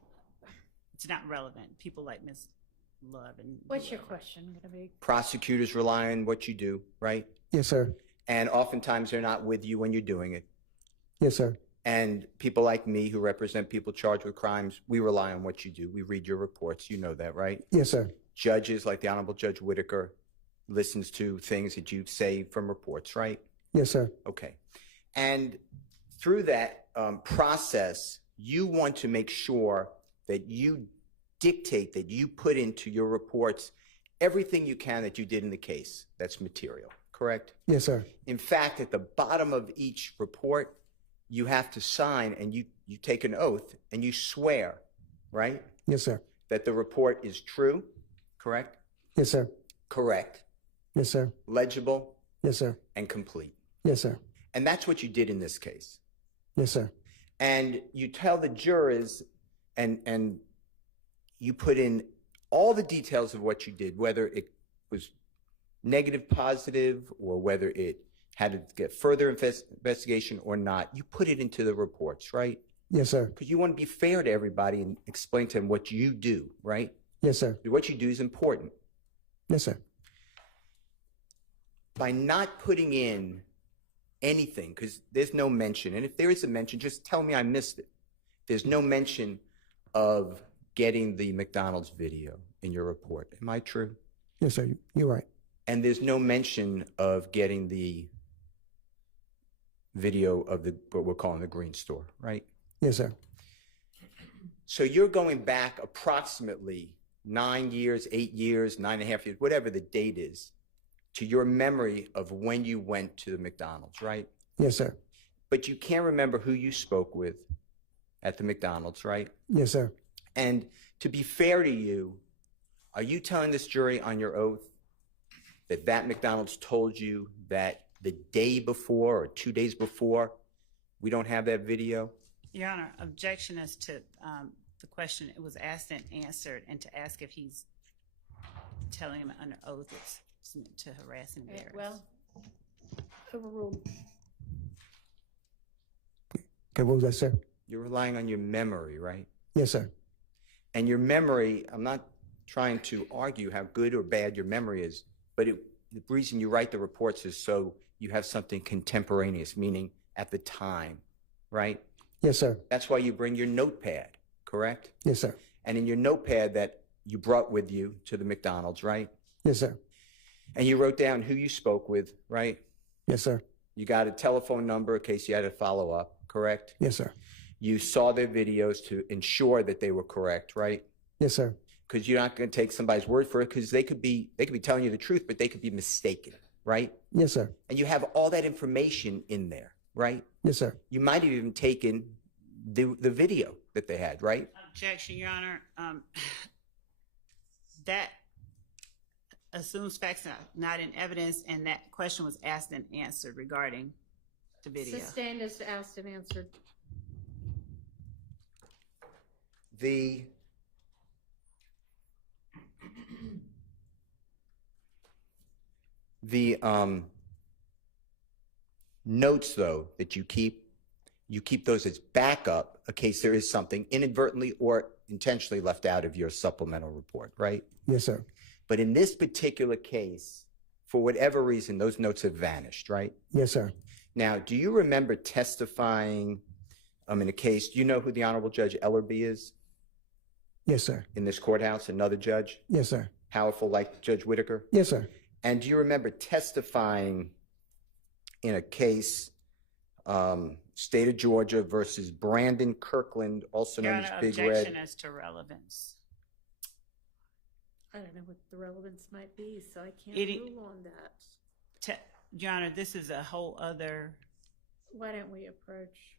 it's not relevant. People like Ms. Love and... What's your question going to be? Prosecutors rely on what you do, right? Yes, sir. And oftentimes, they're not with you when you're doing it. Yes, sir. And people like me who represent people charged with crimes, we rely on what you do. We read your reports. You know that, right? Yes, sir. Judges like the Honorable Judge Whitaker listens to things that you say from reports, right? Yes, sir. Okay. And through that process, you want to make sure that you dictate, that you put into your reports everything you can that you did in the case that's material, correct? Yes, sir. In fact, at the bottom of each report, you have to sign and you take an oath and you swear, right? Yes, sir. That the report is true, correct? Yes, sir. Correct, Yes, sir. legible, Yes, sir. and complete. Yes, sir. And that's what you did in this case. Yes, sir. And you tell the jurors and you put in all the details of what you did, whether it was negative, positive, or whether it had to get further investigation or not, you put it into the reports, right? Yes, sir. Because you want to be fair to everybody and explain to them what you do, right? Yes, sir. What you do is important. Yes, sir. By not putting in anything, because there's no mention, and if there is a mention, just tell me I missed it. There's no mention of getting the McDonald's video in your report. Am I true? Yes, sir. You're right. And there's no mention of getting the video of what we're calling the green store, right? Yes, sir. So you're going back approximately 9 years, 8 years, 9.5 years, whatever the date is, to your memory of when you went to the McDonald's, right? Yes, sir. But you can't remember who you spoke with at the McDonald's, right? Yes, sir. And to be fair to you, are you telling this jury on your oath that McDonald's told you that the day before or 2 days before, we don't have that video? Your Honor, objection as to the question, it was asked and answered, and to ask if he's telling him under oath it's meant to harass and embarrass. Well, overruled. Okay, what was that, sir? You're relying on your memory, right? Yes, sir. And your memory, I'm not trying to argue how good or bad your memory is, but the reason you write the reports is so you have something contemporaneous, meaning at the time, right? Yes, sir. That's why you bring your notepad, correct? Yes, sir. And in your notepad that you brought with you to the McDonald's, right? Yes, sir. And you wrote down who you spoke with, right? Yes, sir. You got a telephone number in case you had to follow up, correct? Yes, sir. You saw their videos to ensure that they were correct, right? Yes, sir. Because you're not going to take somebody's word for it, because they could be telling you the truth, but they could be mistaken, right? Yes, sir. And you have all that information in there, right? Yes, sir. You might have even taken the video that they had, right? Objection, Your Honor. That assumes facts not in evidence, and that question was asked and answered regarding the video. Sustained as asked and answered. The notes, though, that you keep those as backup in case there is something inadvertently or intentionally left out of your supplemental report, right? Yes, sir. But in this particular case, for whatever reason, those notes have vanished, right? Yes, sir. Now, do you remember testifying in a case? Do you know who the Honorable Judge Ellerby is Yes, sir. in this courthouse? Another judge? Yes, sir. Powerful like Judge Whitaker? Yes, sir. And do you remember testifying in a case, State of Georgia versus Brandon Kirkland, also Your known Honor, as Big objection Red? as to relevance. I don't know what the relevance might be, so I can't It- rule on that. Your Honor, this is a whole other. Why don't we approach?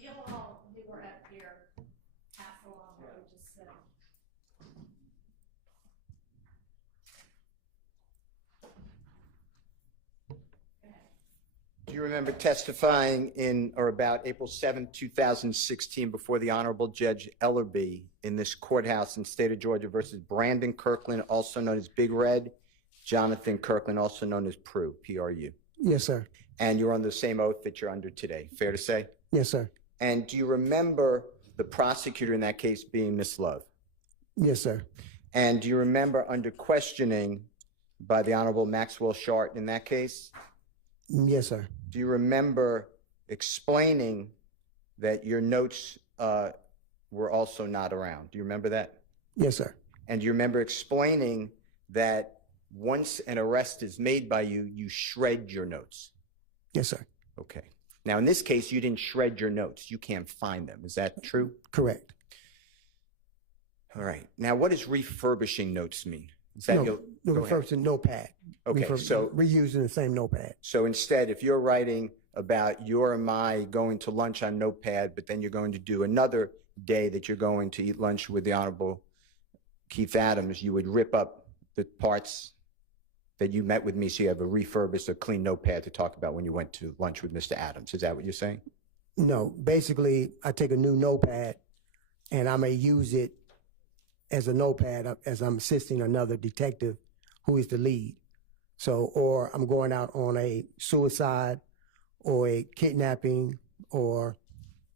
You all who were up here pass along what we just said. Do you remember testifying in or about April 7, 2016 before the Honorable Judge Ellerby in this courthouse in the state of Georgia versus Brandon Kirkland, also known as Big Red, Jonathan Kirkland, also known as Prue, P-R-U? Yes, sir. And you're under the same oath that you're under today, fair to say? Yes, sir. And do you remember the prosecutor in that case being Miss Love? Yes, sir. And do you remember under questioning by the Honorable Maxwell Shart in that case? Yes, sir. Do you remember explaining that your notes were also not around? Do you remember that? Yes, sir. And do you remember explaining that once an arrest is made by you, you shred your notes? Yes, sir. Okay. Now, in this case, you didn't shred your notes. You can't find them. Is that true? Correct. All right. Now, what does refurbishing notes mean? Is that No, refurbishing notepad. Okay, so reusing the same notepad. So instead, if you're writing about your and my going to lunch on Notepad, but then you're going to do another day that you're going to eat lunch with the Honorable Keith Adams, you would rip up the parts that you met with me so you have a refurbished or clean notepad to talk about when you went to lunch with Mr. Adams. Is that what you're saying? No, basically, I take a new notepad and I may use it as a notepad as I'm assisting another detective who is the lead. So, or I'm going out on a suicide or a kidnapping or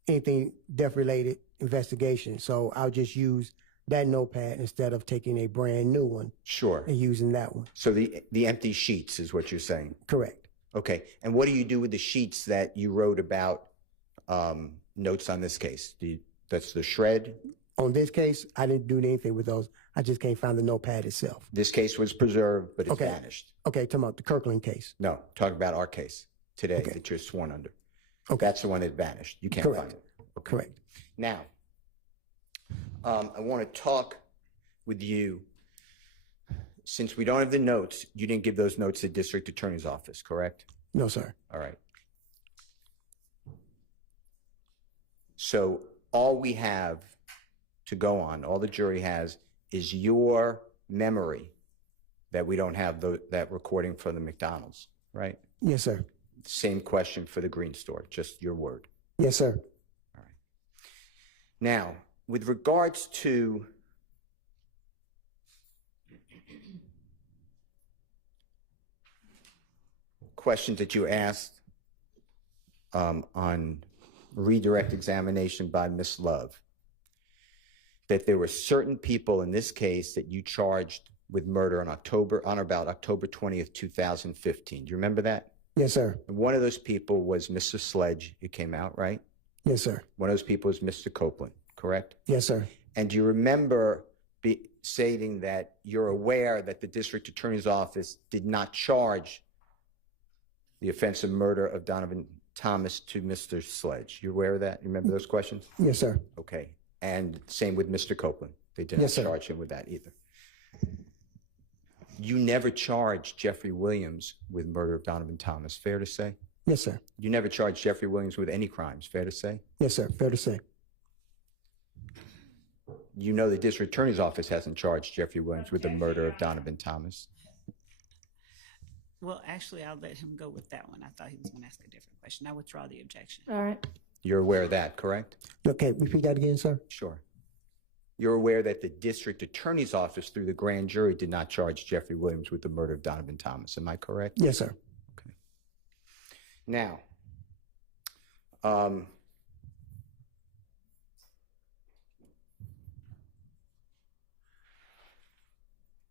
anything death-related investigation. So I'll just use that notepad instead of taking a brand new one. Sure. And using that one. So the empty sheets is what you're saying? Correct. Okay. And what do you do with the sheets that you wrote about notes on this case? That's the shred? On this case, I didn't do anything with those. I just can't find the notepad itself. This case was preserved, but it's vanished. Okay, talking about the Kirkland case. No, talking about our case today that you're sworn under. Okay. That's the one that vanished. You can't find it. Okay. Correct. Now, I want to talk with you. Since we don't have the notes, you didn't give those notes to the district attorney's office, correct? No, sir. All right. So all we have to go on, all the jury has, is your memory that we don't have that recording for the McDonald's, right? Yes, sir. Same question for the Green Store, just your word. Yes, sir. All right. Now, with regards to questions that you asked on redirect examination by Ms. Love, that there were certain people in this case that you charged with murder on or about October 20th, 2015. Do you remember that? Yes, sir. And one of those people was Mr. Sledge. It came out, right? Yes, sir. One of those people was Mr. Copeland, correct? Yes, sir. And do you remember stating that you're aware that the district attorney's office did not charge the offense of murder of Donovan Thomas to Mr. Sledge? You aware of that? You remember those questions? Yes, sir. Okay. And same with Mr. Copeland. They did not charge him with that either. You never charged Jeffery Williams with murder of Donovan Thomas, fair to say? Yes, sir. You never charged Jeffery Williams with any crimes, fair to say? Yes, sir. Fair to say. You know the district attorney's office hasn't charged Jeffery Williams with the murder of Donovan Thomas. Well, actually, I'll let him go with that one. I thought he was going to ask a different question. I withdraw the objection. All right. You're aware of that, correct? Okay, repeat that again, sir. Sure. You're aware that the district attorney's office through the grand jury did not charge Jeffery Williams with the murder of Donovan Thomas. Am I correct? Yes, sir. Okay. Now,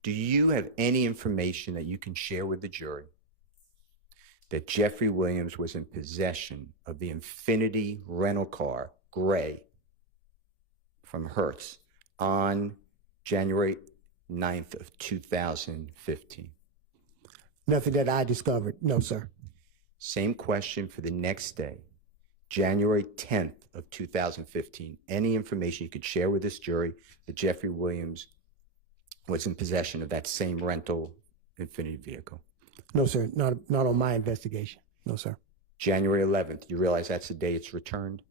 do you have any information that you can share with the jury that Jeffery Williams was in possession of the Infiniti rental car, gray, from Hertz on January 9th of 2015? Nothing that I discovered. No, sir. Same question for the next day, January 10th of 2015. Any information you could share with this jury that Jeffery Williams was in possession of that same rental Infiniti vehicle? No, sir. Not on my investigation. No, sir. January 11th, you realize that's the day it's returned?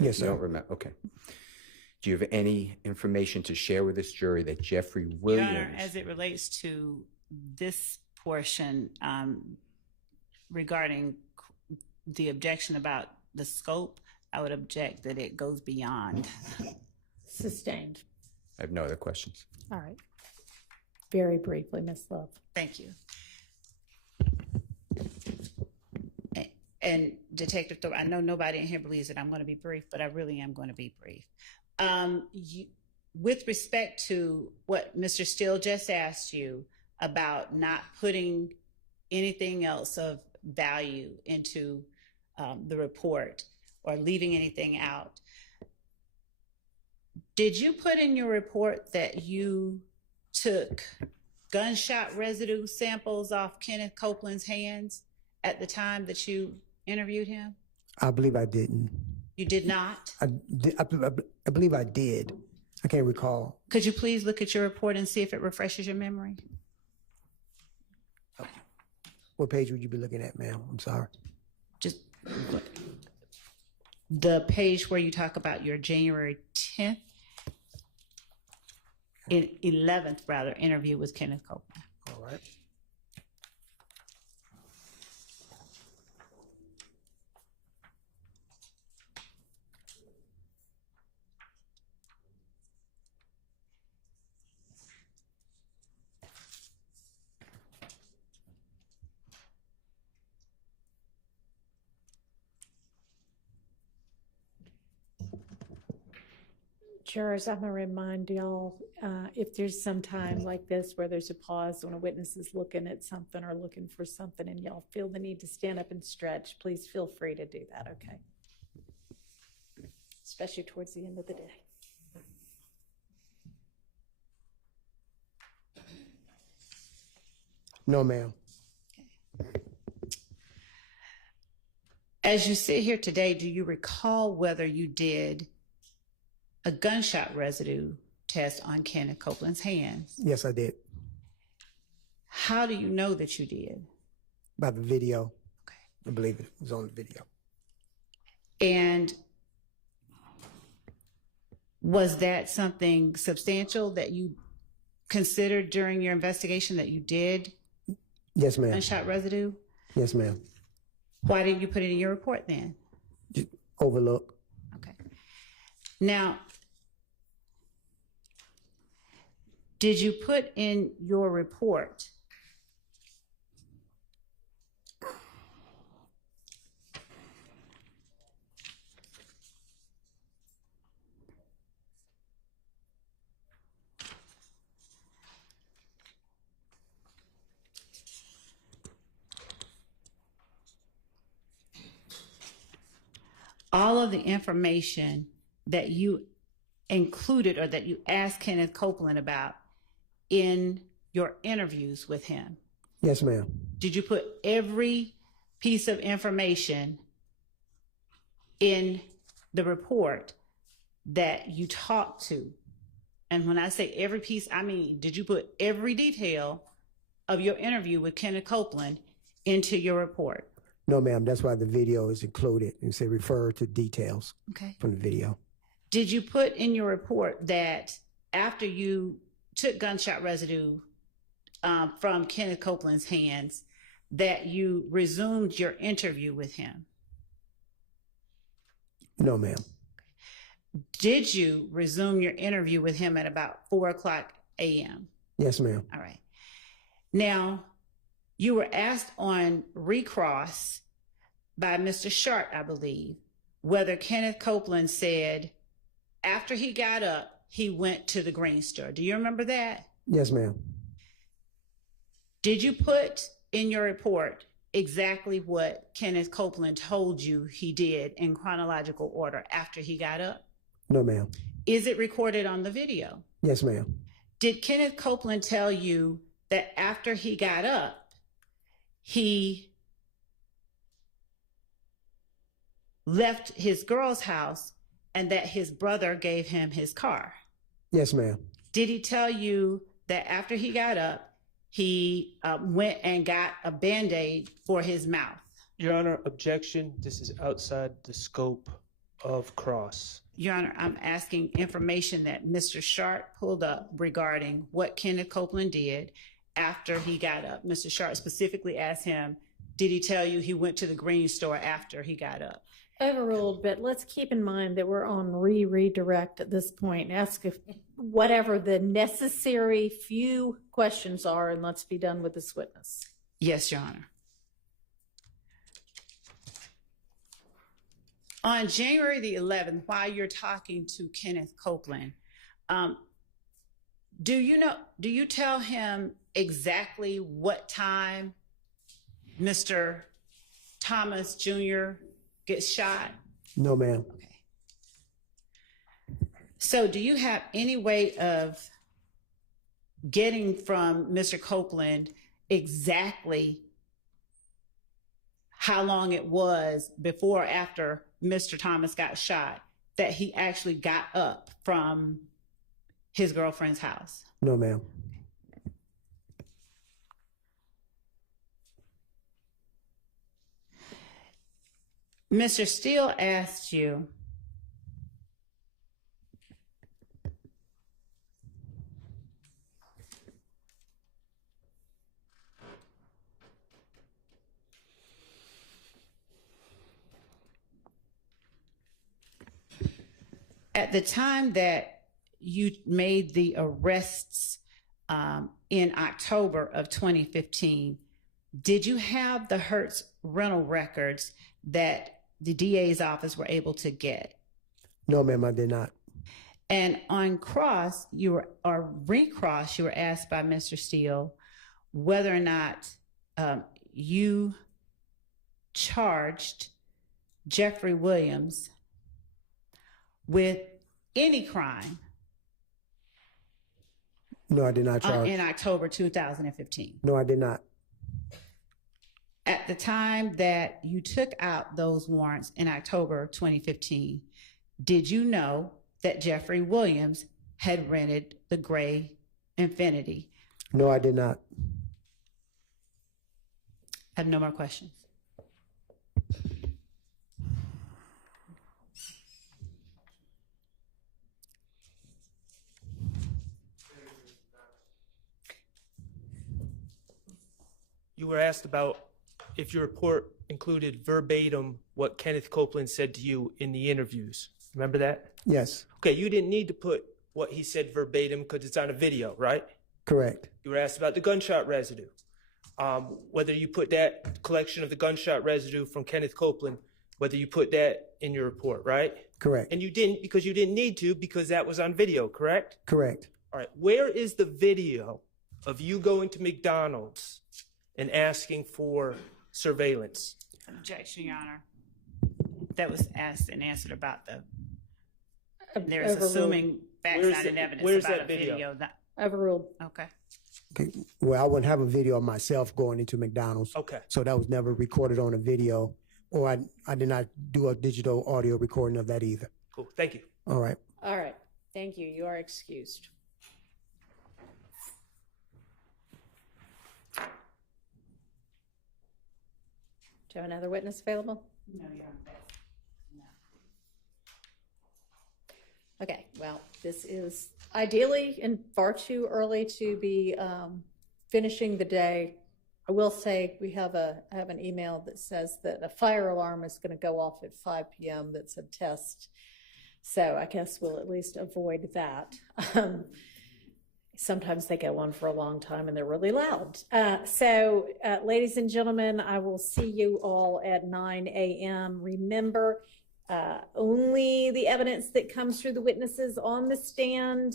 Yes, You sir. don't remember? Okay. Do you have any information to share with this jury that Jeffrey Your Williams? Honor, as it relates to this portion regarding the objection about the scope, I would object that it goes beyond. Sustained. I have no other questions. All right. Very briefly, Ms. Love. Thank you. And Detective Thorpe, I know nobody in here believes that I'm going to be brief, but I really am going to be brief. With respect to what Mr. Steele just asked you about not putting anything else of value into the report or leaving anything out, did you put in your report that you took gunshot residue samples off Kenneth Copeland's hands at the time that you interviewed him? I believe I didn't. You did not? I believe I did. I can't recall. Could you please look at your report and see if it refreshes your memory? What page would you be looking at, ma'am? I'm sorry. Just the page where you talk about your January 10th, 11th rather, interview with Kenneth Copeland. All right. Jurors, I'm gonna remind y'all, if there's some time like this where there's a pause when a witness is looking at something or looking for something and y'all feel the need to stand up and stretch, please feel free to do that, okay? Especially towards the end of the day. No, ma'am. As you sit here today, do you recall whether you did a gunshot residue test on Kenneth Copeland's hands? Yes, I did. How do you know that you did? By the video. Okay. I believe it was on the video. And was that something substantial that you considered during your investigation that you did Yes, ma'am. gunshot residue? Yes, ma'am. Why didn't you put it in your report then? Just overlook. Okay. Now, did you put in your report all of the information that you included or that you asked Kenneth Copeland about in your interviews with him? Yes, ma'am. Did you put every piece of information in the report that you talked to? And when I say every piece, I mean, did you put every detail of your interview with Kenneth Copeland into your report? No, ma'am. That's why the video is included and say refer to details Okay. from the video. Did you put in your report that after you took gunshot residue from Kenneth Copeland's hands, that you resumed your interview with him? No, ma'am. Did you resume your interview with him at about 4:00 a.m.? Yes, ma'am. All right. Now, you were asked on recross by Mr. Sharp, I believe, whether Kenneth Copeland said after he got up, he went to the green store. Do you remember that? Yes, ma'am. Did you put in your report exactly what Kenneth Copeland told you he did in chronological order after he got up? No, ma'am. Is it recorded on the video? Yes, ma'am. Did Kenneth Copeland tell you that after he got up, he left his girl's house and that his brother gave him his car? Yes, ma'am. Did he tell you that after he got up, he went and got a Band-Aid for his mouth? Your Honor, objection. This is outside the scope of cross? Your Honor, I'm asking information that Mr. Sharp pulled up regarding what Kenneth Copeland did after he got up. Mr. Sharp specifically asked him, did he tell you he went to the green store after he got up? Overruled, but let's keep in mind that we're on redirect at this point. Ask if whatever the necessary few questions are, and let's be done with this witness. Yes, Your Honor. On January the 11th, while you're talking to Kenneth Copeland, do you tell him exactly what time Mr. Thomas Jr. gets shot? No, ma'am. Okay. So do you have any way of getting from Mr. Copeland exactly how long it was before or after Mr. Thomas got shot that he actually got up from his girlfriend's house? No, ma'am. Mr. Steele asked you, at the time that you made the arrests in October of 2015, did you have the Hertz rental records that the DA's office were able to get? No, ma'am, I did not. And on recross, you were asked by Mr. Steele whether or not you charged Jeffery Williams with any crime. No, I did not charge. In October 2015. No, I did not. At the time that you took out those warrants in October 2015, did you know that Jeffery Williams had rented the gray Infiniti? No, I did not. I have no more questions. You were asked about if your report included verbatim what Kenneth Copeland said to you in the interviews. Remember that? Yes, Okay, you didn't need to put what he said verbatim because it's on a video, right? correct. You were asked about the gunshot residue. Whether you put that collection of the gunshot residue from Kenneth Copeland, whether you put that in your report, right? Correct. And you didn't because you didn't need to because that was on video, correct? Correct. All right, where is the video of you going to McDonald's and asking for surveillance? Objection, Your Honor. That was asked and answered about the, there's assuming facts, not in evidence where's about that a video? video. Overruled. Okay. Okay. Well, I wouldn't have a video of myself going into McDonald's. Okay. So that was never recorded on a video, or I did not do a digital audio recording of that either. Cool, thank you. All right. All right. Thank you. You are excused. Do you have another witness available? No, Your Honor. Okay, well, this is ideally and far too early to be finishing the day. I will say we have I have an email that says that a fire alarm is going to go off at 5 p.m. That's a test. So I guess we'll at least avoid that. Sometimes they go on for a long time and they're really loud. So ladies and gentlemen, I will see you all at 9 a.m. Remember, only the evidence that comes through the witnesses on the stand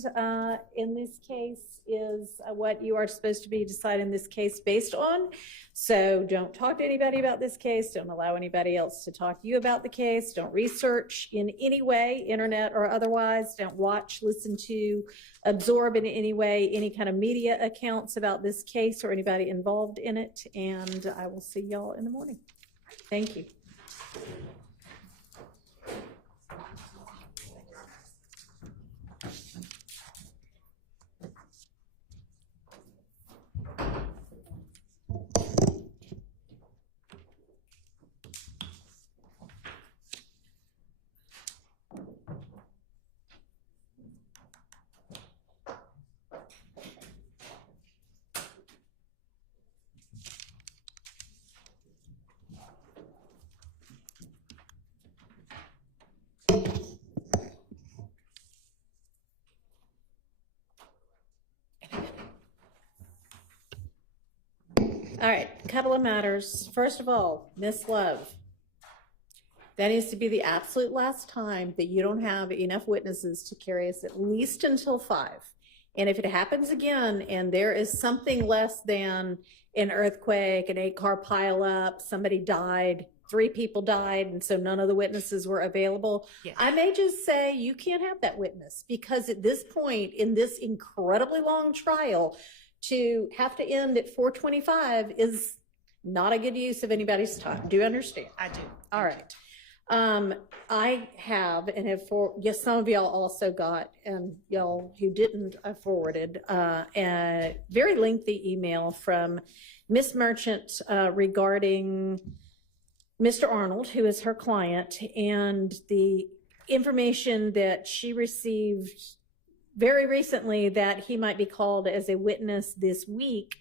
in this case is what you are supposed to be deciding this case based on. So don't talk to anybody about this case. Don't allow anybody else to talk to you about the case. Don't research in any way, internet or otherwise. Don't watch, listen to, absorb in any way any kind of media accounts about this case or anybody involved in it. And I will see y'all in the morning. Thank you. All right, a couple of matters. First of all, Miss Love, that needs to be the absolute last time that you don't have enough witnesses to carry us at least until 5. And if it happens again and there is something less than an earthquake, an 8-car pileup, somebody died, 3 people died, and so none of the witnesses were available, Yes. I may just say you can't have that witness, because at this point in this incredibly long trial, to have to end at 4:25 is not a good use of anybody's time. Do you understand? I do. All right. I have, and have yes, some of y'all also got, and y'all who didn't, I forwarded a very lengthy email from Miss Merchant regarding Mr. Arnold, who is her client, and the information that she received very recently that he might be called as a witness this week.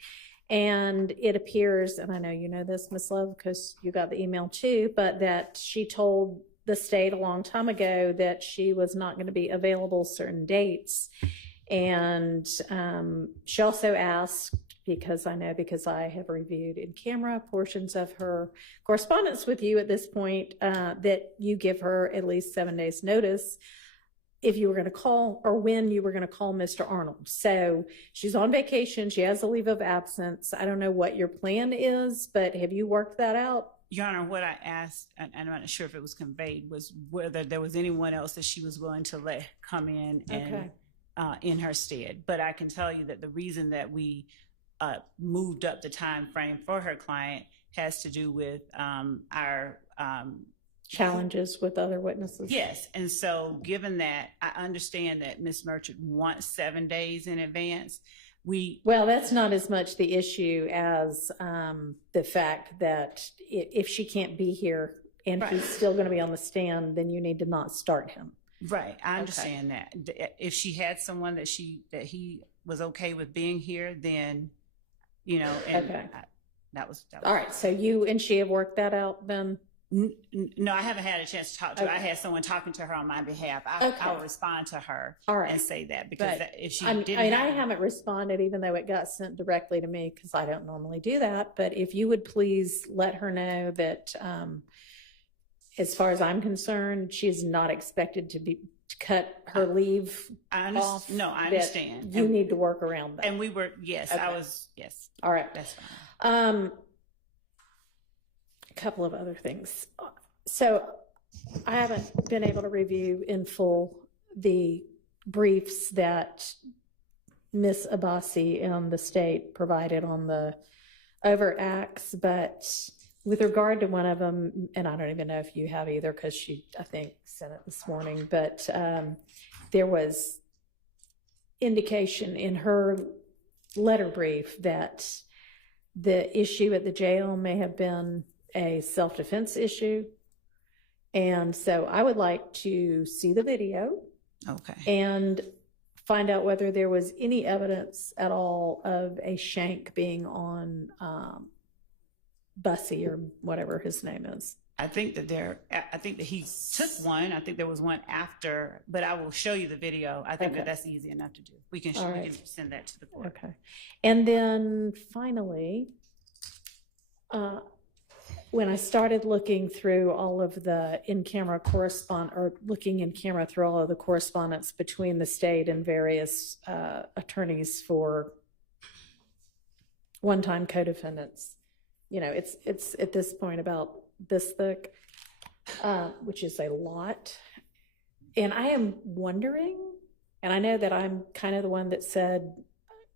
And it appears, and I know you know this, Ms. Love, because you got the email too, but that she told the state a long time ago that she was not going to be available certain dates. And she also asked, because I have reviewed in camera portions of her correspondence with you at this point, that you give her at least 7 days notice if you were going to call, or when you were going to call Mr. Arnold. So she's on vacation. She has a leave of absence. I don't know what your plan is, but have you worked that out? Your Honor, what I asked, and I'm not sure if it was conveyed, was whether there was anyone else that she was willing to let come in and in her stead. But I can tell you that the reason that we moved up the time frame for her client has to do with our challenges with other witnesses. Yes, and so given that, I understand that Ms. Merchant wants 7 days in advance. Well, that's not as much the issue as the fact that if she can't be here and he's still going to be on the stand, then you need to not start him. Right, I understand that. If she had someone that he was okay with being here, then, you know, and that was all right. So you and she have worked that out then? No, I haven't had a chance to talk to her. I had someone talking to her on my behalf. I'll respond to her and say that, because if she didn't, I haven't responded, even though it got sent directly to me, because I don't normally do that. But if you would please let her know that, as far as I'm concerned, she's not expected to cut her leave off. No, I understand. You need to work around that. And we were, yes, I was, yes. All right. That's fine. A couple of other things. So I haven't been able to review in full the briefs that Ms. Abbasi and the state provided on the overt acts, but with regard to one of them, and I don't even know if you have either, because she, I think, sent it this morning, but there was indication in her letter brief that the issue at the jail may have been a self-defense issue. And so I would like to see the video. Okay. And find out whether there was any evidence at all of a shank being on Bussy, or whatever his name is. I think that he took one. I think there was one after, but I will show you the video. I think that that's easy enough to do. We can send that to the court. Okay. And then finally, when I started looking through all of the in-camera looking in camera through all of the correspondence between the state and various attorneys for one-time co-defendants, you know, it's at this point about this thick, which is a lot. And I am wondering, and I know that I'm kind of the one that said,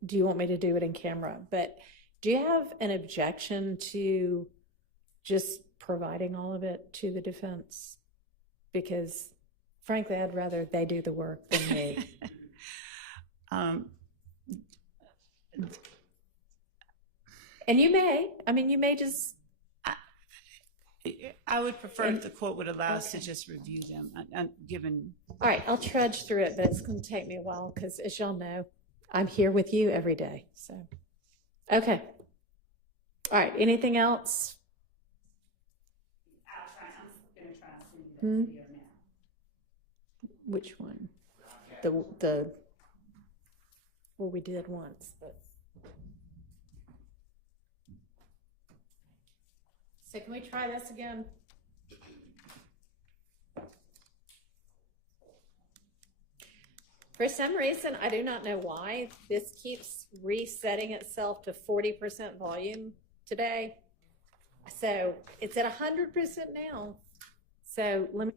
do you want me to do it in camera? But do you have an objection to just providing all of it to the defense? Because frankly, I'd rather they do the work than me. And you may just. I would prefer if the court would allow us to just review them, given. All right, I'll trudge through it, but it's going to take me a while because, as y'all know, I'm here with you every day. So, okay. All right, anything else? I'm going to try to send you that video now. Which one? Well, we did once, but. So can we try this again? For some reason, I do not know why, this keeps resetting itself to 40% volume today. So it's at 100% now. So let me.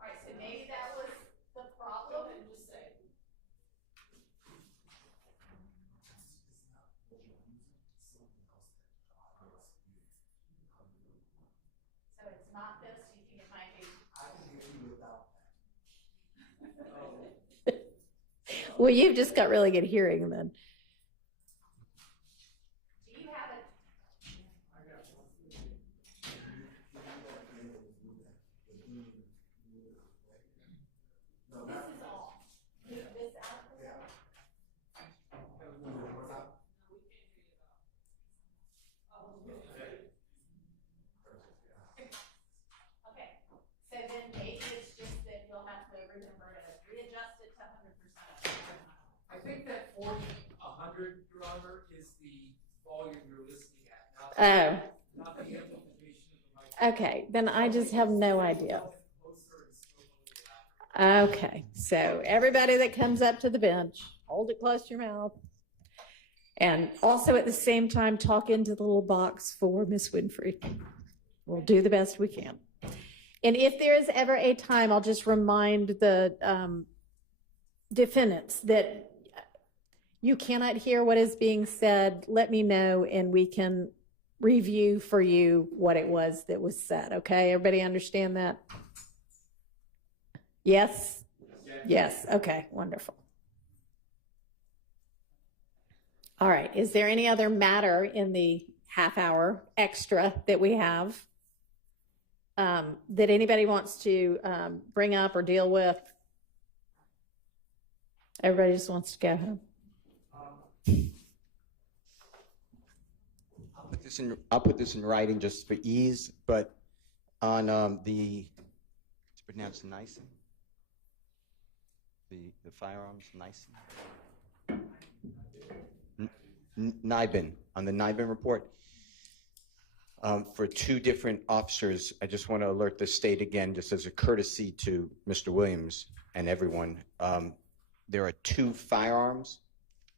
All right, so maybe that was the problem. So it's not this, you think it might be? Well, you've just got really good hearing then. Do you have it? This is all. Leave this out. Okay, so then maybe it's just that you'll have to remember to readjust it to 100%. I think that 40, 100, Your Honor, is the volume you're listening at, not the amplification of the mic. Okay, then I just have no idea. Okay, so everybody that comes up to the bench, hold it close to your mouth. And also at the same time, talk into the little box for Miss Winfrey. We'll do the best we can. And if there is ever a time, I'll just remind the defendants that you cannot hear what is being said. Let me know and we can review for you what it was that was said. Okay, everybody understand that? Yes? Yes, okay, wonderful. All right, is there any other matter in the half hour extra that we have that anybody wants to bring up or deal with? Everybody just wants to go home. I'll put this in writing just for ease, but on it's pronounced Nyson? The firearms, Nyson? NIBIN, on the NIBIN report. For two different officers, I just want to alert the state again, just as a courtesy to Mr. Williams and everyone. There are two firearms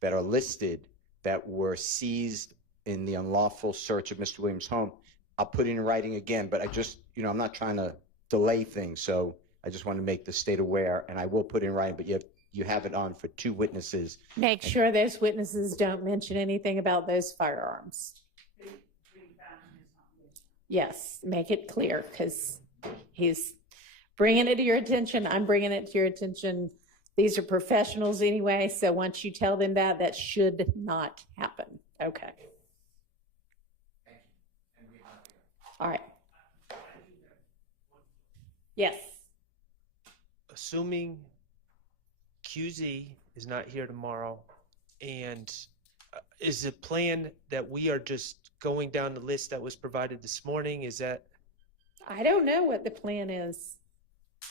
that are listed that were seized in the unlawful search of Mr. Williams' home. I'll put it in writing again, but I just, I'm not trying to delay things, so I just want to make the state aware, and I will put it in writing, but you have it on for two witnesses. Make sure those witnesses don't mention anything about those firearms. Yes, make it clear, because he's bringing it to your attention. I'm bringing it to your attention. These are professionals anyway, so once you tell them that, that should not happen. Okay. All right. Yes. Assuming QZ is not here tomorrow, and is the plan that we are just going down the list that was provided this morning? Is that? I don't know what the plan is.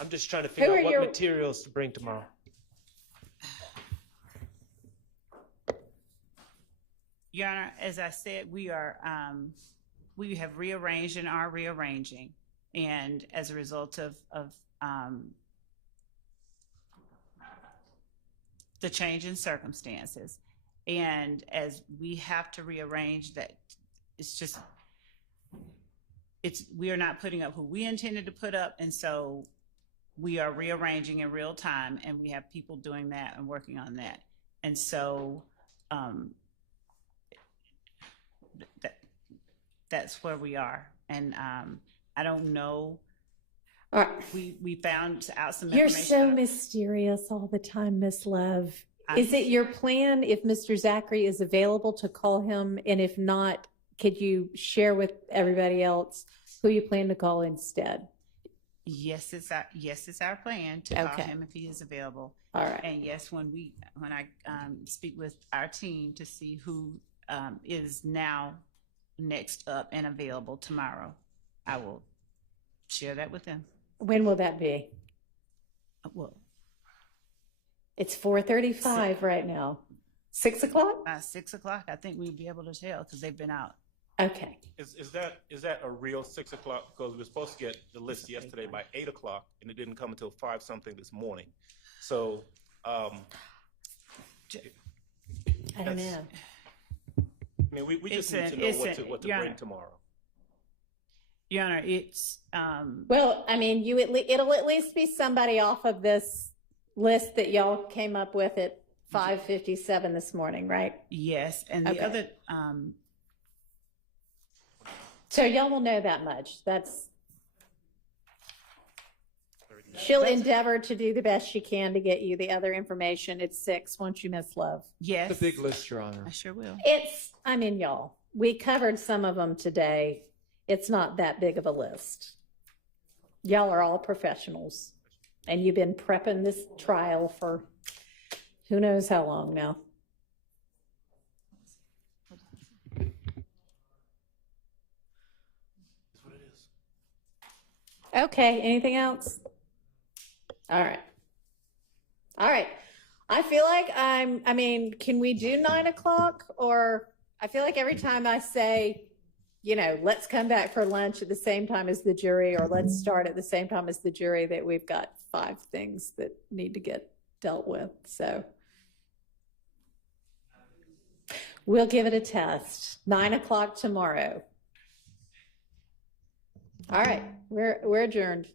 I'm just trying to figure out what materials to bring tomorrow. Your Honor, as I said, we have rearranged and are rearranging, and as a result of the change in circumstances, and as we have to rearrange that, we are not putting up who we intended to put up, and so we are rearranging in real time, and we have people doing that and working on that, and so that's where we are. And I don't know. We found out some information. You're so mysterious all the time, Miss Love. Is it your plan, if Mr. Zachary is available, to call him? And if not, could you share with everybody else who you plan to call instead? Yes, it's our plan to call him if he is available. All right. And yes, when I speak with our team to see who is now next up and available tomorrow, I will share that with them. When will that be? Well, It's 4:35 right now. 6 o'clock? by 6 o'clock, I think we'd be able to tell because they've been out. Okay. Is that a real 6 o'clock? Because we were supposed to get the list yesterday by 8 o'clock, and it didn't come until 5 something this morning. So, I don't know. I mean, we just need to know what to Your bring Honor. tomorrow. Your Honor, it's, Well, I mean, it'll at least be somebody off of this list that y'all came up with at 5:57 this morning, right? yes, and the Okay. other, So y'all will know that much. She'll endeavor to do the best she can to get you the other information. It's 6, won't you, Miss Love? yes. It's a big list, Your Honor. I sure will. I mean, y'all, we covered some of them today. It's not that big of a list. Y'all are all professionals, and you've been prepping this trial for who knows how long now. Okay, anything else? All right. All right. I feel like can we do 9 o'clock? Or I feel like every time I say, let's come back for lunch at the same time as the jury, or let's start at the same time as the jury, that we've got 5 things that need to get dealt with. So we'll give it a test. 9 o'clock tomorrow. All right, we're adjourned.